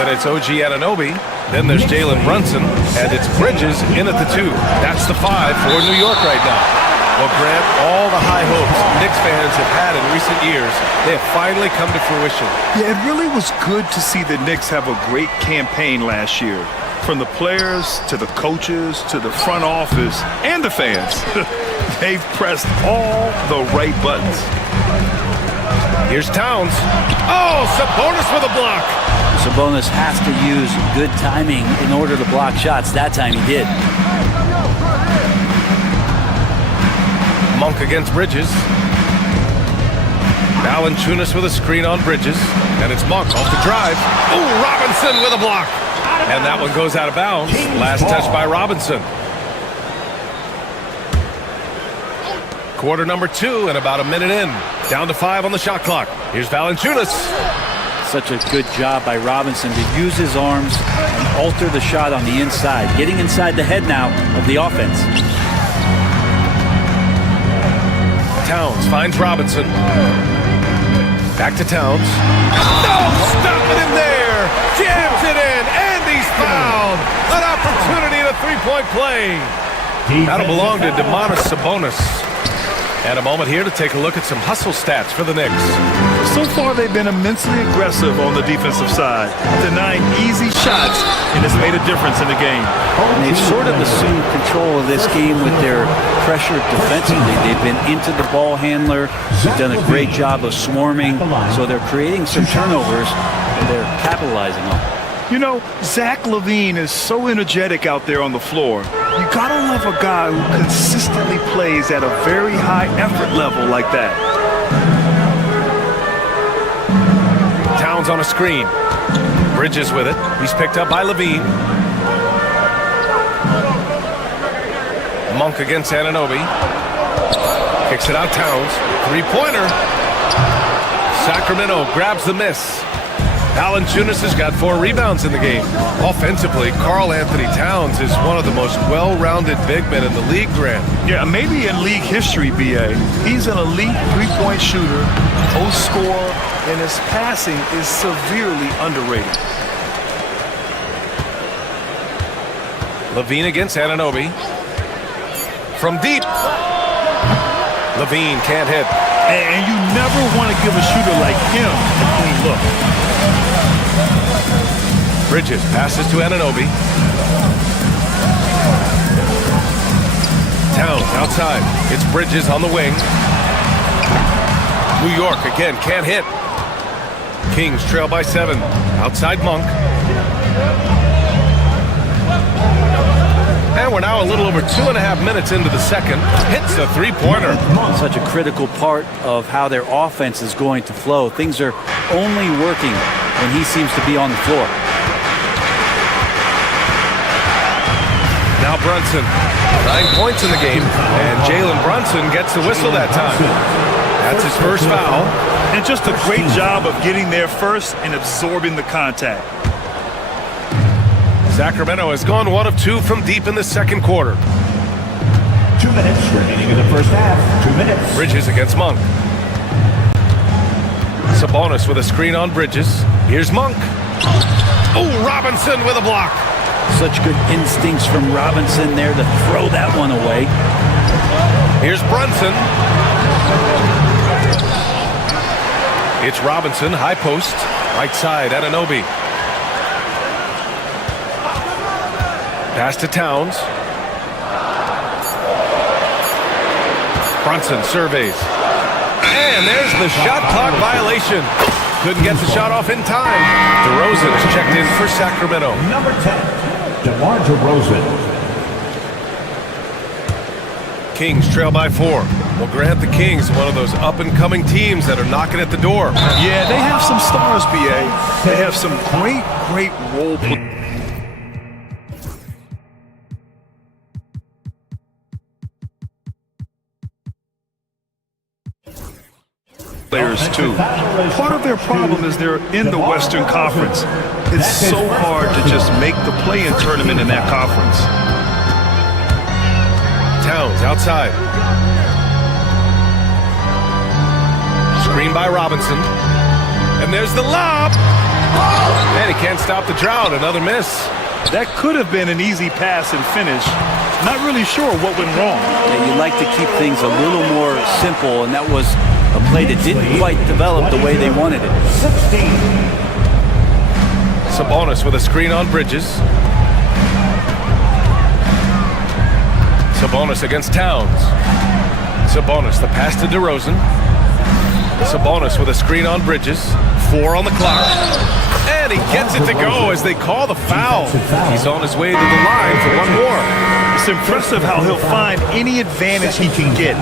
Then it's OG Anunoby. Then there's Jalen Brunson. And it's Bridges in at the 2. That's the 5 for New York right now. Well, Grant, all the high hopes Knicks fans have had in recent years, they have finally come to fruition. Yeah, it really was good to see the Knicks have a great campaign last year. From the players to the coaches to the front office and the fans. They've pressed all the right buttons. Here's Towns. Oh, Sabonis with a block. Sabonis has to use good timing in order to block shots. That time he did. Monk against Bridges. Valanciunas with a screen on Bridges. And it's Monk off the drive. Oh, Robinson with a block. And that one goes out of bounds. Last touch by Robinson. Quarter number 2 and about a minute in. Down to 5 on the shot clock. Here's Valanciunas. Such a good job by Robinson to use his arms and alter the shot on the inside. Getting inside the head now of the offense. Towns finds Robinson. Back to Towns. No! Stop it in there! Jams it in! And he's fouled! An opportunity at a 3-point play. That'll belong to Domantas Sabonis. And a moment here to take a look at some hustle stats for the Knicks. So far, they've been immensely aggressive on the defensive side, denying easy shots, and it's made a difference in the game. And they've sort of assumed control of this game with their pressure defensively. They've been into the ball handler. They've done a great job of swarming. So they're creating some turnovers, and they're capitalizing on it. You know, Zach LaVine is so energetic out there on the floor. You gotta love a guy who consistently plays at a very high effort level like that. Towns on a screen. Bridges with it. He's picked up by LaVine. Monk against Anunoby. Kicks it out Towns. Three-pointer. Sacramento grabs the miss. Valanciunas has got 4 rebounds in the game. Offensively, Karl Anthony Towns is one of the most well-rounded big men in the league, Grant. Yeah, maybe in league history, B.A. He's an elite three-point shooter, post scorer, and his passing is severely underrated. LaVine against Anunoby. From deep. LaVine can't hit. And you never want to give a shooter like him a clean look. Bridges passes to Anunoby. Towns outside. It's Bridges on the wing. New York again can't hit. Kings trail by 7. Outside Monk. And we're now a little over 2.5 minutes into the second. Hits the three-pointer. Such a critical part of how their offense is going to flow. Things are only working when he seems to be on the floor. Now Brunson, 9 points in the game, and Jalen Brunson gets the whistle that time. That's his first foul. And just a great job of getting there first and absorbing the contact. Sacramento has gone 1 of 2 from deep in the second quarter. 2 minutes remaining in the first half. 2 minutes. Bridges against Monk. Sabonis with a screen on Bridges. Here's Monk. Oh, Robinson with a block. Such good instincts from Robinson there to throw that one away. Here's Brunson. It's Robinson, high post, right side, Anunoby. Pass to Towns. Brunson surveys. And there's the shot clock violation. Couldn't get the shot off in time. DeRozan is checked in for Sacramento. Number 10. DeMar DeRozan. Kings trail by 4. Well, Grant, the Kings, one of those up-and-coming teams that are knocking at the door. Yeah, they have some stars, B.A. They have some great role players too. Part of their problem is they're in the Western Conference. It's so hard to just make the play-in tournament in that conference. Towns outside. Screen by Robinson. And there's the lob. And he can't stop the drought. Another miss. That could have been an easy pass and finish. Not really sure what went wrong. Yeah, you like to keep things a little more simple, and that was a play that didn't quite develop the way they wanted it. 16. Sabonis with a screen on Bridges. Sabonis against Towns. Sabonis, the pass to DeRozan. Sabonis with a screen on Bridges. 4 on the clock. And he gets it to go as they call the foul. He's on his way to the line for one more. It's impressive how he'll find any advantage he can get.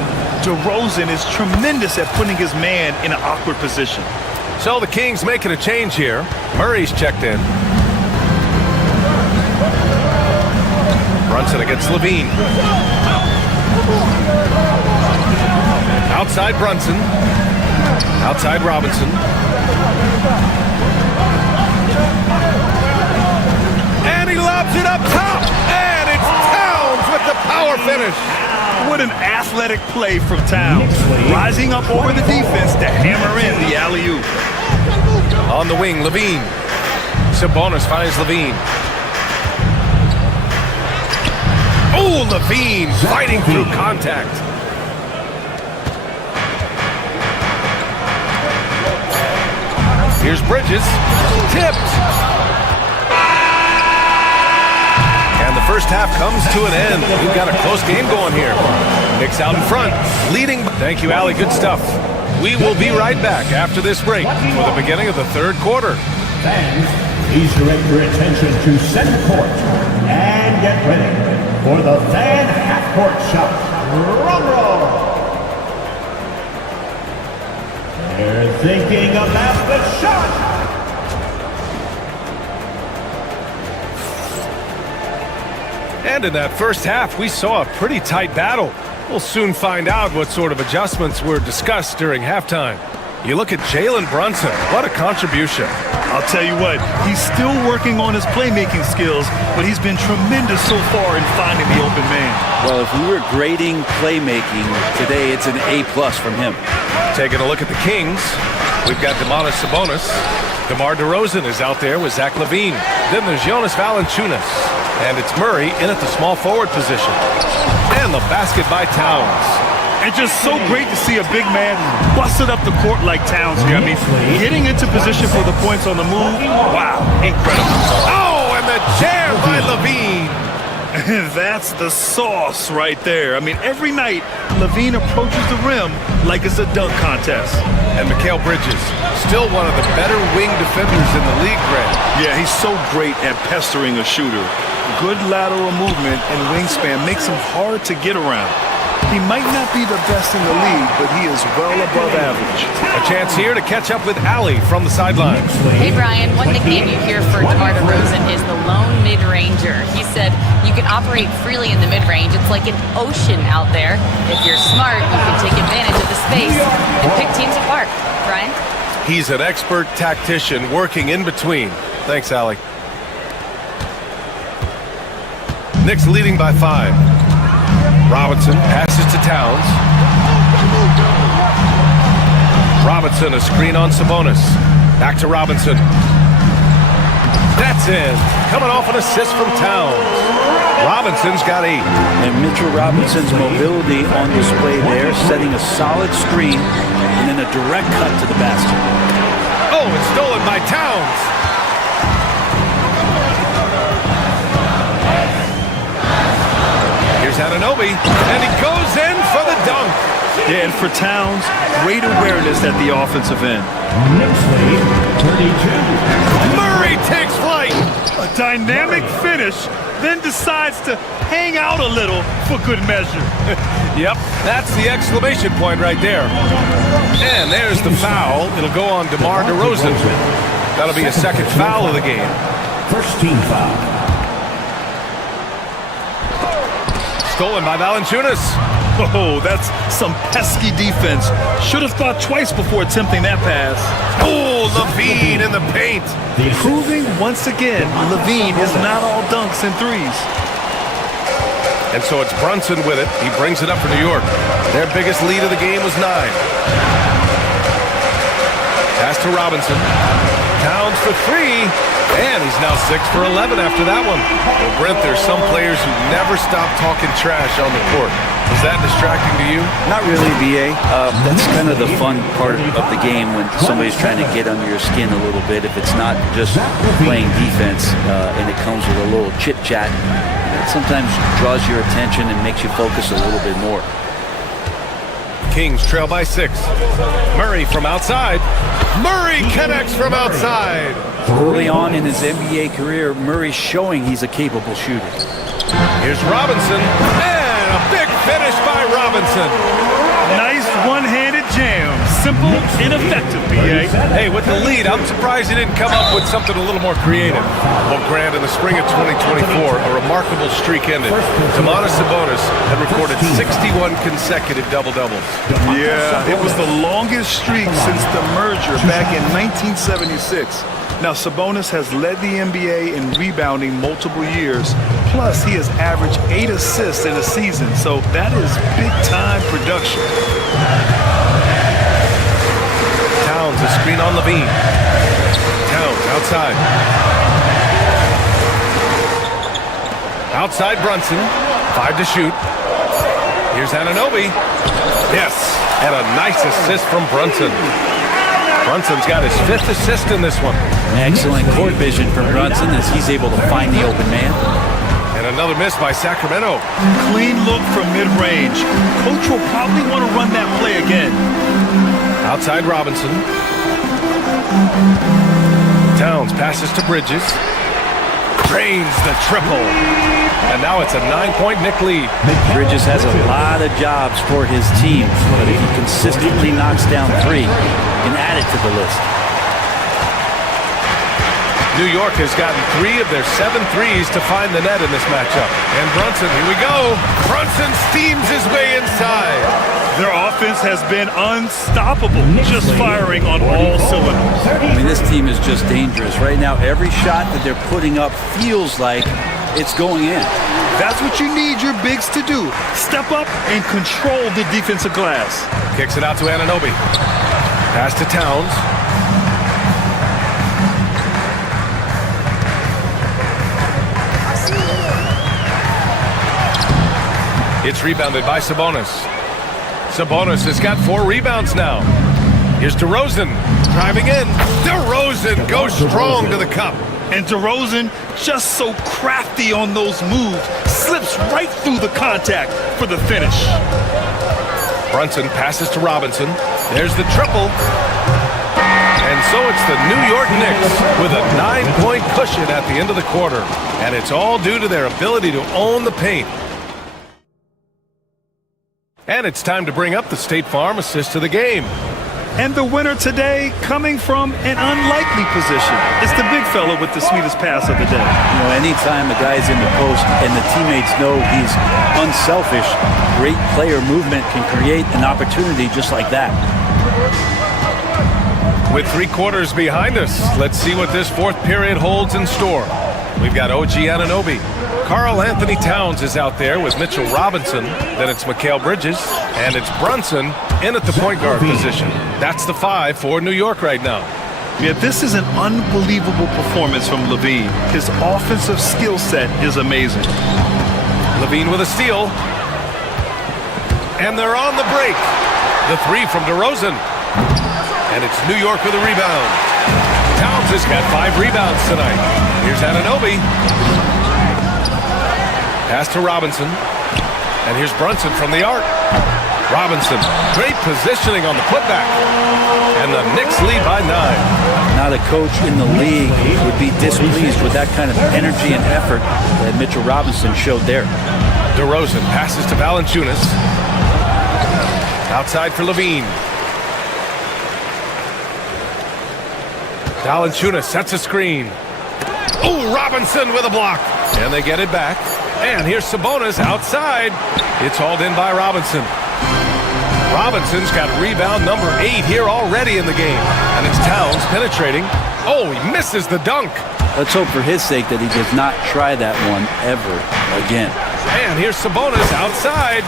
DeRozan is tremendous at putting his man in an awkward position. So the Kings making a change here. Murray's checked in. Brunson against LaVine. Outside Brunson. Outside Robinson. And he lobs it up top. And it's Towns with the power finish. What an athletic play from Towns. Rising up over the defense to hammer in the alley-oop. On the wing, LaVine. Sabonis finds LaVine. Oh, LaVine fighting through contact. Here's Bridges. Tipped. And the first half comes to an end. We've got a close game going here. Knicks out in front, leading. Thank you, Allie. Good stuff. We will be right back after this break for the beginning of the third quarter. Fans, please direct your attention to center court and get ready for the fan half-court shot. Drum roll. They're thinking about the shot. And in that first half, we saw a pretty tight battle. We'll soon find out what sort of adjustments were discussed during halftime. You look at Jalen Brunson. What a contribution. I'll tell you what, he's still working on his playmaking skills, but he's been tremendous so far in finding the open man. Well, if we were grading playmaking today, it's an A+ from him. Taking a look at the Kings, we've got Domantas Sabonis. DeMar DeRozan is out there with Zach LaVine. Then there's Jonas Valanciunas. And it's Murray in at the small forward position. And the basket by Towns. And just so great to see a big man busted up the court like Towns here. I mean, getting into position for the points on the move. Wow, incredible. Oh, and the jam by LaVine. That's the sauce right there. I mean, every night, LaVine approaches the rim like it's a dunk contest. And Mikal Bridges, still one of the better wing defenders in the league, Grant. Yeah, he's so great at pestering a shooter. Good lateral movement and wingspan makes him hard to get around. He might not be the best in the league, but he is well above average. A chance here to catch up with Allie from the sidelines. Hey, Brian, one nickname you hear for DeMar DeRozan is the lone mid-ranger. He said you can operate freely in the mid-range. It's like an ocean out there. If you're smart, you can take advantage of the space and pick teams apart. Brian? He's an expert tactician working in between. Thanks, Allie. Knicks leading by 5. Robinson passes to Towns. Robinson, a screen on Sabonis. Back to Robinson. That's in. Coming off an assist from Towns. Robinson's got 8. And Mitchell Robinson's mobility on display there, setting a solid screen and then a direct cut to the basket. Oh, it's stolen by Towns. Here's Anunoby, and he goes in for the dunk. Yeah, and for Towns, great awareness at the offensive end. Knicks lead 32. Murray takes flight. A dynamic finish, then decides to hang out a little for good measure. Yep, that's the exclamation point right there. And there's the foul. It'll go on DeMar DeRozan. That'll be a second foul of the game. First team foul. Stolen by Valanciunas. Oh, that's some pesky defense. Should have thought twice before attempting that pass. Oh, LaVine in the paint. Proving once again, LaVine is not all dunks and threes. And so it's Brunson with it. He brings it up for New York. Their biggest lead of the game was 9. Pass to Robinson. Towns for 3. And he's now 6 for 11 after that one. Well, Brent, there's some players who never stop talking trash on the court. Is that distracting to you? Not really, BA. That's kind of the fun part of the game when somebody's trying to get under your skin a little bit. If it's not just playing defense and it comes with a little chit-chat, it sometimes draws your attention and makes you focus a little bit more. Kings trail by 6. Murray from outside. Murray connects from outside. Early on in his NBA career, Murray's showing he's a capable shooter. Here's Robinson, and a big finish by Robinson. Nice one-handed jam. Simple and effective, BA. Hey, with the lead, I'm surprised he didn't come up with something a little more creative. Well, Grant, in the spring of 2024, a remarkable streak ended. Domantas Sabonis had recorded 61 consecutive double-doubles. Yeah, it was the longest streak since the merger back in 1976. Now, Sabonis has led the NBA in rebounding multiple years. Plus, he has averaged 8 assists in a season, so that is big-time production. Towns, a screen on LaVine. Towns, outside. Outside Brunson, 5 to shoot. Here's Anunoby. Yes, and a nice assist from Brunson. Brunson's got his 5th assist in this one. Excellent court vision from Brunson as he's able to find the open man. And another miss by Sacramento. Clean look from mid-range. Coach will probably want to run that play again. Outside Robinson. Towns passes to Bridges. Drains the triple. And now it's a 9-point Nick lead. Bridges has a lot of jobs for his team, but if he consistently knocks down 3, he can add it to the list. New York has gotten 3 of their 7 threes to find the net in this matchup. And Brunson, here we go. Brunson steams his way inside. Their offense has been unstoppable, just firing on all cylinders. I mean, this team is just dangerous. Right now, every shot that they're putting up feels like it's going in. That's what you need your bigs to do. Step up and control the defensive glass. Kicks it out to Anunoby. Pass to Towns. It's rebounded by Sabonis. Sabonis has got 4 rebounds now. Here's DeRozan driving in. DeRozan goes strong to the cup. And DeRozan, just so crafty on those moves, slips right through the contact for the finish. Brunson passes to Robinson. There's the triple. And so it's the New York Knicks with a 9-point cushion at the end of the quarter. And it's all due to their ability to own the paint. And it's time to bring up the State Farm assist of the game. And the winner today coming from an unlikely position. It's the big fella with the sweetest pass of the day. You know, anytime a guy's in the post and the teammates know he's unselfish, great player movement can create an opportunity just like that. With 3 quarters behind us, let's see what this 4th period holds in store. We've got OG Anunoby. Karl Anthony Towns is out there with Mitchell Robinson. Then it's Mikal Bridges. And it's Brunson in at the point guard position. That's the 5 for New York right now. Yeah, this is an unbelievable performance from LaVine. His offensive skill set is amazing. LaVine with a steal. And they're on the break. The 3 from DeRozan. And it's New York with a rebound. Towns has got 5 rebounds tonight. Here's Anunoby. Pass to Robinson. And here's Brunson from the arc. Robinson, great positioning on the putback. And the Knicks lead by 9. Not a coach in the league would be displeased with that kind of energy and effort that Mitchell Robinson showed there. DeRozan passes to Valanciunas. Outside for LaVine. Valanciunas sets a screen. Oh, Robinson with a block. And they get it back. And here's Sabonis outside. It's hauled in by Robinson. Robinson's got rebound number 8 here already in the game. And it's Towns penetrating. Oh, he misses the dunk. Let's hope for his sake that he does not try that one ever again. And here's Sabonis outside.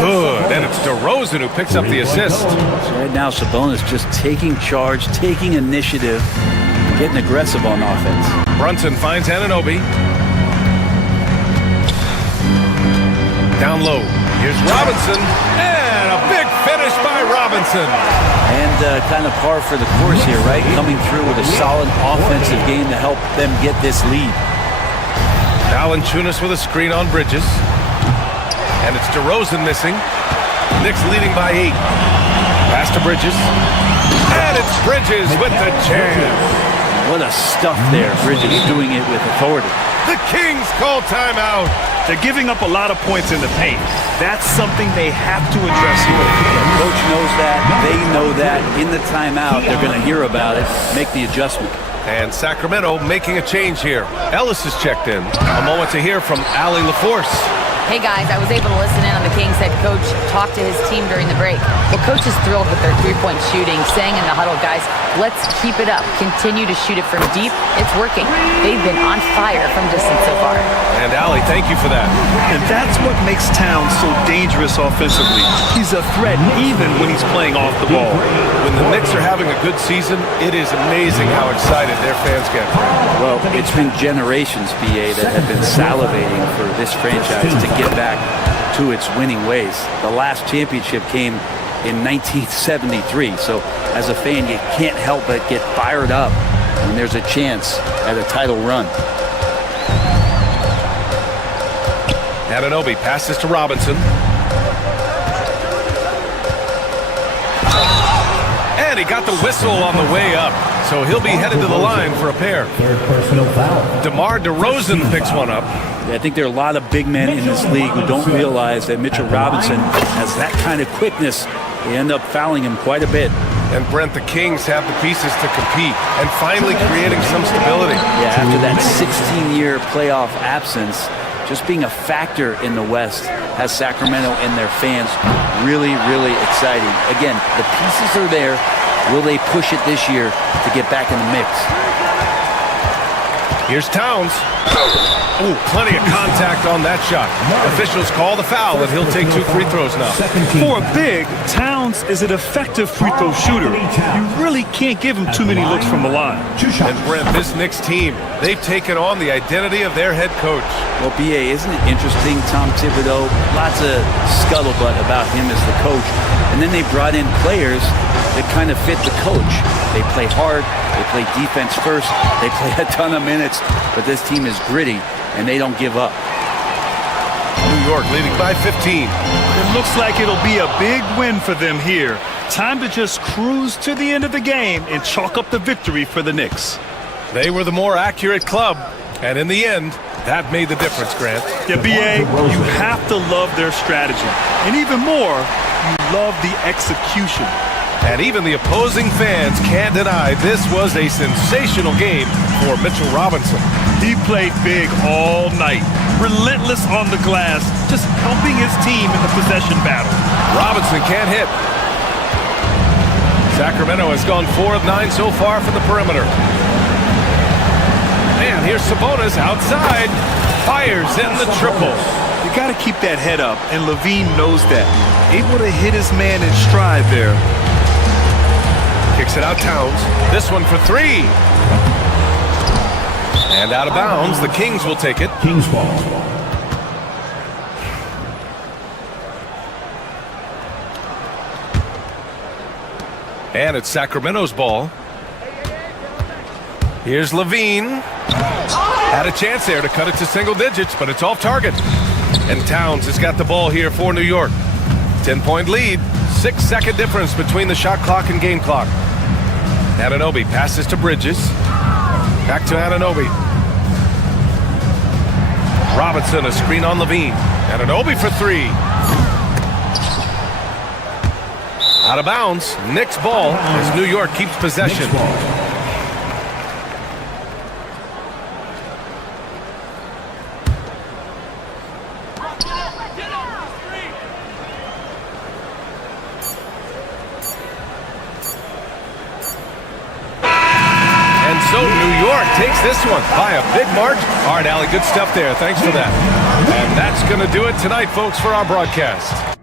Good. And it's DeRozan who picks up the assist. So right now, Sabonis just taking charge, taking initiative, getting aggressive on offense. Brunson finds Anunoby. Down low. Here's Robinson. And a big finish by Robinson. And kind of par for the course here, right? Coming through with a solid offensive game to help them get this lead. Valanciunas with a screen on Bridges. And it's DeRozan missing. Knicks leading by 8. Pass to Bridges. And it's Bridges with the jam. What a stuff there. Bridges doing it with authority. The Kings call timeout. They're giving up a lot of points in the paint. That's something they have to address here. Coach knows that. They know that. In the timeout, they're going to hear about it, make the adjustment. And Sacramento making a change here. Ellis is checked in. A moment to hear from Allie LaForce. Hey guys, I was able to listen in on the Kings head coach talk to his team during the break. The coach is thrilled with their 3-point shooting, saying in the huddle, guys, let's keep it up. Continue to shoot it from deep. It's working. They've been on fire from distance so far. And Allie, thank you for that. And that's what makes Towns so dangerous offensively. He's a threat even when he's playing off the ball. When the Knicks are having a good season, it is amazing how excited their fans get for him. Well, it's been generations, BA, that have been salivating for this franchise to get back to its winning ways. The last championship came in 1973. So as a fan, you can't help but get fired up when there's a chance at a title run. Anunoby passes to Robinson. And he got the whistle on the way up. So he'll be headed to the line for a pair. Third personal foul. DeMar DeRozan picks one up. I think there are a lot of big men in this league who don't realize that Mitchell Robinson has that kind of quickness. They end up fouling him quite a bit. And Brent, the Kings have the pieces to compete and finally creating some stability. Yeah, after that 16-year playoff absence, just being a factor in the West has Sacramento and their fans really, really exciting. Again, the pieces are there. Will they push it this year to get back in the mix? Here's Towns. Oh, plenty of contact on that shot. Officials call the foul, and he'll take 2 free throws now. For a big, Towns is an effective free throw shooter. You really can't give him too many looks from the line. And Brent, this Knicks team, they've taken on the identity of their head coach. Well, BA, isn't it interesting? Tom Thibodeau, lots of scuttlebutt about him as the coach. And then they brought in players that kind of fit the coach. They play hard, they play defense first, they play a ton of minutes, but this team is gritty, and they don't give up. New York leading by 15. It looks like it'll be a big win for them here. Time to just cruise to the end of the game and chalk up the victory for the Knicks. They were the more accurate club, and in the end, that made the difference, Grant. Yeah, BA, you have to love their strategy. And even more, you love the execution. And even the opposing fans can't deny this was a sensational game for Mitchell Robinson. He played big all night, relentless on the glass, just helping his team in the possession battle. Robinson can't hit. Sacramento has gone 4 of 9 so far from the perimeter. And here's Sabonis outside. Fires in the triple. You got to keep that head up, and Levine knows that. Able to hit his man in stride there. Kicks it out Towns. This one for 3. And out of bounds. The Kings will take it. Kings ball. And it's Sacramento's ball. Here's Levine. Had a chance there to cut it to single digits, but it's off target. And Towns has got the ball here for New York. 10-point lead. 6-second difference between the shot clock and game clock. Anunoby passes to Bridges. Back to Anunoby. Robinson, a screen on Levine. Anunoby for 3. Out of bounds. Knicks ball as New York keeps possession. So New York takes this one by a big margin. All right, Allie, good stuff there. Thanks for that. And that's going to do it tonight, folks, for our broadcast.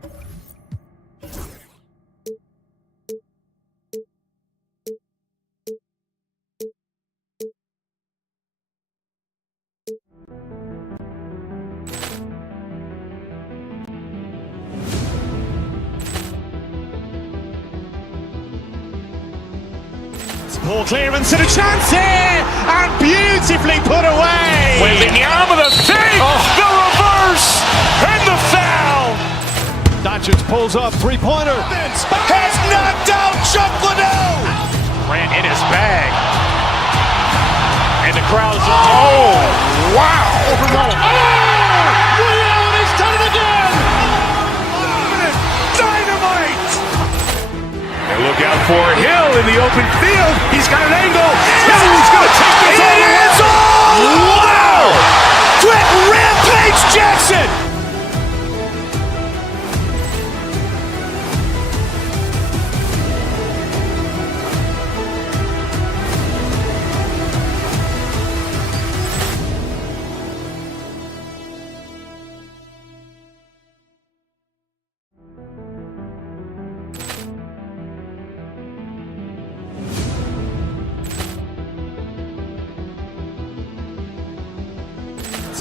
Ball clearance and a chance here, and beautifully put away. Wembanyama the save, the reverse, and the foul. Doncic pulls up, three-pointer. Has knocked out Chuck Liddell. Ran in his bag. And the crowd is oh, wow. Liddell has done it again. Dynamite. And look out for Hill in the open field. He's got an angle. He's going to take this all the way. Wow! Quick Rampage Jackson.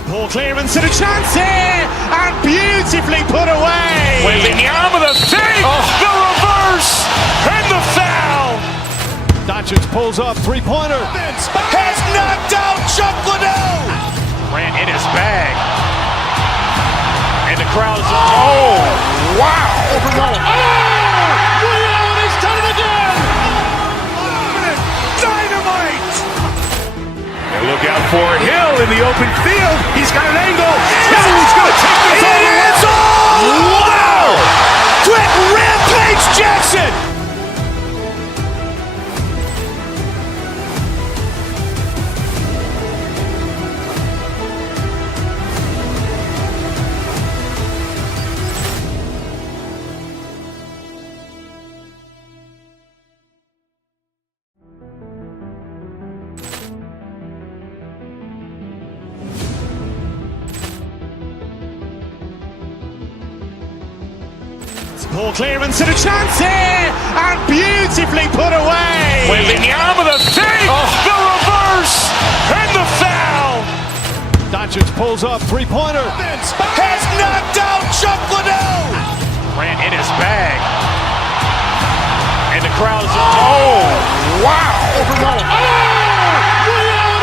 Ball clearance and a chance here, and beautifully put away. Wembanyama the save, the reverse. Doncic pulls up, three-pointer. Has knocked out Chuck Liddell. Ran in his bag. And the crowd's... Oh, wow. Overruled. He's done it again. Dynamite. And look out for Hill in the open field. He's got an angle. He's going to take this all the way. Wow. Quick rampage Jackson. Poor clearance and a chance here, and beautifully put away. Wembanyama the fake, the reverse, and the foul. Doncic pulls up, three-pointer. Has knocked out Chuck Liddell. Ran in his bag. And the crowd's... Oh, wow. Overruled.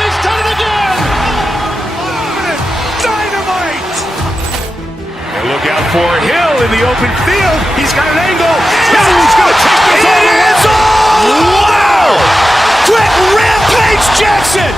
He's done it again. Dynamite. And look out for Hill in the open field. He's got an angle. He's going to take this all the way. Wow. Quick rampage Jackson.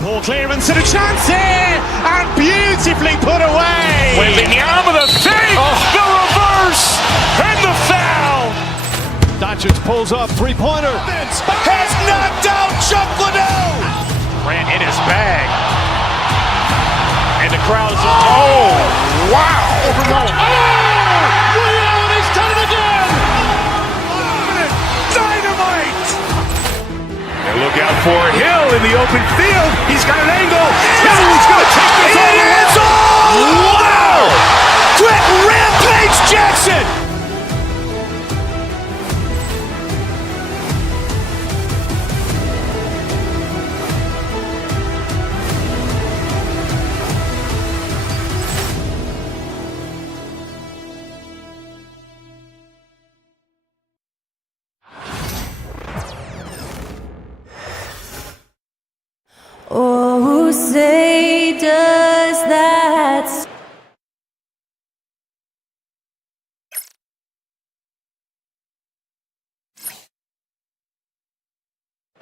Poor clearance and a chance here, and beautifully put away. Wembanyama the fake, the reverse, and the foul. Doncic pulls up, three-pointer. Has knocked out Chuck Liddell. Ran in his bag. And the crowd's... Oh, wow. Overruled. He's done it again. Dynamite. And look out for Hill in the open field. He's got an angle. He's going to take this all the way. Wow. Quick rampage Jackson. Oh, say does that...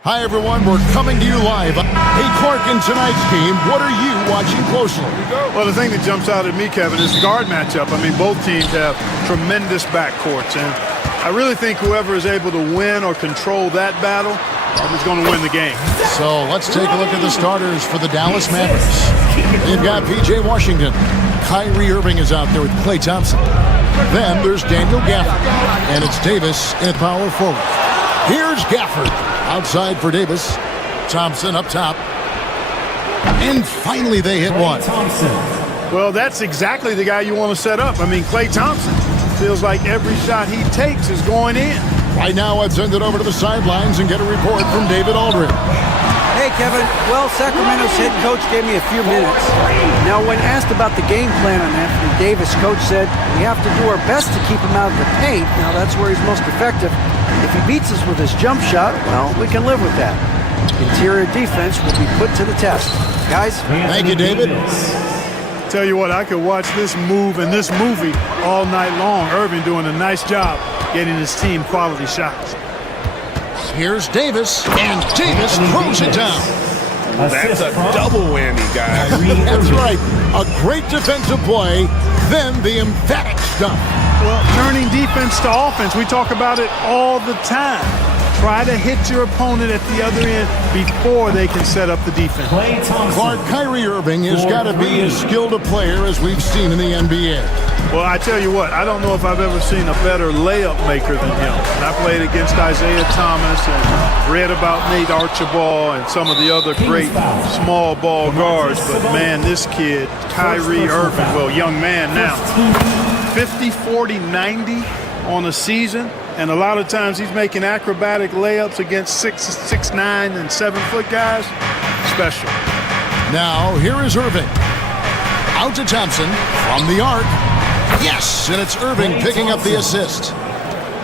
Hi, everyone. We're coming to you live. Hey, Clark, in tonight's game, what are you watching closely? Well, the thing that jumps out at me, Kevin, is the guard matchup. I mean, both teams have tremendous backcourts, and I really think whoever is able to win or control that battle is going to win the game. So let's take a look at the starters for the Dallas Mavericks. They've got P.J. Washington. Kyrie Irving is out there with Klay Thompson. Then there's Daniel Gafford, and it's Davis in power forward. Here's Gafford outside for Davis. Thompson up top. And finally they hit one. Well, that's exactly the guy you want to set up. I mean, Klay Thompson feels like every shot he takes is going in. Right now, I'd send it over to the sidelines and get a report from David Aldridge. Hey, Kevin. Well, Sacramento's head coach gave me a few minutes. Now, when asked about the game plan on Anthony Davis, coach said, we have to do our best to keep him out of the paint. Now, that's where he's most effective. If he beats us with his jump shot, well, we can live with that. Interior defense will be put to the test. Guys? Thank you, David. Tell you what, I could watch this move and this movie all night long. Irving doing a nice job getting his team quality shots. Here's Davis, and Davis throws it down. That's a double whammy, guys. That's right. A great defensive play, then the emphatic stuff. Well, turning defense to offense, we talk about it all the time. Try to hit your opponent at the other end before they can set up the defense. Clark, Kyrie Irving has got to be as skilled a player as we've seen in the NBA. Well, I tell you what, I don't know if I've ever seen a better layup maker than him. And I played against Isaiah Thomas and read about Nate Archibald and some of the other great small ball guards. But, man, this kid, Kyrie Irving, well, young man now, 50, 40, 90 on a season. And a lot of times he's making acrobatic layups against 6'9" and 7-foot guys. Special. Now, here is Irving. Out to Thompson from the arc. Yes, and it's Irving picking up the assist.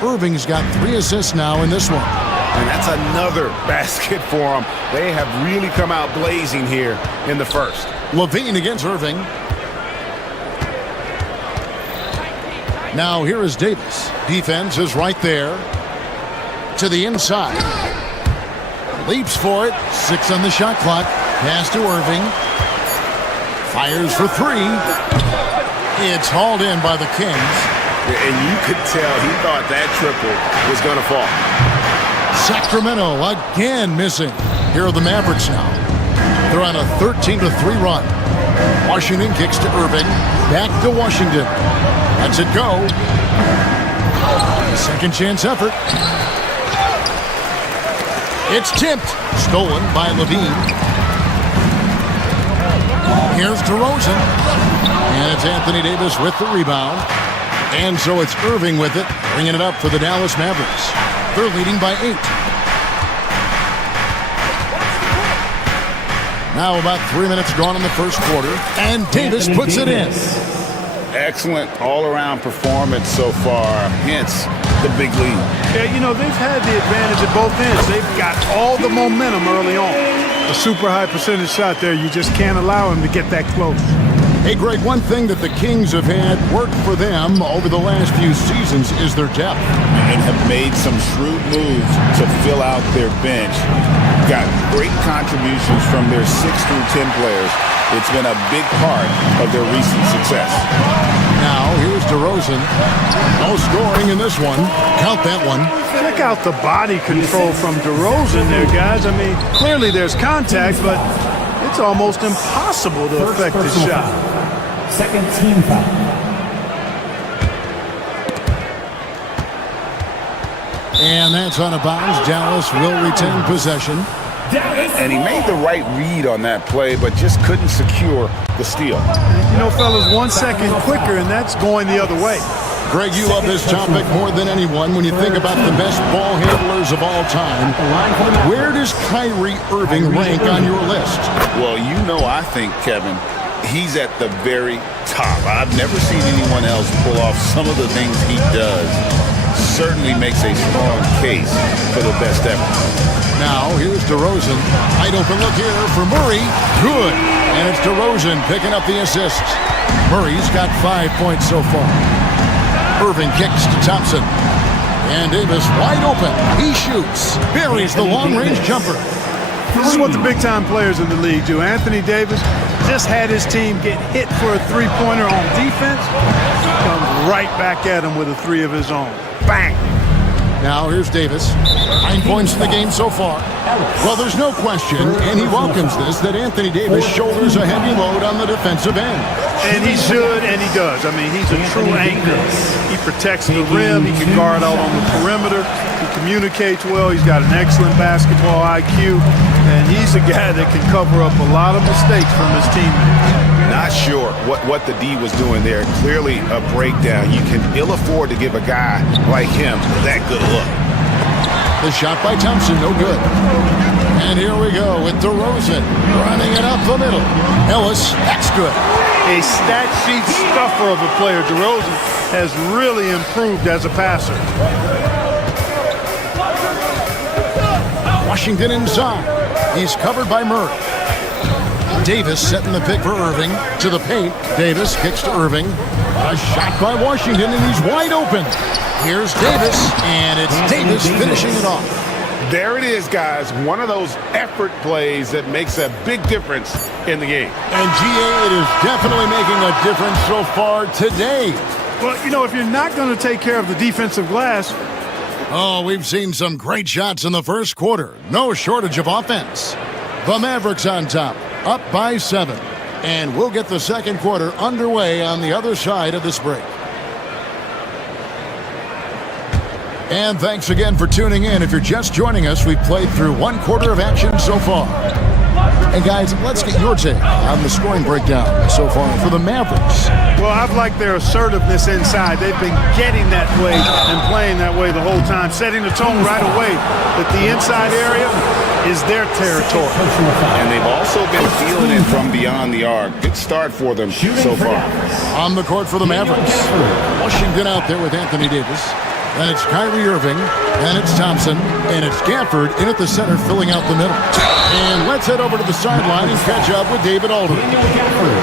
Irving's got 3 assists now in this one. And that's another basket for them. They have really come out blazing here in the first. Levine against Irving. Now here is Davis. Defense is right there. To the inside. Leaps for it. 6 on the shot clock. Pass to Irving. Fires for 3. It's hauled in by the Kings. And you could tell he thought that triple was going to fall. Sacramento again missing. Here are the Mavericks now. They're on a 13-3 run. Washington kicks to Irving. Back to Washington. Lets it go. Second chance effort. It's tipped. Stolen by Levine. Here's DeRozan. And it's Anthony Davis with the rebound. And so it's Irving with it, bringing it up for the Dallas Mavericks. They're leading by 8. Now about 3 minutes gone in the first quarter, and Davis puts it in. Excellent all-around performance so far, hence the big lead. Yeah, you know, they've had the advantage at both ends. They've got all the momentum early on. A super high percentage shot there, you just can't allow him to get that close. Hey, Greg, one thing that the Kings have had work for them over the last few seasons is their depth. And have made some shrewd moves to fill out their bench. Got great contributions from their 6 through 10 players. It's been a big part of their recent success. Now, here's DeRozan. No scoring in this one. Count that one. Check out the body control from DeRozan there, guys. I mean, clearly there's contact, but it's almost impossible to affect the shot. Second team foul. And that's on a bounce. Dallas will retain possession. And he made the right read on that play, but just couldn't secure the steal. You know, fellas, 1 second quicker, and that's going the other way. Greg, you love this topic more than anyone when you think about the best ball handlers of all time. Where does Kyrie Irving rank on your list? Well, you know, I think, Kevin, he's at the very top. I've never seen anyone else pull off some of the things he does. Certainly makes a strong case for the best ever. Now, here's DeRozan. Wide open look here for Murray. Good. And it's DeRozan picking up the assist. Murray's got 5 points so far. Irving kicks to Thompson. And Davis wide open. He shoots. Buries the long-range jumper. This is what the big-time players in the league do. Anthony Davis just had his team get hit for a three-pointer on defense. Comes right back at him with a 3 of his own. Bang! Now here's Davis. 9 points in the game so far. Well, there's no question, and he welcomes this, that Anthony Davis shoulders a heavy load on the defensive end. And he should, and he does. I mean, he's a true anchor. He protects the rim. He can guard out on the perimeter. He communicates well. He's got an excellent basketball IQ. And he's a guy that can cover up a lot of mistakes from his teammates. Not sure what the D was doing there. Clearly a breakdown. You can ill afford to give a guy like him that good look. The shot by Thompson, no good. And here we go with DeRozan running it up the middle. Ellis, that's good. A stat sheet stuffer of a player. DeRozan has really improved as a passer. Washington inside. He's covered by Murray. Davis setting the pick for Irving. To the paint. Davis kicks to Irving. A shot by Washington, and he's wide open. Here's Davis, and it's Davis finishing it off. There it is, guys. One of those effort plays that makes a big difference in the game. And GA, it is definitely making a difference so far today. Well, you know, if you're not going to take care of the defensive glass. Oh, we've seen some great shots in the first quarter. No shortage of offense. The Mavericks on top, up by 7. And we'll get the second quarter underway on the other side of this break. And thanks again for tuning in. If you're just joining us, we've played through 1 quarter of action so far. And guys, let's get your take on the scoring breakdown so far for the Mavericks. Well, I've liked their assertiveness inside. They've been getting that way and playing that way the whole time, setting the tone right away that the inside area is their territory. And they've also been feeling it from beyond the arc. Good start for them so far. On the court for the Mavericks, Washington out there with Anthony Davis. Then it's Kyrie Irving, then it's Thompson, and it's Gafford in at the center filling out the middle. And let's head over to the sideline and catch up with David Alder.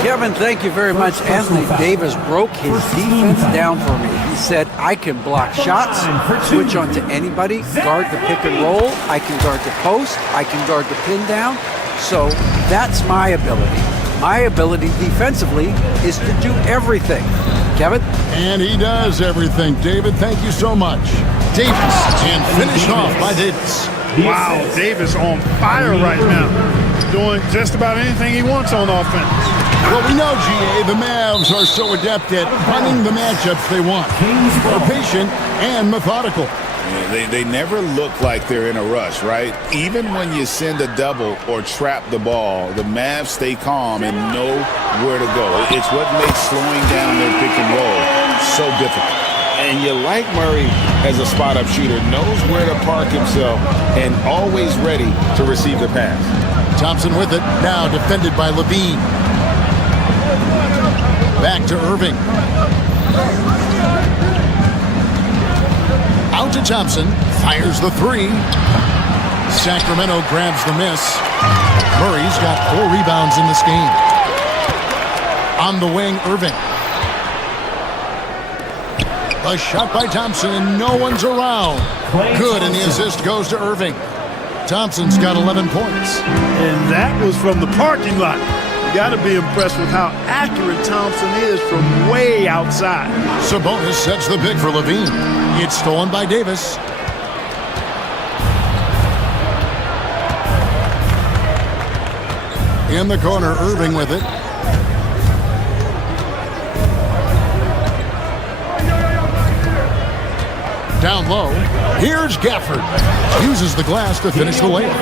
Kevin, thank you very much. Anthony Davis broke his defense down for me. He said, I can block shots, switch on to anybody, guard the pick and roll, I can guard the post, I can guard the pin down. So that's my ability. My ability defensively is to do everything. Kevin? And he does everything. David, thank you so much. Davis, and finished off by Davis. Wow, Davis on fire right now. Doing just about anything he wants on offense. Well, we know, GA, the Mavs are so adept at running the matchups they want. They're patient and methodical. Yeah, they never look like they're in a rush, right? Even when you send a double or trap the ball, the Mavs stay calm and know where to go. It's what makes slowing down their pick and roll so difficult. And you like Murray as a spot-up shooter, knows where to park himself, and always ready to receive the pass. Thompson with it, now defended by Levine. Back to Irving. Out to Thompson, fires the three. Sacramento grabs the miss. Murray's got 4 rebounds in this game. On the wing, Irving. A shot by Thompson, and no one's around. Good, and the assist goes to Irving. Thompson's got 11 points. And that was from the parking lot. You got to be impressed with how accurate Thompson is from way outside. Sabonis sets the pick for Levine. It's stolen by Davis. In the corner, Irving with it. Down low, here's Gafford. Uses the glass to finish the layup.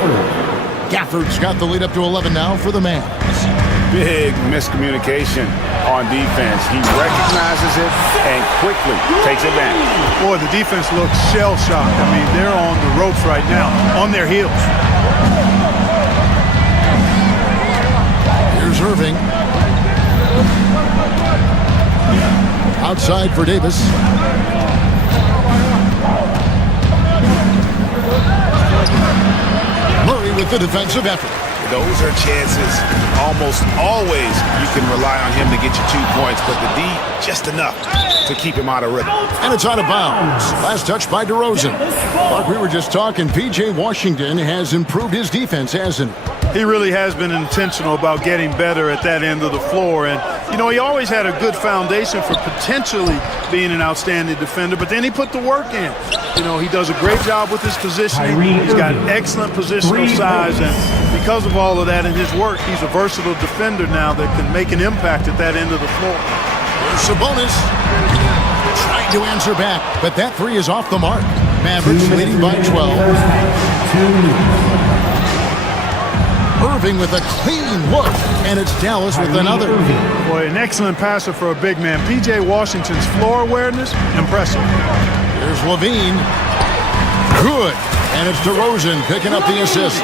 Gafford's got the lead up to 11 now for the Mavs. Big miscommunication on defense. He recognizes it and quickly takes advantage. Boy, the defense looks shell-shocked. I mean, they're on the ropes right now, on their heels. Here's Irving. Outside for Davis. Murray with the defensive effort. Those are chances almost always you can rely on him to get you 2 points, but the D, just enough to keep him out of rhythm. And it's out of bounds. Last touch by DeRozan. Like we were just talking, P.J. Washington has improved his defense, hasn't he? He really has been intentional about getting better at that end of the floor. And, you know, he always had a good foundation for potentially being an outstanding defender, but then he put the work in. You know, he does a great job with his positioning. He's got excellent positional size, and because of all of that in his work, he's a versatile defender now that can make an impact at that end of the floor. Sabonis trying to answer back, but that three is off the mark. Mavericks leading by 12. Irving with a clean look, and it's Dallas with another. Boy, an excellent passer for a big man. P.J. Washington's floor awareness, impressive. Here's Levine. Good, and it's DeRozan picking up the assists.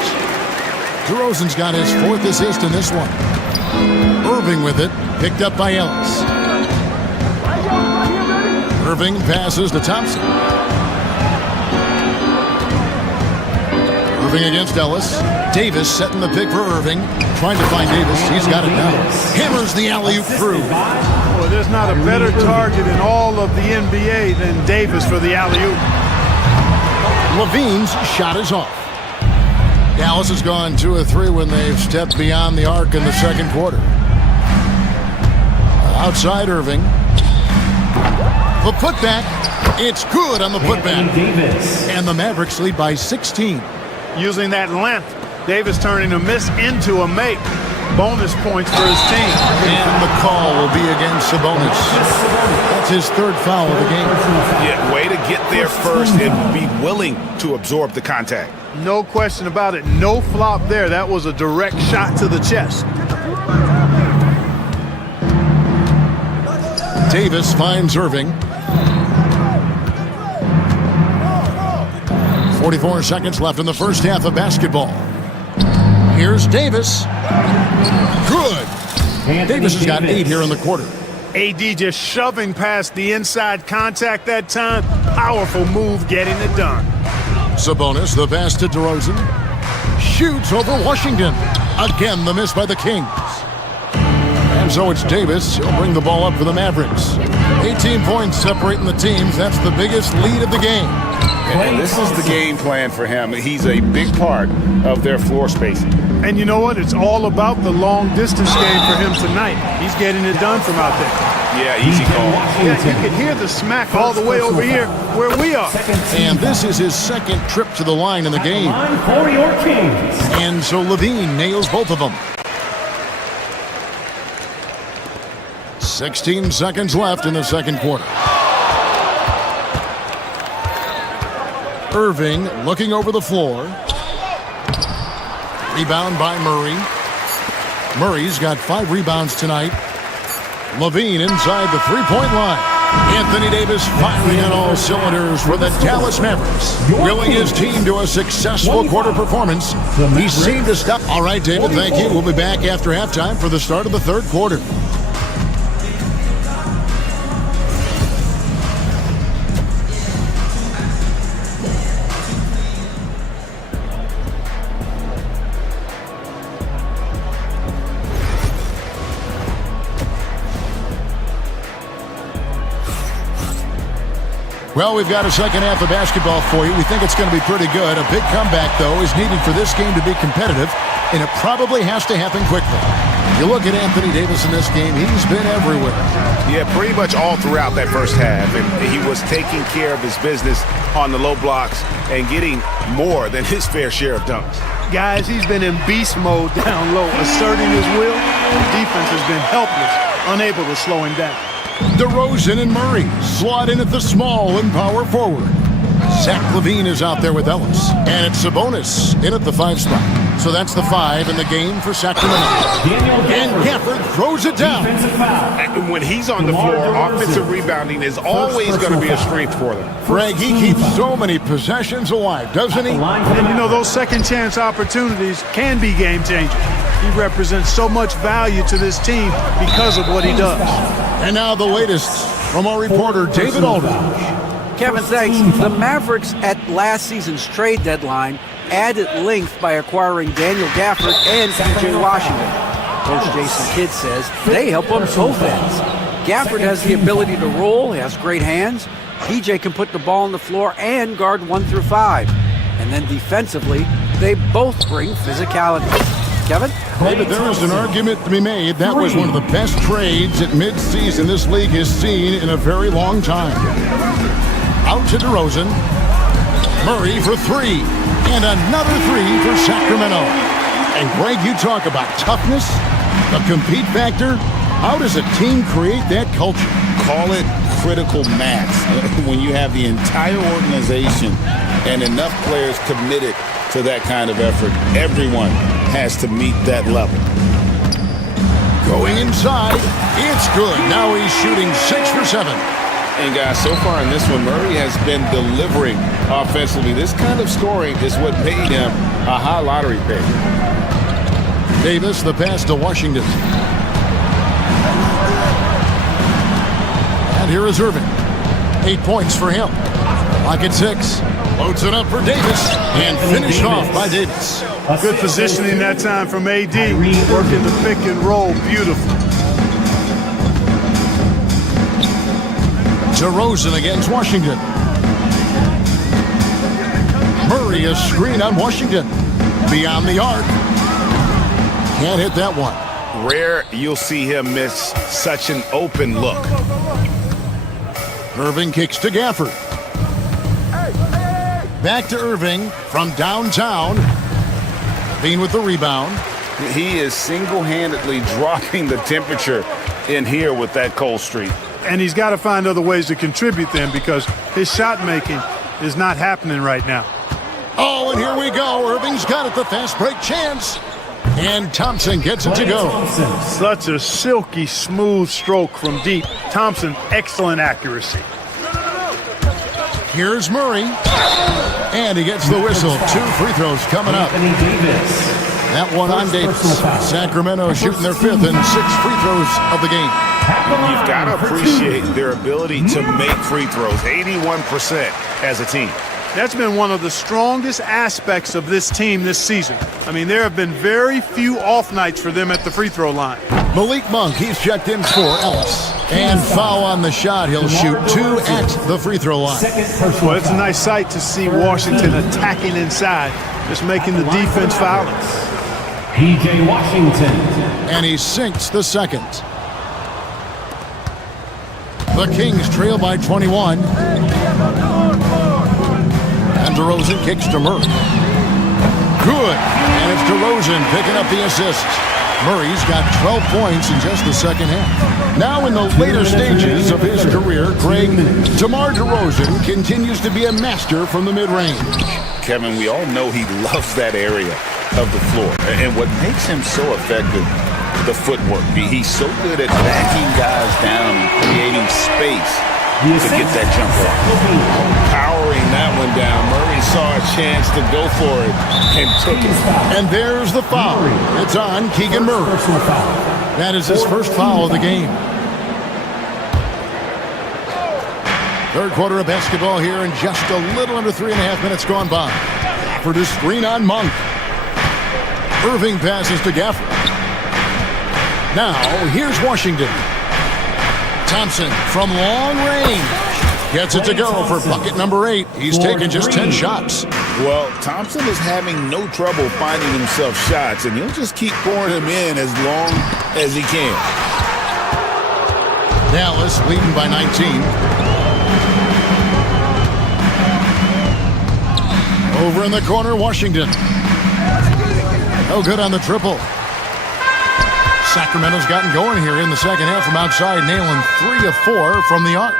DeRozan's got his 4th assist in this one. Irving with it, picked up by Ellis. Irving passes to Thompson. Irving against Ellis. Davis setting the pick for Irving. Trying to find Davis. He's got it now. Hammers the alley-oop through. Boy, there's not a better target in all of the NBA than Davis for the alley-oop. Levine's shot is off. Dallas has gone 2 of 3 when they've stepped beyond the arc in the second quarter. Outside Irving. The putback. It's good on the putback. And the Mavericks lead by 16. Using that length, Davis turning a miss into a make. Bonus points for his team. And the call will be against Sabonis. That's his third foul of the game. Yeah, way to get there first and be willing to absorb the contact. No question about it. No flop there. That was a direct shot to the chest. Davis finds Irving. 44 seconds left in the first half of basketball. Here's Davis. Good. Davis has got 8 here in the quarter. AD just shoving past the inside contact that time. Powerful move getting it done. Sabonis, the pass to DeRozan. Shoots over Washington. Again, the miss by the Kings. And so it's Davis. He'll bring the ball up for the Mavericks. 18 points separating the teams. That's the biggest lead of the game. And this is the game plan for him. He's a big part of their floor spacing. And you know what? It's all about the long distance game for him tonight. He's getting it done from out there. Yeah, easy call. Yeah, you can hear the smack all the way over here where we are. And this is his second trip to the line in the game. And so Levine nails both of them. 16 seconds left in the second quarter. Irving looking over the floor. Rebound by Murray. Murray's got 5 rebounds tonight. Levine inside the three-point line. Anthony Davis firing on all cylinders for the Dallas Mavericks, willing his team to a successful quarter performance. He seemed to stop. All right, David, thank you. We'll be back after halftime for the start of the third quarter. Well, we've got a second half of basketball for you. We think it's going to be pretty good. A big comeback, though, is needed for this game to be competitive, and it probably has to happen quickly. You look at Anthony Davis in this game, he's been everywhere. Yeah, pretty much all throughout that first half, and he was taking care of his business on the low blocks and getting more than his fair share of dunks. Guys, he's been in beast mode down low, asserting his will. The defense has been helpless, unable to slow him down. DeRozan and Murray slot in at the small and power forward. Zach LaVine is out there with Ellis. And it's Sabonis in at the 5 spot. So that's the 5 in the game for Sacramento. And Gafford throws it down. And when he's on the floor, offensive rebounding is always going to be a strength for them. Greg, he keeps so many possessions alive, doesn't he? And you know, those second chance opportunities can be game changers. He represents so much value to this team because of what he does. And now the latest from our reporter, David Aldridge. Kevin, thanks. The Mavericks at last season's trade deadline added length by acquiring Daniel Gafford and PJ Washington. Coach Jason Kidd says they help on both ends. Gafford has the ability to roll, he has great hands. PJ can put the ball on the floor and guard 1 through 5. And then defensively, they both bring physicality. Kevin? David, there is an argument to be made. That was one of the best trades at midseason this league has seen in a very long time. Out to DeRozan. Murray for 3. And another 3 for Sacramento. And Greg, you talk about toughness, the compete factor. How does a team create that culture? Call it critical mass. When you have the entire organization and enough players committed to that kind of effort, everyone has to meet that level. Going inside, it's good. Now he's shooting 6 for 7. And guys, so far in this one, Murray has been delivering offensively. This kind of scoring is what made him a high lottery pick. Davis, the pass to Washington. And here is Irving. 8 points for him. Lock at 6. Loads it up for Davis. And finished off by Davis. Good positioning that time from AD. Working the pick and roll. Beautiful. DeRozan against Washington. Murray, a screen on Washington. Beyond the arc. Can't hit that one. Rare you'll see him miss such an open look. Irving kicks to Gafford. Back to Irving from downtown. Bean with the rebound. He is single-handedly dropping the temperature in here with that cold streak. And he's got to find other ways to contribute them because his shot making is not happening right now. Oh, and here we go. Irving's got it, the fast break chance. And Thompson gets it to go. Such a silky, smooth stroke from deep. Thompson, excellent accuracy. Here's Murray. And he gets the whistle. 2 free throws coming up. That one on Davis. Sacramento shooting their 5th and 6 free throws of the game. You've got to appreciate their ability to make free throws. 81% as a team. That's been one of the strongest aspects of this team this season. I mean, there have been very few off nights for them at the free throw line. Malik Monk, he's checked in for Ellis. And foul on the shot. He'll shoot 2 at the free throw line. Well, it's a nice sight to see Washington attacking inside, just making the defense foul. P.J. Washington. And he sinks the second. The Kings trail by 21. And DeRozan kicks to Murray. Good. And it's DeRozan picking up the assist. Murray's got 12 points in just the second half. Now in the later stages of his career, Craig, DeMar DeRozan continues to be a master from the mid-range. Kevin, we all know he loves that area of the floor. And what makes him so effective, the footwork. He's so good at backing guys down and creating space to get that jump off. Powering that one down. Murray saw a chance to go for it and took it. And there's the foul. It's on Keegan Murray. That is his first foul of the game. Third quarter of basketball here, and just a little under 3.5 minutes gone by. For the screen on Monk. Irving passes to Gafford. Now, here's Washington. Thompson from long range gets it to go for bucket number 8. He's taken just 10 shots. Well, Thompson is having no trouble finding himself shots, and he'll just keep pouring them in as long as he can. Dallas leading by 19. Over in the corner, Washington. No good on the triple. Sacramento's gotten going here in the second half from outside, nailing 3 of 4 from the arc.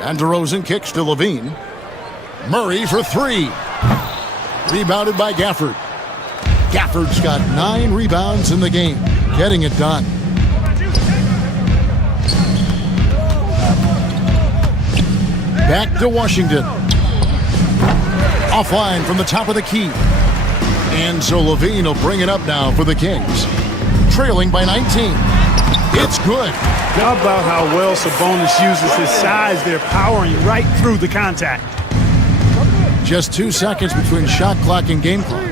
And DeRozan kicks to Levine. Murray for 3. Rebounded by Gafford. Gafford's got 9 rebounds in the game, getting it done. Back to Washington. Offline from the top of the key. And so Levine will bring it up now for the Kings. Trailing by 19. It's good. How about how well Sabonis uses his size? They're powering right through the contact. Just 2 seconds between shot clock and game clock.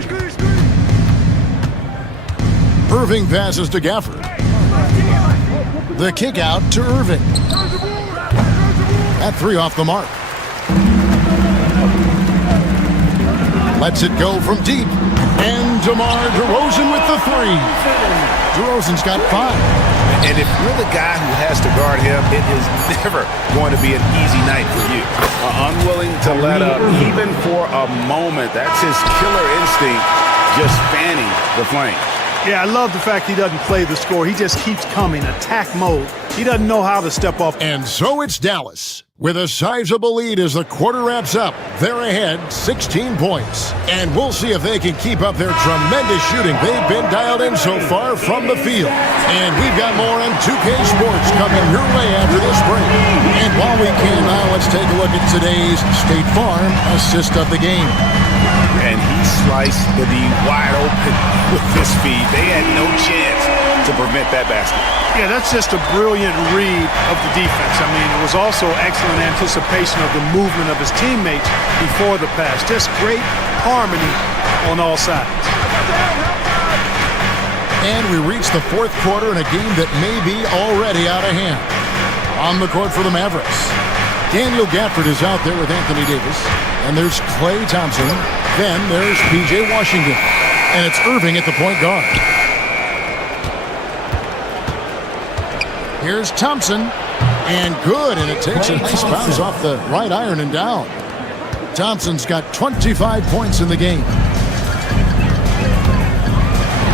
Irving passes to Gafford. The kick out to Irving. That 3 off the mark. Lets it go from deep. And DeMar DeRozan with the 3. DeRozan's got 5. And if you're the guy who has to guard him, it is never going to be an easy night for you. Unwilling to let up, even for a moment. That's his killer instinct, just fanning the flame. Yeah, I love the fact he doesn't play the score. He just keeps coming, attack mode. He doesn't know how to step off. And so it's Dallas with a sizable lead as the quarter wraps up. They're ahead 16 points. And we'll see if they can keep up their tremendous shooting. They've been dialed in so far from the field. And we've got more on 2K Sports coming your way after this break. And while we can now, let's take a look at today's State Farm assist of the game. And he sliced the D wide open with his feet. They had no chance to prevent that basket. Yeah, that's just a brilliant read of the defense. I mean, it was also excellent anticipation of the movement of his teammates before the pass. Just great harmony on all sides. And we reach the fourth quarter in a game that may be already out of hand. On the court for the Mavericks, Daniel Gafford is out there with Anthony Davis. And there's Klay Thompson. Then there's P.J. Washington. And it's Irving at the point guard. Here's Thompson. And good. And it takes a nice bounce off the right iron and down. Thompson's got 25 points in the game.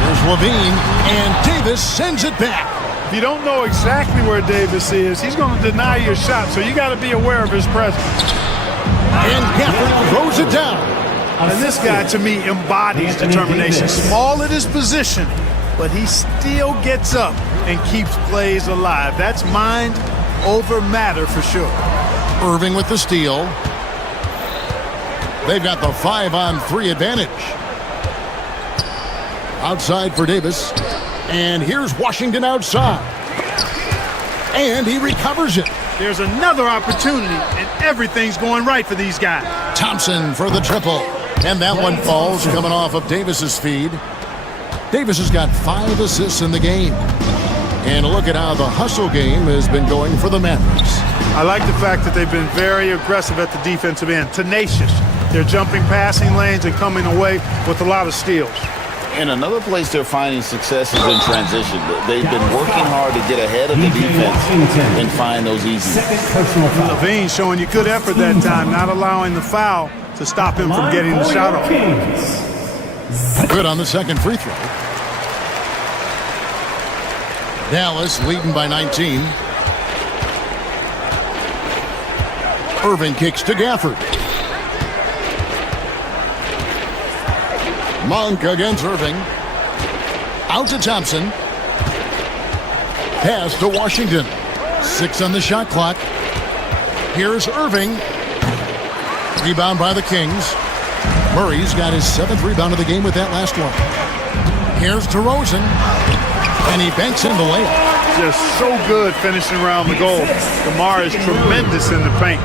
There's Levine. And Davis sends it back. If you don't know exactly where Davis is, he's going to deny your shot, so you got to be aware of his presence. And Gafford throws it down. And this guy, to me, embodies determination. Small at his position, but he still gets up and keeps plays alive. That's mind over matter for sure. Irving with the steal. They've got the 5-on-3 advantage. Outside for Davis. And here's Washington outside. And he recovers it. There's another opportunity, and everything's going right for these guys. Thompson for the triple. And that one falls coming off of Davis's feed. Davis has got 5 assists in the game. And look at how the hustle game has been going for the Mavericks. I like the fact that they've been very aggressive at the defensive end, tenacious. They're jumping passing lanes and coming away with a lot of steals. And another place they're finding success is in transition. They've been working hard to get ahead of the defense and find those easy. Levine showing you good effort that time, not allowing the foul to stop him from getting the shot off. Good on the second free throw. Dallas leading by 19. Irving kicks to Gafford. Monk against Irving. Out to Thompson. Pass to Washington. 6 on the shot clock. Here's Irving. Rebound by the Kings. Murray's got his 7th rebound of the game with that last one. Here's DeRozan. And he banks in the layup. Just so good finishing around the goal. DeMar is tremendous in the paint.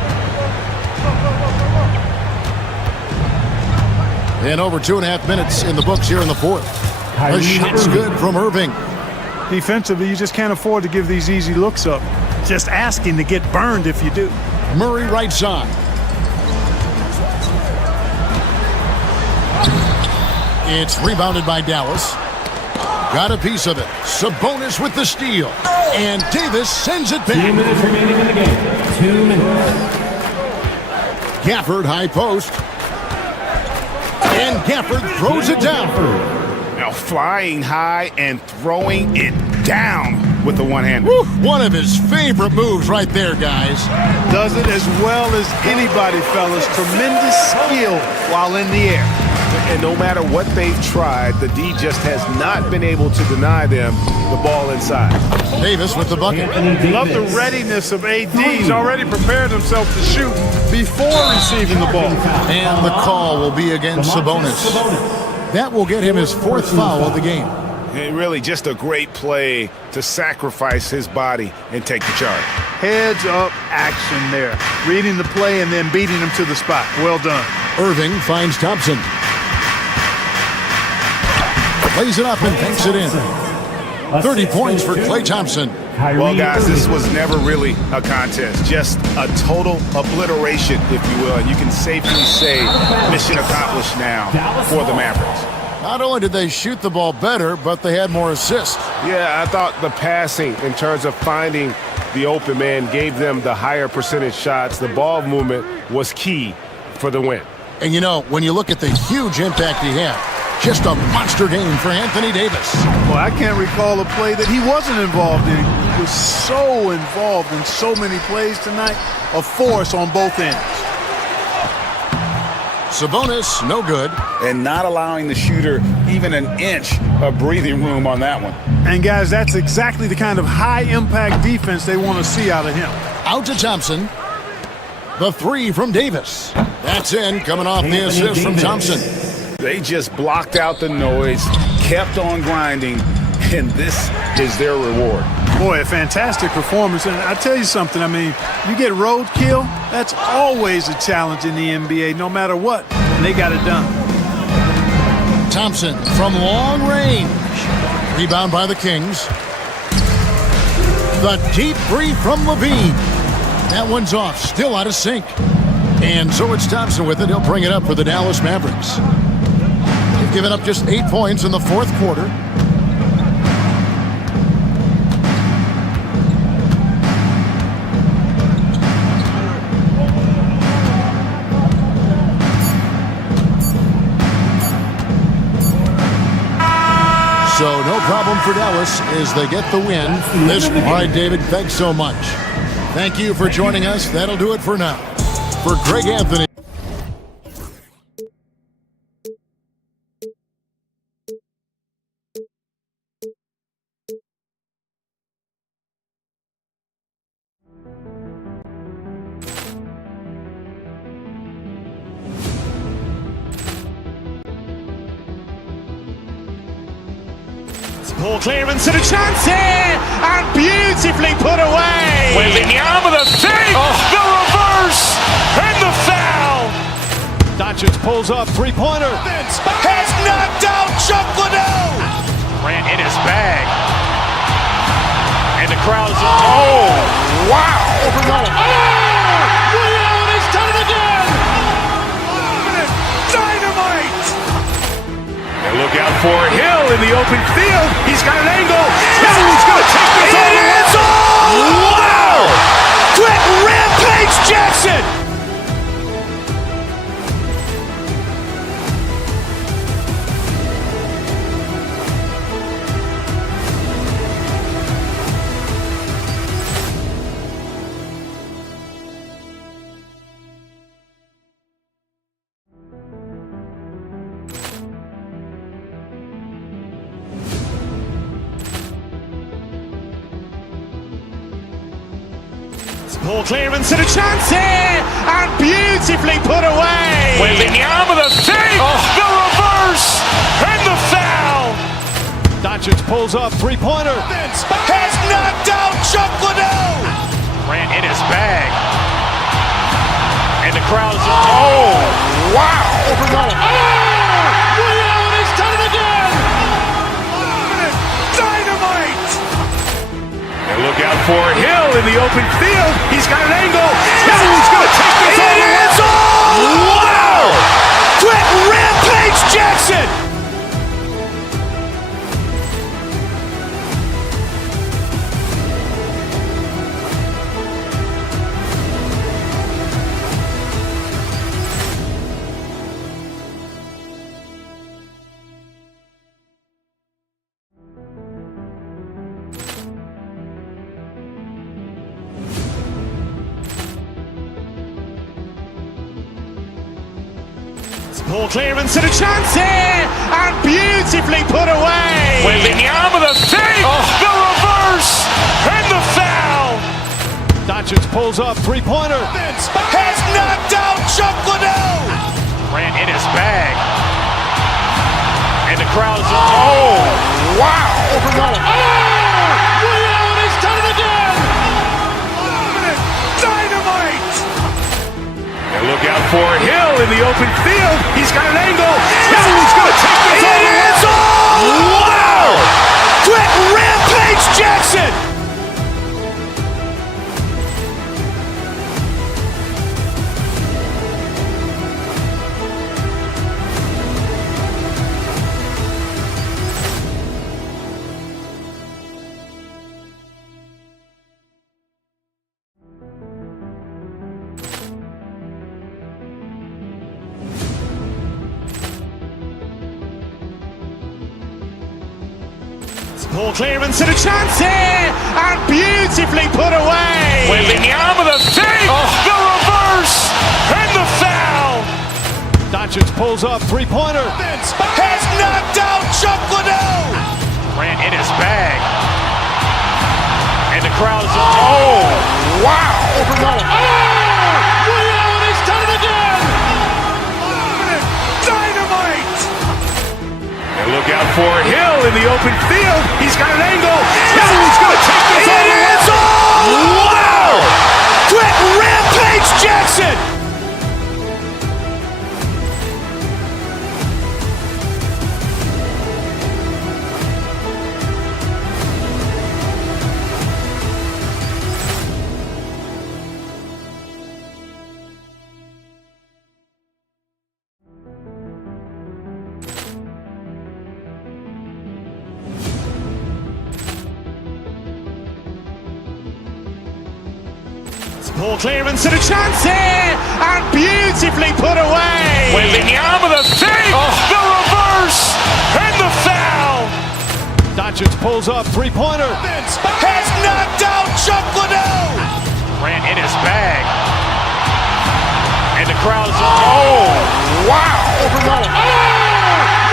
And over 2.5 minutes in the books here in the fourth. The shot's good from Irving. Defensively, you just can't afford to give these easy looks up. Just asking to get burned if you do. Murray right side. It's rebounded by Dallas. Got a piece of it. Sabonis with the steal. And Davis sends it back. 2 minutes remaining in the game. 2 minutes. Gafford high post. And Gafford throws it down. Now flying high and throwing it down with the one hand. One of his favorite moves right there, guys. Does it as well as anybody, fellas. Tremendous skill while in the air. And no matter what they've tried, the D just has not been able to deny them the ball inside. Davis with the bucket. Love the readiness of AD. He's already prepared himself to shoot before receiving the ball. And the call will be against Sabonis. That will get him his 4th foul of the game. And really just a great play to sacrifice his body and take the charge. Heads up action there. Reading the play and then beating him to the spot. Well done. Irving finds Thompson. Plays it up and banks it in. 30 points for Klay Thompson. Well, guys, this was never really a contest. Just a total obliteration, if you will. And you can safely say mission accomplished now for the Mavericks. Not only did they shoot the ball better, but they had more assists. Yeah, I thought the passing in terms of finding the open man gave them the higher percentage shots. The ball movement was key for the win. And you know, when you look at the huge impact he had, just a monster game for Anthony Davis. Well, I can't recall a play that he wasn't involved in. He was so involved in so many plays tonight. A force on both ends. Sabonis, no good. And not allowing the shooter even an inch of breathing room on that one. And guys, that's exactly the kind of high-impact defense they want to see out of him. Out to Thompson. The 3 from Davis. That's in, coming off the assist from Thompson. They just blocked out the noise, kept on grinding, and this is their reward. Boy, a fantastic performance. And I tell you something, I mean, you get roadkill, that's always a challenge in the NBA, no matter what. And they got it done. Thompson from long range. Rebound by the Kings. The deep 3 from Levine. That one's off, still out of sync. And so it's Thompson with it. He'll bring it up for the Dallas Mavericks. They've given up just 8 points in the 4th quarter. So no problem for Dallas as they get the win. All right, David, thanks so much. Thank you for joining us. That'll do it for now. For Greg Anthony. Poor clearance and a chance here, and beautifully put away. Wembanyama the save, the reverse, and the foul. Doncic pulls up, three-pointer. Has knocked out Chuck Liddell. Ran in his bag. And the crowd is, oh, wow. Ray Allen has done it again. Dynamite. And look out for Hill in the open field. He's got an angle. Hill's going to take this all the way. Wow. Quick rampage Jackson. Poor clearance and a chance here, and beautifully put away. Wembanyama the save, the reverse, and the foul. Doncic pulls up, three-pointer. Has knocked out Chuck Liddell. Ran in his bag. And the crowd is, oh, wow. Ray Allen has done it again. Dynamite. And look out for Hill in the open field. He's got an angle. Hill's going to take this all the way. Wow. Quick rampage Jackson. Poor clearance and a chance here, and beautifully put away. Wembanyama the save, the reverse, and the foul. Doncic pulls up, three-pointer. Has knocked out Chuck Liddell. Ran in his bag. And the crowd is, oh, wow. Ray Allen has done it again. Dynamite. And look out for Hill in the open field. He's got an angle. Hill's going to take this all the way. Wow. Quick rampage Jackson. Poor clearance and a chance here, and beautifully put away. Wembanyama the save, the reverse, and the foul. Doncic pulls up, three-pointer. Has knocked out Chuck Liddell. Ran in his bag. And the crowd is, oh, wow. Ray Allen has done it again. Dynamite. And look out for Hill in the open field. He's got an angle. Hill's going to take this all the way. Wow. Quick rampage Jackson. Poor clearance and a chance here, and beautifully put away. Wembanyama the save, the reverse, and the foul. Doncic pulls up, three-pointer. Has knocked out Chuck Liddell. Grant in his bag. And the crowd's Oh, wow.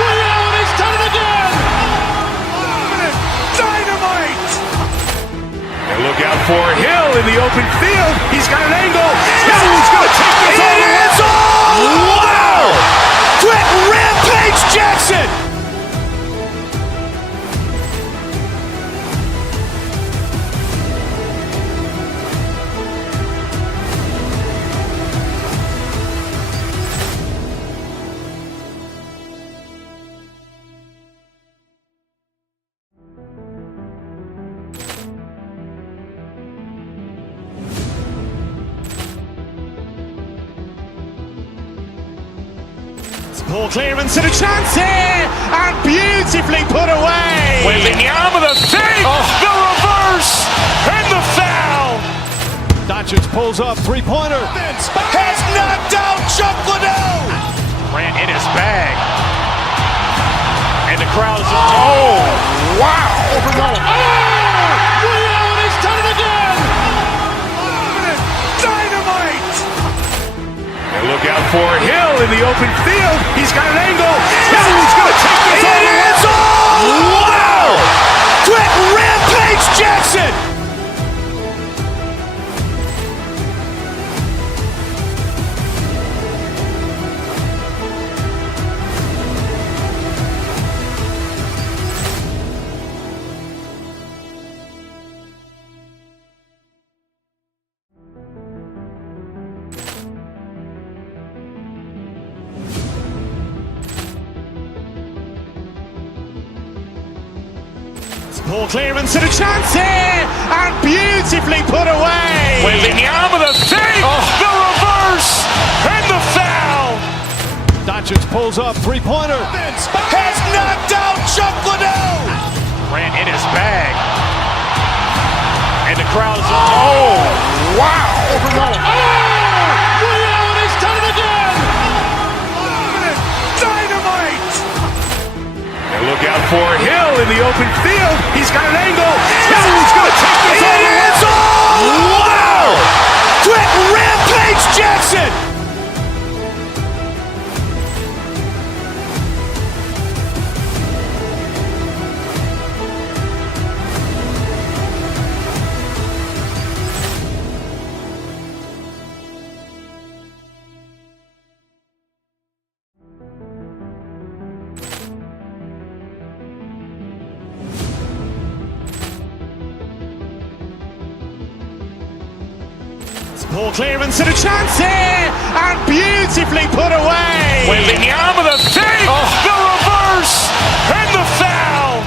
Ray Allen has done it again. Dynamite. And look out for Hill in the open field. He's got an angle. Hill's going to take this all the way. Wow. Quick Rampage Jackson. Ball clearance and a chance here, and beautifully put away. Wembanyama the fake, the reverse, and the foul. Doncic pulls up, three-pointer. Has knocked out Chuck Liddell. Grant in his bag. And the crowd's wow. Ray Allen has done it again. Dynamite. And look out for Hill in the open field. He's got an angle. Hill's going to take this all the way. Wow. Quick Rampage Jackson. ball clearance and a chance here, and beautifully put away. Wembanyama the fake, the reverse, and the foul. Doncic pulls up, three-pointer. Has knocked out Chuck Liddell. Grant in his bag. And the crowd's wow. Ray Allen has done it again. Dynamite. And look out for Hill in the open field. He's got an angle. Hill's going to take this all the way. Wow. Quick Rampage Jackson. ball clearance and a chance here, and beautifully put away. Wembanyama the fake, the reverse, and the foul.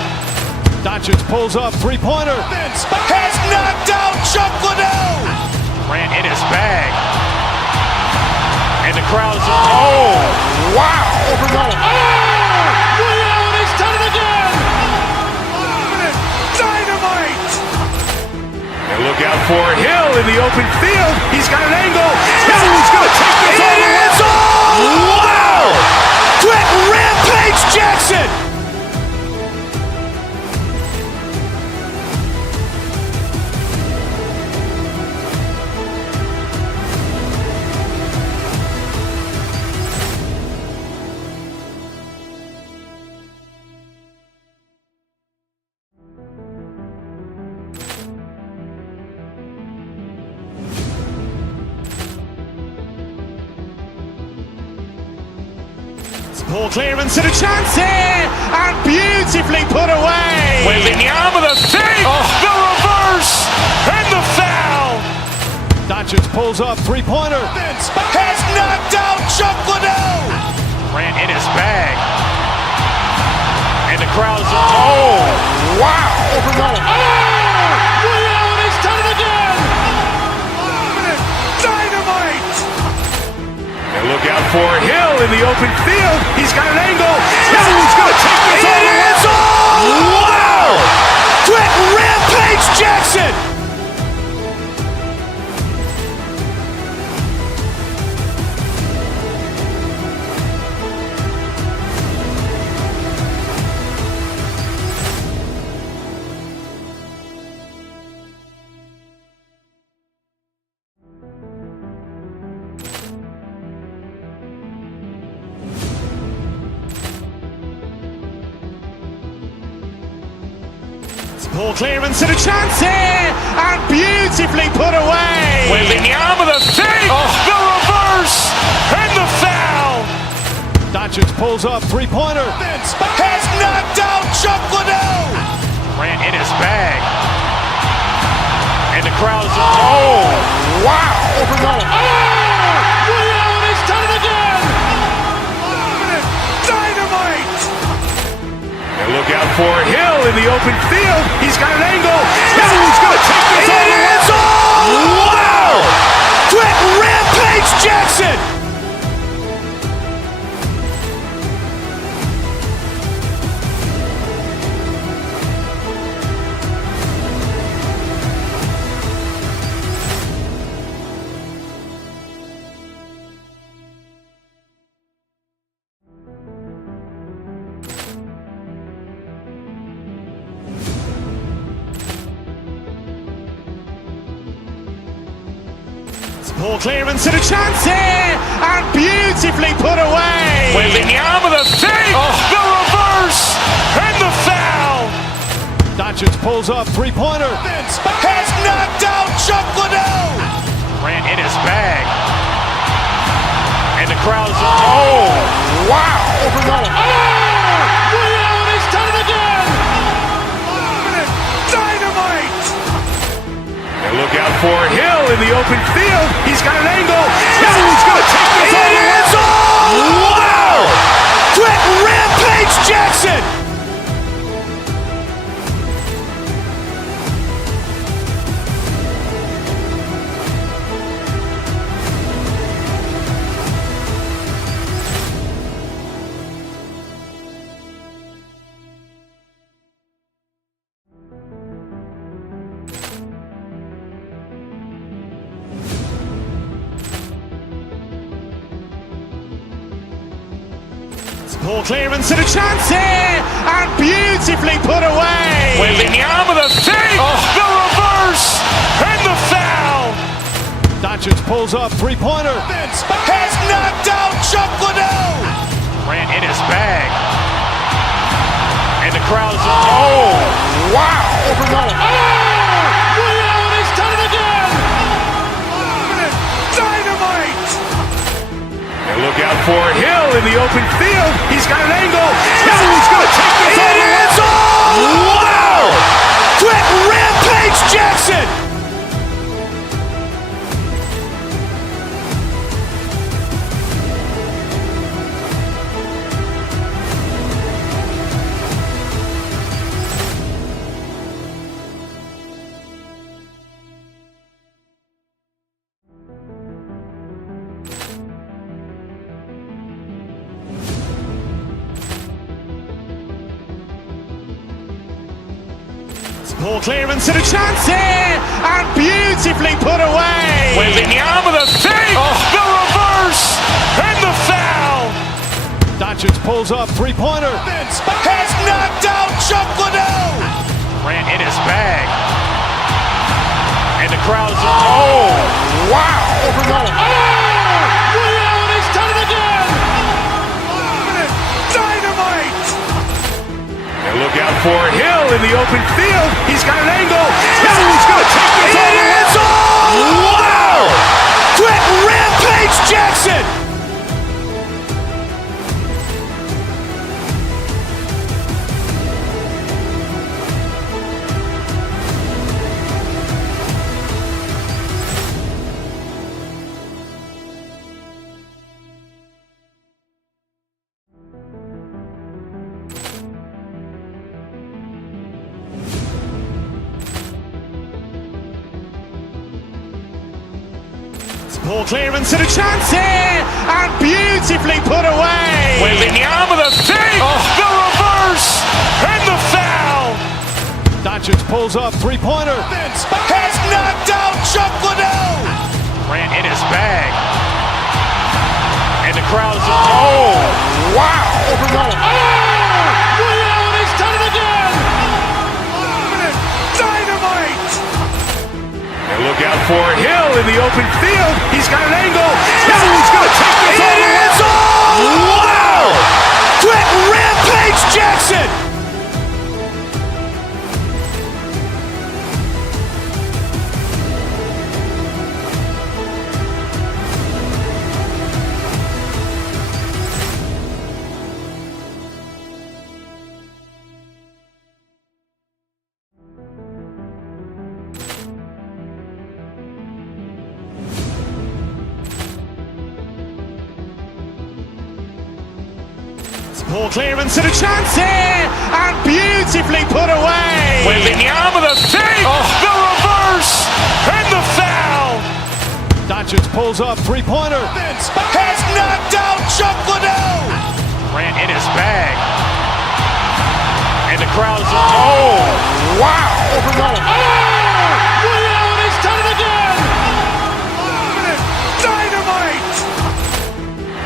Doncic pulls up, three-pointer. Has knocked out Chuck Liddell. Grant in his bag. And the crowd's wow. Ray Allen has done it again. Dynamite. And look out for Hill in the open field. He's got an angle. Hill's going to take this all the way. Wow. Quick Rampage Jackson. ball clearance and a chance here, and beautifully put away. Wembanyama the fake, the reverse, and the foul. Doncic pulls up, three-pointer. Has knocked out Chuck Liddell. Grant in his bag. And the crowd's wow. Ray Allen has done it again. Dynamite. And look out for Hill in the open field. He's got an angle. Hill's going to take this all the way. Wow. Quick Rampage Jackson. Ball clearance and a chance here, and beautifully put away. Wembanyama with a fake, the reverse, and the foul. Doncic pulls up, three-pointer. Has knocked out Chuck Liddell. Ran in his bag. And the crowd is, oh, wow. Liddell has done it again. Dynamite. And look out for Hill in the open field. He's got an angle. Hill's going to take this all the way. Wow. Quick rampage Jackson. Ball clearance and a chance here, and beautifully put away. Wembanyama with a fake, the reverse, and the foul. Doncic pulls up, three-pointer. Has knocked out Chuck Liddell. Ran in his bag. And the crowd is, oh, wow. Liddell has done it again. Dynamite. And look out for Hill in the open field. He's got an angle. Hill's going to take this all the way. Wow. Quick rampage Jackson. Ball clearance and a chance here, and beautifully put away. Wembanyama with a fake, the reverse, and the foul. Doncic pulls up, three-pointer. Has knocked out Chuck Liddell. Ran in his bag. And the crowd is, oh, wow. Liddell has done it again. Dynamite. And look out for Hill in the open field. He's got an angle. Hill's going to take this all the way. Wow. Quick rampage Jackson. Ball clearance and a chance here, and beautifully put away. Wembanyama with a fake, the reverse, and the foul. Doncic pulls up, three-pointer. Has knocked out Chuck Liddell. Ran in his bag. And the crowd is, oh, wow. Liddell has done it again. Dynamite. And look out for Hill in the open field. He's got an angle. Hill's going to take this all the way. Wow. Quick rampage Jackson. Ball clearance and a chance here, and beautifully put away. Wembanyama with a fake, the reverse, and the foul. Doncic pulls up, three-pointer. Has knocked out Chuck Liddell. Ran in his bag. And the crowd is, oh, wow. Liddell has done it again. Dynamite. And look out for Hill in the open field. He's got an angle. Hill's going to take this all the way. Wow. Quick rampage Jackson. Poor clearance and a chance here, and beautifully put away. Wembanyama with a fake, the reverse, and the foul. Doncic pulls up, three-pointer. Has knocked out Chuck Liddell. Grant in his bag. And the crowd is, oh, wow. Ray Allen has done it again. Dynamite.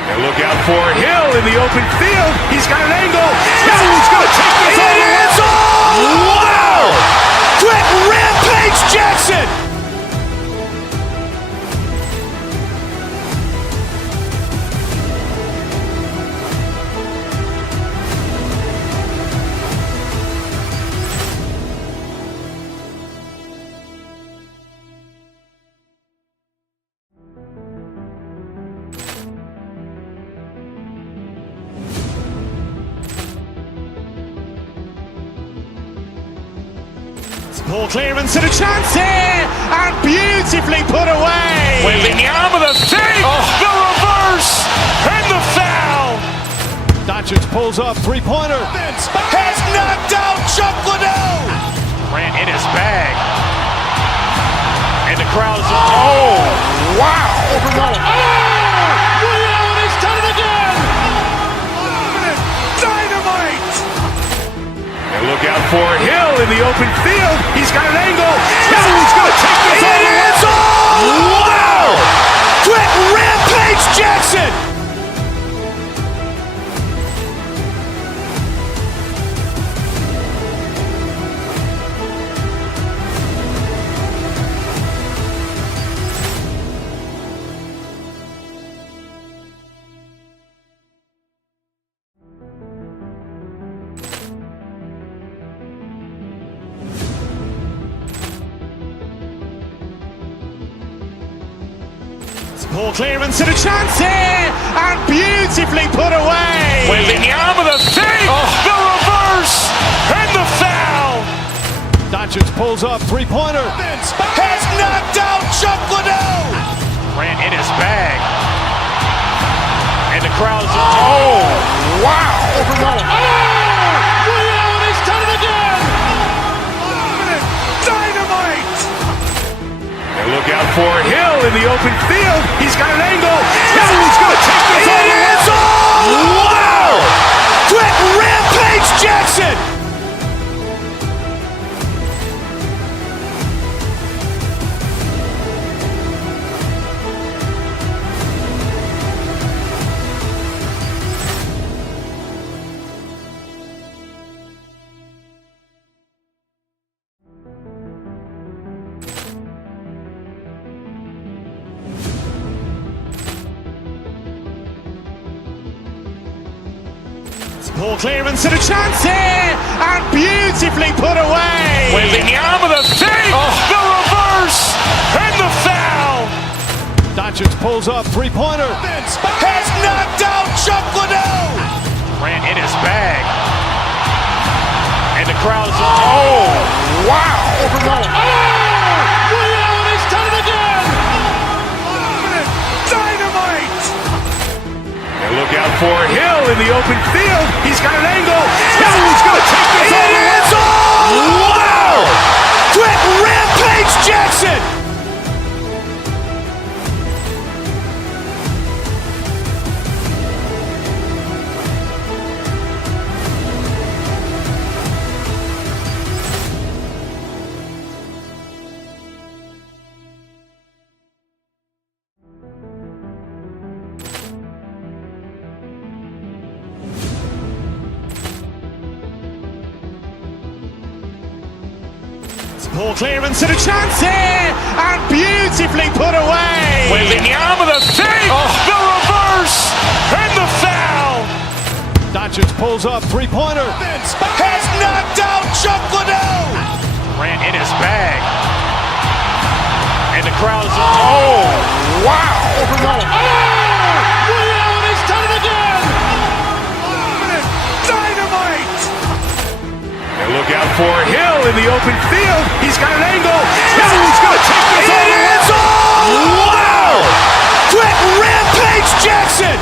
And look out for Hill in the open field. He's got an angle. Hill's going to take this all the way. Wow. Quick Rampage Jackson. Poor clearance and a chance here, and beautifully put away. Wembanyama with a fake, the reverse, and the foul. Doncic pulls up, three-pointer. Has knocked out Chuck Liddell. Grant in his bag. And the crowd is, oh, wow. Ray Allen has done it again. Dynamite. And look out for Hill in the open field. He's got an angle. Hill's going to take this all the way. Wow. Quick Rampage Jackson. Poor clearance and a chance here, and beautifully put away. Wembanyama with a fake, the reverse, and the foul. Doncic pulls up, three-pointer. Has knocked out Chuck Liddell. Grant in his bag. And the crowd is, oh, wow. Ray Allen has done it again. Dynamite. And look out for Hill in the open field. He's got an angle. Hill's going to take this all the way. Wow. Quick Rampage Jackson. Poor clearance and a chance here, and beautifully put away. Wembanyama with a fake, the reverse, and the foul. Doncic pulls up, three-pointer. Has knocked out Chuck Liddell. Grant in his bag. And the crowd is, oh, wow. Ray Allen has done it again. Dynamite. And look out for Hill in the open field. He's got an angle. Hill's going to take this all the way. Wow. Quick Rampage Jackson. Poor clearance and a chance here, and beautifully put away. Wembanyama with a fake, the reverse, and the foul. Doncic pulls up, three-pointer. Has knocked out Chuck Liddell. Grant in his bag. And the crowd is, oh, wow. Ray Allen has done it again. Dynamite. And look out for Hill in the open field. He's got an angle. Hill's going to take this all the way. Wow. Quick Rampage Jackson.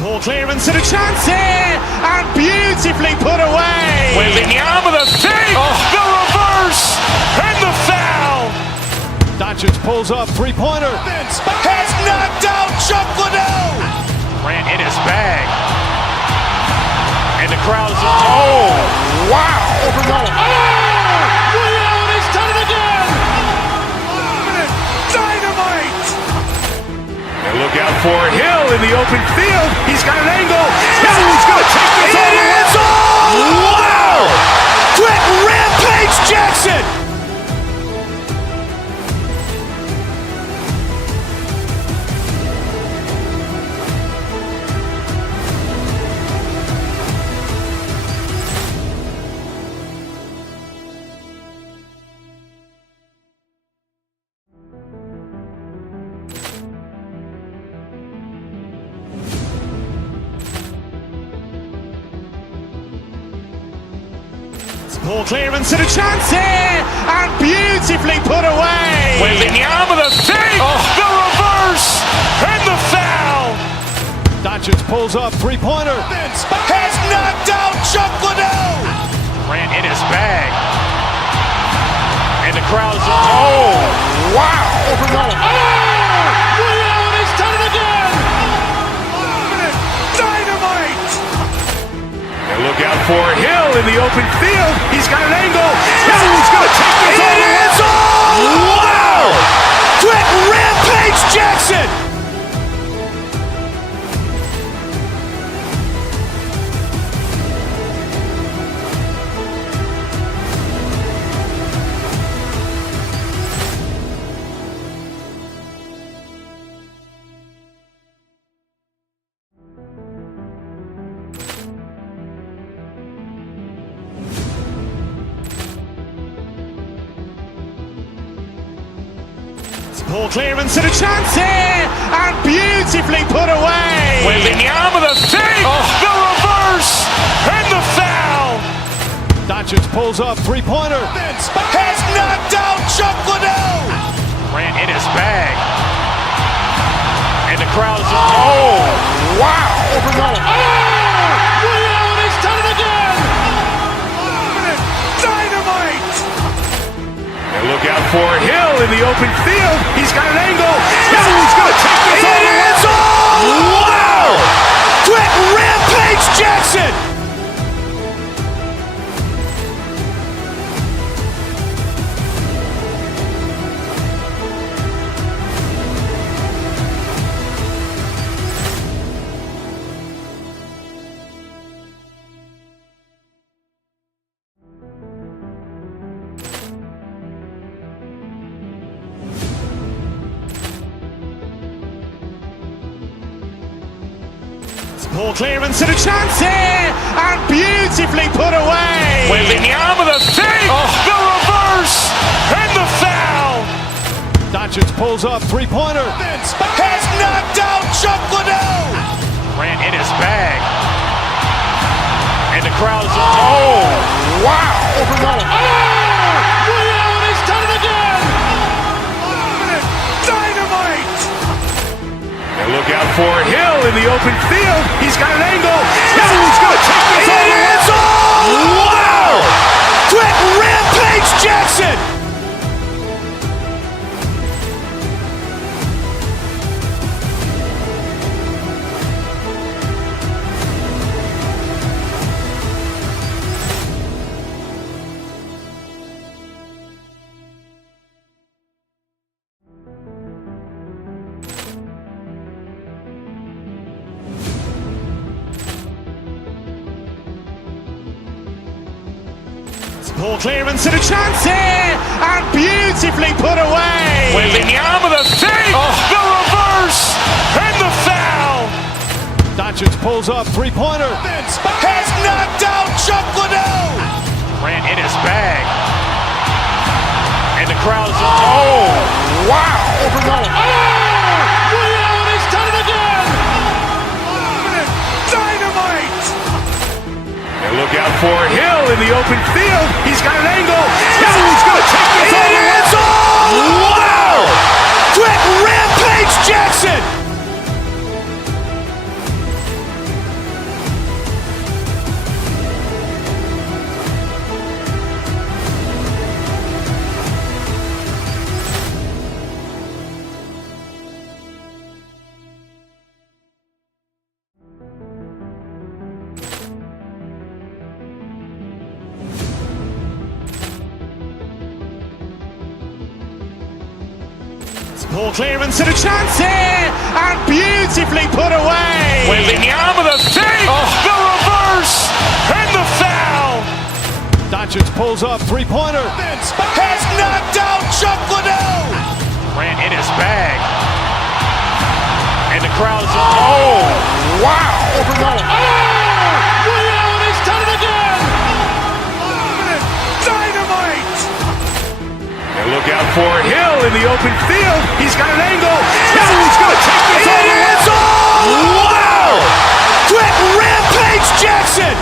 Poor clearance and a chance here, and beautifully put away. Wembanyama with a fake, the reverse, and the foul. Doncic pulls up, three-pointer. Has knocked out Chuck Liddell. Ran in his bag. And the crowd is, oh, wow. Liddell has done it again. Dynamite. And look out for Hill in the open field. He's got an angle. Hill's going to take this all the way. Wow! Quick rampage Jackson. Poor clearance and a chance here, and beautifully put away. Wembanyama with a fake, the reverse, and the foul. Doncic pulls up, three-pointer. Has knocked out Chuck Liddell. Ran in his bag. And the crowd is, oh, wow. Liddell has done it again. Dynamite. And look out for Hill in the open field. He's got an angle. Hill's going to take this all the way. Wow! Quick rampage Jackson. Poor clearance and a chance here, and beautifully put away. Wembanyama with a fake, the reverse, and the foul. Doncic pulls up, three-pointer. Has knocked out Chuck Liddell. Ran in his bag. And the crowd is, oh, wow. Liddell has done it again. Dynamite. And look out for Hill in the open field. He's got an angle. Hill's going to take this all the way. Wow! Quick rampage Jackson. Poor clearance and a chance here, and beautifully put away. Wembanyama with a fake, the reverse, and the foul. Doncic pulls up, three-pointer. Has knocked out Chuck Liddell. Ran in his bag. And the crowd is, oh, wow. Liddell has done it again. Dynamite. And look out for Hill in the open field. He's got an angle. Hill's going to take this all the way. Wow! Quick rampage Jackson. Poor clearance and a chance here, and beautifully put away. Wembanyama with a fake, the reverse, and the foul. Doncic pulls up, three-pointer. Has knocked out Chuck Liddell. Ran in his bag. And the crowd is, oh, wow. Liddell has done it again. Dynamite. And look out for Hill in the open field. He's got an angle. Hill's going to take this all the way. Wow! Quick rampage Jackson. Poor clearance and a chance here, and beautifully put away. Wembanyama the save, the reverse, and the foul. Doncic pulls up, three-pointer. Has knocked out Chuck Liddell. Ran in his bag. And the crowd is, oh, wow. He's done it again. Dynamite. And look out for Hill in the open field. He's got an angle. He's going to take this all the way. Wow. Quick rampage Jackson.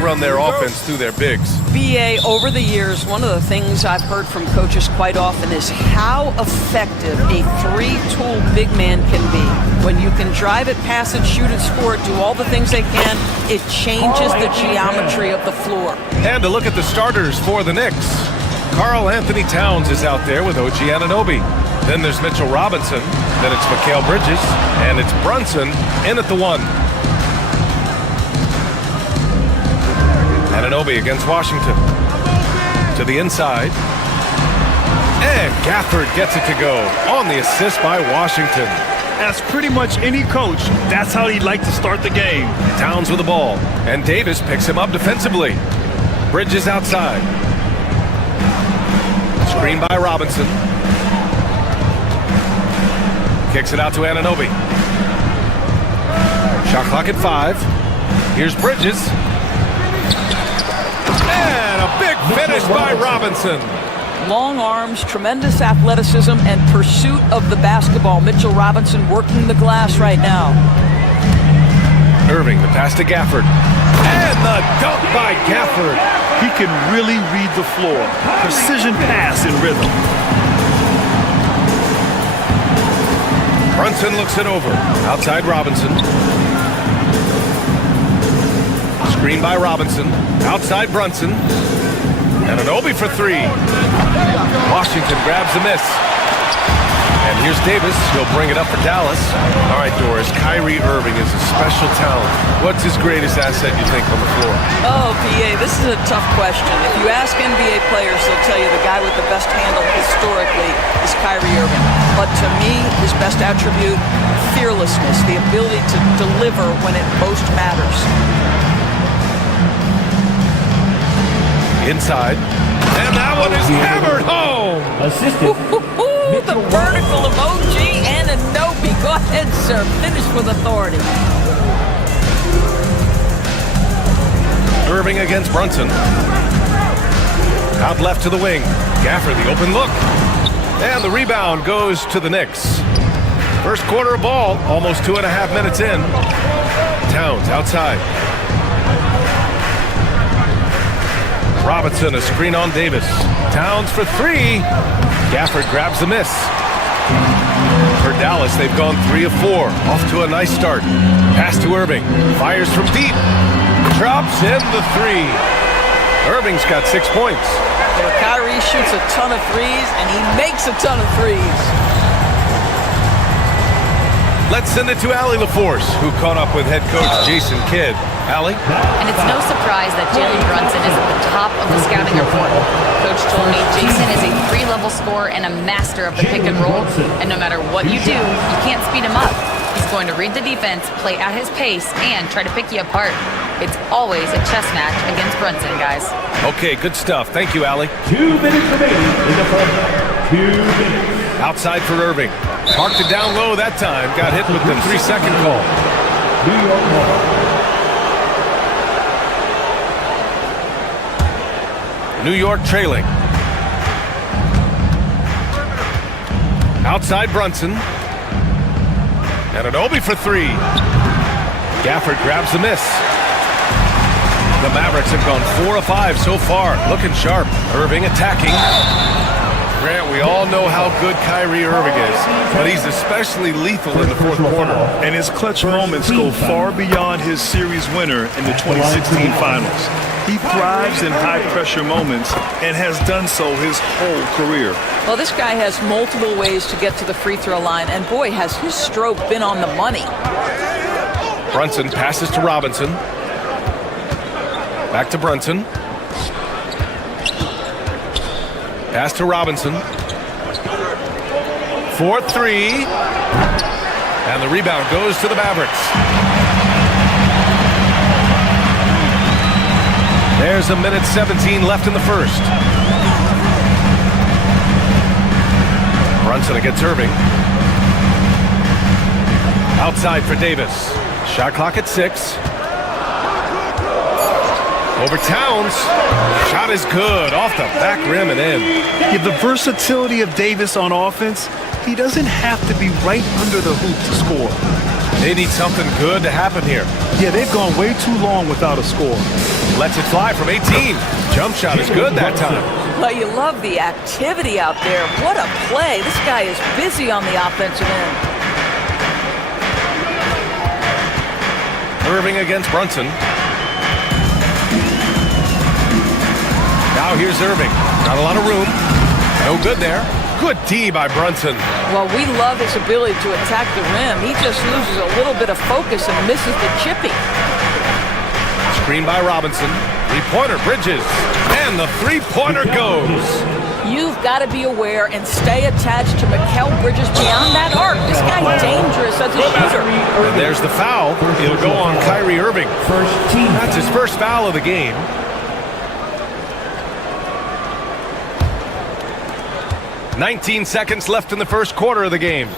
Run their offense through their bigs. BA, over the years, one of the things I've heard from coaches quite often is how effective a three-tool big man can be. When you can drive it, pass it, shoot it, score it, do all the things they can, it changes the geometry of the floor. And to look at the starters for the Knicks. Karl Anthony Towns is out there with OG Anunoby. Then there's Mitchell Robinson. Then it's Mikal Bridges. And it's Brunson in at the 1. Anunoby against Washington. To the inside. And Gafford gets it to go on the assist by Washington. As pretty much any coach, that's how he'd like to start the game. Towns with the ball. And Davis picks him up defensively. Bridges outside. Screen by Robinson. Kicks it out to Anunoby. Shot clock at 5. Here's Bridges. And a big finish by Robinson. Long arms, tremendous athleticism, and pursuit of the basketball. Mitchell Robinson working the glass right now. Irving, the pass to Gafford. And the dunk by Gafford. He can really read the floor. Precision pass in rhythm. Brunson looks it over. Outside Robinson. Screen by Robinson. Outside Brunson. Anunoby for 3. Washington grabs the miss. And here's Davis. He'll bring it up for Dallas. All right, Doris. Kyrie Irving is a special talent. What's his greatest asset, you think, on the floor? Oh, PA, this is a tough question. If you ask NBA players, they'll tell you the guy with the best handle historically is Kyrie Irving. But to me, his best attribute, fearlessness, the ability to deliver when it most matters. Inside. And that one is hammered home. Assistant. The vertical of OG Anunoby. Go ahead, sir. Finish with authority. Irving against Brunson. Out left to the wing. Gafford, the open look. And the rebound goes to the Knicks. First quarter of ball, almost 2.5 minutes in. Towns outside. Robinson, a screen on Davis. Towns for 3. Gafford grabs the miss. For Dallas, they've gone 3 of 4. Off to a nice start. Pass to Irving. Fires from deep. Drops in the 3. Irving's got 6 points. Well, Kyrie shoots a ton of threes, and he makes a ton of threes. Let's send it to Allie LaForce, who caught up with head coach Jason Kidd. Allie? And it's no surprise that Jalen Brunson is at the top of the scouting report. Coach told me Jason is a 3-level scorer and a master of the pick and roll. And no matter what you do, you can't speed him up. He's going to read the defense, play at his pace, and try to pick you apart. It's always a chess match against Brunson, guys. Okay, good stuff. Thank you, Allie. 2 minutes remaining in the first. 2 minutes. Outside for Irving. Parked it down low that time. Got hit with the 3-second call. New York Ball. New York trailing. Outside Brunson. Anunoby for 3. Gafford grabs the miss. The Mavericks have gone 4 of 5 so far. Looking sharp. Irving attacking. Grant, we all know how good Kyrie Irving is, but he's especially lethal in the fourth quarter. And his clutch moments go far beyond his series winner in the 2016 finals. He thrives in high-pressure moments and has done so his whole career. Well, this guy has multiple ways to get to the free throw line, and boy, has his stroke been on the money. Brunson passes to Robinson. Back to Brunson. Pass to Robinson. 4-3. And the rebound goes to the Mavericks. There's 1:17 left in the first. Brunson against Irving. Outside for Davis. Shot clock at 6. Over Towns. Shot is good. Off the back rim and in. Yeah, the versatility of Davis on offense, he doesn't have to be right under the hoop to score. They need something good to happen here. Yeah, they've gone way too long without a score. Lets it fly from 18. Jump shot is good that time. Well, you love the activity out there. What a play. This guy is busy on the offensive end. Irving against Brunson. Now here's Irving. Not a lot of room. No good there. Good D by Brunson. Well, we love his ability to attack the rim. He just loses a little bit of focus and misses the chippy. Screen by Robinson. Three-pointer, Bridges. And the three-pointer goes. You've got to be aware and stay attached to Mikal Bridges beyond that arc. This guy's dangerous as a shooter. And there's the foul. It'll go on Kyrie Irving. That's his first foul of the game. "19 seconds left in the first quarter of the game.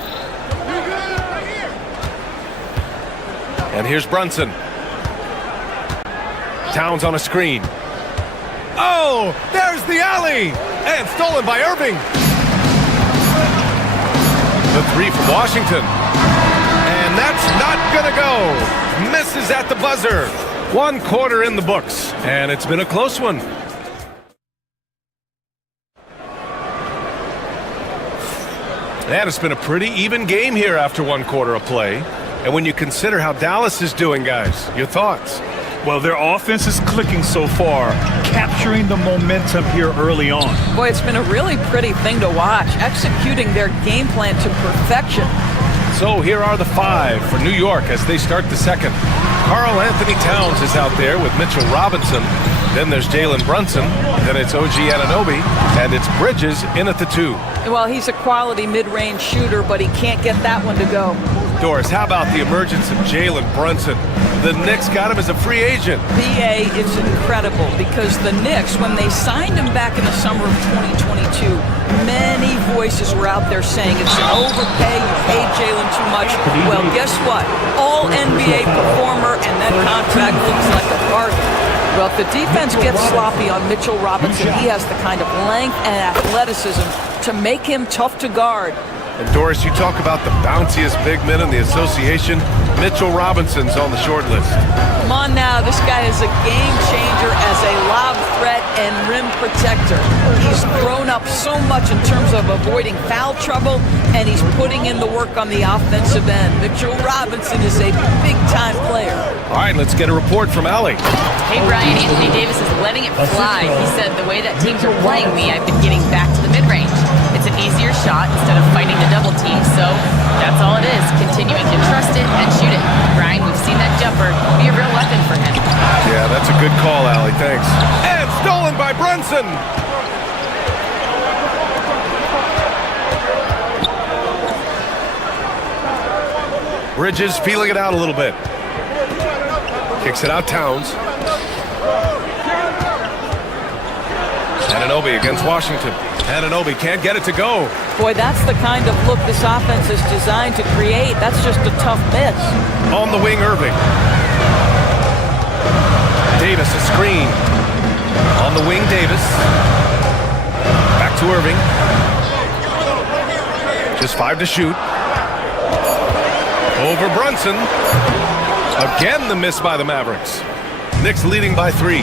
And here's Brunson. Towns on a screen. Oh, there's the alley! And stolen by Irving. The three from Washington. And that's not gonna go. Misses at the buzzer. 1 quarter in the books. And it's been a close one. And it's been a pretty even game here after 1 quarter of play. And when you consider how Dallas is doing, guys, your thoughts? Well, their offense is clicking so far, capturing the momentum here early on. Boy, it's been a really pretty thing to watch, executing their game plan to perfection. So here are the 5 for New York as they start the second. Karl Anthony Towns is out there with Mitchell Robinson. Then there's Jalen Brunson. Then it's OG Anunoby. And it's Bridges in at the 2. Well, he's a quality mid-range shooter, but he can't get that one to go. Doris, how about the emergence of Jalen Brunson? The Knicks got him as a free agent. BA is incredible because the Knicks, when they signed him back in the summer of 2022, many voices were out there saying it's an overpay, you paid Jalen too much. Well, guess what? All NBA performer, and that contract looks like a bargain. Well, if the defense gets sloppy on Mitchell Robinson, he has the kind of length and athleticism to make him tough to guard. And Doris, you talk about the bounciest big men in the association. Mitchell Robinson's on the short list. Come on now, this guy is a game changer as a lob threat and rim protector. He's thrown up so much in terms of avoiding foul trouble, and he's putting in the work on the offensive end. Mitchell Robinson is a big-time player. All right, let's get a report from Allie. Hey, Brian, Anthony Davis is letting it fly. He said, the way that teams are playing me, I've been getting back to the mid-range. It's an easier shot instead of fighting the double team, so that's all it is, continuing to trust it and shoot it. Brian, we've seen that jumper be a real weapon for him. Yeah, that's a good call, Allie, thanks. And stolen by Brunson! Bridges feeling it out a little bit. Kicks it out, Towns. Anunoby against Washington. Anunoby can't get it to go. Boy, that's the kind of look this offense is designed to create. That's just a tough miss. On the wing, Irving. Davis, a screen. On the wing, Davis. Back to Irving. Just 5 to shoot. Over Brunson. Again, the miss by the Mavericks. Knicks leading by 3.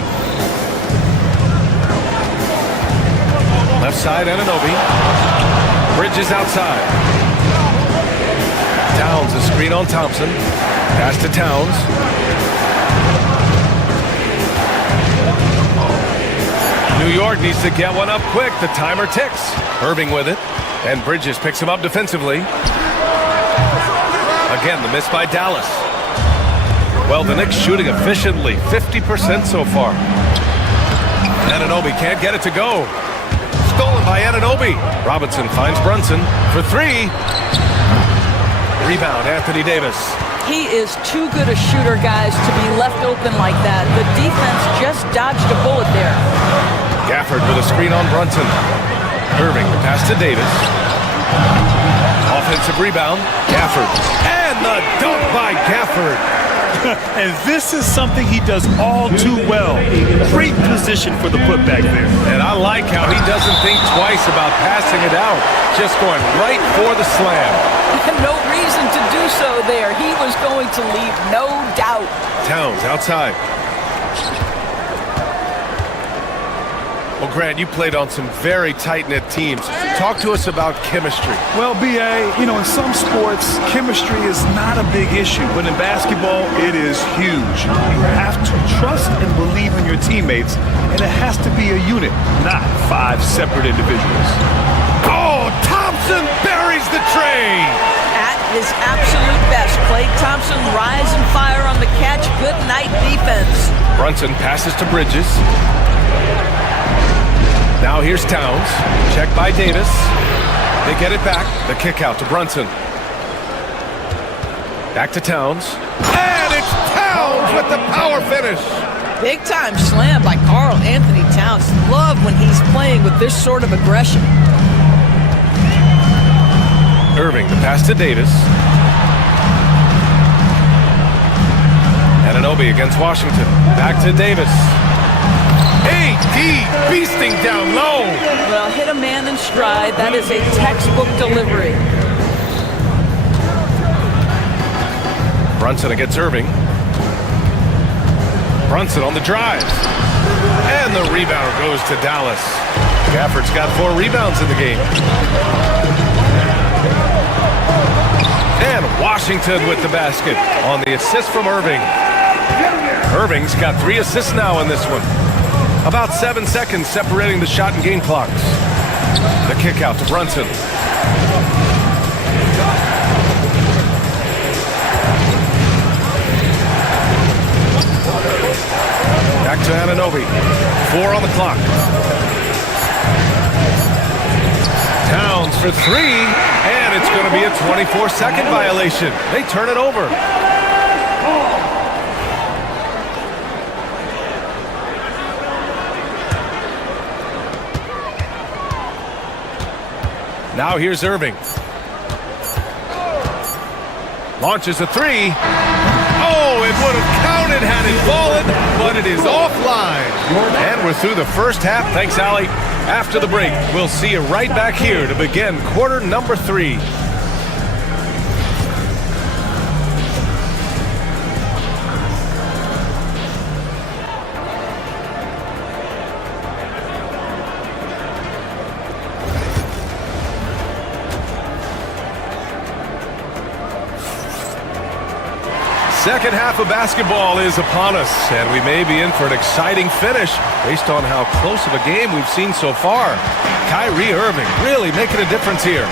Left side, Anunoby. Bridges outside. Towns, a screen on Thompson. Pass to Towns. New York needs to get one up quick. The timer ticks. Irving with it. And Bridges picks him up defensively. Again, the miss by Dallas. Well, the Knicks shooting efficiently. 50% so far. Anunoby can't get it to go. Stolen by Anunoby. Robinson finds Brunson for 3. Rebound, Anthony Davis. He is too good a shooter, guys, to be left open like that. The defense just dodged a bullet there. Gafford with a screen on Brunson. Irving, the pass to Davis. Offensive rebound, Gafford. And the dunk by Gafford. And this is something he does all too well. Great position for the putback there. And I like how he doesn't think twice about passing it out. Just going right for the slam. No reason to do so there. He was going to leave no doubt. Towns outside. Well, Grant, you played on some very tight-knit teams. Talk to us about chemistry. Well, B.A., in some sports, chemistry is not a big issue, but in basketball, it is huge. You have to trust and believe in your teammates, and it has to be a unit, not 5 separate individuals. Oh, Thompson buries the tray! At his absolute best, Klay Thompson rise and fire on the catch. Good night defense. Brunson passes to Bridges. Now here's Towns. Checked by Davis. They get it back. The kick out to Brunson. Back to Towns. And it's Towns with the power finish. Big time slam by Karl Anthony Towns. Love when he's playing with this sort of aggression. Irving, the pass to Davis. Anunoby against Washington. Back to Davis. AD beasting down low. Well, hit a man in stride. That is a textbook delivery. Brunson against Irving. Brunson on the drive. And the rebound goes to Dallas. Gafford's got 4 rebounds in the game. And Washington with the basket on the assist from Irving. Irving's got 3 assists now in this one. About 7 seconds separating the shot and game clocks. The kick out to Brunson. Back to Anunoby. 4 on the clock. Towns for 3, and it's going to be a 24-second violation. They turn it over. Now here's Irving. Launches a 3. Oh, it would have counted had it fallen, but it is offline. And we're through the first half. Thanks, Allie. After the break, we'll see you right back here to begin quarter number 3. Second half of basketball is upon us, and we may be in for an exciting finish based on how close of a game we've seen so far. Kyrie Irving really making a difference here.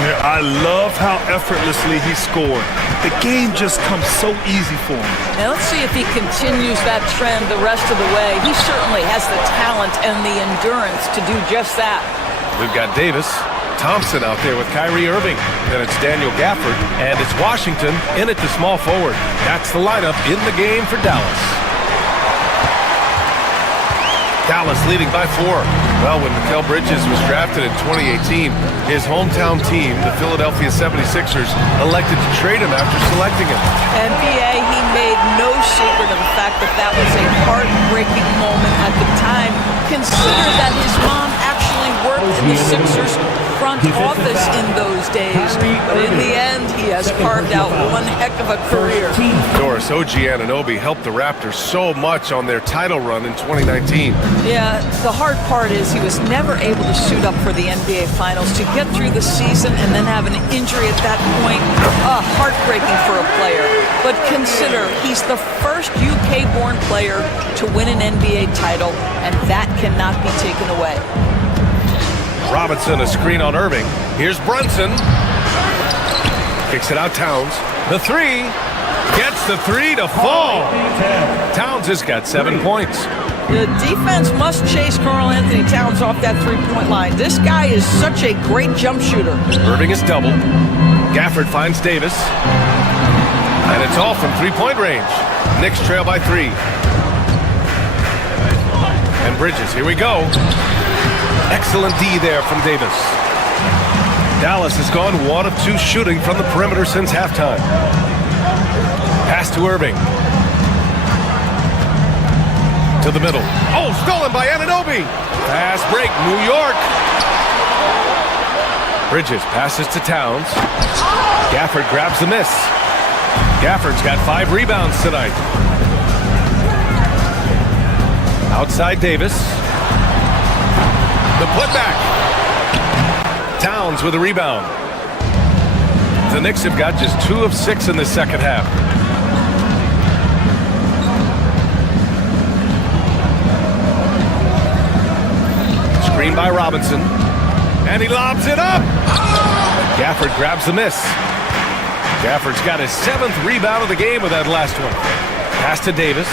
Yeah, I love how effortlessly he scored. The game just comes so easy for him. Now let's see if he continues that trend the rest of the way. He certainly has the talent and the endurance to do just that. We've got Davis. Thompson out there with Kyrie Irving. Then it's Daniel Gafford, and it's Washington in at the small forward. That's the lineup in the game for Dallas. Dallas leading by 4. Well, when Mikal Bridges was drafted in 2018, his hometown team, the Philadelphia 76ers, elected to trade him after selecting him. NBA, he made no secret of the fact that that was a heartbreaking moment at the time. Consider that his mom actually worked in the Sixers front office in those days, but in the end, he has carved out one heck of a career. Doris, OG Anunoby helped the Raptors so much on their title run in 2019. Yeah, the hard part is he was never able to suit up for the NBA Finals. To get through the season and then have an injury at that point, heartbreaking for a player. But consider, he's the first UK-born player to win an NBA title, and that cannot be taken away. Robinson, a screen on Irving. Here's Brunson. Kicks it out, Towns. The three. Gets the three to fall. Towns has got 7 points. The defense must chase Karl Anthony Towns off that three-point line. This guy is such a great jump shooter. Irving is doubled. Gafford finds Davis. And it's all from three-point range. Knicks trail by 3. And Bridges, here we go. Excellent D there from Davis. Dallas has gone 1 of 2 shooting from the perimeter since halftime. Pass to Irving. To the middle. Oh, stolen by Anunoby. Fast break, New York. Bridges passes to Towns. Gafford grabs the miss. Gafford's got 5 rebounds tonight. Outside Davis. The putback. Towns with a rebound. The Knicks have got just 2 of 6 in the second half. Screen by Robinson. And he lobs it up. Gafford grabs the miss. Gafford's got his 7th rebound of the game with that last one. Pass to Davis.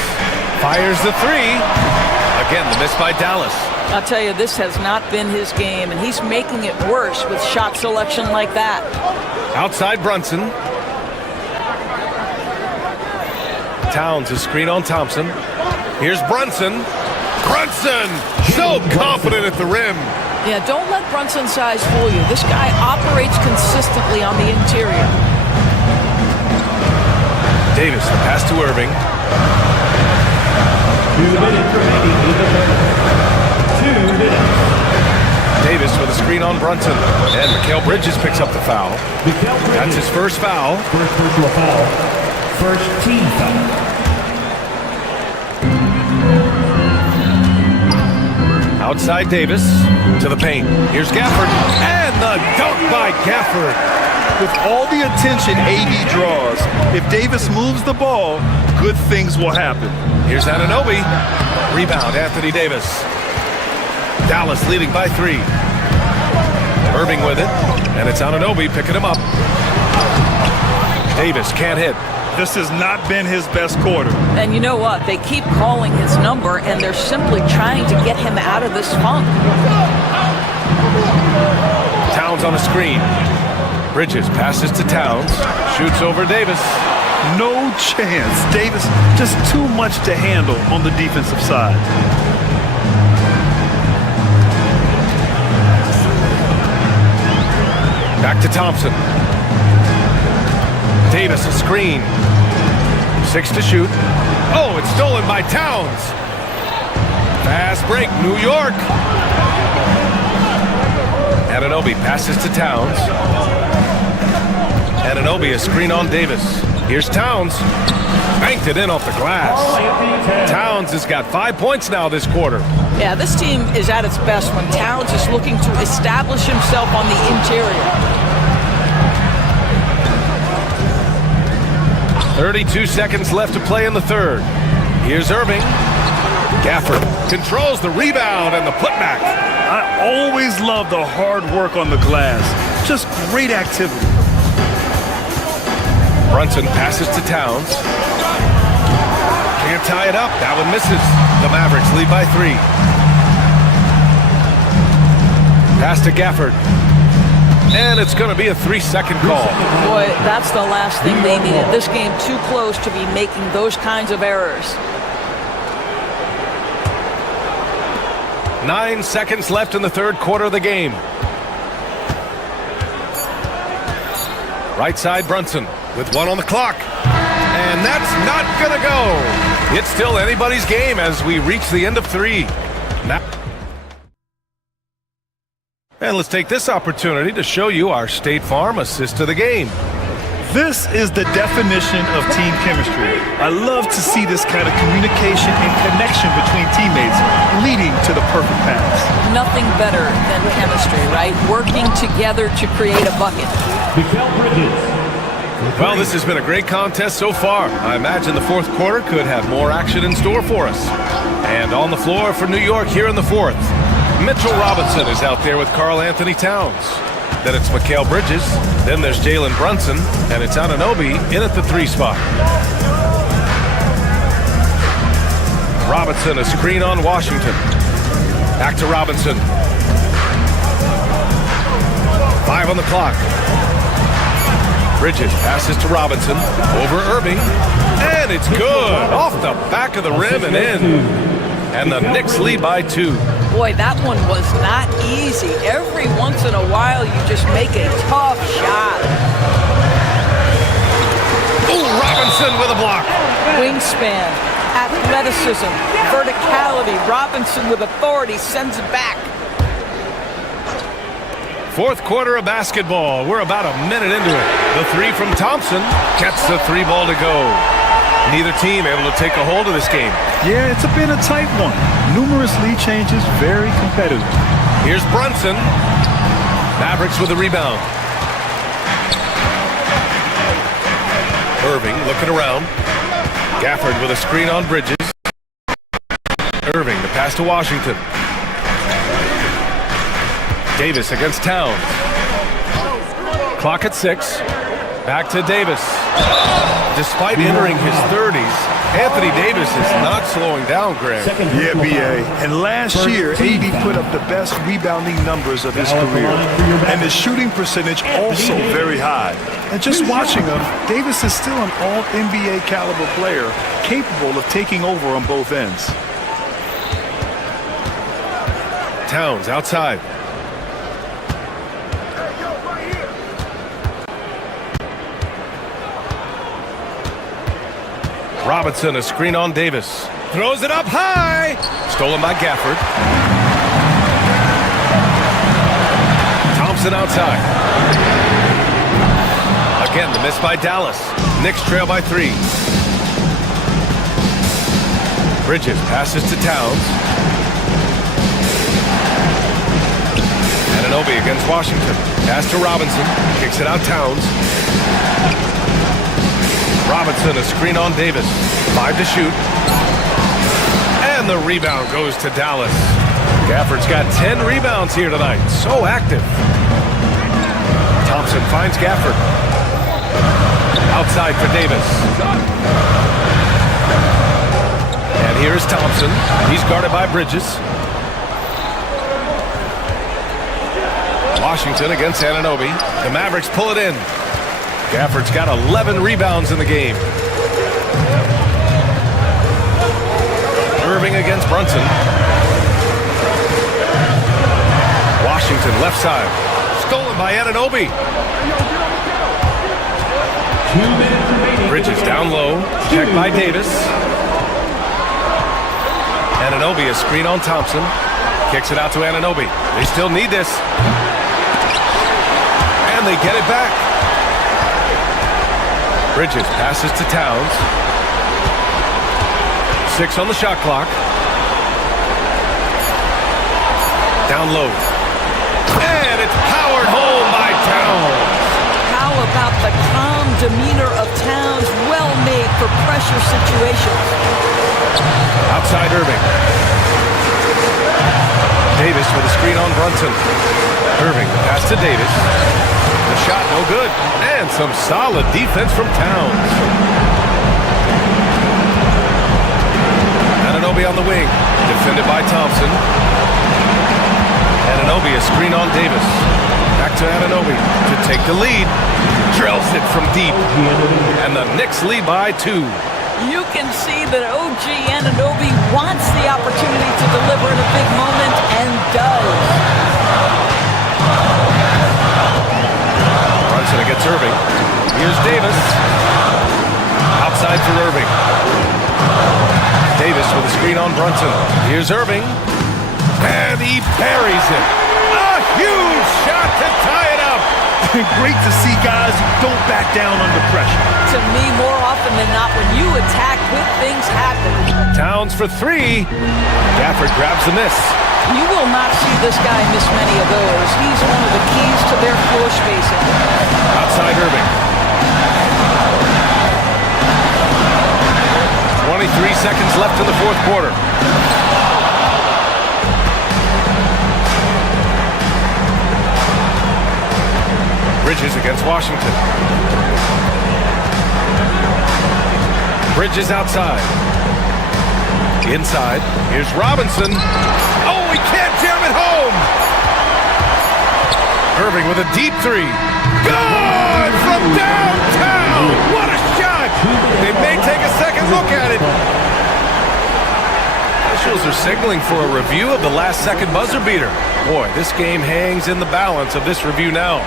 Fires the 3. Again, the miss by Dallas. I'll tell you, this has not been his game, and he's making it worse with shot selection like that. Outside Brunson. Towns a screen on Thompson. Here's Brunson. Brunson! So confident at the rim. Yeah, don't let Brunson's size fool you. This guy operates consistently on the interior. Davis, the pass to Irving. 2 minutes remaining in the third. 2 minutes. Davis with a screen on Brunson. And Mikal Bridges picks up the foul. That's his first foul. First personal foul. First team foul. Outside Davis to the paint. Here's Gafford. And the dunk by Gafford. With all the attention AD draws, if Davis moves the ball, good things will happen. Here's Anunoby. Rebound, Anthony Davis. Dallas leading by 3. Irving with it. And it's Anunoby picking him up. Davis can't hit. This has not been his best quarter. And you know what? They keep calling his number, and they're simply trying to get him out of this funk. Towns on a screen. Bridges passes to Towns. Shoots over Davis. No chance. Davis just too much to handle on the defensive side. Back to Thompson. Davis a screen. 6 to shoot. Oh, it's stolen by Towns. Fast break, New York. Anunoby passes to Towns. Anunoby a screen on Davis. Here's Towns. Banked it in off the glass. Towns has got 5 points now this quarter. Yeah, this team is at its best when Towns is looking to establish himself on the interior. 32 seconds left to play in the third. Here's Irving. Gafford controls the rebound and the putback. I always love the hard work on the glass. Just great activity. Brunson passes to Towns. Can't tie it up. That one misses. The Mavericks lead by 3. Pass to Gafford. And it's going to be a 3-second call. Boy, that's the last thing they needed. This game too close to be making those kinds of errors. 9 seconds left in the third quarter of the game. Right side Brunson with 1 on the clock. And that's not going to go. It's still anybody's game as we reach the end of 3. Now And let's take this opportunity to show you our State Farm assist to the game. This is the definition of team chemistry. I love to see this kind of communication and connection between teammates leading to the perfect pass. Nothing better than chemistry, right? Working together to create a bucket. Well, this has been a great contest so far. I imagine the fourth quarter could have more action in store for us. And on the floor for New York here in the fourth, Mitchell Robinson is out there with Karl Anthony Towns. Then it's Mikal Bridges. Then there's Jalen Brunson. And it's Anunoby in at the 3 spot. Robinson, a screen on Washington. Back to Robinson. 5 on the clock. Bridges passes to Robinson. Over Irving. And it's good. Off the back of the rim and in. And the Knicks lead by 2. Boy, that one was not easy. Every once in a while, you just make a tough shot. Ooh, Robinson with a block. Wingspan, athleticism, verticality. Robinson with authority sends it back. Fourth quarter of basketball. We're about a minute into it. The 3 from Thompson gets the 3 ball to go. Neither team able to take a hold of this game. Yeah, it's been a tight one. Numerous lead changes, very competitive. Here's Brunson. Mavericks with a rebound. Irving looking around. Gafford with a screen on Bridges. Irving, the pass to Washington. Davis against Towns. Clock at 6. Back to Davis. Despite entering his 30s, Anthony Davis is not slowing down, Greg. Yeah, B.A. And last year, AD put up the best rebounding numbers of his career. And the shooting percentage also very high. And just watching him, Davis is still an all-NBA caliber player, capable of taking over on both ends. Towns outside. Robinson, a screen on Davis. Throws it up high. Stolen by Gafford. Thompson outside. Again, the miss by Dallas. Knicks trail by 3. Bridges passes to Towns. Anunoby against Washington. Pass to Robinson. Kicks it out Towns. Robinson, a screen on Davis. 5 to shoot. And the rebound goes to Dallas. Gafford's got 10 rebounds here tonight. So active. Thompson finds Gafford. Outside for Davis. And here's Thompson. He's guarded by Bridges. Washington against Anunoby. The Mavericks pull it in. Gafford's got 11 rebounds in the game. Irving against Brunson. Washington left side. Stolen by Anunoby. Bridges down low. Checked by Davis. Anunoby, a screen on Thompson. Kicks it out to Anunoby. They still need this. And they get it back. Bridges passes to Towns. 6 on the shot clock. Down low. And it's powered home by Towns. How about the calm demeanor of Towns? Well made for pressure situations. Outside Irving. Davis with a screen on Brunson. Irving, the pass to Davis. The shot no good. And some solid defense from Towns. Anunoby on the wing. Defended by Thompson. Anunoby, a screen on Davis. Back to Anunoby to take the lead. Drills it from deep. And the Knicks lead by 2. You can see that OG Anunoby wants the opportunity to deliver in a big moment and does. Brunson against Irving. Here's Davis. Outside for Irving. Davis with a screen on Brunson. Here's Irving. And he buries it. A huge shot to tie it up. Great to see guys who don't back down under pressure. To me, more often than not, when you attack, good things happen. Towns for three. Gafford grabs the miss. You will not see this guy miss many of those. He's one of the keys to their floor spacing. Outside Irving. 23 seconds left in the fourth quarter. Bridges against Washington. Bridges outside. Inside. Here's Robinson. Oh, he can't jam it home. Irving with a deep three. Good from downtown. What a shot. They may take a second look at it. Officials are signaling for a review of the last-second buzzer beater. Boy, this game hangs in the balance of this review now.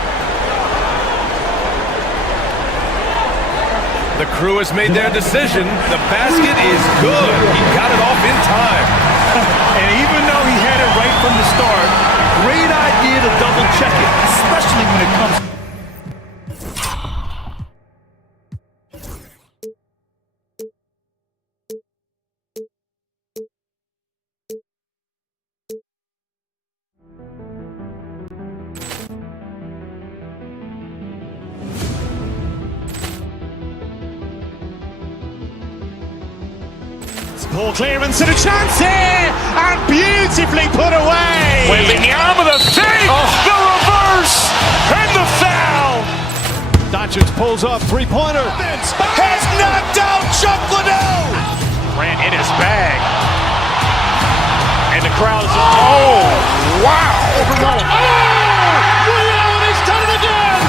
The crew has made their decision. The basket is good. He got it off in time. And even though he had it right from the start, great idea to double check it, especially when it comes. Ball clearance and a chance here, and beautifully put away. Wembanyama the save, the reverse, and the foul. Doncic pulls up, three-pointer. Has knocked out Chuck Liddell. Ran in his bag. And the crowd is, oh, wow. He's done it again.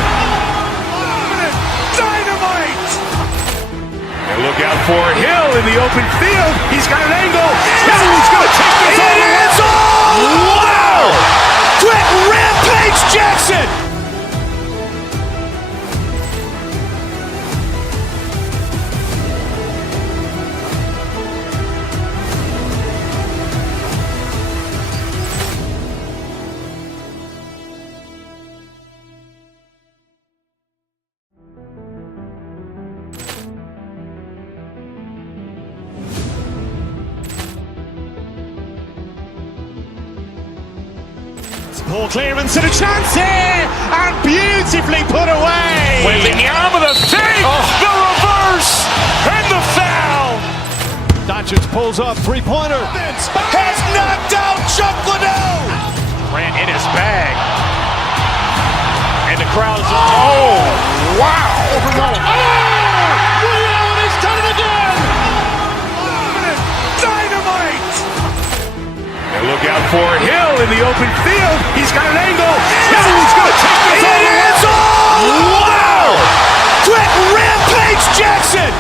Dynamite. And look out for Hill in the open field. He's got an angle. He's going to take this all the way. Wow. Quick Rampage Jackson. Ball clearance and a chance here, and beautifully put away. Wembanyama the save, the reverse, and the foul. Doncic pulls up, three-pointer. Has knocked out Chuck Liddell. Ran in his bag. And the crowd is, oh, wow. He's done it again. Dynamite. And look out for Hill in the open field. He's got an angle. He's going to take this all the way. Wow. Quick Rampage Jackson.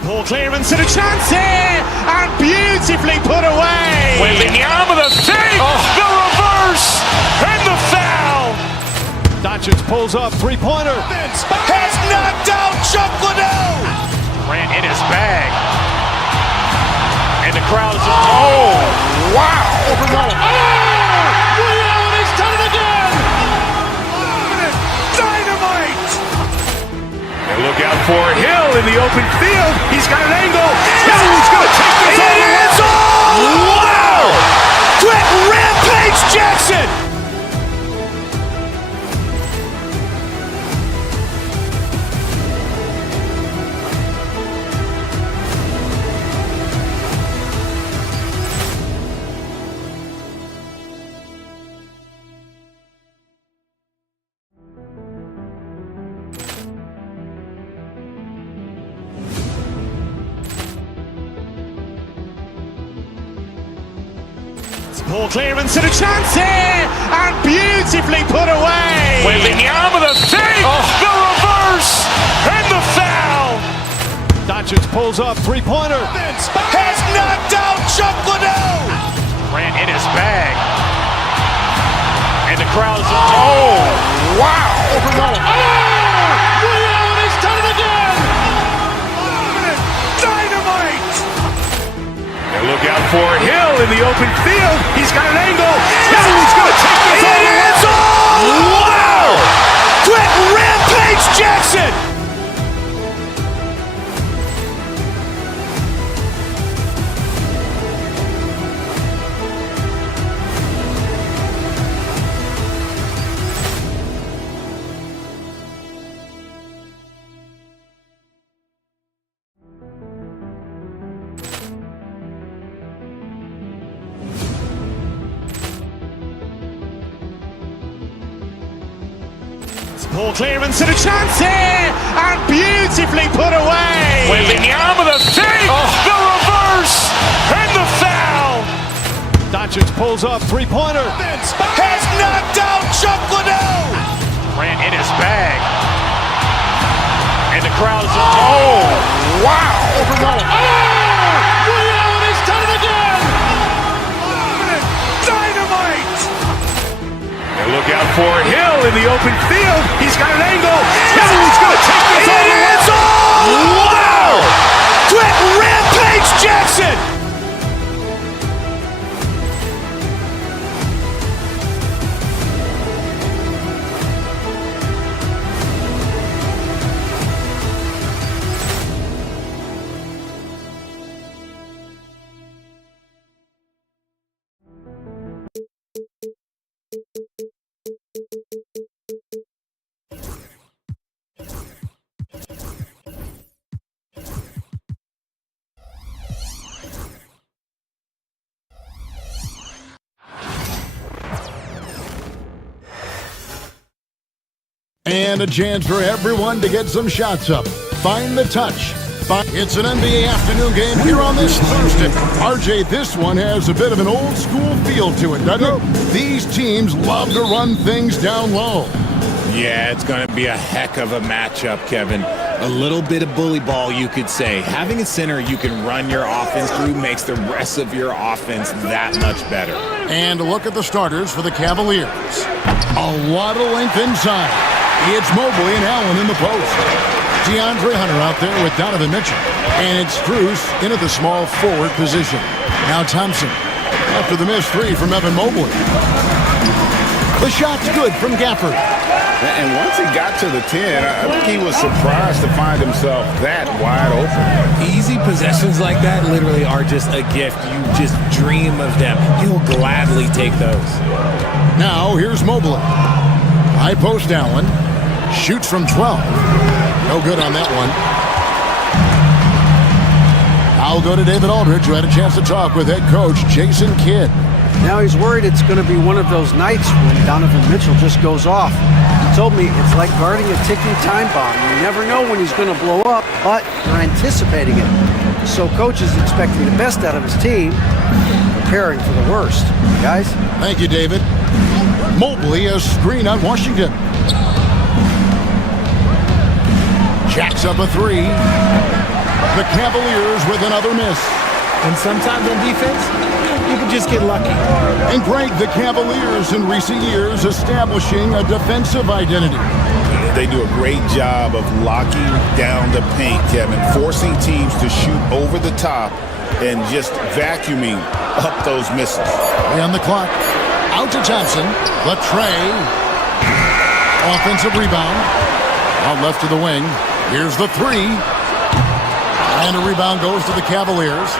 Ball clearance and a chance here, and beautifully put away. Wembanyama the save, the reverse, and the foul. Doncic pulls up, three-pointer. Has knocked out Chuck Liddell. Ran in his bag. And the crowd is, oh, wow. He's done it again. Dynamite. And look out for Hill in the open field. He's got an angle. He's going to take this all the way. Wow. Quick Rampage Jackson. Ball clearance and a chance here, and beautifully put away. Wembanyama the save, the reverse! And the foul! Doncic pulls up, three-pointer. Has knocked out Chuck Liddell! Ran in his bag. And the crowd's... Oh, wow! He's done it again! Dynamite! And look out for Hill in the open field. He's got an angle. Hill is going to take this all the way. Wow! Quick Rampage Jackson! Ball clearance and a chance here! And beautifully put away! With the arm of the fake! The reverse! And the foul! Doncic pulls up, three-pointer. Has knocked out Chuck Liddell! Ran in his bag. And the crowd's... Oh, wow! He's done it again! Dynamite! And look out for Hill in the open field. He's got an angle. Hill is going to take this all the way. Wow! Quick Rampage Jackson! And a chance for everyone to get some shots up. Find the touch. It's an NBA afternoon game here on this Thursday. RJ, this one has a bit of an old school feel to it, doesn't it? These teams love to run things down low. Yeah, it's going to be a heck of a matchup, Kevin. A little bit of bully ball, you could say. Having a center you can run your offense through makes the rest of your offense that much better. And a look at the starters for the Cavaliers. A lot of length inside. It's Mobley and Allen in the post. DeAndre Hunter out there with Donovan Mitchell. And it's Strus in at the small forward position. Now Thompson after the missed three from Evan Mobley. The shot's good from Gafford. And once he got to the 10, I think he was surprised to find himself that wide open. Easy possessions like that literally are just a gift. You just dream of them. He'll gladly take those. Now here's Mobley. High post Allen. Shoots from 12. No good on that one. I'll go to David Aldridge, who had a chance to talk with head coach Jason Kidd. Now he's worried it's going to be one of those nights when Donovan Mitchell just goes off. He told me it's like guarding a ticking time bomb. You never know when he's going to blow up, but you're anticipating it. So coach is expecting the best out of his team, preparing for the worst. Guys? Thank you, David. Mobley, a screen on Washington. Jacks up a three. The Cavaliers with another miss. And sometimes on defense, you can just get lucky. And Greg, the Cavaliers in recent years establishing a defensive identity. They do a great job of locking down the paint, Kevin, forcing teams to shoot over the top and just vacuuming up those misses. On the clock. Out to Thompson. Latrey. Offensive rebound. Out left to the wing. Here's the three. And a rebound goes to the Cavaliers.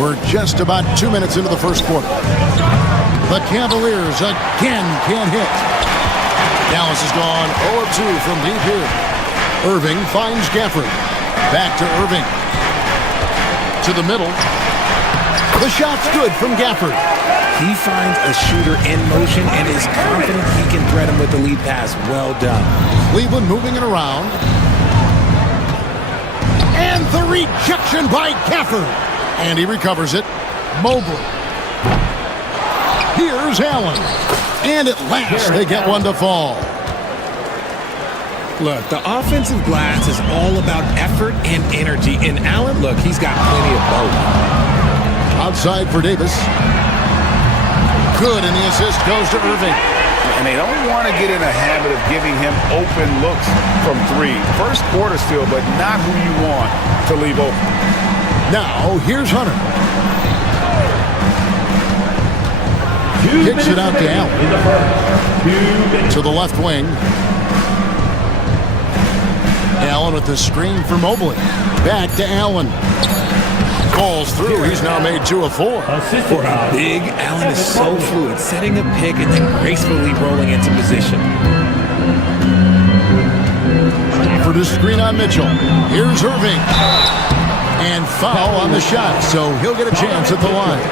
We're just about 2 minutes into the first quarter. The Cavaliers again can't hit. Dallas has gone 0-2 from deep here. Irving finds Gafford. Back to Irving. To the middle. The shot's good from Gafford. He finds a shooter in motion and is confident he can thread him with the lead pass. Well done. Cleveland moving it around. And the rejection by Gafford. And he recovers it. Mobley. Here's Allen. And at last, they get one to fall. Look, the offensive glass is all about effort and energy. And Allen, look, he's got plenty of both. Outside for Davis. Good, and the assist goes to Irving. And they don't want to get in a habit of giving him open looks from three. First quarter still, but not who you want to leave open. Now, here's Hunter. Kicks it out to Allen. To the left wing. Allen with the screen for Mobley. Back to Allen. Falls through. He's now made 2 of 4. For a big, Allen is so fluid, setting a pick and then gracefully rolling into position. For the screen on Mitchell. Here's Irving. And foul on the shot, so he'll get a chance at the line.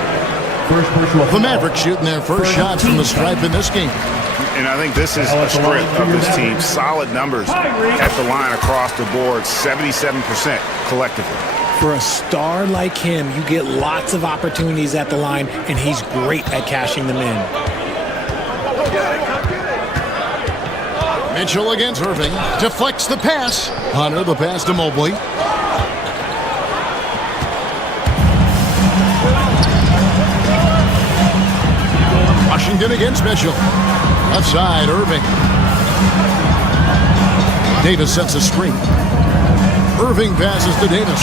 The Mavericks shooting their first shots from the stripe in this game. And I think this is a strength of this team. Solid numbers at the line across the board, 77% collectively. For a star like him, you get lots of opportunities at the line, and he's great at cashing them in. Mitchell against Irving. Deflects the pass. Hunter, the pass to Mobley. Washington against Mitchell. Left side, Irving. Davis sets a screen. Irving passes to Davis.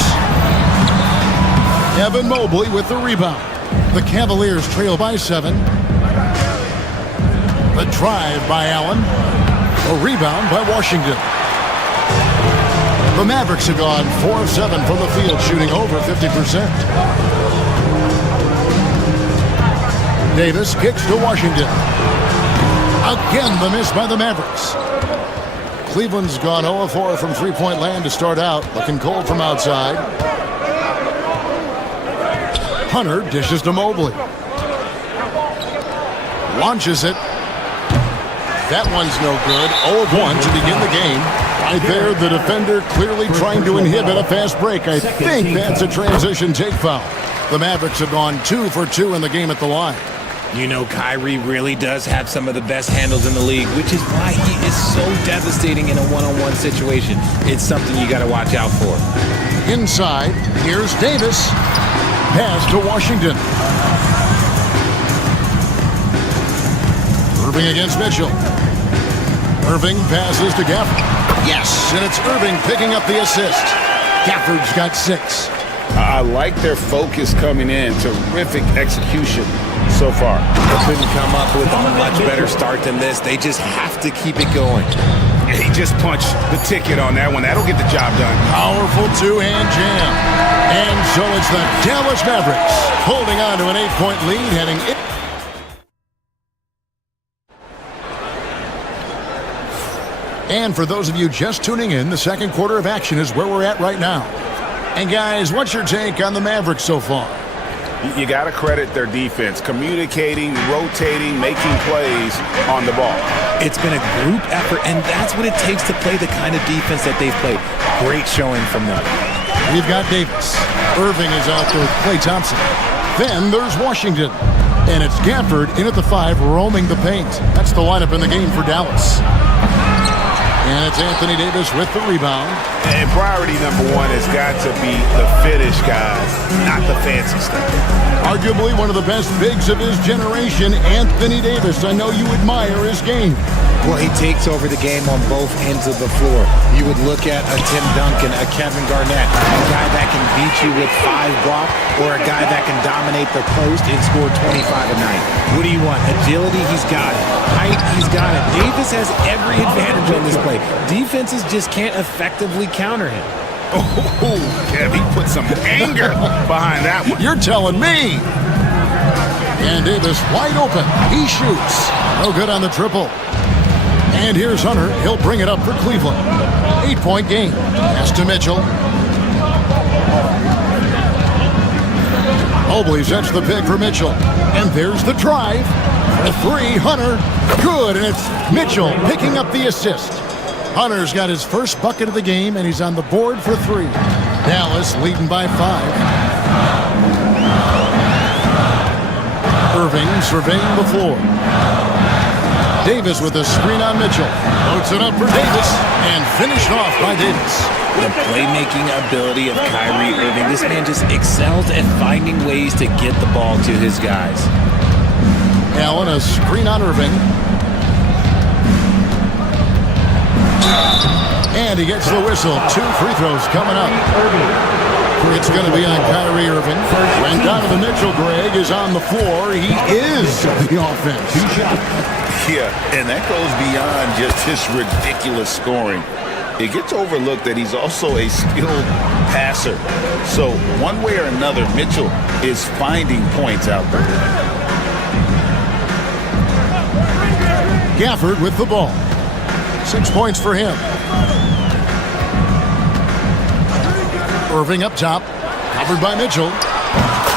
Evan Mobley with the rebound. The Cavaliers trail by 7. The drive by Allen. A rebound by Washington. The Mavericks have gone 4 of 7 from the field, shooting over 50%. Davis kicks to Washington. Again, the miss by the Mavericks. Cleveland's gone 0 of 4 from three-point land to start out. Looking cold from outside. Hunter dishes to Mobley. Launches it. That one's no good. 0 of 1 to begin the game. Right there, the defender clearly trying to inhibit a fast break. I think that's a transition take foul. The Mavericks have gone 2 for 2 in the game at the line. You know, Kyrie really does have some of the best handles in the league, which is why he is so devastating in a one-on-one situation. It's something you got to watch out for. Inside, here's Davis. Pass to Washington. Irving against Mitchell. Irving passes to Gafford. Yes, and it's Irving picking up the assist. Gafford's got 6. I like their focus coming in. Terrific execution so far. They couldn't come up with a much better start than this. They just have to keep it going. He just punched the ticket on that one. That'll get the job done. Powerful two-hand jam. And so it's the Dallas Mavericks holding on to an 8-point lead heading in. And for those of you just tuning in, the second quarter of action is where we're at right now. And guys, what's your take on the Mavericks so far? You got to credit their defense, communicating, rotating, making plays on the ball. It's been a group effort, and that's what it takes to play the kind of defense that they've played. Great showing from them. We've got Davis. Irving is out there with Klay Thompson. Then there's Washington. And it's Gafford in at the 5, roaming the paint. That's the lineup in the game for Dallas. And it's Anthony Davis with the rebound. And priority number 1 has got to be the finish, guys, not the fancy stuff. Arguably one of the best bigs of his generation, Anthony Davis. I know you admire his game. Well, he takes over the game on both ends of the floor. You would look at a Tim Duncan, a Kevin Garnett, a guy that can beat you with 5 blocks, or a guy that can dominate the post and score 25 a night. What do you want? Agility? He's got it. Height? He's got it. Davis has every advantage on this play. Defenses just can't effectively counter him. Oh, Kev, he put some anger behind that one. You're telling me. And Davis wide open. He shoots. No good on the triple. And here's Hunter. He'll bring it up for Cleveland. 8-point game. Pass to Mitchell. Mobley sets the pick for Mitchell. And there's the drive. For 3, Hunter. Good, and it's Mitchell picking up the assist. Hunter's got his first bucket of the game, and he's on the board for 3. Dallas leading by 5. Irving surveying the floor. Davis with a screen on Mitchell. Loads it up for Davis and finished off by Davis. The playmaking ability of Kyrie Irving. This man just excels at finding ways to get the ball to his guys. Allen, a screen on Irving. And he gets the whistle. 2 free throws coming up. It's going to be on Kyrie Irving. When Donovan Mitchell, Greg, is on the floor, he is the offense. Yeah, and that goes beyond just his ridiculous scoring. It gets overlooked that he's also a skilled passer. So one way or another, Mitchell is finding points out there. Gafford with the ball. 6 points for him. Irving up top, covered by Mitchell.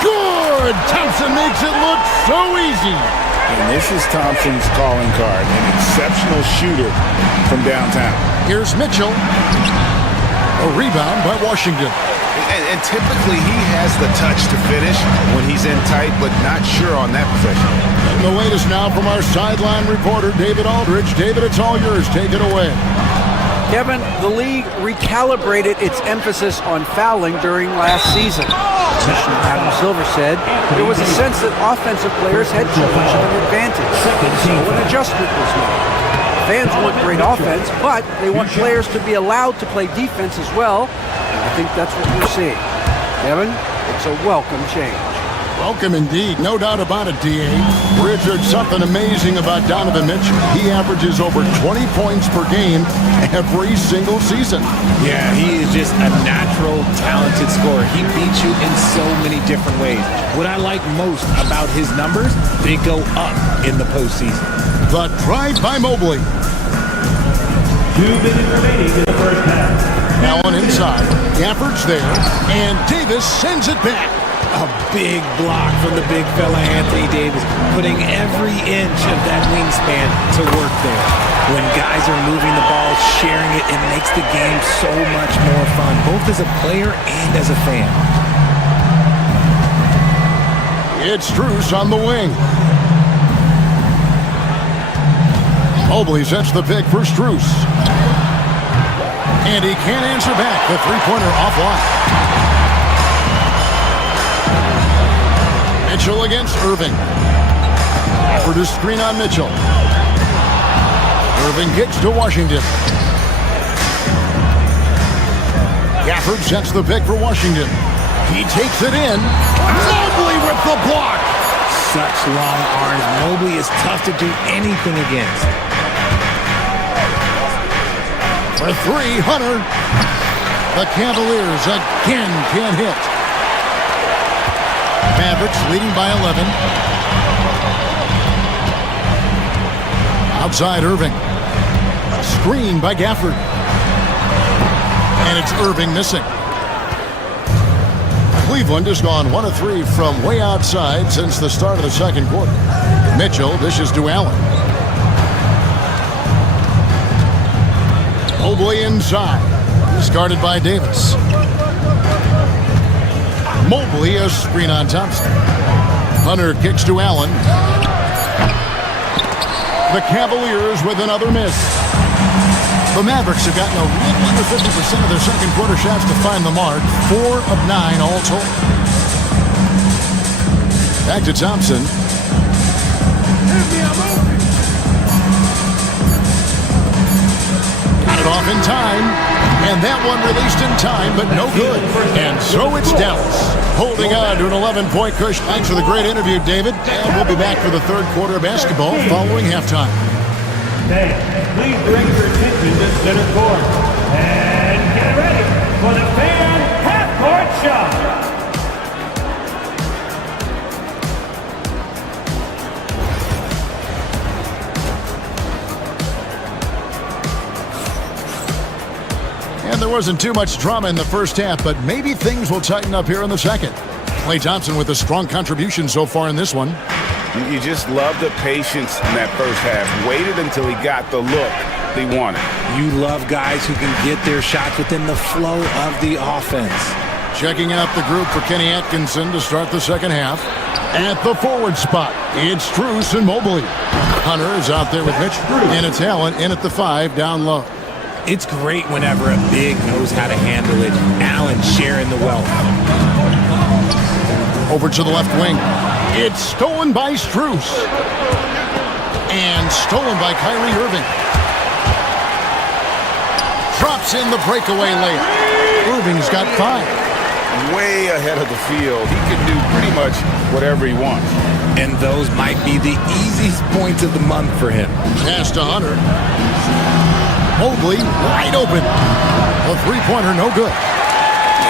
Good! Thompson makes it look so easy. And this is Thompson's calling card, an exceptional shooter from downtown. Here's Mitchell. A rebound by Washington. And typically he has the touch to finish when he's in tight, but not sure on that possession. And the latest now from our sideline reporter, David Aldridge. David, it's all yours. Take it away. Kevin, the league recalibrated its emphasis on fouling during last season. Commissioner Adam Silver said there was a sense that offensive players had too much of an advantage. So an adjustment was made. Fans want great offense, but they want players to be allowed to play defense as well. And I think that's what we're seeing. Kevin, it's a welcome change. Welcome indeed, no doubt about it, D.A. Richard, something amazing about Donovan Mitchell. He averages over 20 points per game every single season. Yeah, he is just a natural, talented scorer. He beats you in so many different ways. What I like most about his numbers, they go up in the postseason. The drive by Mobley. 2 minutes remaining in the first half. Allen inside. Gafford's there. And Davis sends it back. A big block from the big fella Anthony Davis, putting every inch of that wingspan to work there. When guys are moving the ball, sharing it, it makes the game so much more fun, both as a player and as a fan. It's Strus on the wing. Mobley sets the pick for Strus. And he can't answer back. The three-pointer offline. Mitchell against Irving. Effort to screen on Mitchell. Irving kicks to Washington. Gafford sets the pick for Washington. He takes it in. Mobley with the block. Such long arms. Mobley is tough to do anything against. For 3, Hunter. The Cavaliers again can't hit. Mavericks leading by 11. Outside Irving. Screen by Gafford. And it's Irving missing. Cleveland has gone 1 of 3 from way outside since the start of the second quarter. Mitchell dishes to Allen. Mobley inside. Discarded by Davis. Mobley, a screen on Thompson. Hunter kicks to Allen. The Cavaliers with another miss. The Mavericks have gotten a little under 50% of their second quarter shots to find the mark. 4 of 9 all told. Back to Thompson. Got it off in time. And that one released in time, but no good. And so it's Dallas, holding on to an 11-point cushion. Thanks for the great interview, David. And we'll be back for the third quarter of basketball following halftime. Fans, please bring your attention to center court. And get ready for the fan half-court shot. And there wasn't too much drama in the first half, but maybe things will tighten up here in the second. Klay Thompson with a strong contribution so far in this one. You just love the patience in that first half. Waited until he got the look he wanted. You love guys who can get their shots within the flow of the offense. Checking out the group for Kenny Atkinson to start the second half. At the forward spot, it's Strus and Mobley. Hunter is out there with Mitch, and it's Allen in at the 5 down low. It's great whenever a big knows how to handle it. Allen sharing the wealth. Over to the left wing. It's stolen by Strus. And stolen by Kyrie Irving. Drops in the breakaway layup. Irving's got 5. Way ahead of the field. He can do pretty much whatever he wants. And those might be the easiest points of the month for him. Pass to Hunter. Mobley wide open. A three-pointer, no good.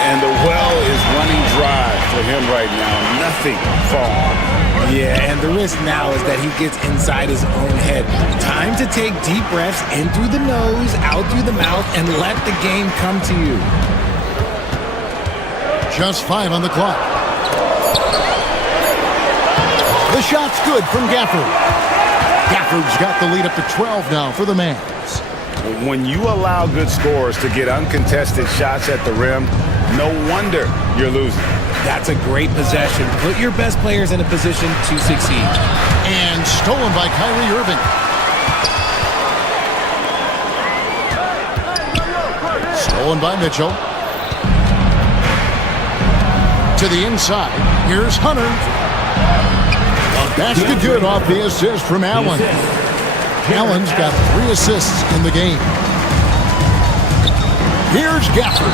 And the well is running dry for him right now. Nothing falling. Yeah, and the risk now is that he gets inside his own head. Time to take deep breaths in through the nose, out through the mouth, and let the game come to you. Just 5 on the clock. The shot's good from Gafford. Gafford's got the lead up to 12 now for the Mavs. When you allow good scorers to get uncontested shots at the rim, no wonder you're losing. That's a great possession. Put your best players in a position to succeed. And stolen by Kyrie Irving. Stolen by Mitchell. To the inside. Here's Hunter. That's the good off the assist from Allen. Allen's got 3 assists in the game. Here's Gafford.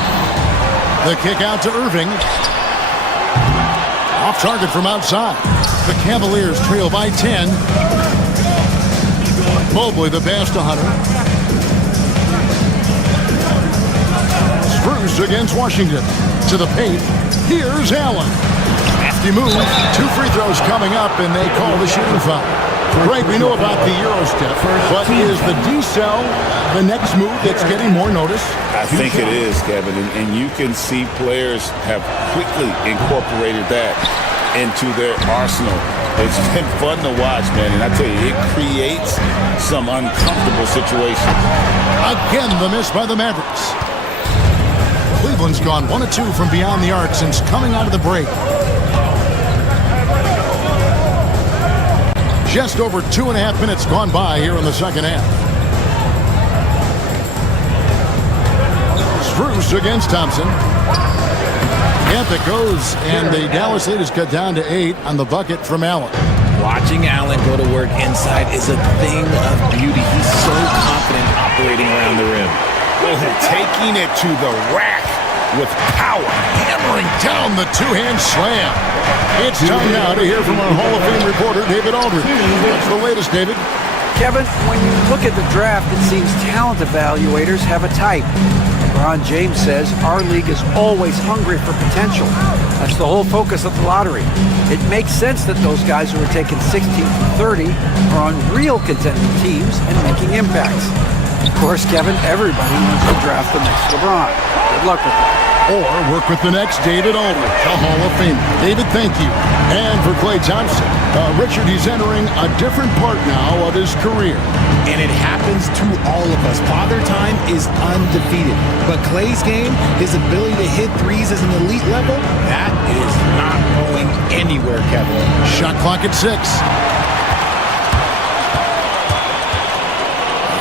The kick out to Irving. Off target from outside. The Cavaliers trail by 10. Mobley the pass to Hunter. Strus against Washington. To the paint. Here's Allen. Hefty move. 2 free throws coming up, and they call the shooting foul. Greg, we know about the Euro step, but is the decel the next move that's getting more notice? I think it is, Kevin, and you can see players have quickly incorporated that into their arsenal. It's been fun to watch, man, and I tell you, it creates some uncomfortable situations. Again, the miss by the Mavericks. Cleveland's gone 1 of 2 from beyond the arc since coming out of the break. Just over 2.5 minutes gone by here in the second half. Strus against Thompson. Yep, it goes, and the Dallas lead is cut down to 8 on the bucket from Allen. Watching Allen go to work inside is a thing of beauty. He's so confident operating around the rim. Taking it to the rack with power. Hammering down the two-hand slam. It's time now to hear from our Hall of Fame reporter, David Aldridge. What's the latest, David? Kevin, when you look at the draft, it seems talent evaluators have a type. LeBron James says our league is always hungry for potential. That's the whole focus of the lottery. It makes sense that those guys who are taken 16 to 30 are on real contending teams and making impacts. Of course, Kevin, everybody wants to draft the next LeBron. Good luck with that. Or work with the next David Aldridge, a Hall of Famer. David, thank you. And for Klay Thompson, Richard, he's entering a different part now of his career. And it happens to all of us. Father Time is undefeated. But Klay's game, his ability to hit threes as an elite level, that is not going anywhere, Kevin. Shot clock at 6.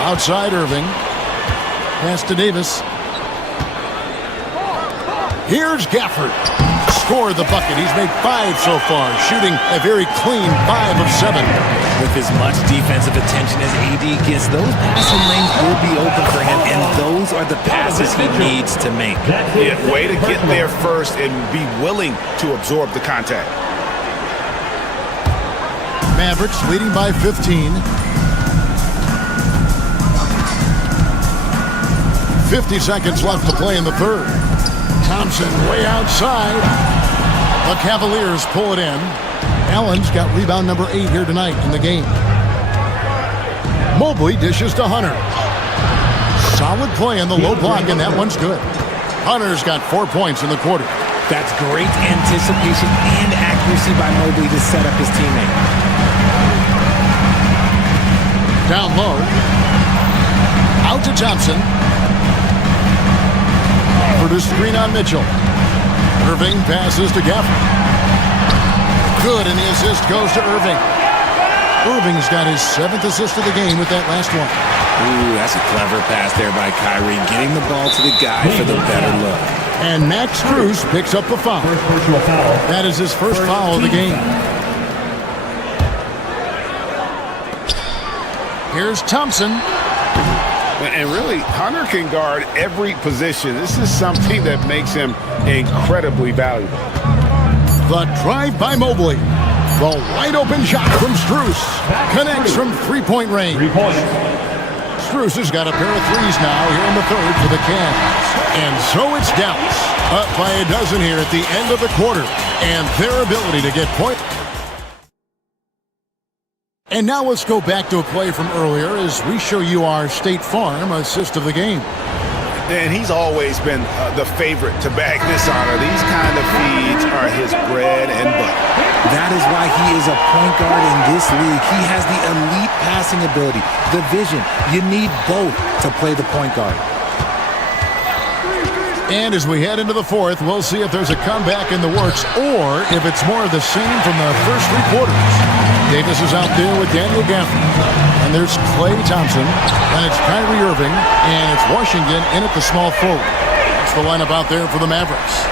Outside Irving. Pass to Davis. Here's Gafford. Scored the bucket. He's made 5 so far, shooting a very clean 5 of 7. With as much defensive attention as AD gets, those passing lanes will be open for him, and those are the passes he needs to make. Yeah, way to get there first and be willing to absorb the contact. Mavericks leading by 15. 50 seconds left to play in the third. Thompson way outside. The Cavaliers pull it in. Allen's got rebound number 8 here tonight in the game. Mobley dishes to Hunter. Solid play in the low block, and that one's good. Hunter's got 4 points in the quarter. That's great anticipation and accuracy by Mobley to set up his teammate. Down low. Out to Thompson. For the screen on Mitchell. Irving passes to Gafford. Good, and the assist goes to Irving. Irving's got his 7th assist of the game with that last one. Ooh, that's a clever pass there by Kyrie, getting the ball to the guy for the better look. And Max Strus picks up the foul. That is his first foul of the game. Here's Thompson. And really, Hunter can guard every position. This is something that makes him incredibly valuable. The drive by Mobley. The wide open shot from Strus. Connects from three-point range. Strus has got a pair of threes now here in the third for the Cavs. And so it's Dallas up by a dozen here at the end of the quarter. And their ability to get points. And now let's go back to a play from earlier as we show you our State Farm assist of the game. And he's always been the favorite to bag this honor. These kind of feeds are his bread and butter. That is why he is a point guard in this league. He has the elite passing ability, the vision. You need both to play the point guard. And as we head into the fourth, we'll see if there's a comeback in the works or if it's more of the same from the first 3 quarters. Davis is out there with Daniel Gafford. And there's Klay Thompson. And it's Kyrie Irving. And it's Washington in at the small forward. That's the lineup out there for the Mavericks.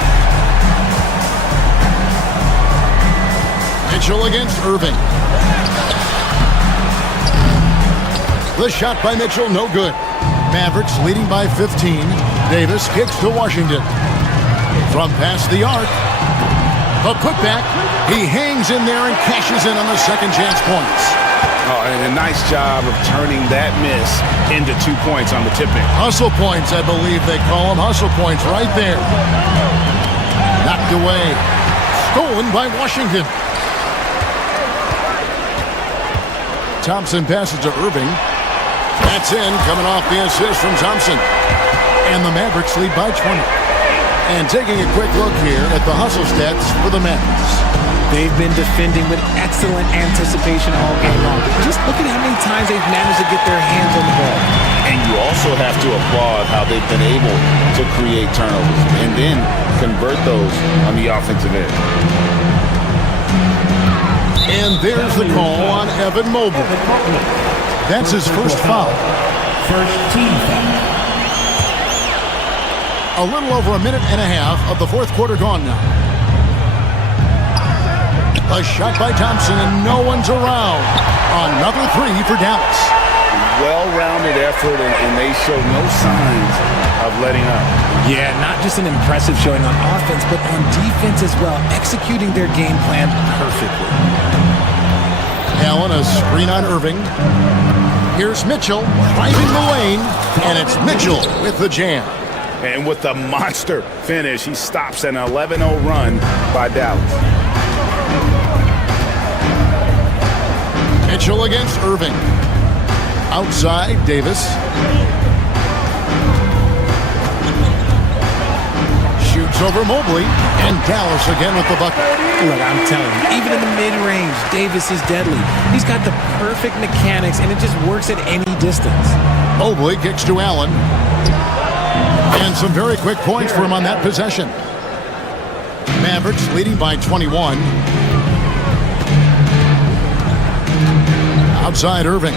Mitchell against Irving. The shot by Mitchell, no good. Mavericks leading by 15. Davis kicks to Washington. From past the arc. A putback. He hangs in there and cashes in on the second chance points. Oh, and a nice job of turning that miss into 2 points on the tip-in. Hustle points, I believe they call them. Hustle points right there. Knocked away. Stolen by Washington. Thompson passes to Irving. That's in, coming off the assist from Thompson. And the Mavericks lead by 20. And taking a quick look here at the hustle stats for the Mavericks. They've been defending with excellent anticipation all game long. Just look at how many times they've managed to get their hands on the ball. And you also have to applaud how they've been able to create turnovers and then convert those on the offensive end. And there's the call on Evan Mobley. That's his first foul. First team foul. A little over a minute and a half of the fourth quarter gone now. A shot by Thompson and no one's around. Another 3 for Dallas. Well-rounded effort and they show no signs of letting up. Yeah, not just an impressive showing on offense, but on defense as well, executing their game plan perfectly. Allen, a screen on Irving. Here's Mitchell driving the lane, and it's Mitchell with the jam. And with the monster finish, he stops an 11-0 run by Dallas. Mitchell against Irving. Outside, Davis. Shoots over Mobley, and Dallas again with the bucket. Look, I'm telling you, even in the mid-range, Davis is deadly. He's got the perfect mechanics, and it just works at any distance. Mobley kicks to Allen. And some very quick points for him on that possession. Mavericks leading by 21. Outside Irving.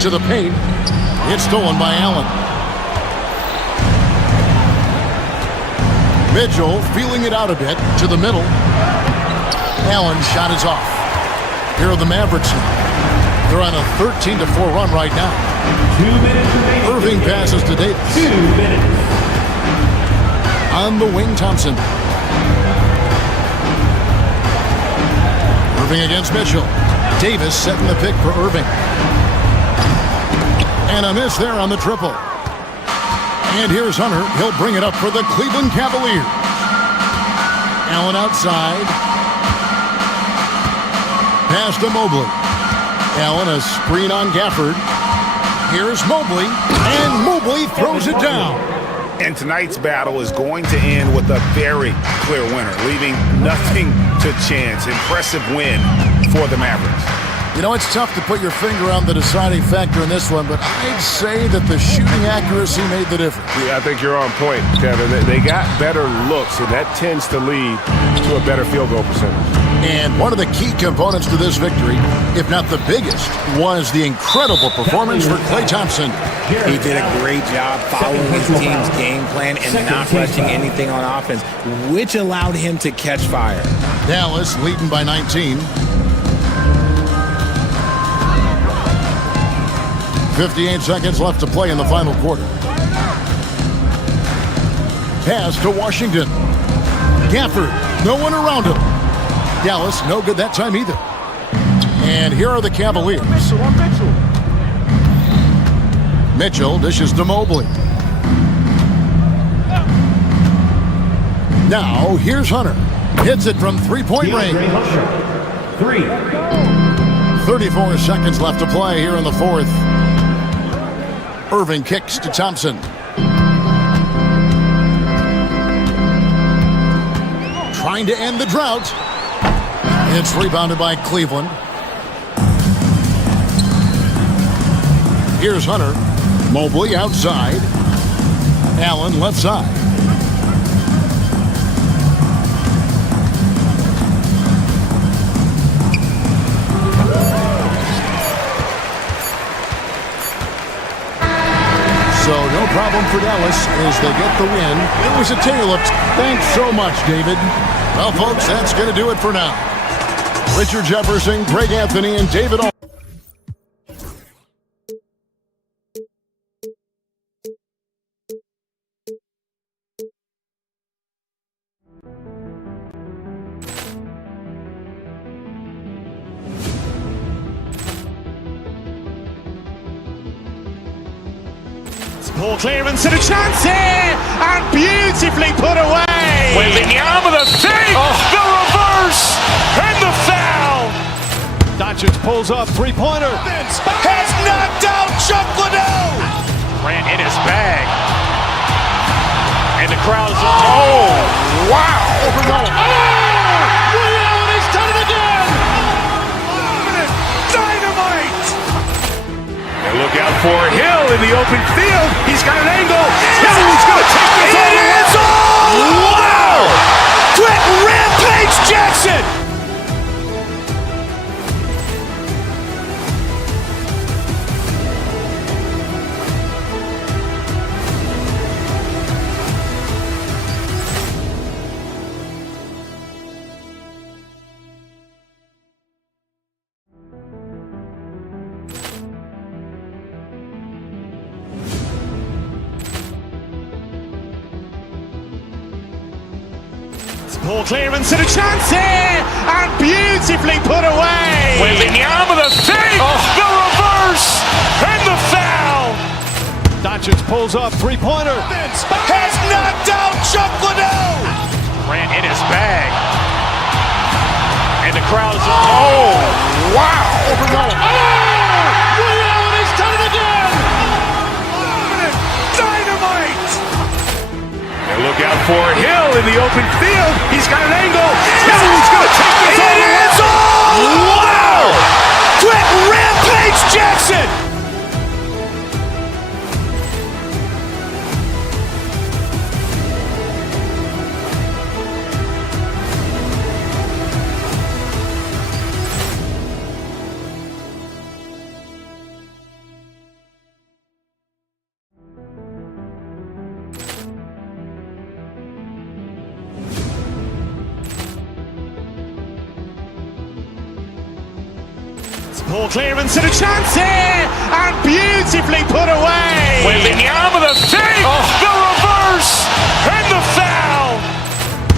To the paint. It's stolen by Allen. Mitchell feeling it out a bit to the middle. Allen's shot is off. Here are the Mavericks. They're on a 13-4 run right now. 2 minutes remaining. Irving passes to Davis. 2 minutes. On the wing, Thompson. Irving against Mitchell. Davis setting the pick for Irving. And a miss there on the triple. And here's Hunter. He'll bring it up for the Cleveland Cavaliers. Allen outside. Pass to Mobley. Allen a screen on Gafford. Here's Mobley. And Mobley throws it down. And tonight's battle is going to end with a very clear winner, leaving nothing to chance. Impressive win for the Mavericks. You know, it's tough to put your finger on the deciding factor in this one, but I'd say that the shooting accuracy made the difference. Yeah, I think you're on point, Kevin. They got better looks, and that tends to lead to a better field goal percentage. And one of the key components to this victory, if not the biggest, was the incredible performance for Klay Thompson. He did a great job following his team's game plan and not rushing anything on offense, which allowed him to catch fire. Dallas leading by 19. 58 seconds left to play in the final quarter. Pass to Washington. Gafford, no one around him. Dallas, no good that time either. And here are the Cavaliers. Mitchell dishes to Mobley. Now, here's Hunter. Hits it from three-point range. 34 seconds left to play here in the fourth. Irving kicks to Thompson. Trying to end the drought. It's rebounded by Cleveland. Here's Hunter. Mobley outside. Allen left side. So no problem for Dallas as they get the win. It was a tale of... Thanks so much, David. Well, folks, that's going to do it for now. Richard Jefferson, Greg Anthony, and David... Poor clearance and a chance here, and beautifully put away. Wembanyama the fake, the reverse, and the foul. Doncic pulls up, three-pointer. Has knocked out Chuck Liddell. Ran in his bag. And the crowd is... Oh, wow. He's done it again. Dynamite. And look out for Hill in the open field. He's got an angle. He's going to take this all the way. Wow. Quick Rampage Jackson. Poor clearance and a chance here, and beautifully put away. Wembanyama the fake, the reverse, and the foul. Doncic pulls up, three-pointer. Has knocked out Chuck Liddell. Ran in his bag. And the crowd is... Oh, wow. He's done it again. Dynamite. And look out for Hill in the open field. He's got an angle. He's going to take this all the way. Wow. Quick Rampage Jackson. Poor clearance and a chance here, and beautifully put away. Wembanyama the fake, the reverse, and the foul.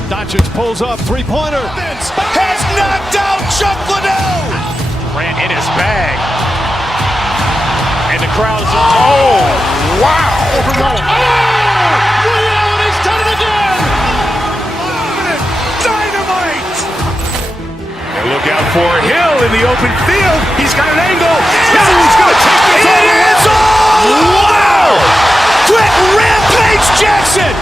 Doncic pulls up, three-pointer. Has knocked out Chuck Liddell. Ran in his bag. And the crowd is... Oh, wow. He's done it again. Dynamite. And look out for Hill in the open field. He's got an angle. He's going to take this all the way. Wow. Quick Rampage Jackson.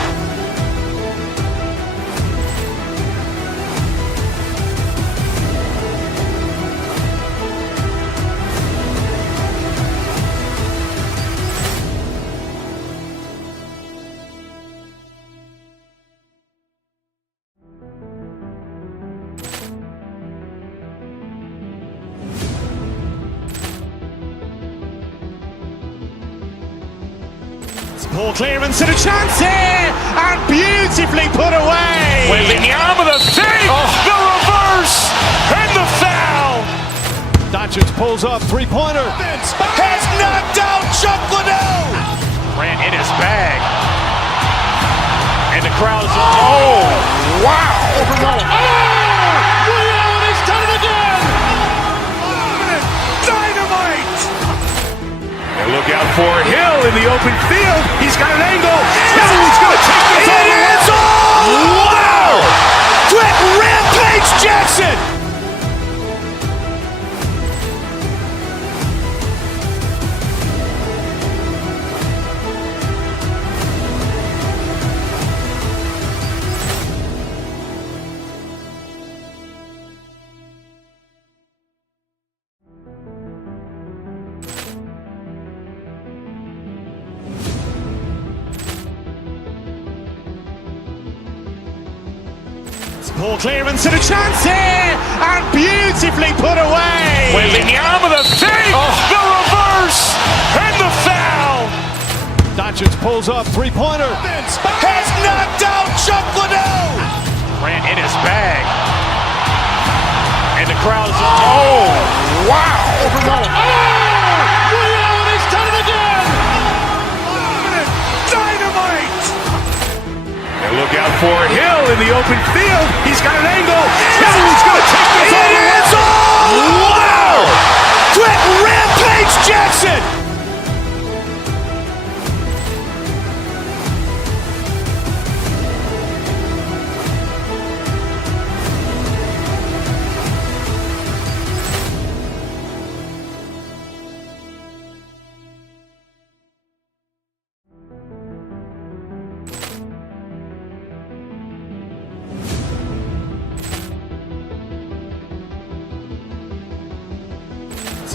Poor clearance and a chance here, and beautifully put away. Wembanyama the save, the reverse, and the foul. Doncic pulls up, three-pointer. Has knocked out Chuck Liddell. Ran in his bag. And the crowd is, oh, wow. Ray Allen has done it again. Dynamite. And look out for Hill in the open field. He's got an angle. He's going to take this all the way. Wow. Quick Rampage Jackson. Poor clearance and a chance here, and beautifully put away. Wembanyama the save, the reverse, and the foul. Doncic pulls up, three-pointer. Has knocked out Chuck Liddell. Ran in his bag. And the crowd is, oh, wow. Ray Allen has done it again. Dynamite. And look out for Hill in the open field. He's got an angle. He's going to take this all the way. Wow. Quick Rampage Jackson.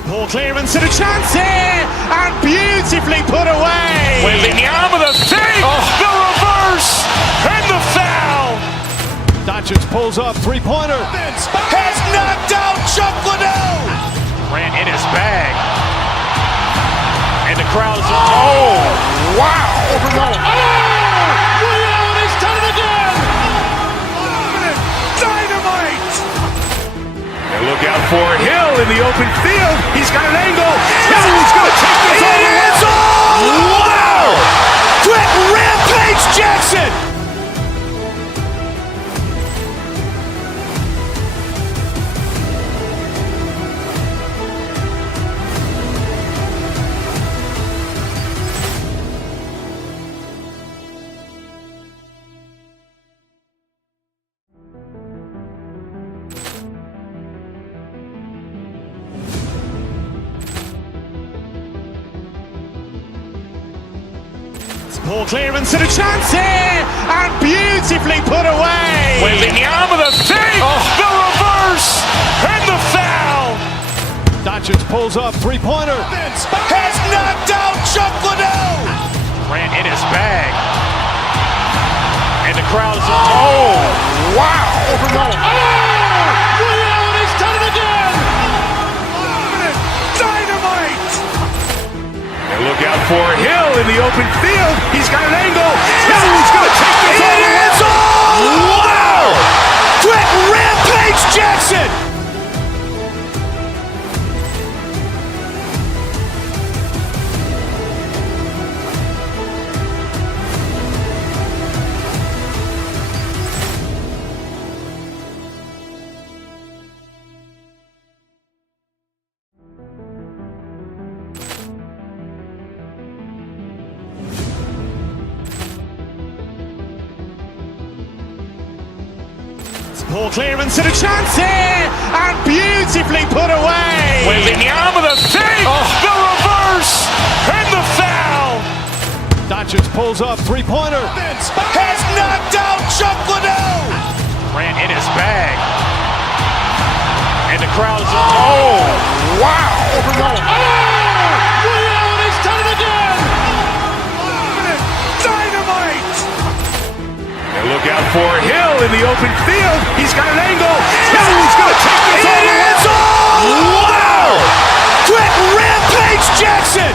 Poor clearance and a chance here, and beautifully put away. Wembanyama the save, the reverse, and the foul. Doncic pulls up, three-pointer. Has knocked out Chuck Liddell. Ran in his bag. And the crowd is, oh, wow. Ray Allen has done it again. Dynamite. And look out for Hill in the open field. He's got an angle. He's going to take this all the way. Wow. Quick Rampage Jackson. Poor clearance and a chance here, and beautifully put away. Wembanyama the save, the reverse, and the foul. Doncic pulls up, three-pointer. Has knocked out Chuck Liddell. Ran in his bag. And the crowd is, oh, wow. Ray Allen has done it again. Dynamite. And look out for Hill in the open field. He's got an angle. He's going to take this all the way. Wow. Quick Rampage Jackson. Poor clearance and a chance here, and beautifully put away. Wembanyama the save, the reverse, and the foul. Doncic pulls up, three-pointer. Has knocked out Chuck Liddell. Ran in his bag. And the crowd is, oh, wow. Ray Allen has done it again. Dynamite. And look out for Hill in the open field. He's got an angle. He's going to take this all the way. Wow. Quick Rampage Jackson.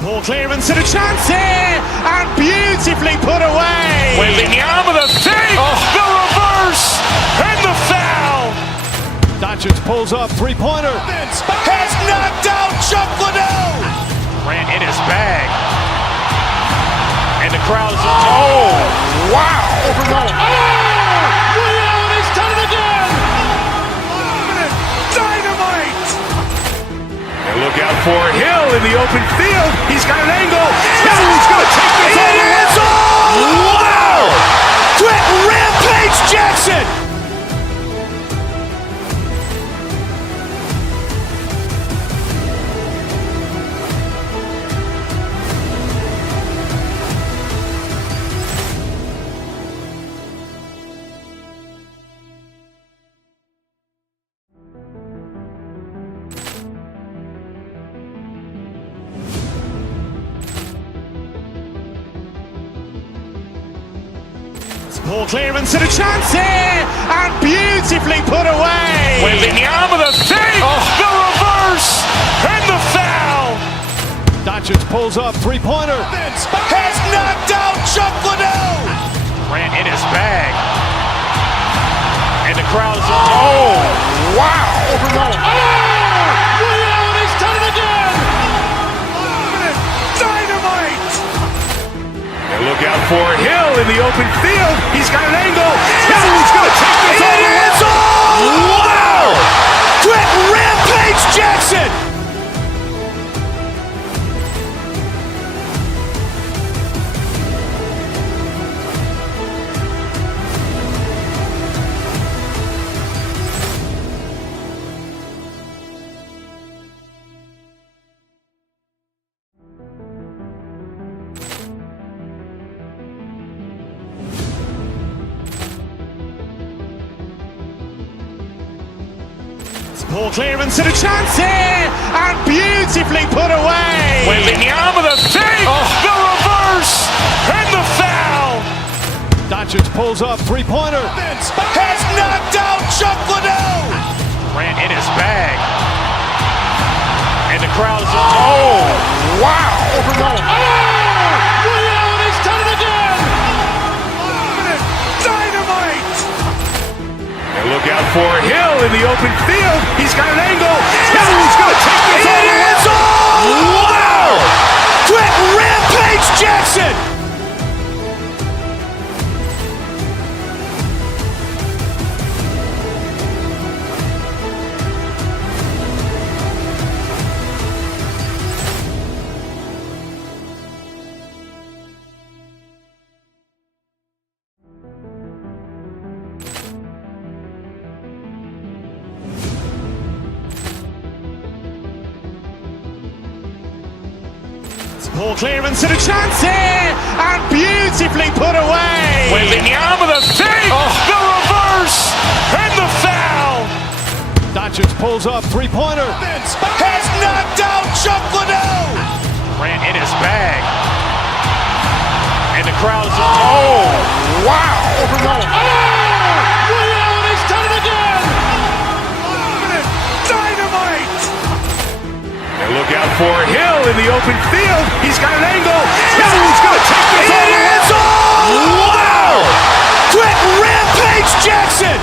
Ball clearance and a chance here, and beautifully put away. Wembanyama the fake, the reverse, and the foul. Doncic pulls up, three-pointer. Has knocked out Chuck Liddell. Ran in his bag. And the crowd is, oh, wow. He's done it again. Dynamite. And look out for Hill in the open field. He's got an angle. He's going to take this all the way. Wow. Quick Rampage Jackson. Ball clearance and a chance here, and beautifully put away. Wembanyama the fake, the reverse, and the foul. Doncic pulls up, three-pointer. Has knocked out Chuck Liddell. Ran in his bag. And the crowd is, oh, wow. He's done it again. Dynamite. And look out for Hill in the open field. He's got an angle. He's going to take this all the way. Wow. Quick Rampage Jackson. Ball clearance and a chance here, and beautifully put away. Wembanyama the fake, the reverse, and the foul. Doncic pulls up, three-pointer. Has knocked out Chuck Liddell. Ran in his bag. And the crowd is, oh, wow. He's done it again. Dynamite. And look out for Hill in the open field. He's got an angle. He's going to take this all the way. Wow. Quick Rampage Jackson. Ball clearance and a chance here, and beautifully put away. Wembanyama the fake, the reverse, and the foul. Doncic pulls up, three-pointer. Has knocked out Chuck Liddell. Ran in his bag. And the crowd is, oh, wow. He's done it again. Dynamite. And look out for Hill in the open field. He's got an angle. He's going to take this all the way. Wow. Quick Rampage Jackson.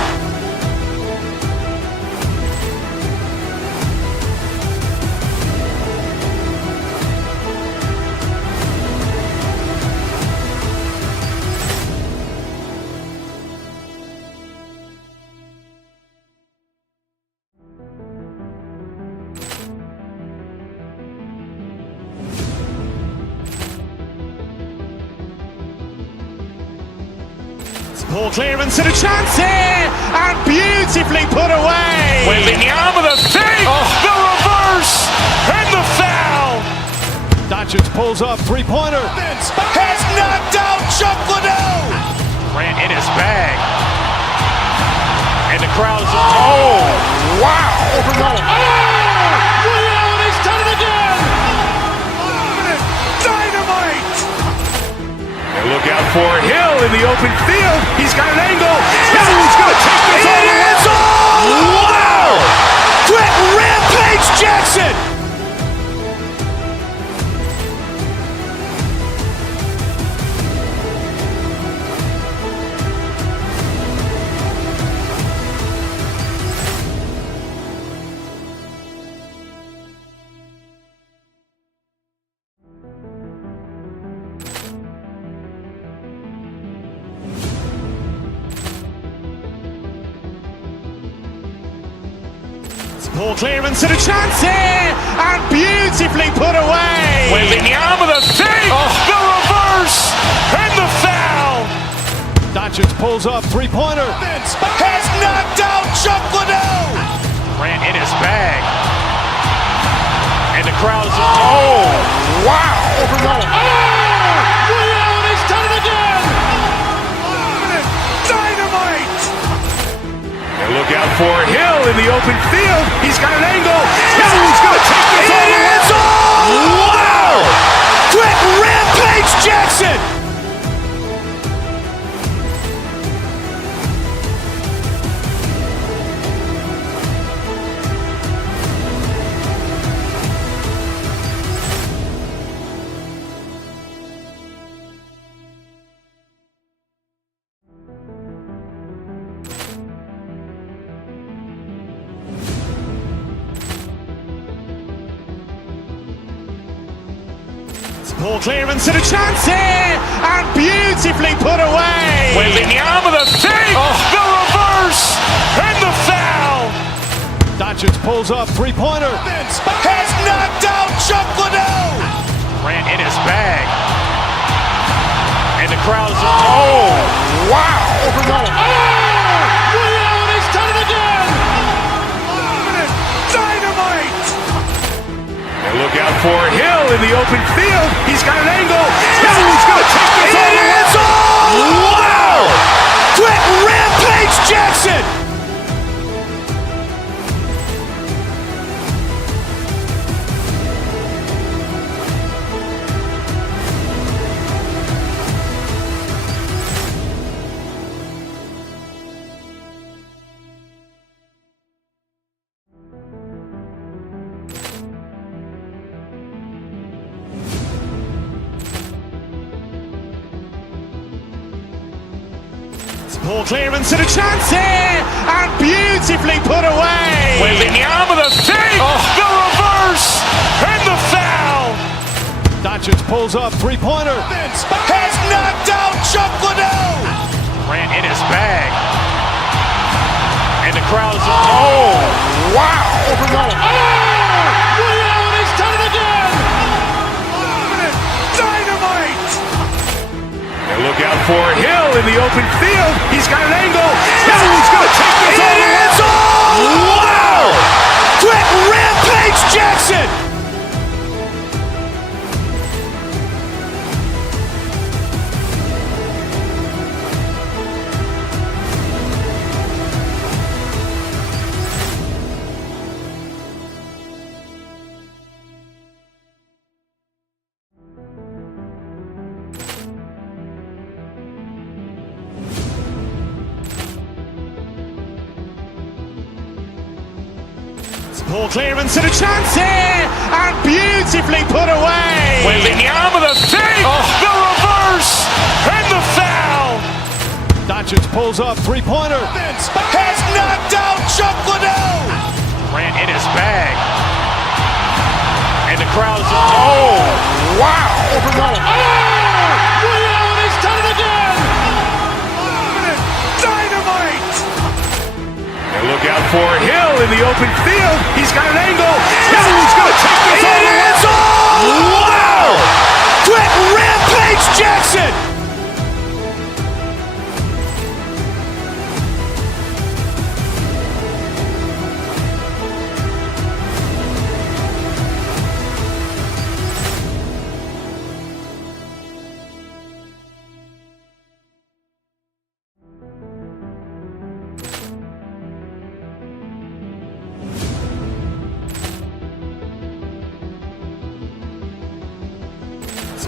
Ball clearance and a chance here, and beautifully put away. Wembanyama the fake, the reverse, and the foul. Doncic pulls up, three-pointer. Has knocked out Chuck Liddell. Ran in his bag. And the crowd is, oh, wow. He's done it again. Dynamite. And look out for Hill in the open field. He's got an angle. He's going to take this all the way. Wow. Quick Rampage Jackson. Poor clearance and a chance here, and beautifully put away. Wembanyama with a save, the reverse, and the foul. Doncic pulls up, three-pointer. Has knocked out Chuck Liddell. Grant in his bag. And the crowd is, wow. He's done it again! Dynamite. And look out for Hill in the open field. He's got an angle. Hill's going to take this all the way. Wow. Quick rampage Jackson. Poor clearance and a chance here, and beautifully put away. Wembanyama with a save, the reverse, and the foul. Doncic pulls up, three-pointer. Has knocked out Chuck Liddell. Grant in his bag. And the crowd is, wow. He's done it again! Dynamite. And look out for Hill in the open field. He's got an angle. Hill's going to take this all the way. Wow. Quick rampage Jackson. Poor clearance and a chance here, and beautifully put away. Wembanyama with a save, the reverse, and the foul. Doncic pulls up, three-pointer. Has knocked out Chuck Liddell. Grant in his bag. And the crowd is, wow. He's done it again! Dynamite. And look out for Hill in the open field. He's got an angle. Hill's going to take this all the way. Wow. Quick rampage Jackson. Poor clearance and a chance here, and beautifully put away. Wembanyama with a save, the reverse, and the foul. Doncic pulls up, three-pointer. Has knocked out Chuck Liddell. Grant in his bag. And the crowd is, wow. He's done it again! Dynamite. And look out for Hill in the open field. He's got an angle. Hill's going to take this all the way. Wow. Quick rampage Jackson.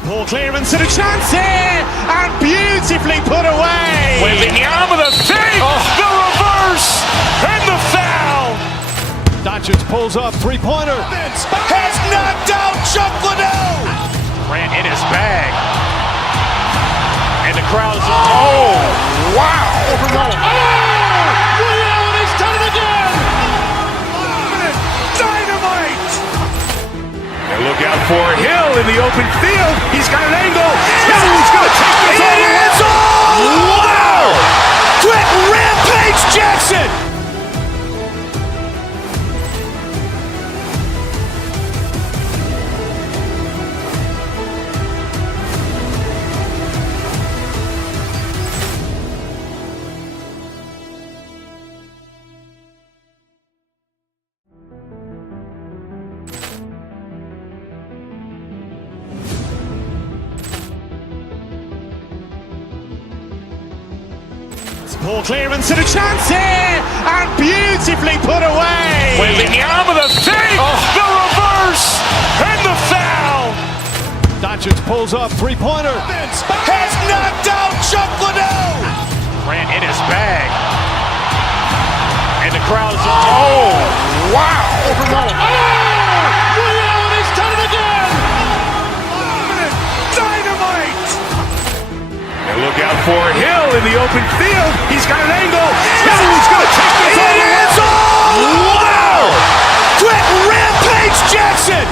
Poor clearance and a chance here, and beautifully put away. Wembanyama with a save, the reverse, and the foul. Doncic pulls up, three-pointer. Has knocked out Chuck Liddell. Grant in his bag. And the crowd is, wow. He's done it again! Dynamite. And look out for Hill in the open field. He's got an angle. Hill's going to take this all the way. Wow. Quick rampage Jackson. Ball clearance and a chance here, and beautifully put away. Wembanyama with a save, the reverse, and the foul. Doncic pulls up, three-pointer. Has knocked out Chuck Liddell. Grant in his bag. And the crowd's, oh, wow. Ray Allen has done it again. Dynamite. And look out for Hill in the open field. He's got an angle. He's going to take this all the way. Wow. Quick rampage Jackson.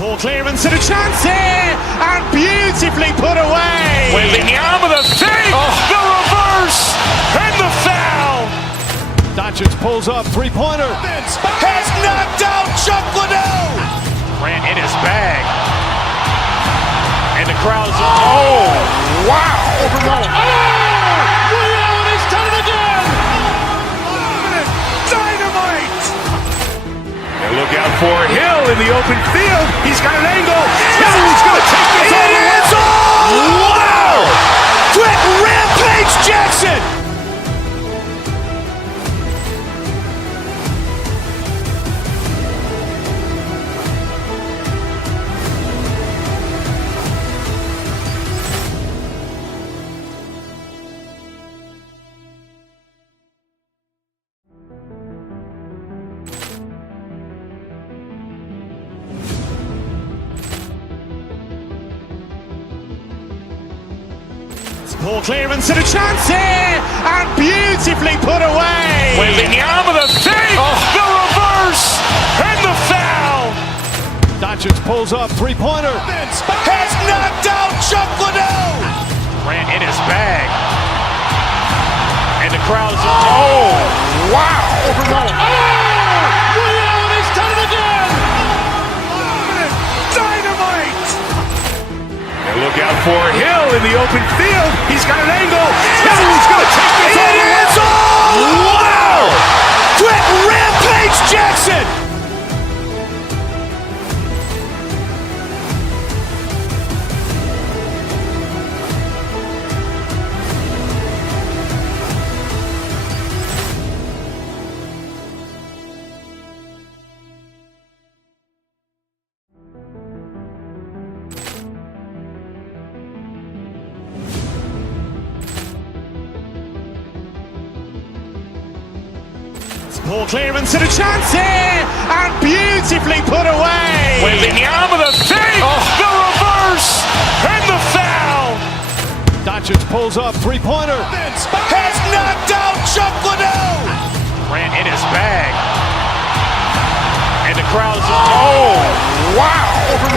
Ball clearance and a chance here, and beautifully put away. Wembanyama with a save, the reverse, and the foul. Doncic pulls up, three-pointer. Has knocked out Chuck Liddell. Grant in his bag. And the crowd's, oh, wow. Ray Allen has done it again. Dynamite. And look out for Hill in the open field. He's got an angle. He's going to take this all the way. Wow. Quick rampage Jackson. Ball clearance and a chance here, and beautifully put away. Wembanyama with a save, the reverse, and the foul. Doncic pulls up, three-pointer. Has knocked out Chuck Liddell. Grant in his bag. And the crowd's, oh, wow. Ray Allen has done it again. Dynamite. And look out for Hill in the open field. He's got an angle. He's going to take this all the way. Wow. Quick rampage Jackson. Ball clearance and a chance here, and beautifully put away. Wembanyama with a save, the reverse, and the foul. Doncic pulls up, three-pointer. Has knocked out Chuck Liddell. Grant in his bag. And the crowd's, oh, wow. Ray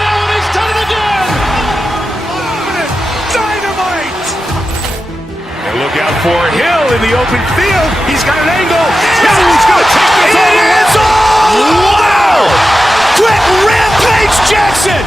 Allen has done it again. Dynamite. And look out for Hill in the open field. He's got an angle. He's going to take this all the way. Wow. Quick rampage Jackson.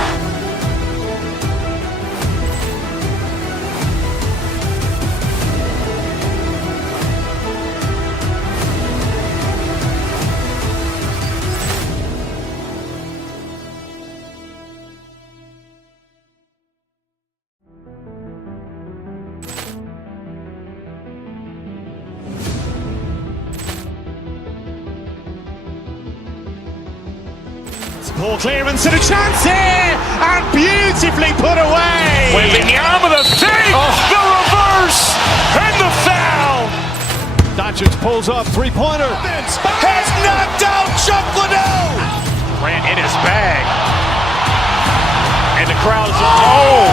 Ball clearance and a chance here, and beautifully put away. Wembanyama with a save, the reverse, and the foul. Doncic pulls up, three-pointer. Has knocked out Chuck Liddell. Grant in his bag. And the crowd's, oh,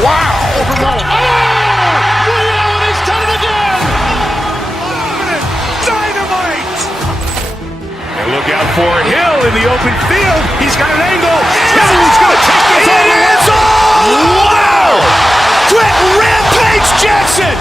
wow. Ray Allen has done it again. Dynamite. And look out for Hill in the open field. He's got an angle. He's going to take this all the way. Wow. Quick rampage Jackson.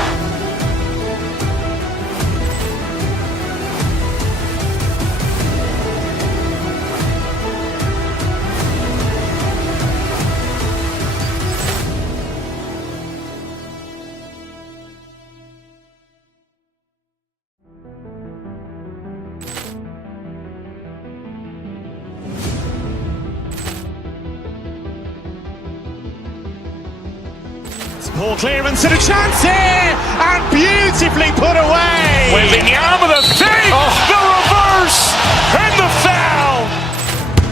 Poor clearance and a chance here, and beautifully put away. Wembanyama the save, the reverse, and the foul.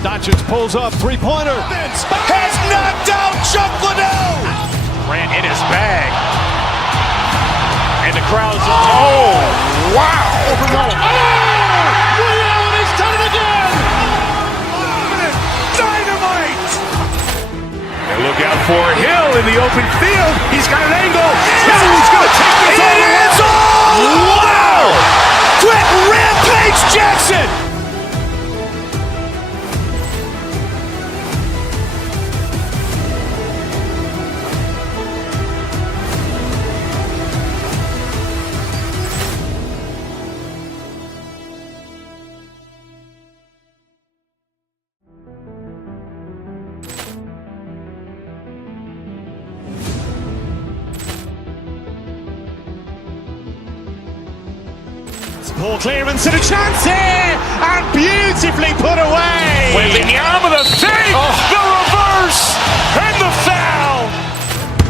Doncic pulls up, three-pointer. Has knocked out Chuck Liddell. Ran in his bag. And the crowd's, oh, wow. Ray Allen has done it again. Dynamite. And look out for Hill in the open field. He's got an angle. He's going to take this all the way. Wow. Quick Rampage Jackson. Poor clearance and a chance here, and beautifully put away. Wembanyama the save, the reverse, and the foul.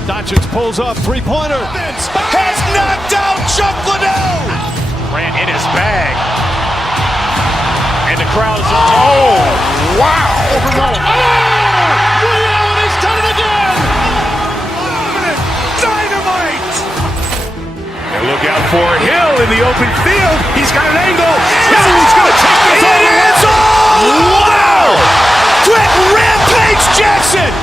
Doncic pulls up, three-pointer. Has knocked out Chuck Liddell. Ran in his bag. And the crowd's, oh, wow. Ray Allen has done it again. Dynamite. And look out for Hill in the open field. He's got an angle. He's going to take this all the way. Wow. Quick Rampage Jackson.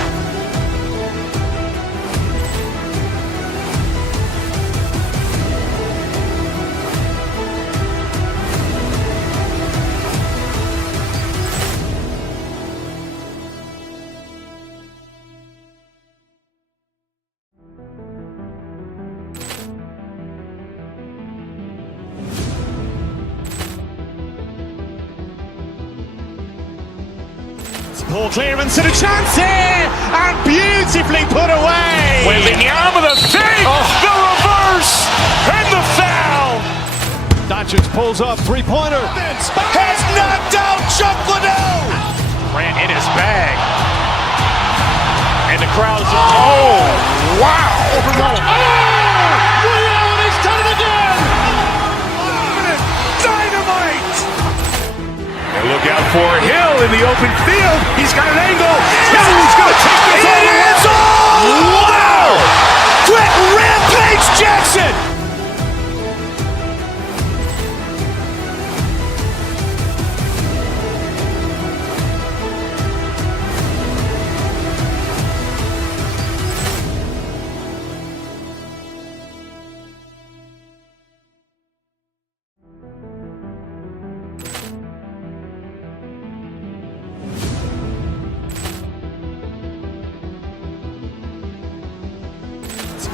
Poor clearance and a chance here, and beautifully put away. Wembanyama the save, the reverse, and the foul. Doncic pulls up, three-pointer. Has knocked out Chuck Liddell. Ran in his bag. And the crowd's, oh, wow. Ray Allen has done it again. Dynamite. And look out for Hill in the open field. He's got an angle. He's going to take this all the way. Wow. Quick Rampage Jackson.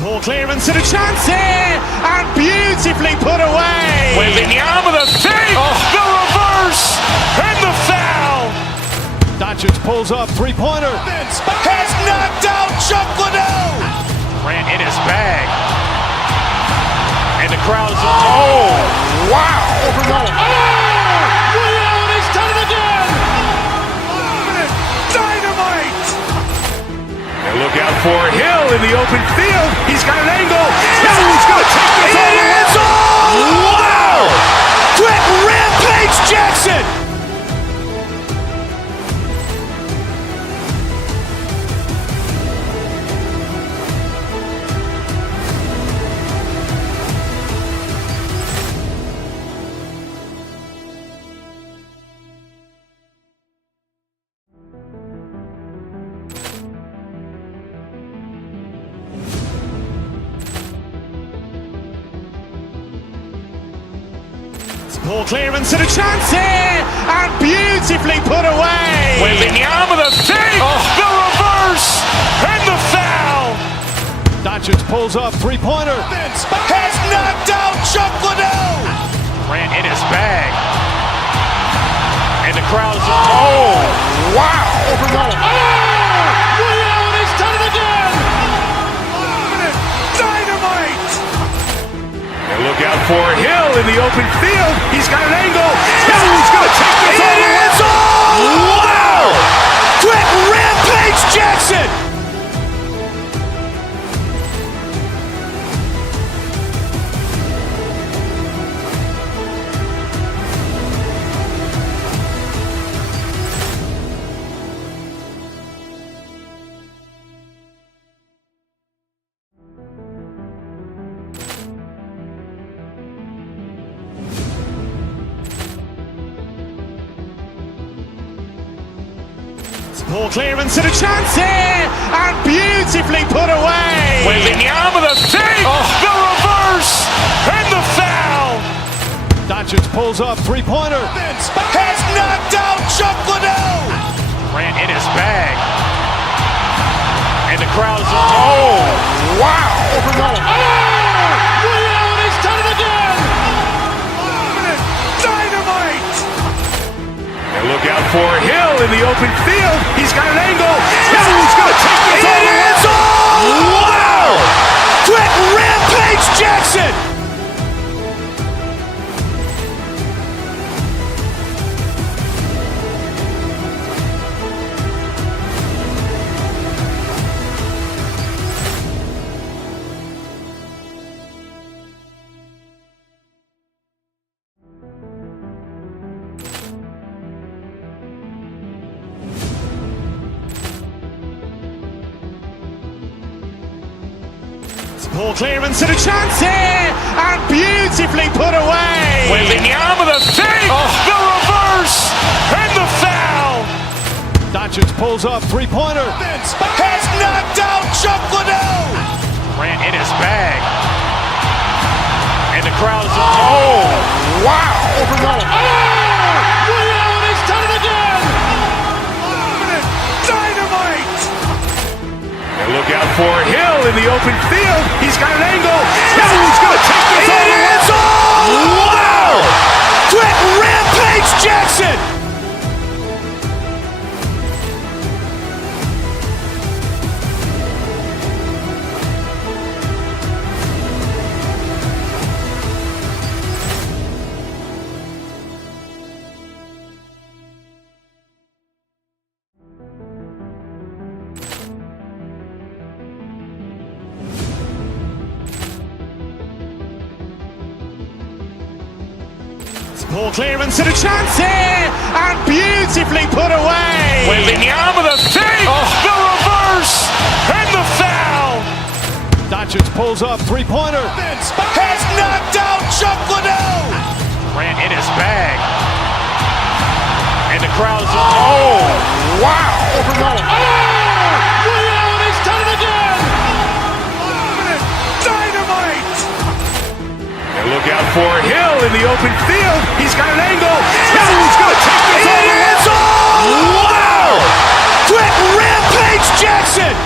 Poor clearance and a chance here, and beautifully put away. Wembanyama the save, the reverse, and the foul. Doncic pulls up, three-pointer. Has knocked out Chuck Liddell. Ran in his bag. And the crowd's, oh, wow. Ray Allen has done it again. Dynamite. And look out for Hill in the open field. He's got an angle. He's going to take this all the way. Wow. Quick Rampage Jackson. Poor clearance and a chance here, and beautifully put away. Wembanyama the save, the reverse, and the foul. Doncic pulls up, three-pointer. Has knocked out Chuck Liddell. Ran in his bag. And the crowd's, oh, wow. Ray Allen has done it again. Dynamite. And look out for Hill in the open field. He's got an angle. He's going to take this all the way. Wow. Quick Rampage Jackson. Ball clearance and a chance here, and beautifully put away. Wembanyama the fake, the reverse, and the foul. Doncic pulls up, three-pointer. Has knocked out Chuck Liddell. Grant in his bag. And the crowd is, oh, wow. He's done it again! Dynamite. And look out for Hill in the open field. He's got an angle. Hill's going to take this all the way. Wow. Quick rampage Jackson. Ball clearance and a chance here, and beautifully put away. Wembanyama the fake, the reverse, and the foul. Doncic pulls up, three-pointer. Has knocked out Chuck Liddell. Grant in his bag. And the crowd is, oh, wow. He's done it again! Dynamite. And look out for Hill in the open field. He's got an angle. Hill's going to take this all the way. Wow. Quick rampage Jackson. Ball clearance and a chance here, and beautifully put away. Wembanyama the fake, the reverse, and the foul. Doncic pulls up, three-pointer. Has knocked out Chuck Liddell. Grant in his bag. And the crowd is, oh, wow. He's done it again! Dynamite. And look out for Hill in the open field. He's got an angle. Hill's going to take this all the way. Wow. Quick rampage Jackson.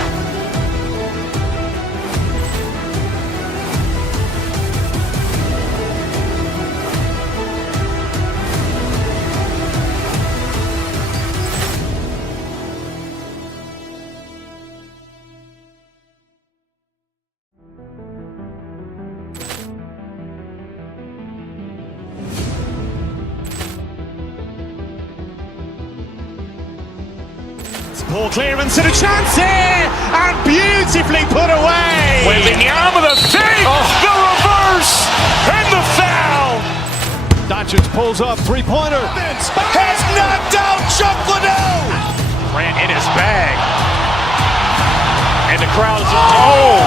Ball clearance and a chance here, and beautifully put away. Wembanyama the fake, the reverse, and the foul. Doncic pulls up, three-pointer. Has knocked out Chuck Liddell. Grant in his bag. And the crowd is, oh,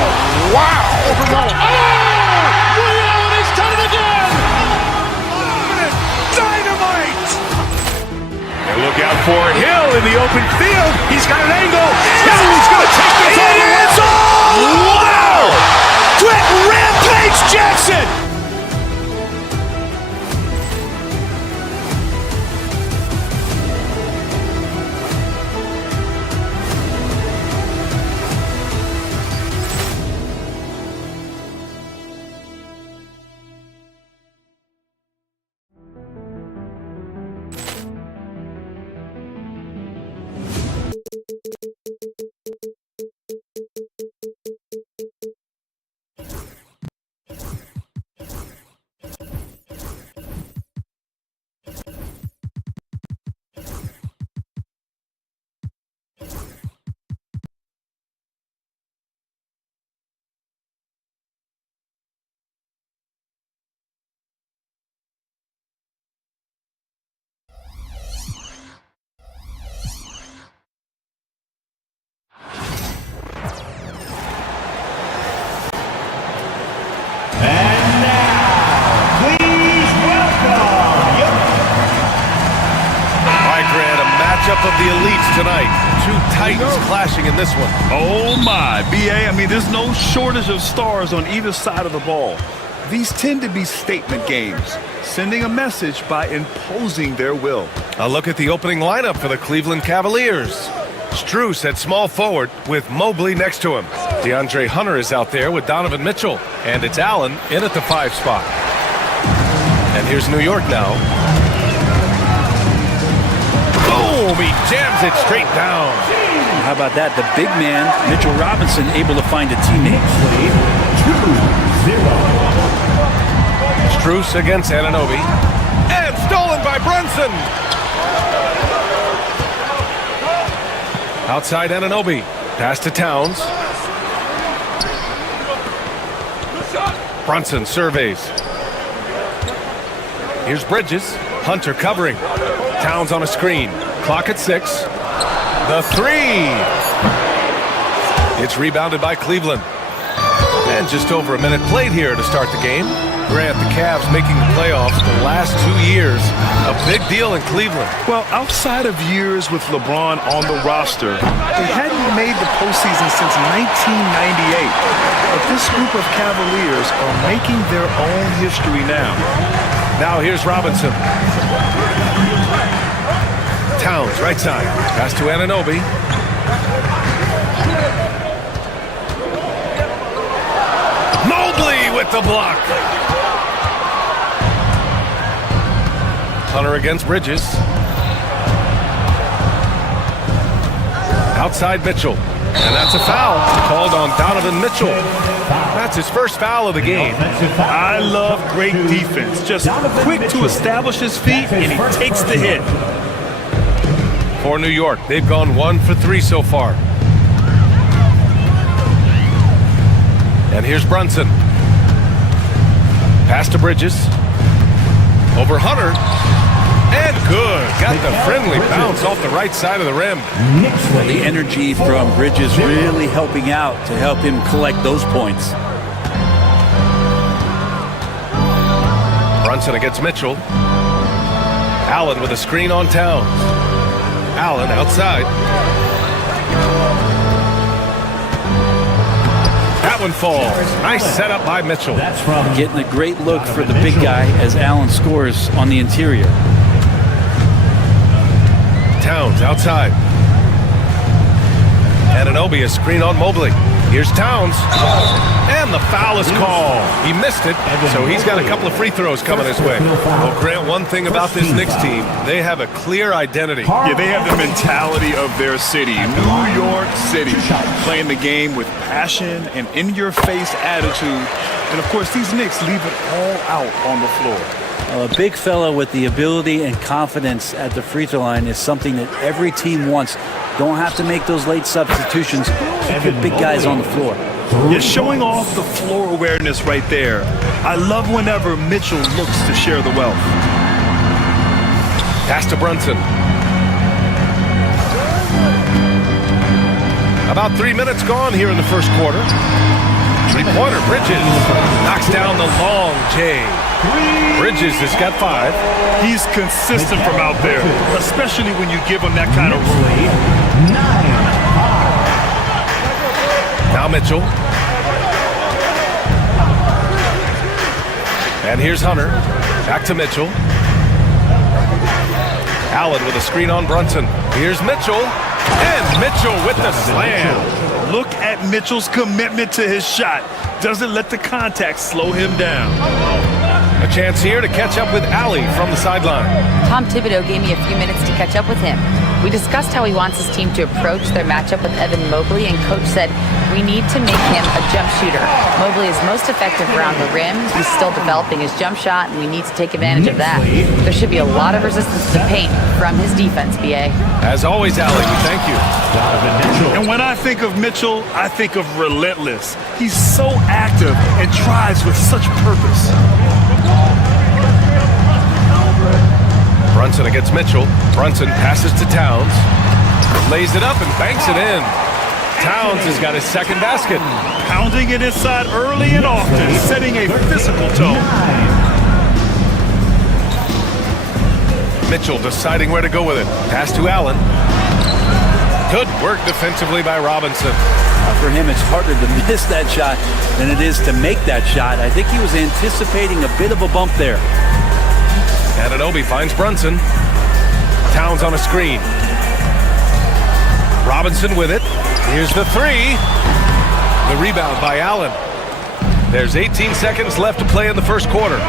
wow. He's done it again! Dynamite. And look out for Hill in the open field. He's got an angle. Hill's going to take this all the way. Wow. Quick rampage Jackson. matchup of the elites tonight. Two titans clashing in this one. Oh my, BA, I mean, there's no shortage of stars on either side of the ball. These tend to be statement games, sending a message by imposing their will. A look at the opening lineup for the Cleveland Cavaliers. Strus at small forward with Mobley next to him. DeAndre Hunter is out there with Donovan Mitchell. And it's Allen in at the 5 spot. And here's New York now. Boom! He jams it straight down. How about that? The big man, Mitchell Robinson, able to find a teammate. 2-0. Strus against Anunoby. And stolen by Brunson. Outside Anunoby. Pass to Towns. Brunson surveys. Here's Bridges. Hunter covering. Towns on a screen. Clock at 6. The 3. It's rebounded by Cleveland. And just over a minute played here to start the game. Grant, the Cavs making the playoffs the last 2 years. A big deal in Cleveland. Well, outside of years with LeBron on the roster, they hadn't made the postseason since 1998. But this group of Cavaliers are making their own history now. Now here's Robinson. Towns, right side. Pass to Anunoby. Mobley with the block. Hunter against Bridges. Outside Mitchell. And that's a foul called on Donovan Mitchell. That's his first foul of the game. I love great defense. Just quick to establish his feet, and he takes the hit. For New York, they've gone 1 for 3 so far. And here's Brunson. Pass to Bridges. Over Hunter. And good. Got the friendly bounce off the right side of the rim. Well, the energy from Bridges really helping out to help him collect those points. Brunson against Mitchell. Allen with a screen on Towns. Allen outside. That one falls. Nice setup by Mitchell. That's from getting a great look for the big guy as Allen scores on the interior. Towns outside. Anunoby, a screen on Mobley. Here's Towns. And the foul is called. He missed it, so he's got a couple of free throws coming his way. Well, Grant, one thing about this Knicks team, they have a clear identity. Yeah, they have the mentality of their city, New York City, playing the game with passion and in-your-face attitude. And, of course, these Knicks leave it all out on the floor. A big fella with the ability and confidence at the free throw line is something that every team wants. Don't have to make those late substitutions. Keep big guys on the floor. You're showing off the floor awareness right there. I love whenever Mitchell looks to share the wealth. Pass to Brunson. About 3 minutes gone here in the first quarter. Three-pointer, Bridges knocks down the long J. Bridges has got 5. He's consistent from out there, especially when you give him that kind of room. Now Mitchell. And here's Hunter. Back to Mitchell. Allen with a screen on Brunson. Here's Mitchell. And Mitchell with the slam. Look at Mitchell's commitment to his shot. Doesn't let the contact slow him down. A chance here to catch up with Allie from the sideline. Tom Thibodeau gave me a few minutes to catch up with him. We discussed how he wants his team to approach their matchup with Evan Mobley, and Coach said, we need to make him a jump shooter. Mobley is most effective around the rim. He's still developing his jump shot, and we need to take advantage of that. There should be a lot of resistance to paint from his defense, BA. As always, Allie, we thank you. And when I think of Mitchell, I think of relentless. He's so active and drives with such purpose. Brunson against Mitchell. Brunson passes to Towns. Lays it up and banks it in. Towns has got his second basket. Pounding it inside early and often, setting a physical tone. Mitchell deciding where to go with it. Pass to Allen. Good work defensively by Robinson. For him, it's harder to miss that shot than it is to make that shot. I think he was anticipating a bit of a bump there. Anunoby finds Brunson. Towns on a screen. Robinson with it. Here's the three. The rebound by Allen. There's 18 seconds left to play in the first quarter.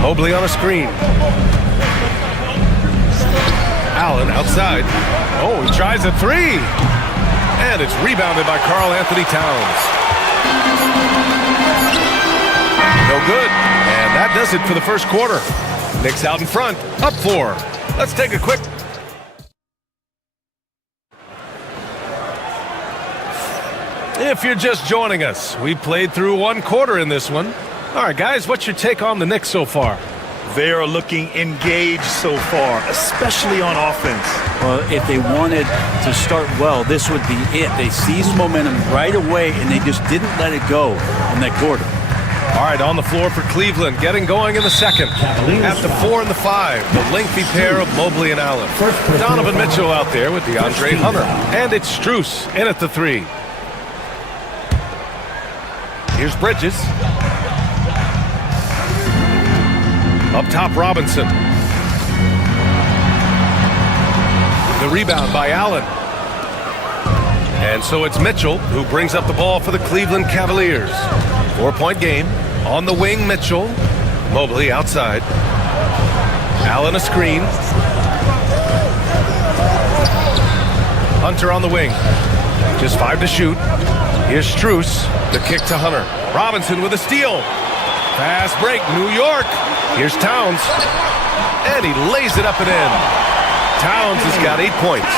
Mobley on a screen. Allen outside. Oh, he tries a three. And it's rebounded by Karl Anthony Towns. No good. And that does it for the first quarter. Knicks out in front. Up 4. Let's take a quick... If you're just joining us, we played through one quarter in this one. All right, guys, what's your take on the Knicks so far? They are looking engaged so far, especially on offense. Well, if they wanted to start well, this would be it. They seized momentum right away, and they just didn't let it go in that quarter. All right, on the floor for Cleveland, getting going in the second. At the 4 and the 5, the lengthy pair of Mobley and Allen. Donovan Mitchell out there with DeAndre Hunter. And it's Strus in at the 3. Here's Bridges. Up top, Robinson. The rebound by Allen. And so it's Mitchell who brings up the ball for the Cleveland Cavaliers. 4-point game. On the wing, Mitchell. Mobley outside. Allen a screen. Hunter on the wing. Just 5 to shoot. Here's Strus. The kick to Hunter. Robinson with a steal. Fast break, New York. Here's Towns. And he lays it up and in. Towns has got 8 points.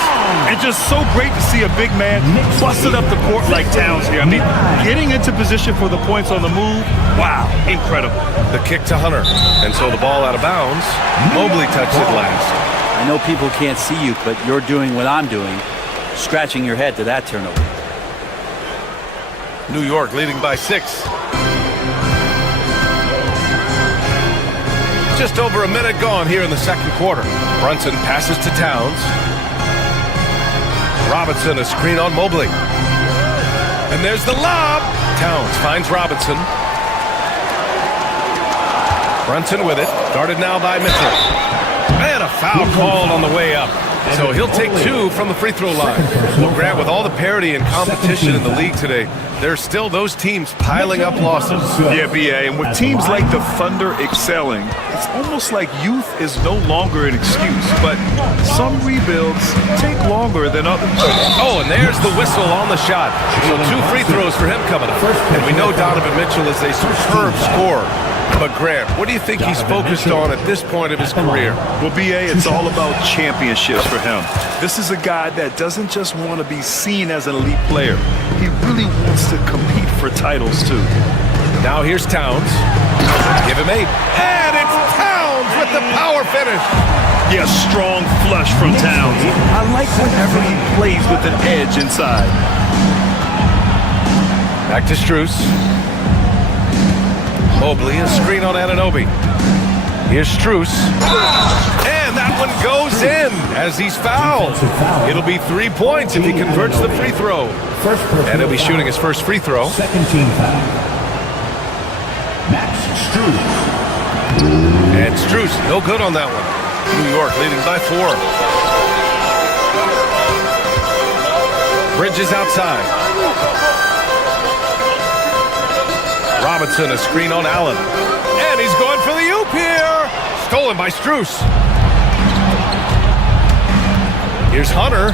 And just so great to see a big man busted up the court like Towns here. I mean, getting into position for the points on the move, wow, incredible. The kick to Hunter. And so the ball out of bounds. Mobley touched it last. I know people can't see you, but you're doing what I'm doing, scratching your head to that turnover. New York leading by 6. Just over a minute gone here in the second quarter. Brunson passes to Towns. Robinson a screen on Mobley. And there's the lob. Towns finds Robinson. Brunson with it. Guarded now by Mitchell. And a foul called on the way up. So he'll take 2 from the free throw line. Well, Grant, with all the parity and competition in the league today, there's still those teams piling up losses. Yeah, BA, and with teams like the Thunder excelling, it's almost like youth is no longer an excuse, but some rebuilds take longer than others. Oh, and there's the whistle on the shot. So 2 free throws for him coming up. And we know Donovan Mitchell is a superb scorer. But Grant, what do you think he's focused on at this point of his career? Well, BA, it's all about championships for him. This is a guy that doesn't just want to be seen as an elite player. He really wants to compete for titles, too. Now here's Towns. Give him 8. And it's Towns with the power finish. Yeah, strong flush from Towns. I like whenever he plays with an edge inside. Back to Strus. Mobley, a screen on Anunoby. Here's Strus. And that one goes in as he's fouled. It'll be 3 points if he converts the free throw. And he'll be shooting his first free throw. Second team foul. Max Strus. And Strus, no good on that one. New York leading by 4. Bridges outside. Robinson, a screen on Allen. And he's going for the oop here. Stolen by Strus. Here's Hunter.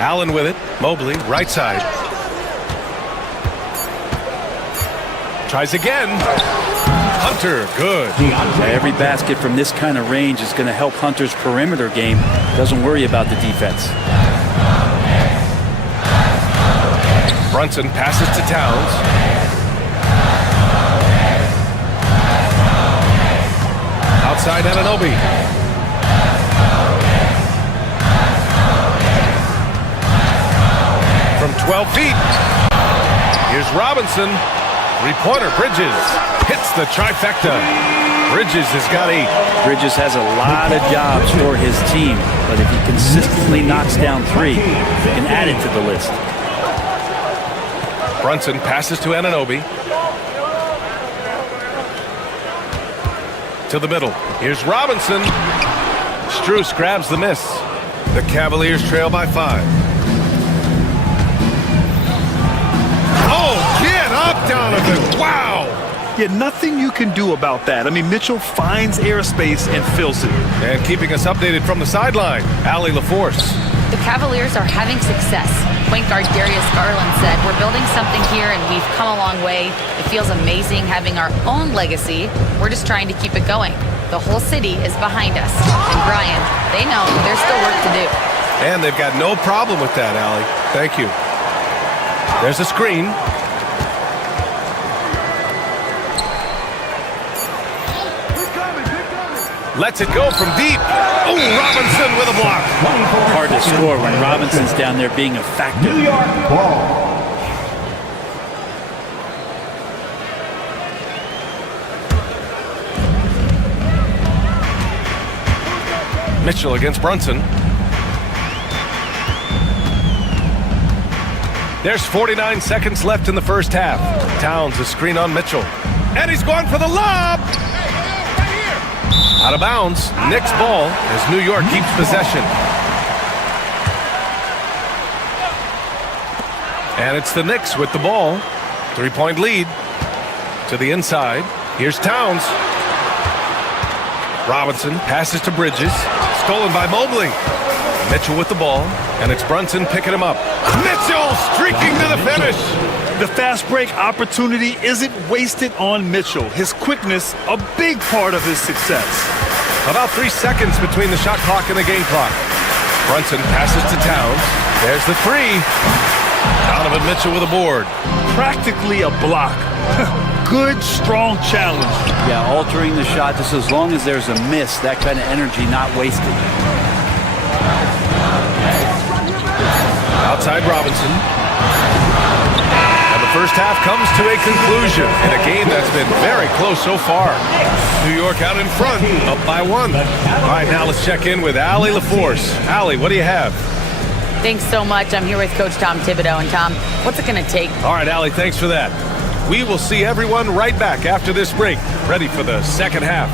Allen with it. Mobley, right side. Tries again. Hunter, good. Every basket from this kind of range is going to help Hunter's perimeter game. Doesn't worry about the defense. Brunson passes to Towns. Outside Anunoby. From 12 feet. Here's Robinson. Three-pointer. Bridges hits the trifecta. Bridges has got 8. Bridges has a lot of jobs for his team, but if he consistently knocks down 3, he can add it to the list. Brunson passes to Anunoby. To the middle. Here's Robinson. Strus grabs the miss. The Cavaliers trail by 5. Oh, get up, Donovan. Wow. Yeah, nothing you can do about that. I mean, Mitchell finds airspace and fills it. And keeping us updated from the sideline, Allie LaForce. The Cavaliers are having success. Point guard Darius Garland said, "We're building something here and we've come a long way. It feels amazing having our own legacy. We're just trying to keep it going. The whole city is behind us." And Brian, they know there's still work to do. And they've got no problem with that, Allie. Thank you. There's a screen. Lets it go from deep. Oh, Robinson with a block. Hard to score when Robinson's down there being a factor. New York ball. Mitchell against Brunson. There's 49 seconds left in the first half. Towns a screen on Mitchell. And he's going for the lob. Out of bounds. Knicks ball as New York keeps possession. And it's the Knicks with the ball. 3-point lead to the inside. Here's Towns. Robinson passes to Bridges. Stolen by Mobley. Mitchell with the ball. And it's Brunson picking him up. Mitchell streaking to the finish. The fast break opportunity isn't wasted on Mitchell. His quickness, a big part of his success. About 3 seconds between the shot clock and the game clock. Brunson passes to Towns. There's the 3. Donovan Mitchell with a board. Practically a block. Good, strong challenge. Yeah, altering the shot just as long as there's a miss, that kind of energy not wasted. Outside Robinson. And the first half comes to a conclusion in a game that's been very close so far. New York out in front, up by 1. All right, now let's check in with Allie LaForce. Allie, what do you have? Thanks so much. I'm here with Coach Tom Thibodeau. And Tom, what's it going to take? All right, Allie, thanks for that. We will see everyone right back after this break, ready for the second half.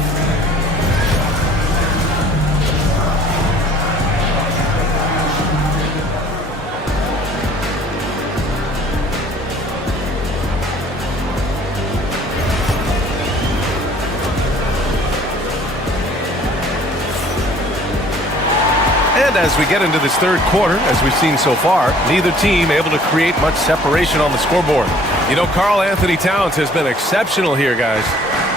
And as we get into this third quarter, as we've seen so far, neither team able to create much separation on the scoreboard. You know, Karl Anthony Towns has been exceptional here, guys.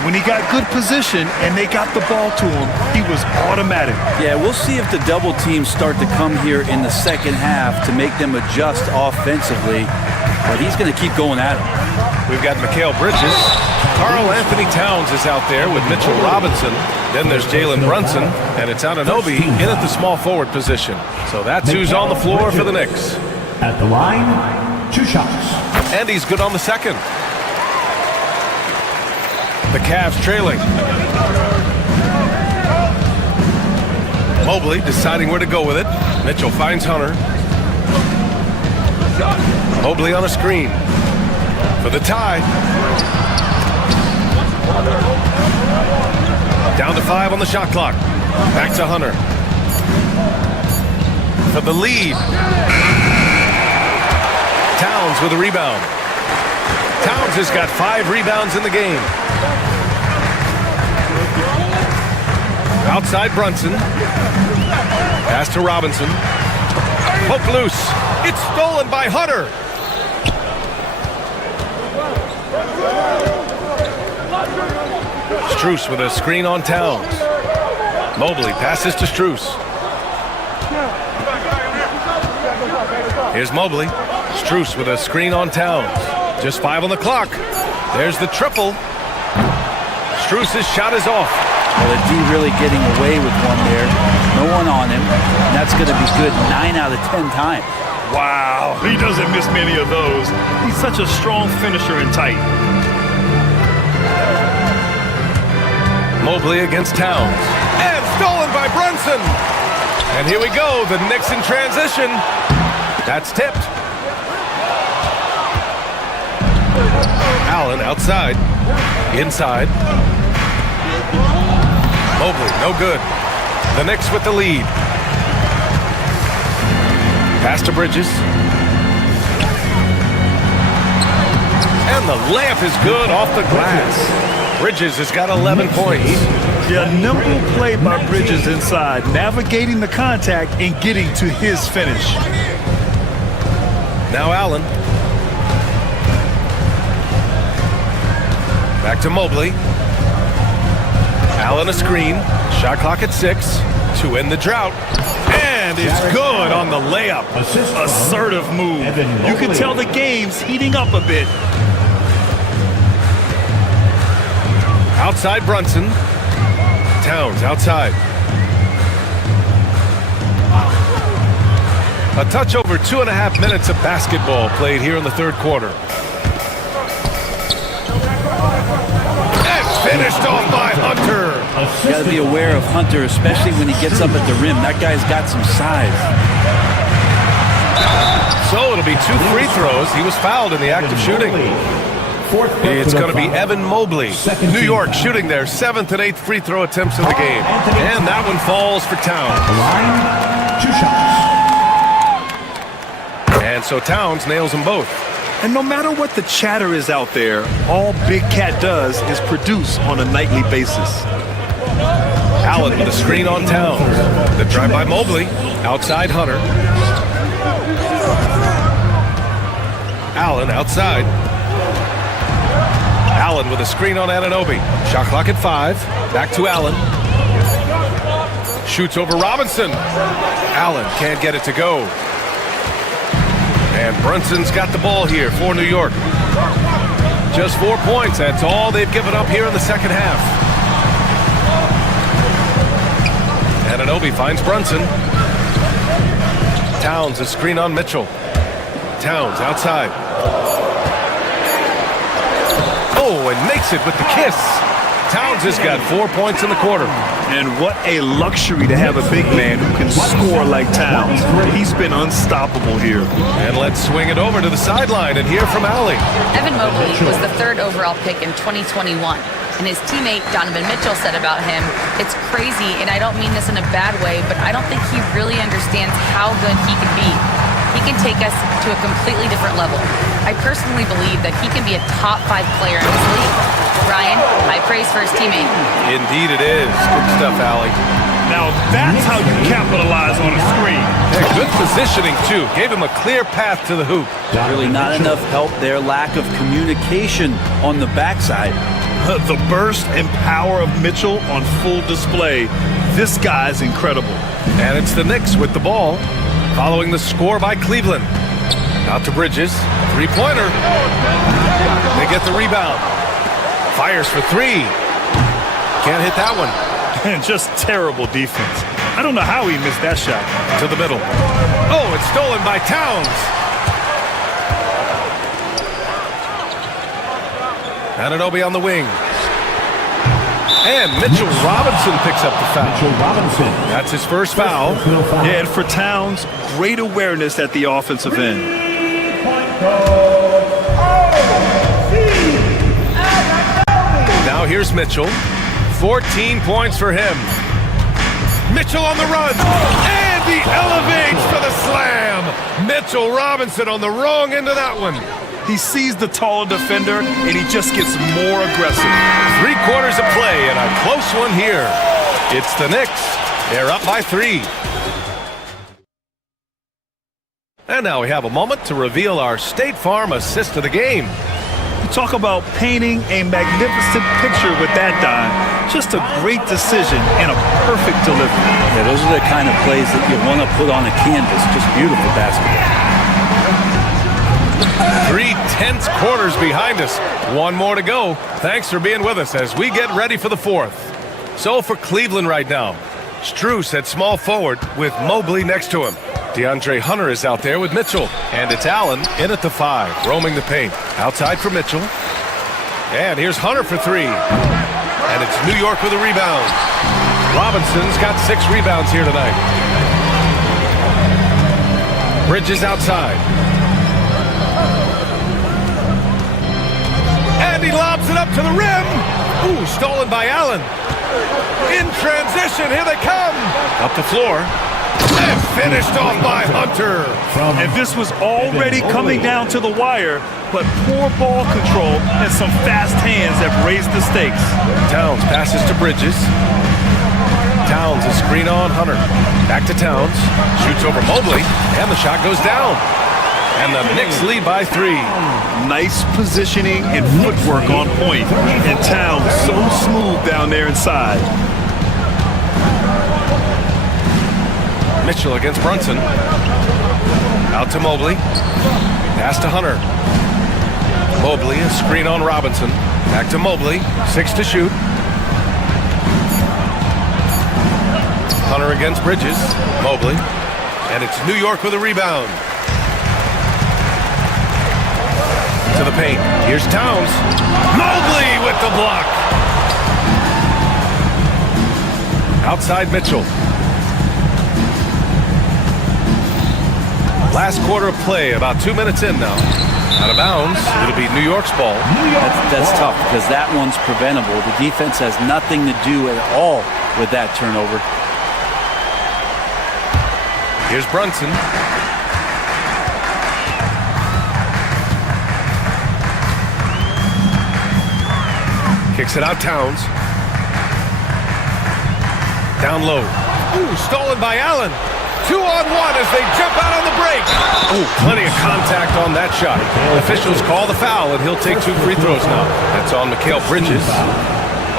When he got good position and they got the ball to him, he was automatic. Yeah, we'll see if the double teams start to come here in the second half to make them adjust offensively, but he's going to keep going at him. We've got Mikal Bridges. Karl Anthony Towns is out there with Mitchell Robinson. Then there's Jalen Brunson, and it's Anunoby in at the small forward position. So that's who's on the floor for the Knicks. At the line, 2 shots. And he's good on the second. The Cavs trailing. Mobley deciding where to go with it. Mitchell finds Hunter. Mobley on a screen for the tie. Down to 5 on the shot clock. Back to Hunter. For the lead. Towns with a rebound. Towns has got 5 rebounds in the game. Outside Brunson. Pass to Robinson. Hook loose. It's stolen by Hunter. Strus with a screen on Towns. Mobley passes to Strus. Here's Mobley. Strus with a screen on Towns. Just 5 on the clock. There's the triple. Strus' shot is off. Well, the D really getting away with one there. No one on him. And that's going to be good 9 out of 10 times. Wow. Wow, he doesn't miss many of those. He's such a strong finisher and tight. Mobley against Towns. And stolen by Brunson. And here we go, the Knicks in transition. That's tipped. Allen outside. Inside. Mobley, no good. The Knicks with the lead. Pass to Bridges. And the layup is good off the glass. Bridges has got 11 points. Yeah, nimble play by Bridges inside, navigating the contact and getting to his finish. Now Allen. Back to Mobley. Allen a screen. Shot clock at 6 to end the drought. And it's good on the layup. Assertive move. You can tell the game's heating up a bit. Outside Brunson. Towns outside. A touch over 2.5 minutes of basketball played here in the third quarter. And finished off by Hunter. You got to be aware of Hunter, especially when he gets up at the rim. That guy's got some size. So it'll be 2 free throws. He was fouled in the act of shooting. It's going to be Evan Mobley. New York shooting their 7th and 8th free throw attempts in the game. And that one falls for Towns. 2 shots. And so Towns nails them both. And no matter what the chatter is out there, all Big Cat does is produce on a nightly basis. Allen with a screen on Towns. The drive by Mobley. Outside Hunter. Allen outside. Allen with a screen on Anunoby. Shot clock at 5. Back to Allen. Shoots over Robinson. Allen can't get it to go. And Brunson's got the ball here for New York. Just 4 points. That's all they've given up here in the second half. Anunoby finds Brunson. Towns a screen on Mitchell. Towns outside. Oh, and makes it with the kiss. Towns has got 4 points in the quarter. And what a luxury to have a big man who can score like Towns. He's been unstoppable here. And let's swing it over to the sideline and hear from Allie. Evan Mobley was the 3rd overall pick in 2021. And his teammate Donovan Mitchell said about him, "It's crazy, and I don't mean this in a bad way, but I don't think he really understands how good he can be. He can take us to a completely different level. I personally believe that he can be a top 5 player in this league." Ryan, high praise for his teammate. Indeed it is. Good stuff, Allie. Now that's how you capitalize on a screen. Yeah, good positioning, too. Gave him a clear path to the hoop. Really not enough help there. Lack of communication on the backside. The burst and power of Mitchell on full display. This guy's incredible. And it's the Knicks with the ball, following the score by Cleveland. Out to Bridges. 3-pointer. They get the rebound. Fires for 3. Can't hit that one. And just terrible defense. I don't know how he missed that shot. To the middle. Oh, it's stolen by Towns. Anunoby on the wing. And Mitchell Robinson picks up the foul. Mitchell Robinson. That's his first foul. Yeah, and for Towns, great awareness at the offensive end. Now here's Mitchell. 14 points for him. Mitchell on the run. And he elevates for the slam. Mitchell Robinson on the wrong end of that one. He sees the taller defender, and he just gets more aggressive. 3 quarters of play, and a close one here. It's the Knicks. They're up by 3. And now we have a moment to reveal our State Farm assist of the game. You talk about painting a magnificent picture with that dime. Just a great decision and a perfect delivery. Yeah, those are the kind of plays that you want to put on a canvas. Just beautiful basketball. 3 tense quarters behind us. 1 more to go. Thanks for being with us as we get ready for the 4th. So for Cleveland right now, Strus at small forward with Mobley next to him. DeAndre Hunter is out there with Mitchell. And it's Allen in at the 5, roaming the paint. Outside for Mitchell. And here's Hunter for 3. And it's New York with a rebound. Robinson's got 6 rebounds here tonight. Bridges outside. And he lobs it up to the rim. Ooh, stolen by Allen. In transition, here they come. Up the floor. And finished off by Hunter. And this was already coming down to the wire, but poor ball control and some fast hands have raised the stakes. Towns passes to Bridges. Towns is screen on Hunter. Back to Towns. Shoots over Mobley. And the shot goes down. And the Knicks lead by 3. Nice positioning and footwork on point. And Towns so smooth down there inside. Mitchell against Brunson. Out to Mobley. Pass to Hunter. Mobley, a screen on Robinson. Back to Mobley. 6 to shoot. Hunter against Bridges. Mobley. And it's New York with a rebound. To the paint. Here's Towns. Mobley with the block. Outside Mitchell. Last quarter of play, about 2 minutes in now. Out of bounds. It'll be New York's ball. That's tough because that one's preventable. The defense has nothing to do at all with that turnover. Here's Brunson. Kicks it out, Towns. Down low. Ooh, stolen by Allen. 2-on-1 as they jump out on the break. Ooh, plenty of contact on that shot. Officials call the foul, and he'll take 2 free throws now. That's on Mikal Bridges.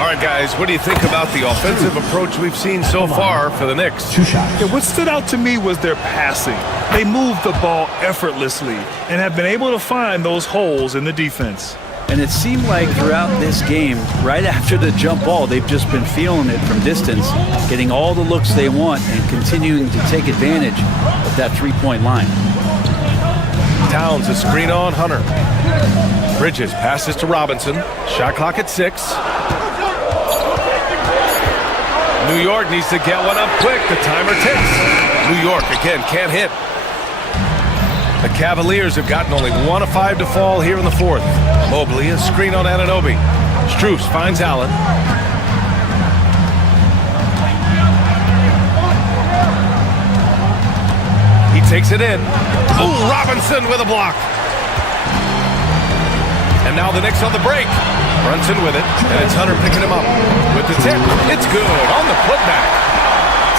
All right, guys, what do you think about the offensive approach we've seen so far for the Knicks? Yeah, what stood out to me was their passing. They moved the ball effortlessly and have been able to find those holes in the defense. And it seemed like throughout this game, right after the jump ball, they've just been feeling it from distance, getting all the looks they want and continuing to take advantage of that three-point line. Towns a screen on Hunter. Bridges passes to Robinson. Shot clock at 6. New York needs to get one up quick. The timer ticks. New York, again, can't hit. The Cavaliers have gotten only 1 of 5 to fall here in the 4th. Mobley, a screen on Anunoby. Strus finds Allen. He takes it in. Oh, Robinson with a block. And now the Knicks on the break. Brunson with it, and it's Hunter picking him up. With the tip, it's good on the putback.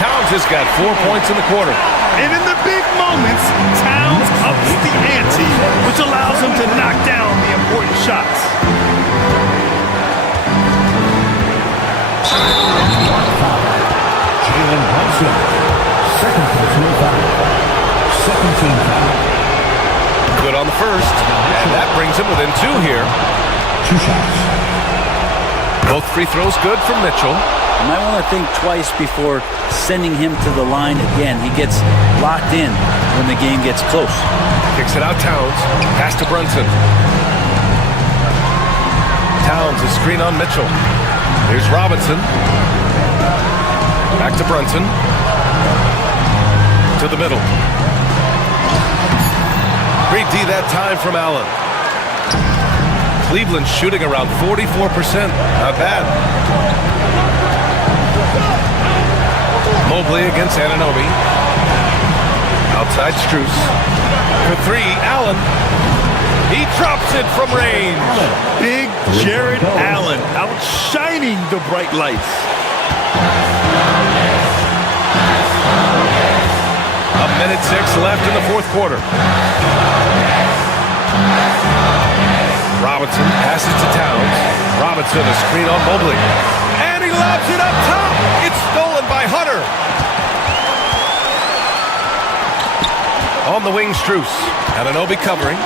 Towns has got 4 points in the quarter. And in the big moments, Towns ups the ante, which allows him to knock down the important shots. Jalen Brunson, second personal foul. 17 foul. Good on the first, and that brings him within 2 here. 2 shots. Both free throws good from Mitchell. You might want to think twice before sending him to the line again. He gets locked in when the game gets close. Kicks it out, Towns. Pass to Brunson. Towns, a screen on Mitchell. Here's Robinson. Back to Brunson. To the middle. Great D that time from Allen. Cleveland shooting around 44%. Not bad. Mobley against Anunoby. Outside Strus. For 3, Allen. He drops it from range. Big Jared Allen outshining the bright lights. A minute 6 left in the 4th quarter. Robinson passes to Towns. Robinson a screen on Mobley. And he lobs it up top. It's stolen by Hunter. On the wing, Strus. Anunoby covering.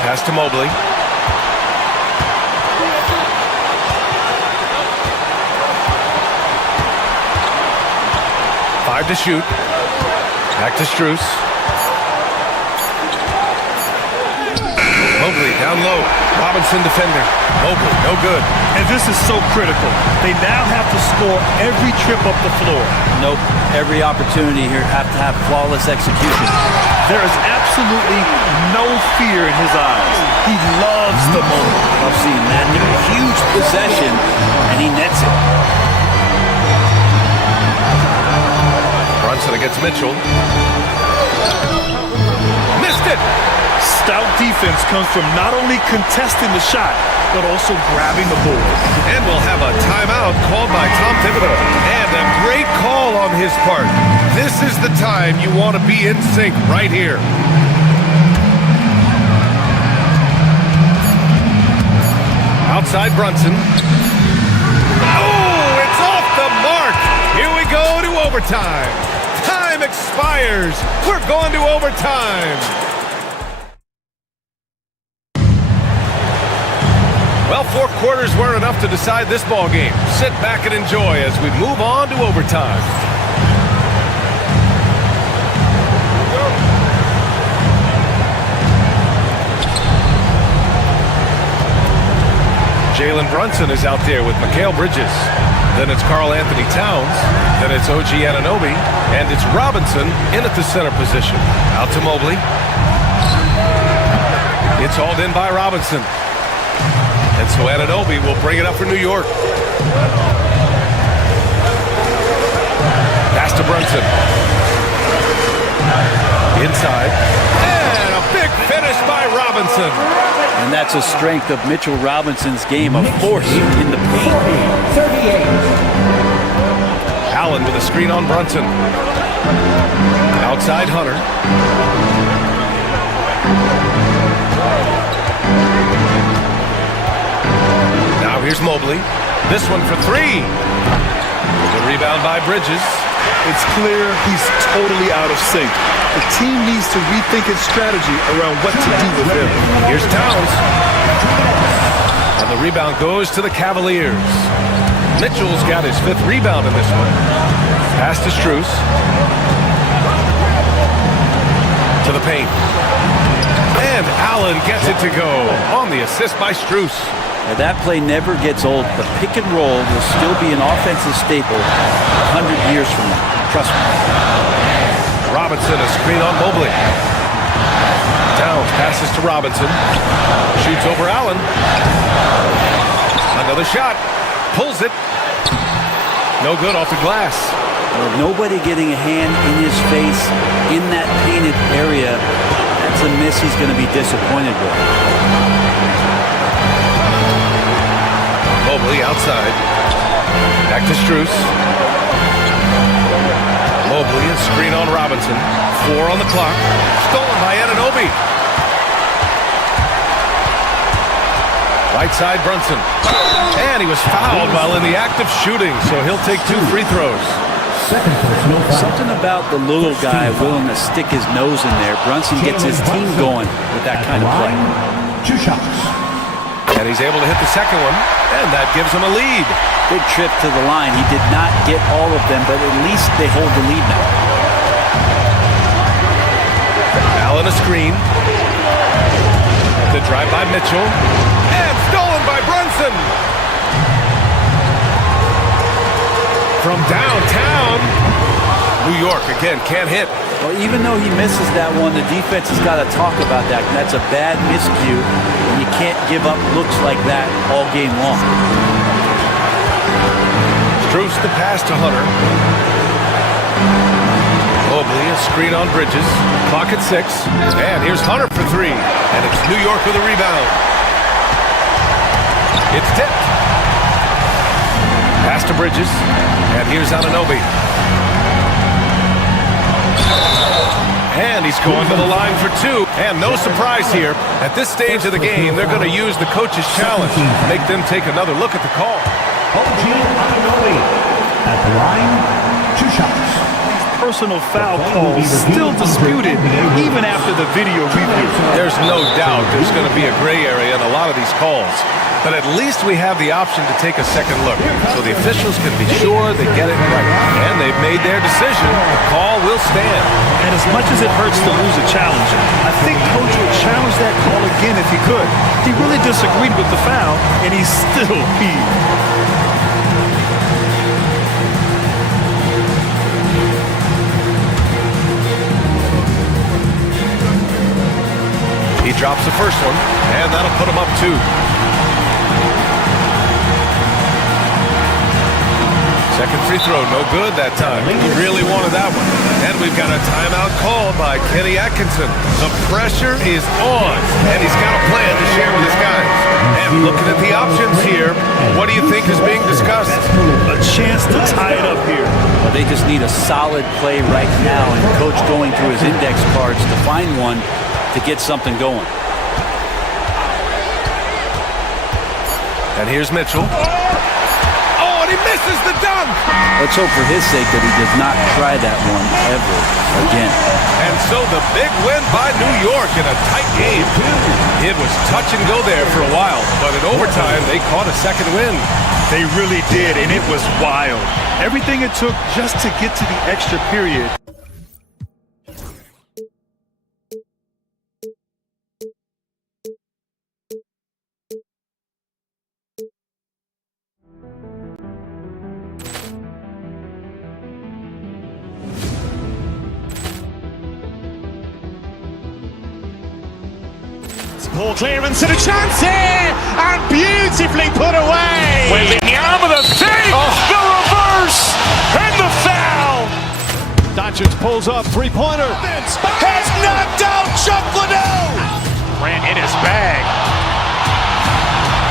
Pass to Mobley. Five to shoot. Back to Strus. Mobley down low. Robinson defending. Mobley, no good. And this is so critical. They now have to score every trip up the floor. Nope. Every opportunity here have to have flawless execution. There is absolutely no fear in his eyes. He loves the moment. I've seen that. Huge possession, and he nets it. Brunson against Mitchell. Missed it! Stout defense comes from not only contesting the shot, but also grabbing the board. And we'll have a timeout called by Tom Thibodeau. And a great call on his part. This is the time you want to be in sync right here. Outside Brunson. Oh, it's off the mark. Here we go to overtime. Time expires. We're going to overtime. Well, 4 quarters weren't enough to decide this ball game. Sit back and enjoy as we move on to overtime. Jalen Brunson is out there with Mikal Bridges. Then it's Karl Anthony Towns. Then it's OG Anunoby. And it's Robinson in at the center position. Out to Mobley. It's hauled in by Robinson. And so Anunoby will bring it up for New York. Pass to Brunson. Inside. And a big finish by Robinson. And that's a strength of Mitchell Robinson's game, of force in the paint. 38. Allen with a screen on Brunson. Outside Hunter. Now here's Mobley. This one for 3. The rebound by Bridges. It's clear he's totally out of sync. The team needs to rethink its strategy around what to do with him. Here's Towns. And the rebound goes to the Cavaliers. Mitchell's got his 5th rebound in this one. Pass to Strus. To the paint. And Allen gets it to go on the assist by Strus. Now that play never gets old, but pick and roll will still be an offensive staple 100 years from now. Trust me. Robinson, a screen on Mobley. Towns passes to Robinson. Shoots over Allen. Another shot. Pulls it. No good off the glass. Well, nobody getting a hand in his face in that painted area. That's a miss he's going to be disappointed with. Mobley outside. Back to Strus. Mobley, a screen on Robinson. 4 on the clock. Stolen by Anunoby. Right side Brunson. And he was fouled while in the act of shooting, so he'll take 2 free throws. Something about the little guy willing to stick his nose in there. Brunson gets his team going with that kind of play. 2 shots. And he's able to hit the second one, and that gives him a lead. Big trip to the line. He did not get all of them, but at least they hold the lead now. Allen a screen. The drive by Mitchell. And stolen by Brunson. From downtown, New York again can't hit. Well, even though he misses that one, the defense has got to talk about that. And that's a bad miscue, and you can't give up looks like that all game long. Strus the pass to Hunter. Mobley, a screen on Bridges. Clock at 6. And here's Hunter for 3. And it's New York with a rebound. It's tipped. Pass to Bridges. And here's Anunoby. And he's going to the line for 2. And no surprise here. At this stage of the game, they're going to use the coach's challenge. Make them take another look at the call. OG Anunoby at the line, 2 shots. Personal foul calls still disputed even after the video review. There's no doubt there's going to be a gray area in a lot of these calls. But at least we have the option to take a second look, so the officials can be sure they get it right. And they've made their decision. The call will stand. And as much as it hurts to lose a challenge, I think Coach would challenge that call again if he could. He really disagreed with the foul, and he's still peeved. He drops the first one, and that'll put him up 2. Second free throw, no good that time. He really wanted that one. And we've got a timeout called by Kenny Atkinson. The pressure is on, and he's got a plan to share with his guys. And looking at the options here, what do you think is being discussed? A chance to tie it up here. Well, they just need a solid play right now, and Coach going through his index cards to find one to get something going. And here's Mitchell. Oh, and he misses the dunk! Let's hope for his sake that he does not try that one ever again. And so the big win by New York in a tight game. It was touch and go there for a while, but in overtime they caught a second win. They really did, and it was wild. Everything it took just to get to the extra period. Poor clearance and a chance here, and beautifully put away. Wembanyama the save, the reverse, and the foul. Doncic pulls up, three-pointer. Has knocked out Chuck Liddell. Ran in his bag.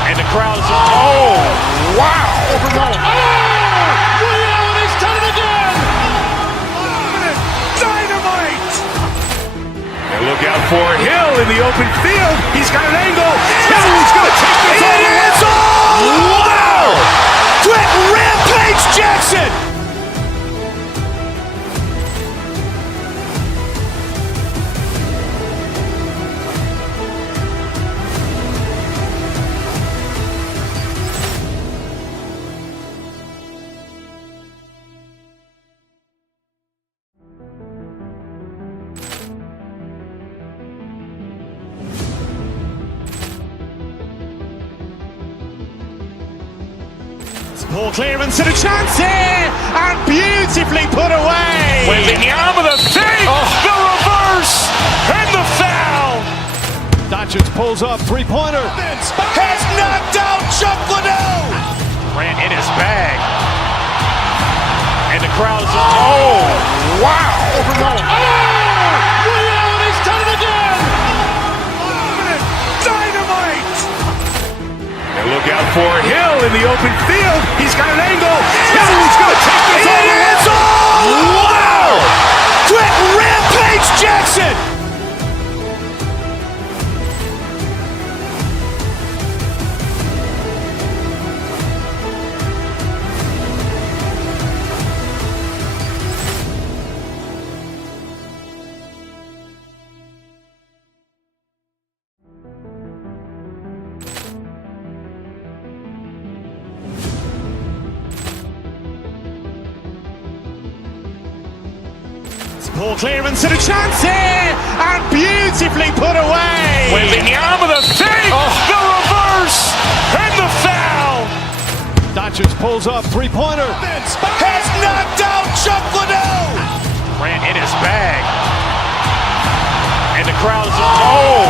And the crowd is, oh, wow. He's done it again. Dynamite. And look out for Hill in the open field. He's got an angle. He's going to take this all the way. Wow. Quick rampage Jackson. Poor clearance and a chance here, and beautifully put away. Wembanyama the save, the reverse, and the foul. Doncic pulls up, three-pointer. Has knocked out Chuck Liddell. Ran in his bag. And the crowd is, oh, wow. He's done it again. Dynamite. And look out for Hill in the open field. He's got an angle. He's going to take this all the way. Wow. Quick rampage Jackson. Poor clearance and a chance here, and beautifully put away. Wembanyama the save, the reverse, and the foul. Doncic pulls up, three-pointer. Has knocked out Chuck Liddell. Ran in his bag. And the crowd is, oh,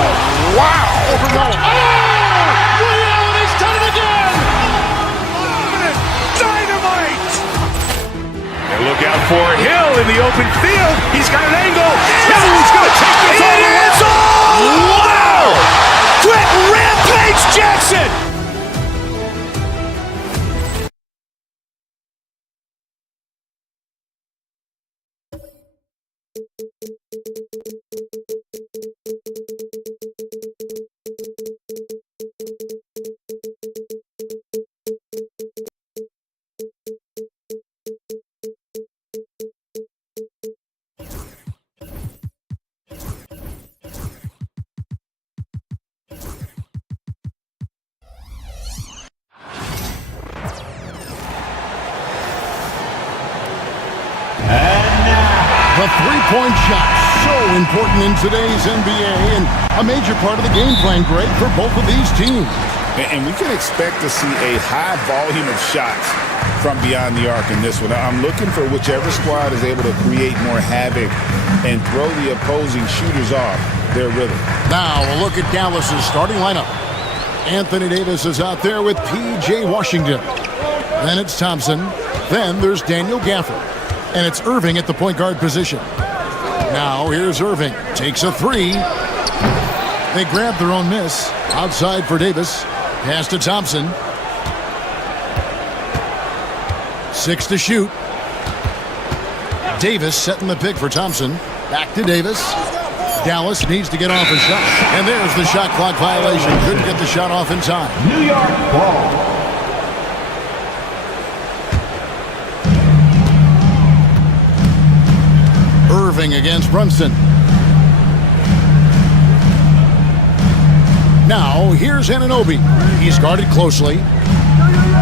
wow. He's done it again. Dynamite. And look out for Hill in the open field. He's got an angle. He's going to take this all the way. Wow. Quick rampage Jackson. three-point shot, so important in today's NBA and a major part of the game plan, Greg, for both of these teams. And we can expect to see a high volume of shots from beyond the arc in this one. I'm looking for whichever squad is able to create more havoc and throw the opposing shooters off their rhythm. Now a look at Dallas's starting lineup. Anthony Davis is out there with P.J. Washington. Then it's Thompson. Then there's Daniel Gafford. And it's Irving at the point guard position. Now here's Irving. Takes a three. They grab their own miss. Outside for Davis. Pass to Thompson. 6 to shoot. Davis setting the pick for Thompson. Back to Davis. Dallas needs to get off a shot. And there's the shot clock violation. Couldn't get the shot off in time. New York ball. Irving against Brunson. Now, here's Anunoby. He's guarded closely.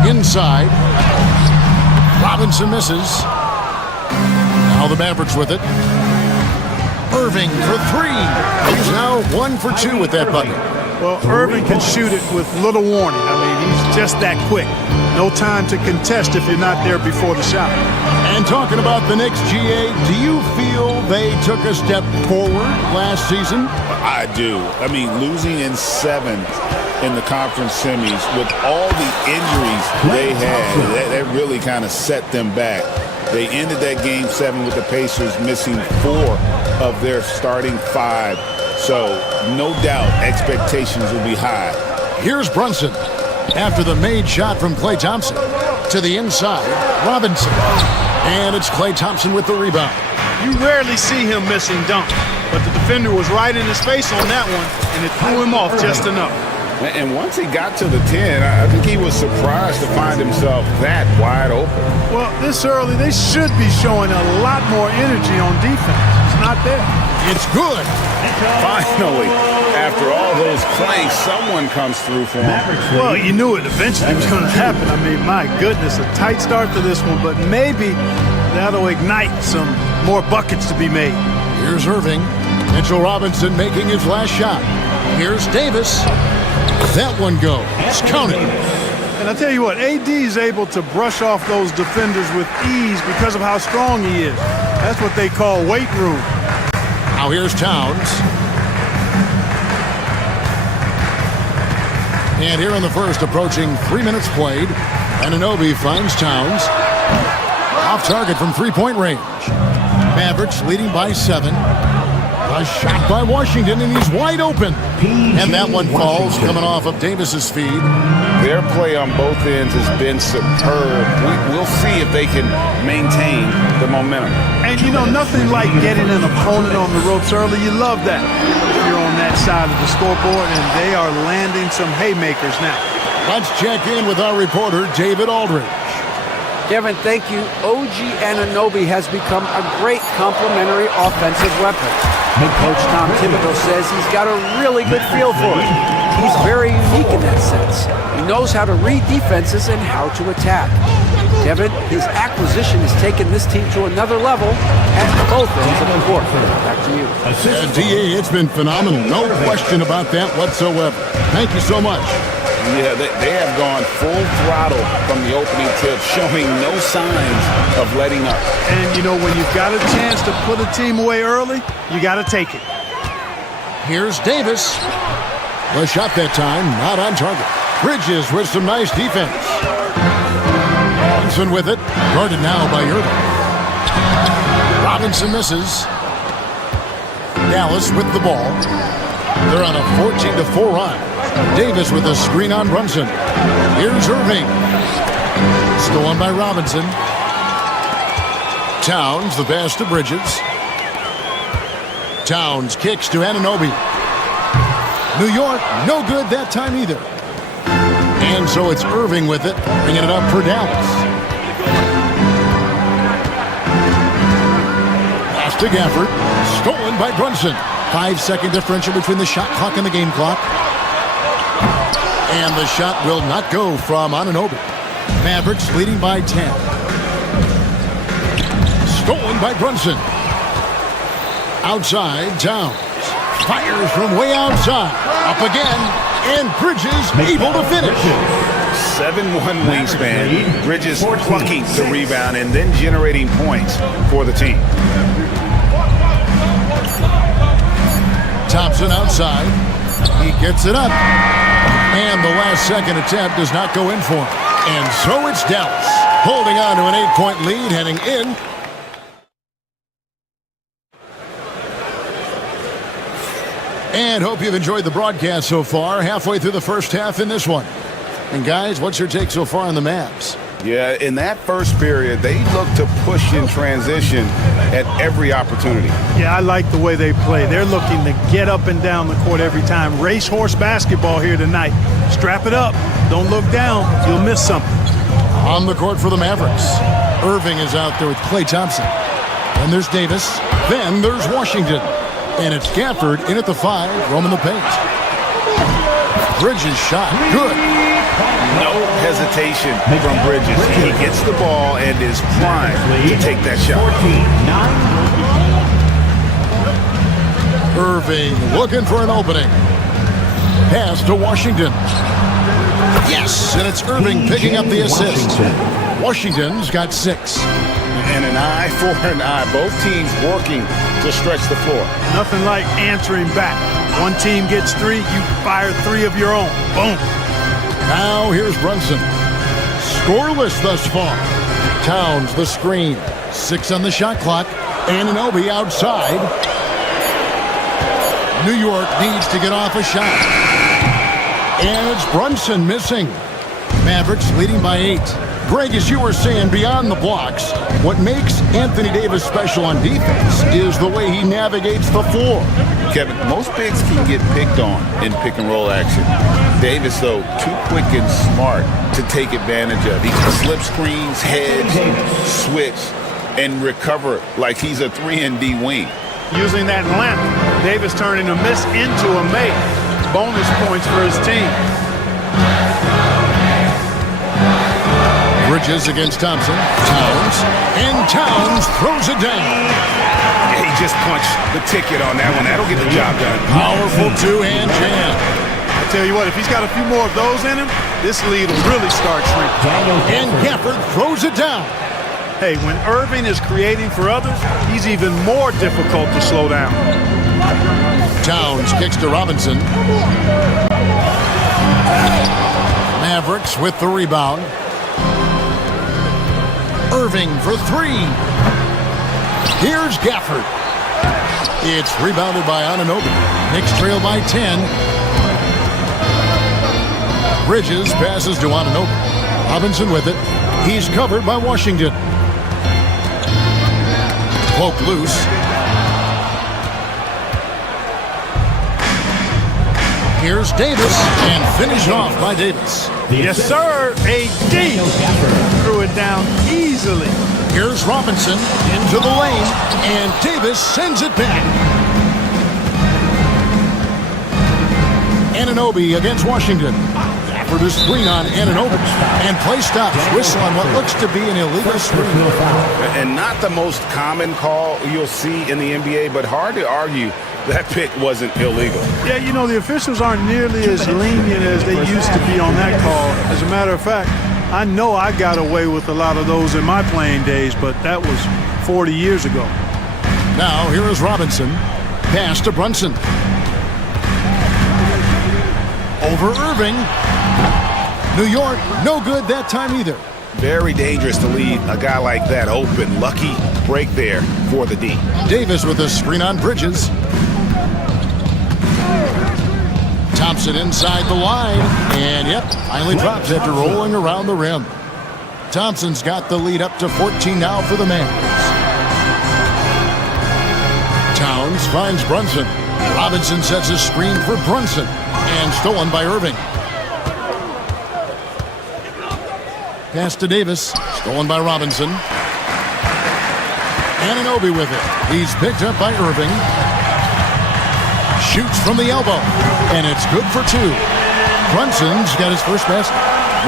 Inside. Robinson misses. Now the Mavericks with it. Irving for three. He's now 1 for 2 with that bucket. Well, Irving can shoot it with little warning. I mean, he's just that quick. No time to contest if you're not there before the shot. And talking about the Knicks, GA, do you feel they took a step forward last season? I do. I mean, losing in 7th in the conference semis with all the injuries they had, that really kind of set them back. They ended that game 7 with the Pacers missing 4 of their starting 5. So, no doubt, expectations will be high. Here's Brunson. After the made shot from Klay Thompson. To the inside, Robinson. And it's Klay Thompson with the rebound. You rarely see him missing dunks, but the defender was right in his face on that one, and it threw him off just enough. And once he got to the 10, I think he was surprised to find himself that wide open. Well, this early, they should be showing a lot more energy on defense. It's not there. It's good. Finally, after all those plays, someone comes through for him. Well, you knew it eventually was going to happen. I mean, my goodness, a tight start to this one, but maybe that'll ignite some more buckets to be made. Here's Irving. Mitchell Robinson making his last shot. Here's Davis. That one goes. Counted. And I tell you what, AD is able to brush off those defenders with ease because of how strong he is. That's what they call weight room. Now here's Towns. And here in the first, approaching 3 minutes played, Anunoby finds Towns. Off target from three-point range. Mavericks leading by 7. A shot by Washington, and he's wide open. And that one falls, coming off of Davis's feed. Their play on both ends has been superb. We'll see if they can maintain the momentum. And you know, nothing like getting an opponent on the ropes early. You love that. You're on that side of the scoreboard, and they are landing some haymakers now. Let's check in with our reporter, David Aldridge. Kevin, thank you. OG Anunoby has become a great complementary offensive weapon. Coach Tom Thibodeau says he's got a really good feel for it. He's very unique in that sense. He knows how to read defenses and how to attack. Kevin, his acquisition has taken this team to another level at both ends of the court. Back to you. DA, it's been phenomenal. No question about that whatsoever. Thank you so much. Yeah, they have gone full throttle from the opening tip, showing no signs of letting up. And, you know, when you've got a chance to put a team away early, you got to take it. Here's Davis. The shot that time, not on target. Bridges with some nice defense. Robinson with it. Guarded now by Irving. Robinson misses. Dallas with the ball. They're on a 14-4 run. Davis with a screen on Brunson. Here's Irving. Stolen by Robinson. Towns, the pass to Bridges. Towns kicks to Anunoby. New York, no good that time either. And so it's Irving with it, bringing it up for Dallas. Pass to Gafford. Stolen by Brunson. 5-second differential between the shot clock and the game clock. And the shot will not go from Anunoby. Mavericks leading by 10. Stolen by Brunson. Outside, Towns. Fires from way outside. Up again, and Bridges able to finish. 7'1" wingspan. Bridges plucking the rebound and then generating points for the team. Thompson outside. He gets it up. And the last second attempt does not go in for him. And so it's Dallas holding on to an 8-point lead heading in. And hope you've enjoyed the broadcast so far. Halfway through the first half in this one. And guys, what's your take so far on the Mavs? Yeah, in that first period, they look to push in transition at every opportunity. Yeah, I like the way they play. They're looking to get up and down the court every time. Racehorse basketball here tonight. Strap it up. Don't look down. You'll miss something. On the court for the Mavericks. Irving is out there with Klay Thompson. Then there's Davis. Then there's Washington. And it's Gafford in at the 5, roaming the paint. Bridges shot. Good. No hesitation from Bridges. He gets the ball and is primed to take that shot. Irving looking for an opening. Pass to Washington. Yes, and it's Irving picking up the assist. Washington's got 6. And an eye for an eye. Both teams working to stretch the floor. Nothing like answering back. One team gets 3, you fire 3 of your own. Boom. Now here's Brunson. Scoreless thus far. Towns the screen. 6 on the shot clock. Anunoby outside. New York needs to get off a shot. And it's Brunson missing. Mavericks leading by 8. Greg, as you were saying, beyond the blocks, what makes Anthony Davis special on defense is the way he navigates the floor. Kevin, most bigs can get picked on in pick-and-roll action. Davis, though, too quick and smart to take advantage of. He can slip screens, hedge, switch, and recover like he's a 3-and-D wing. Using that length, Davis turning a miss into a make. Bonus points for his team. Bridges against Thompson. Towns. And Towns throws it down. He just punched the ticket on that one. That'll get the job done. Powerful two-hand jam. I tell you what, if he's got a few more of those in him, this lead will really start shrinking. And Gafford throws it down. Hey, when Irving is creating for others, he's even more difficult to slow down. Towns kicks to Robinson. Mavericks with the rebound. Irving for 3. Here's Gafford. It's rebounded by Anunoby. Knicks trail by 10. Bridges passes to Anunoby. Robinson with it. He's covered by Washington. Poke loose. Here's Davis, and finished off by Davis. Yes, sir. AD threw it down easily. Here's Robinson into the lane, and Davis sends it back. Anunoby against Washington. For the screen on Anunoby. And play stops. Whistle on what looks to be an illegal screen. And not the most common call you'll see in the NBA, but hard to argue that pick wasn't illegal. Yeah, you know, the officials aren't nearly as lenient as they used to be on that call. As a matter of fact, I know I got away with a lot of those in my playing days, but that was 40 years ago. Now, here is Robinson. Pass to Brunson. Over Irving. New York, no good that time either. Very dangerous to leave a guy like that open. Lucky break there for the D. Davis with a screen on Bridges. Thompson inside the line. And, yep, finally drops after rolling around the rim. Thompson's got the lead up to 14 now for the Mavs. Towns finds Brunson. Robinson sets a screen for Brunson. And stolen by Irving. Pass to Davis. Stolen by Robinson. Anunoby with it. He's picked up by Irving. Shoots from the elbow. And it's good for 2. Brunson's got his first basket.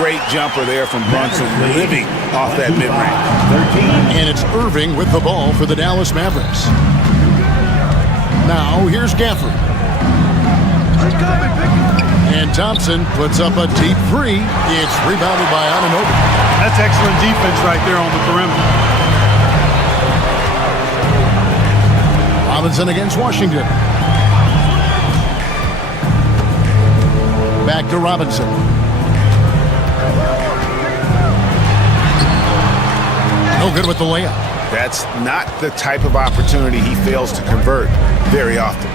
Great jumper there from Brunson, living off that mid-range. And it's Irving with the ball for the Dallas Mavericks. Now here's Gafford. And Thompson puts up a deep three. It's rebounded by Anunoby. That's excellent defense right there on the perimeter. Robinson against Washington. Back to Robinson. No good with the layup. That's not the type of opportunity he fails to convert very often.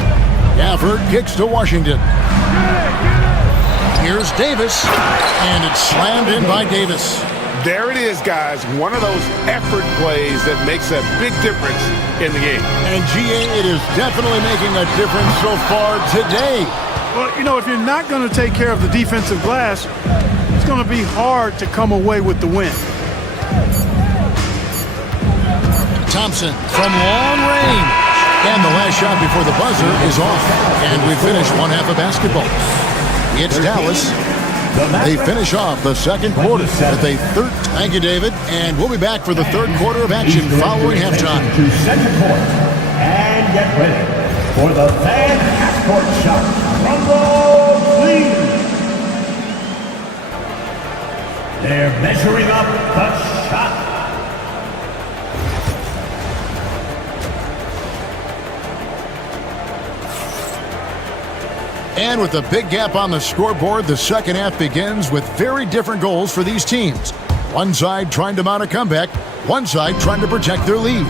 Gafford kicks to Washington. Here's Davis, and it's slammed in by Davis. There it is, guys. One of those effort plays that makes a big difference in the game. And GA, it is definitely making a difference so far today. Well, you know, if you're not going to take care of the defensive glass, it's going to be hard to come away with the win. Thompson from long range. And the last shot before the buzzer is off. And we finish one half of basketball. It's Dallas. They finish off the second quarter with a third. Thank you, David. And we'll be back for the third quarter of action following halftime. To center court and get ready for the fan half-court shot. Rumble, please. They're measuring up the shot. And with a big gap on the scoreboard, the second half begins with very different goals for these teams. One side trying to mount a comeback, one side trying to protect their lead.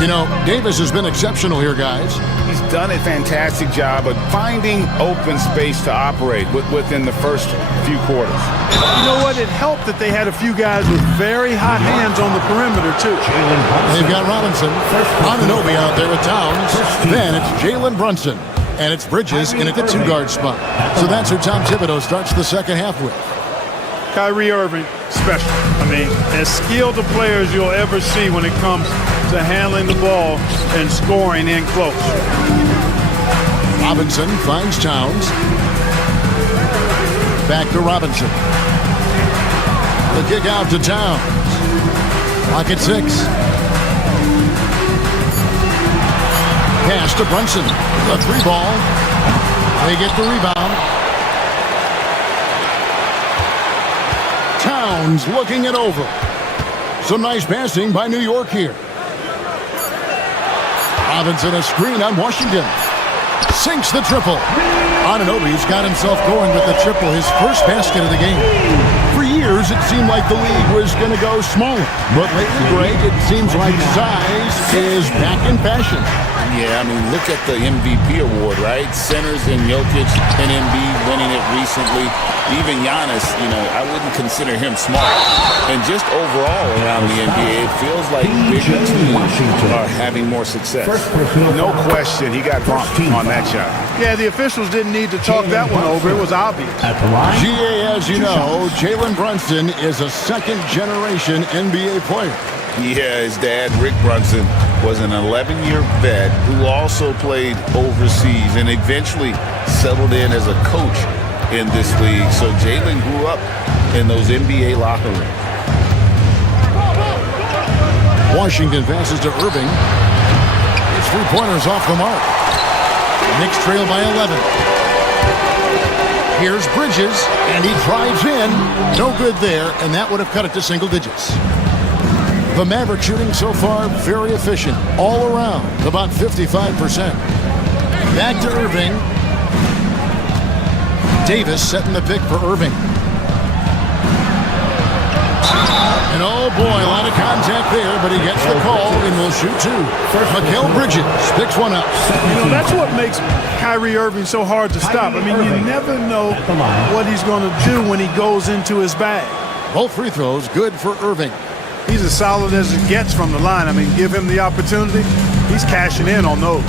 You know, Davis has been exceptional here, guys. He's done a fantastic job of finding open space to operate within the first few quarters. You know what? It helped that they had a few guys with very hot hands on the perimeter, too. They've got Robinson, Anunoby out there with Towns. Then it's Jalen Brunson. And it's Bridges in at the two-guard spot. So that's who Tom Thibodeau starts the second half with. Kyrie Irving, special. I mean, as skilled a player as you'll ever see when it comes to handling the ball and scoring in close. Robinson finds Towns. Back to Robinson. The kick out to Towns. Clock at 6. Pass to Brunson. The three ball. They get the rebound. Towns looking it over. Some nice passing by New York here. Robinson a screen on Washington. Sinks the triple. Anunoby's got himself going with the triple, his first basket of the game. For years, it seemed like the league was going to go smaller. But lately, Greg, it seems like size is back in fashion. Yeah, I mean, look at the MVP award, right? Centers and Jokic and Embiid winning it recently. Even Giannis, you know, I wouldn't consider him small. And just overall around the NBA, it feels like bigger teams are having more success. No question, he got bumped on that shot. Yeah, the officials didn't need to talk that one over. It was obvious. GA, as you know, Jalen Brunson is a second-generation NBA player. Yeah, his dad, Rick Brunson, was an 11-year vet who also played overseas and eventually settled in as a coach in this league. So Jalen grew up in those NBA locker rooms. Washington passes to Irving. His three-pointers off the mark. Knicks trail by 11. Here's Bridges, and he drives in. No good there, and that would have cut it to single digits. The Maverick shooting so far very efficient all around, about 55%. Back to Irving. Davis setting the pick for Irving. And oh boy, a lot of contact there, but he gets the call and will shoot two. Mikal Bridges picks one up. You know, that's what makes Kyrie Irving so hard to stop. I mean, you never know what he's going to do when he goes into his bag. Both free throws good for Irving. He's as solid as it gets from the line. I mean, give him the opportunity. He's cashing in on those.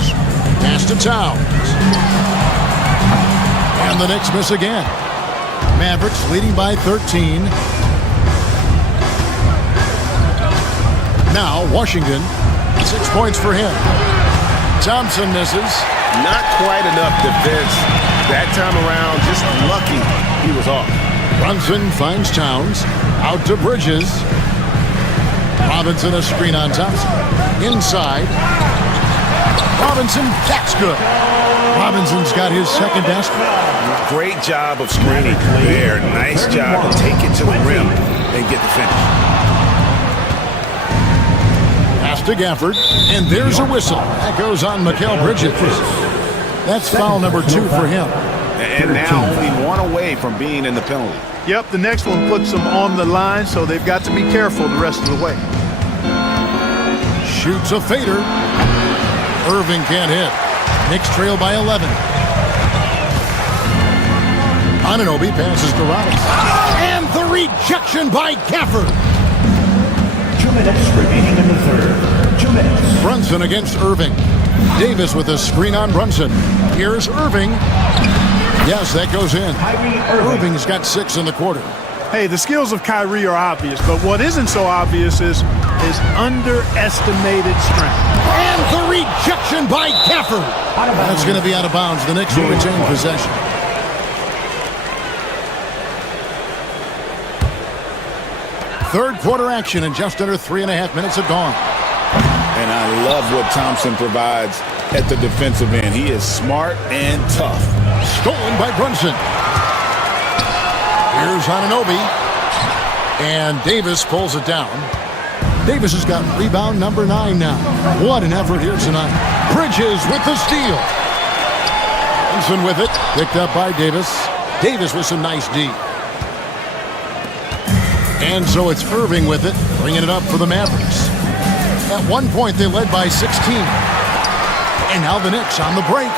Pass to Towns. And the Knicks miss again. Mavericks leading by 13. Now Washington, 6 points for him. Thompson misses. Not quite enough defense that time around. Just lucky he was off. Brunson finds Towns. Out to Bridges. Robinson a screen on Thompson. Inside. Robinson, that's good. Robinson's got his second basket. Great job of screening there. Nice job to take it to the rim and get the finish. Pass to Gafford, and there's a whistle. That goes on Mikal Bridges. That's foul number 2 for him. And now only one away from being in the penalty. Yep, the next one puts them on the line, so they've got to be careful the rest of the way. Shoots a fader. Irving can't hit. Knicks trail by 11. Anunoby passes to Robinson. And the rejection by Gafford. 2 minutes remaining in the third. 2 minutes. Brunson against Irving. Davis with a screen on Brunson. Here's Irving. Yes, that goes in. Irving's got 6 in the quarter. Hey, the skills of Kyrie are obvious, but what isn't so obvious is his underestimated strength. And the rejection by Gafford. That's going to be out of bounds. The Knicks will retain possession. Third quarter action, and just under 3.5 minutes have gone. And I love what Thompson provides at the defensive end. He is smart and tough. Stolen by Brunson. Here's Anunoby. And Davis pulls it down. Davis has got rebound number 9 now. What an effort here tonight. Bridges with the steal. Brunson with it. Picked up by Davis. Davis with some nice D. And so it's Irving with it, bringing it up for the Mavericks. At one point, they led by 16. And now the Knicks on the break.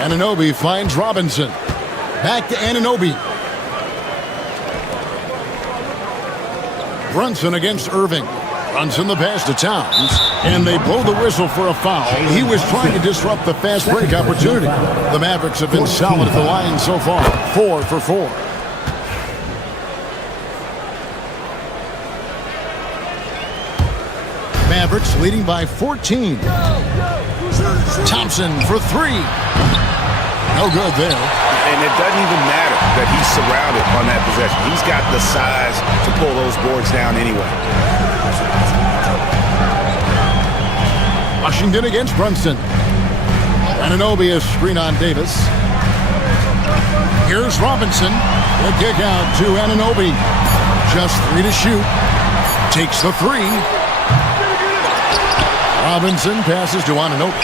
Anunoby finds Robinson. Back to Anunoby. Brunson against Irving. Brunson the pass to Towns. And they blow the whistle for a foul. He was trying to disrupt the fast break opportunity. The Mavericks have been solid at the line so far. 4 for 4. Mavericks leading by 14. Thompson for 3. No good there. And it doesn't even matter that he's surrounded on that possession. He's got the size to pull those boards down anyway. Washington against Brunson. Anunoby is screen on Davis. Here's Robinson. The kick out to Anunoby. Just 3 to shoot. Takes the 3. Robinson passes to Anunoby.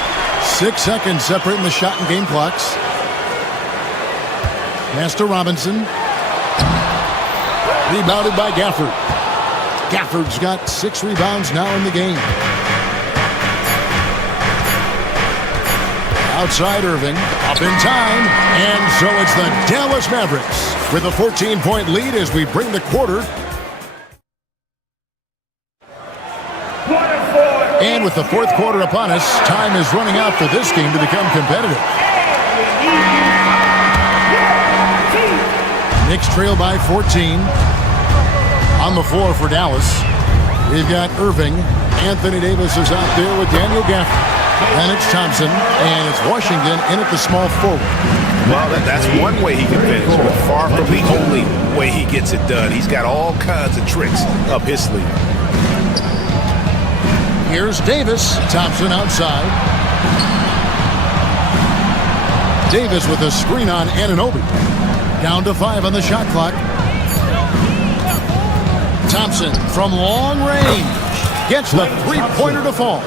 6 seconds separating the shot and game clocks. Pass to Robinson. Rebounded by Gafford. Gafford's got 6 rebounds now in the game. Outside Irving. Up in time. And so it's the Dallas Mavericks with a 14-point lead as we bring the quarter. And with the fourth quarter upon us, time is running out for this game to become competitive. Knicks trail by 14. On the floor for Dallas, we've got Irving. Anthony Davis is out there with Daniel Gafford. And it's Thompson, and it's Washington in at the small forward. Well, that's one way he can finish, but far from the only way he gets it done. He's got all kinds of tricks up his sleeve. Here's Davis. Thompson outside. Davis with a screen on Anunoby. Down to 5 on the shot clock. Thompson from long range gets the three-pointer to fall.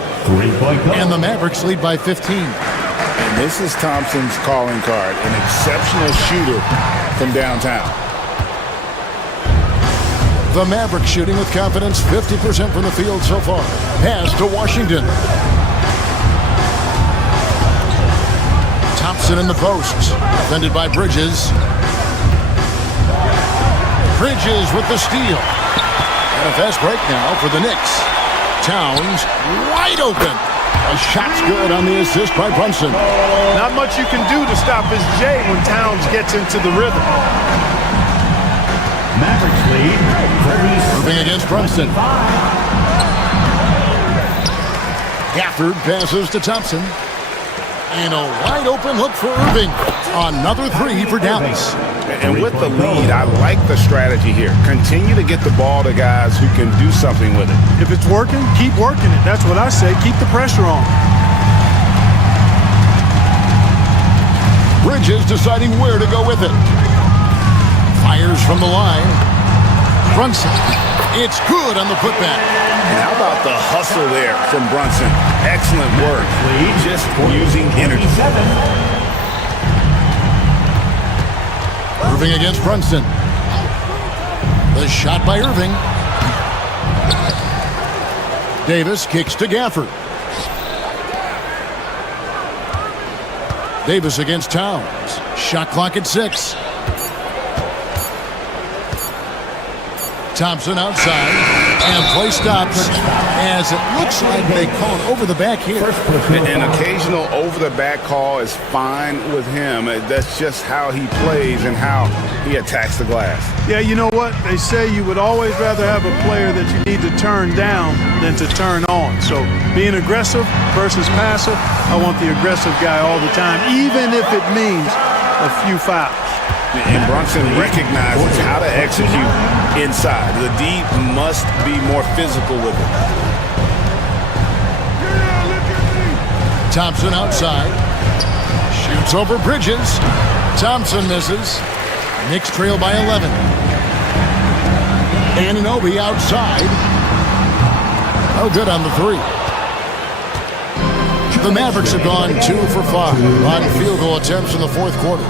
And the Mavericks lead by 15. And this is Thompson's calling card, an exceptional shooter from downtown. The Mavericks shooting with confidence, 50% from the field so far. Pass to Washington. Thompson in the post. Defended by Bridges. Bridges with the steal. And a fast break now for the Knicks. Towns wide open. A shot's good on the assist by Brunson. Not much you can do to stop his J when Towns gets into the rhythm. Mavericks lead. Moving against Brunson. Gafford passes to Thompson. And a wide open look for Irving. Another 3 for Dallas. And with the lead, I like the strategy here. Continue to get the ball to guys who can do something with it. If it's working, keep working it. That's what I say. Keep the pressure on. Bridges deciding where to go with it. Fires from the line. Brunson. It's good on the putback. And how about the hustle there from Brunson? Excellent work. Just using energy. Irving against Brunson. The shot by Irving. Davis kicks to Gafford. Davis against Towns. Shot clock at 6. Thompson outside, and play stops as it looks like they call it over the back here. An occasional over-the-back call is fine with him. That's just how he plays and how he attacks the glass. Yeah, you know what? They say you would always rather have a player that you need to turn down than to turn on. So being aggressive versus passive, I want the aggressive guy all the time, even if it means a few fouls. And Brunson recognizes how to execute inside. The D must be more physical with it. Thompson outside. Shoots over Bridges. Thompson misses. Knicks trail by 11. Anunoby outside. Oh, good on the 3. The Mavericks have gone 2 for 5 on field goal attempts in the fourth quarter.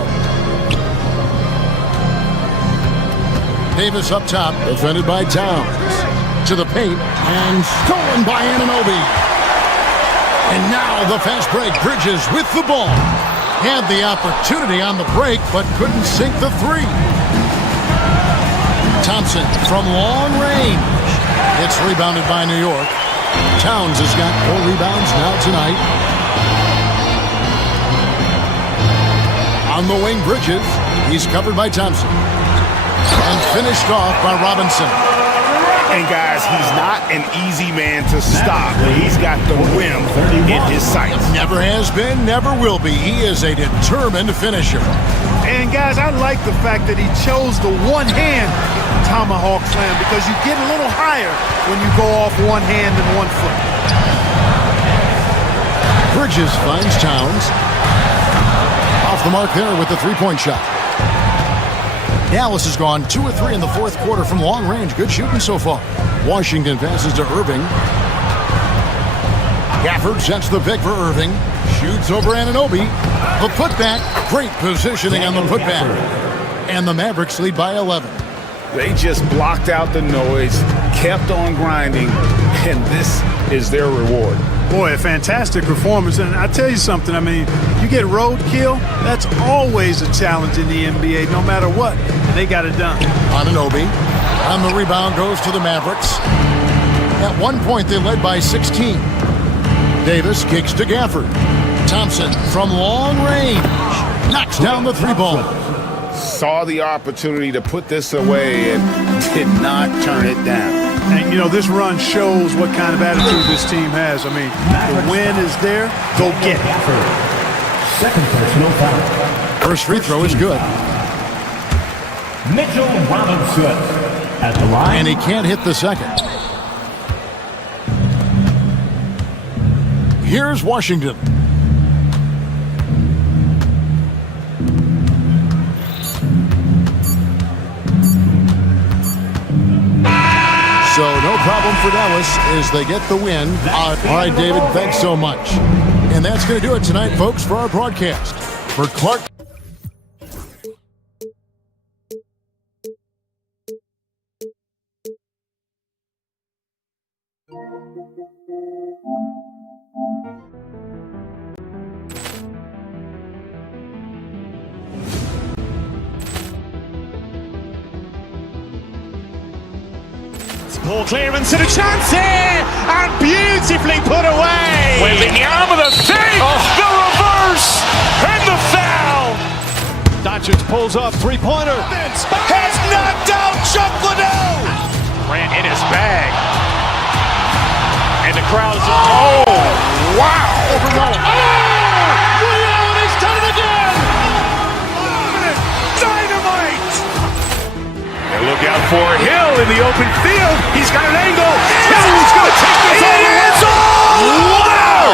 Davis up top, defended by Towns. To the paint, and stolen by Anunoby. And now the fast break. Bridges with the ball. Had the opportunity on the break, but couldn't sink the 3. Thompson from long range. It's rebounded by New York. Towns has got 4 rebounds now tonight. On the wing, Bridges. He's covered by Thompson. And finished off by Robinson. And guys, he's not an easy man to stop, but he's got the rim in his sights. Never has been, never will be. He is a determined finisher. And guys, I like the fact that he chose the one-hand tomahawk slam because you get a little higher when you go off one hand and 1 foot. Bridges finds Towns. Off the mark there with the three-point shot. Dallas has gone 2 or 3 in the fourth quarter from long range. Good shooting so far. Washington passes to Irving. Gafford sets the pick for Irving. Shoots over Anunoby. The putback. Great positioning on the putback. And the Mavericks lead by 11. They just blocked out the noise, kept on grinding, and this is their reward. Boy, a fantastic performance. And I tell you something, I mean, you get roadkill, that's always a challenge in the NBA, no matter what. And they got it done. Anunoby on the rebound goes to the Mavericks. At one point, they led by 16. Davis kicks to Gafford. Thompson from long range knocks down the 3-ball. Saw the opportunity to put this away and did not turn it down. And, you know, this run shows what kind of attitude this team has. I mean, the win is there. Go get it. Second personal foul. First free throw is good. Mitchell Robinson at the line. And he can't hit the second. Here's Washington. So no problem for Dallas as they get the win. All right, David, thanks so much. And that's going to do it tonight, folks, for our broadcast. For Clark. Ball clearance and a chance here, and beautifully put away. Wembanyama the save, the reverse, and the foul. Doncic pulls up, three-pointer. Has knocked out Chuck Liddell. Ran in his bag. And the crowd is, oh, wow. Liddell, and he's done it again. Dynamite. for Hill in the open field. He's got an angle. Hill's going to take this all the way. Wow!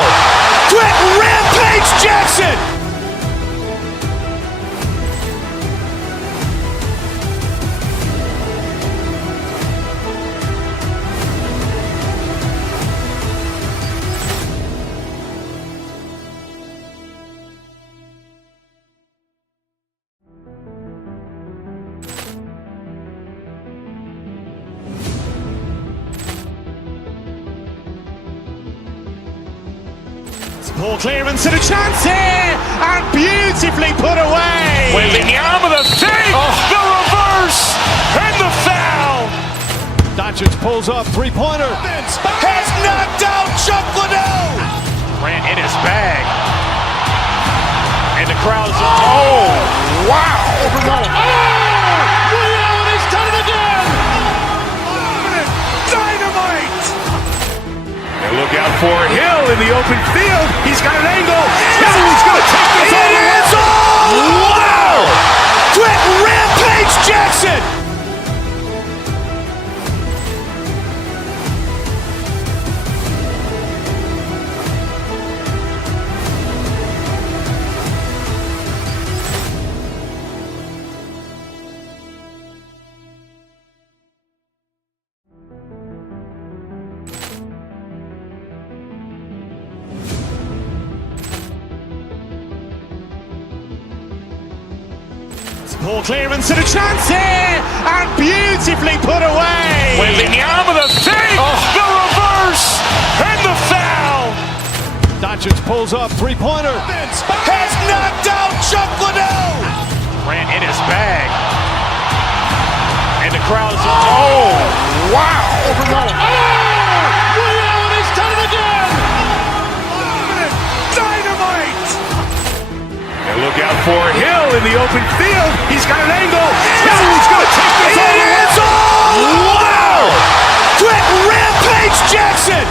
Quick rampage Jackson! Ball clearance and a chance here, and beautifully put away. Wembanyama the save, the reverse, and the foul. Doncic pulls up, three-pointer. Has knocked out Chuck Liddell. Ran in his bag. And the crowd's oh, wow. Reality done it again. Dynamite. And look out for Hill in the open field. He's got an angle. Hill's going to take this all the way. Wow. Quick rampage Jackson. Ball clearance and a chance here, and beautifully put away. Wembanyama the save, the reverse, and the foul. Doncic pulls up, three-pointer. Has knocked out Chuck Liddell. Ran in his bag. And the crowd's oh, wow. Reality's done it again. Dynamite. And look out for Hill in the open field. He's got an angle. Hill's going to take this all the way. Wow. Quick rampage Jackson.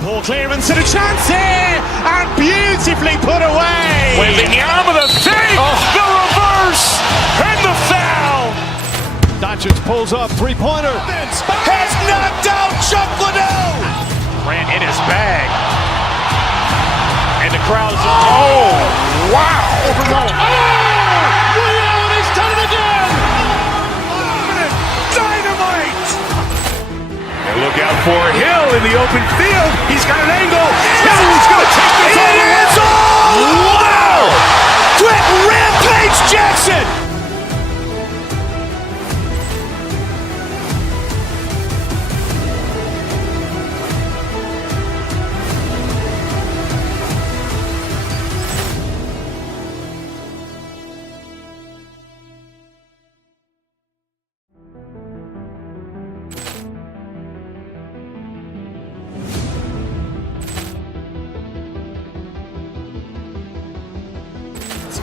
Ball clearance and a chance here, and beautifully put away. Wembanyama the save, the reverse, and the foul. Doncic pulls up, three-pointer. Has knocked out Chuck Liddell. Ran in his bag. And the crowd's oh, wow. Reality's done it again. Dynamite. And look out for Hill in the open field. He's got an angle. Hill's going to take this all the way. Wow. Quick rampage Jackson.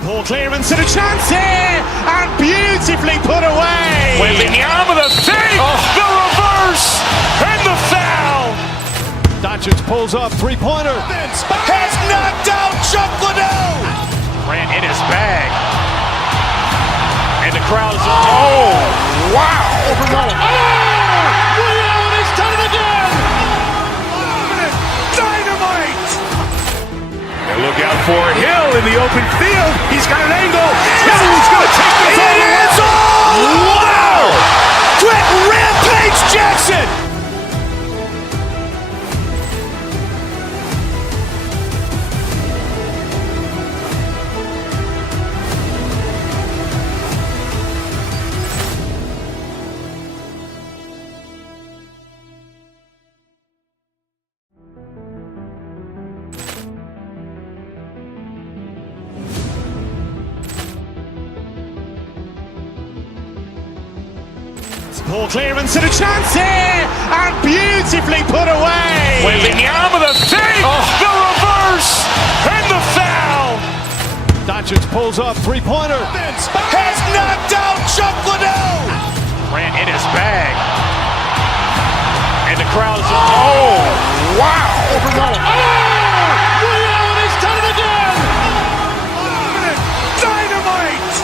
Ball clearance and a chance here, and beautifully put away. Wembanyama the save, the reverse, and the foul. Doncic pulls up, three-pointer. Has knocked out Chuck Liddell. Ran in his bag. And the crowd's oh, wow. Reality's done it again. Dynamite. And look out for Hill in the open field. He's got an angle. Hill's going to take this all the way. Wow. Quick rampage Jackson. Poor clearance and a chance here, and beautifully put away. Wembanyama with a fake, the reverse, and the foul. Doncic pulls up, three-pointer. Has knocked out Chuck Liddell. Ran in his bag. And the crowd is, oh, wow. He's done it again. Dynamite.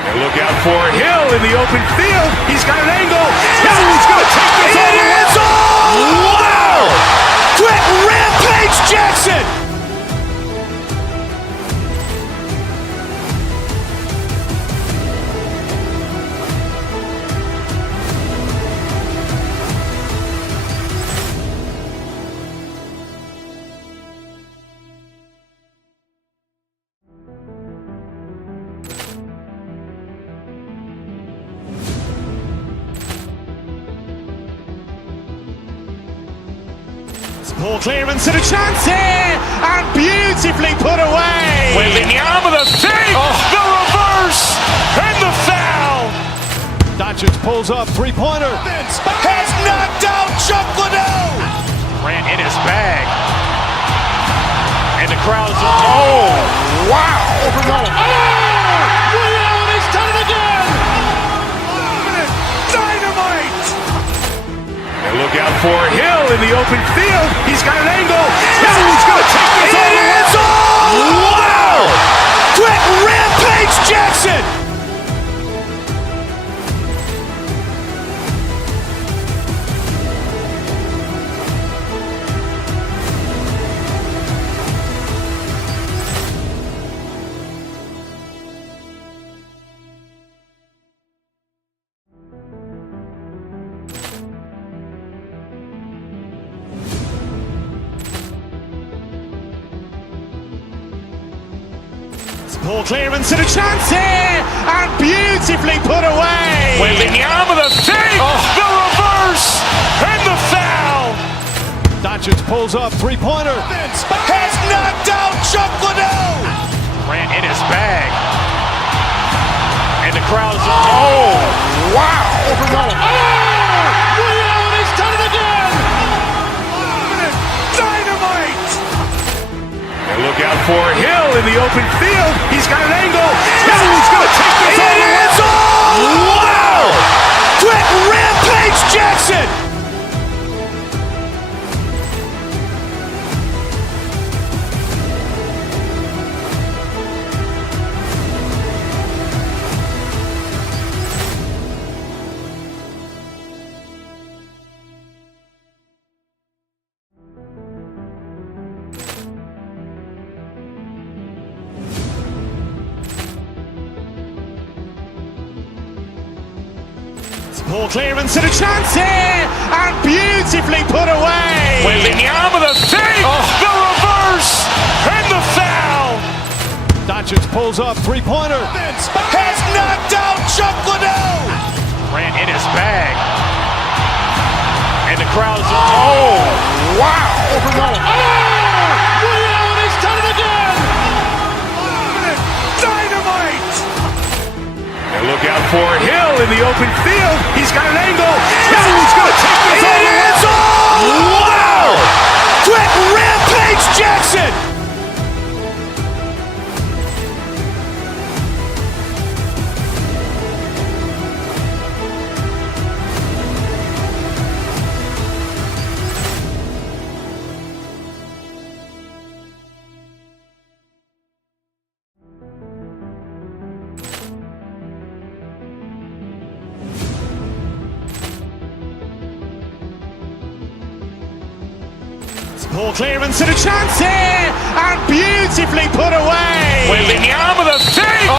And look out for Hill in the open field. He's got an angle. He's going to take this all the way. Wow. Quick rampage Jackson. Poor clearance and a chance here, and beautifully put away. Wembanyama with a fake, the reverse, and the foul. Doncic pulls up, three-pointer. Has knocked out Chuck Liddell. Ran in his bag. And the crowd is, oh, wow. He's done it again. Dynamite. And look out for Hill in the open field. He's got an angle. He's going to take this all the way. Wow. Quick rampage Jackson. Poor clearance and a chance here, and beautifully put away. Wembanyama with a fake, the reverse, and the foul. Doncic pulls up, three-pointer. Has knocked out Chuck Liddell. Ran in his bag. And the crowd is, oh, wow. He's done it again. Dynamite. And look out for Hill in the open field. He's got an angle. He's going to take this all the way. Wow. Quick rampage Jackson. Poor clearance and a chance here, and beautifully put away. Wembanyama with a fake, the reverse, and the foul. Doncic pulls up, three-pointer. Has knocked out Chuck Liddell. Ran in his bag. And the crowd is, oh, wow. He's done it again. Dynamite. And look out for Hill in the open field. He's got an angle. He's going to take this all the way. Wow. Quick rampage Jackson. Poor clearance and a chance here, and beautifully put away. Wembanyama with a fake.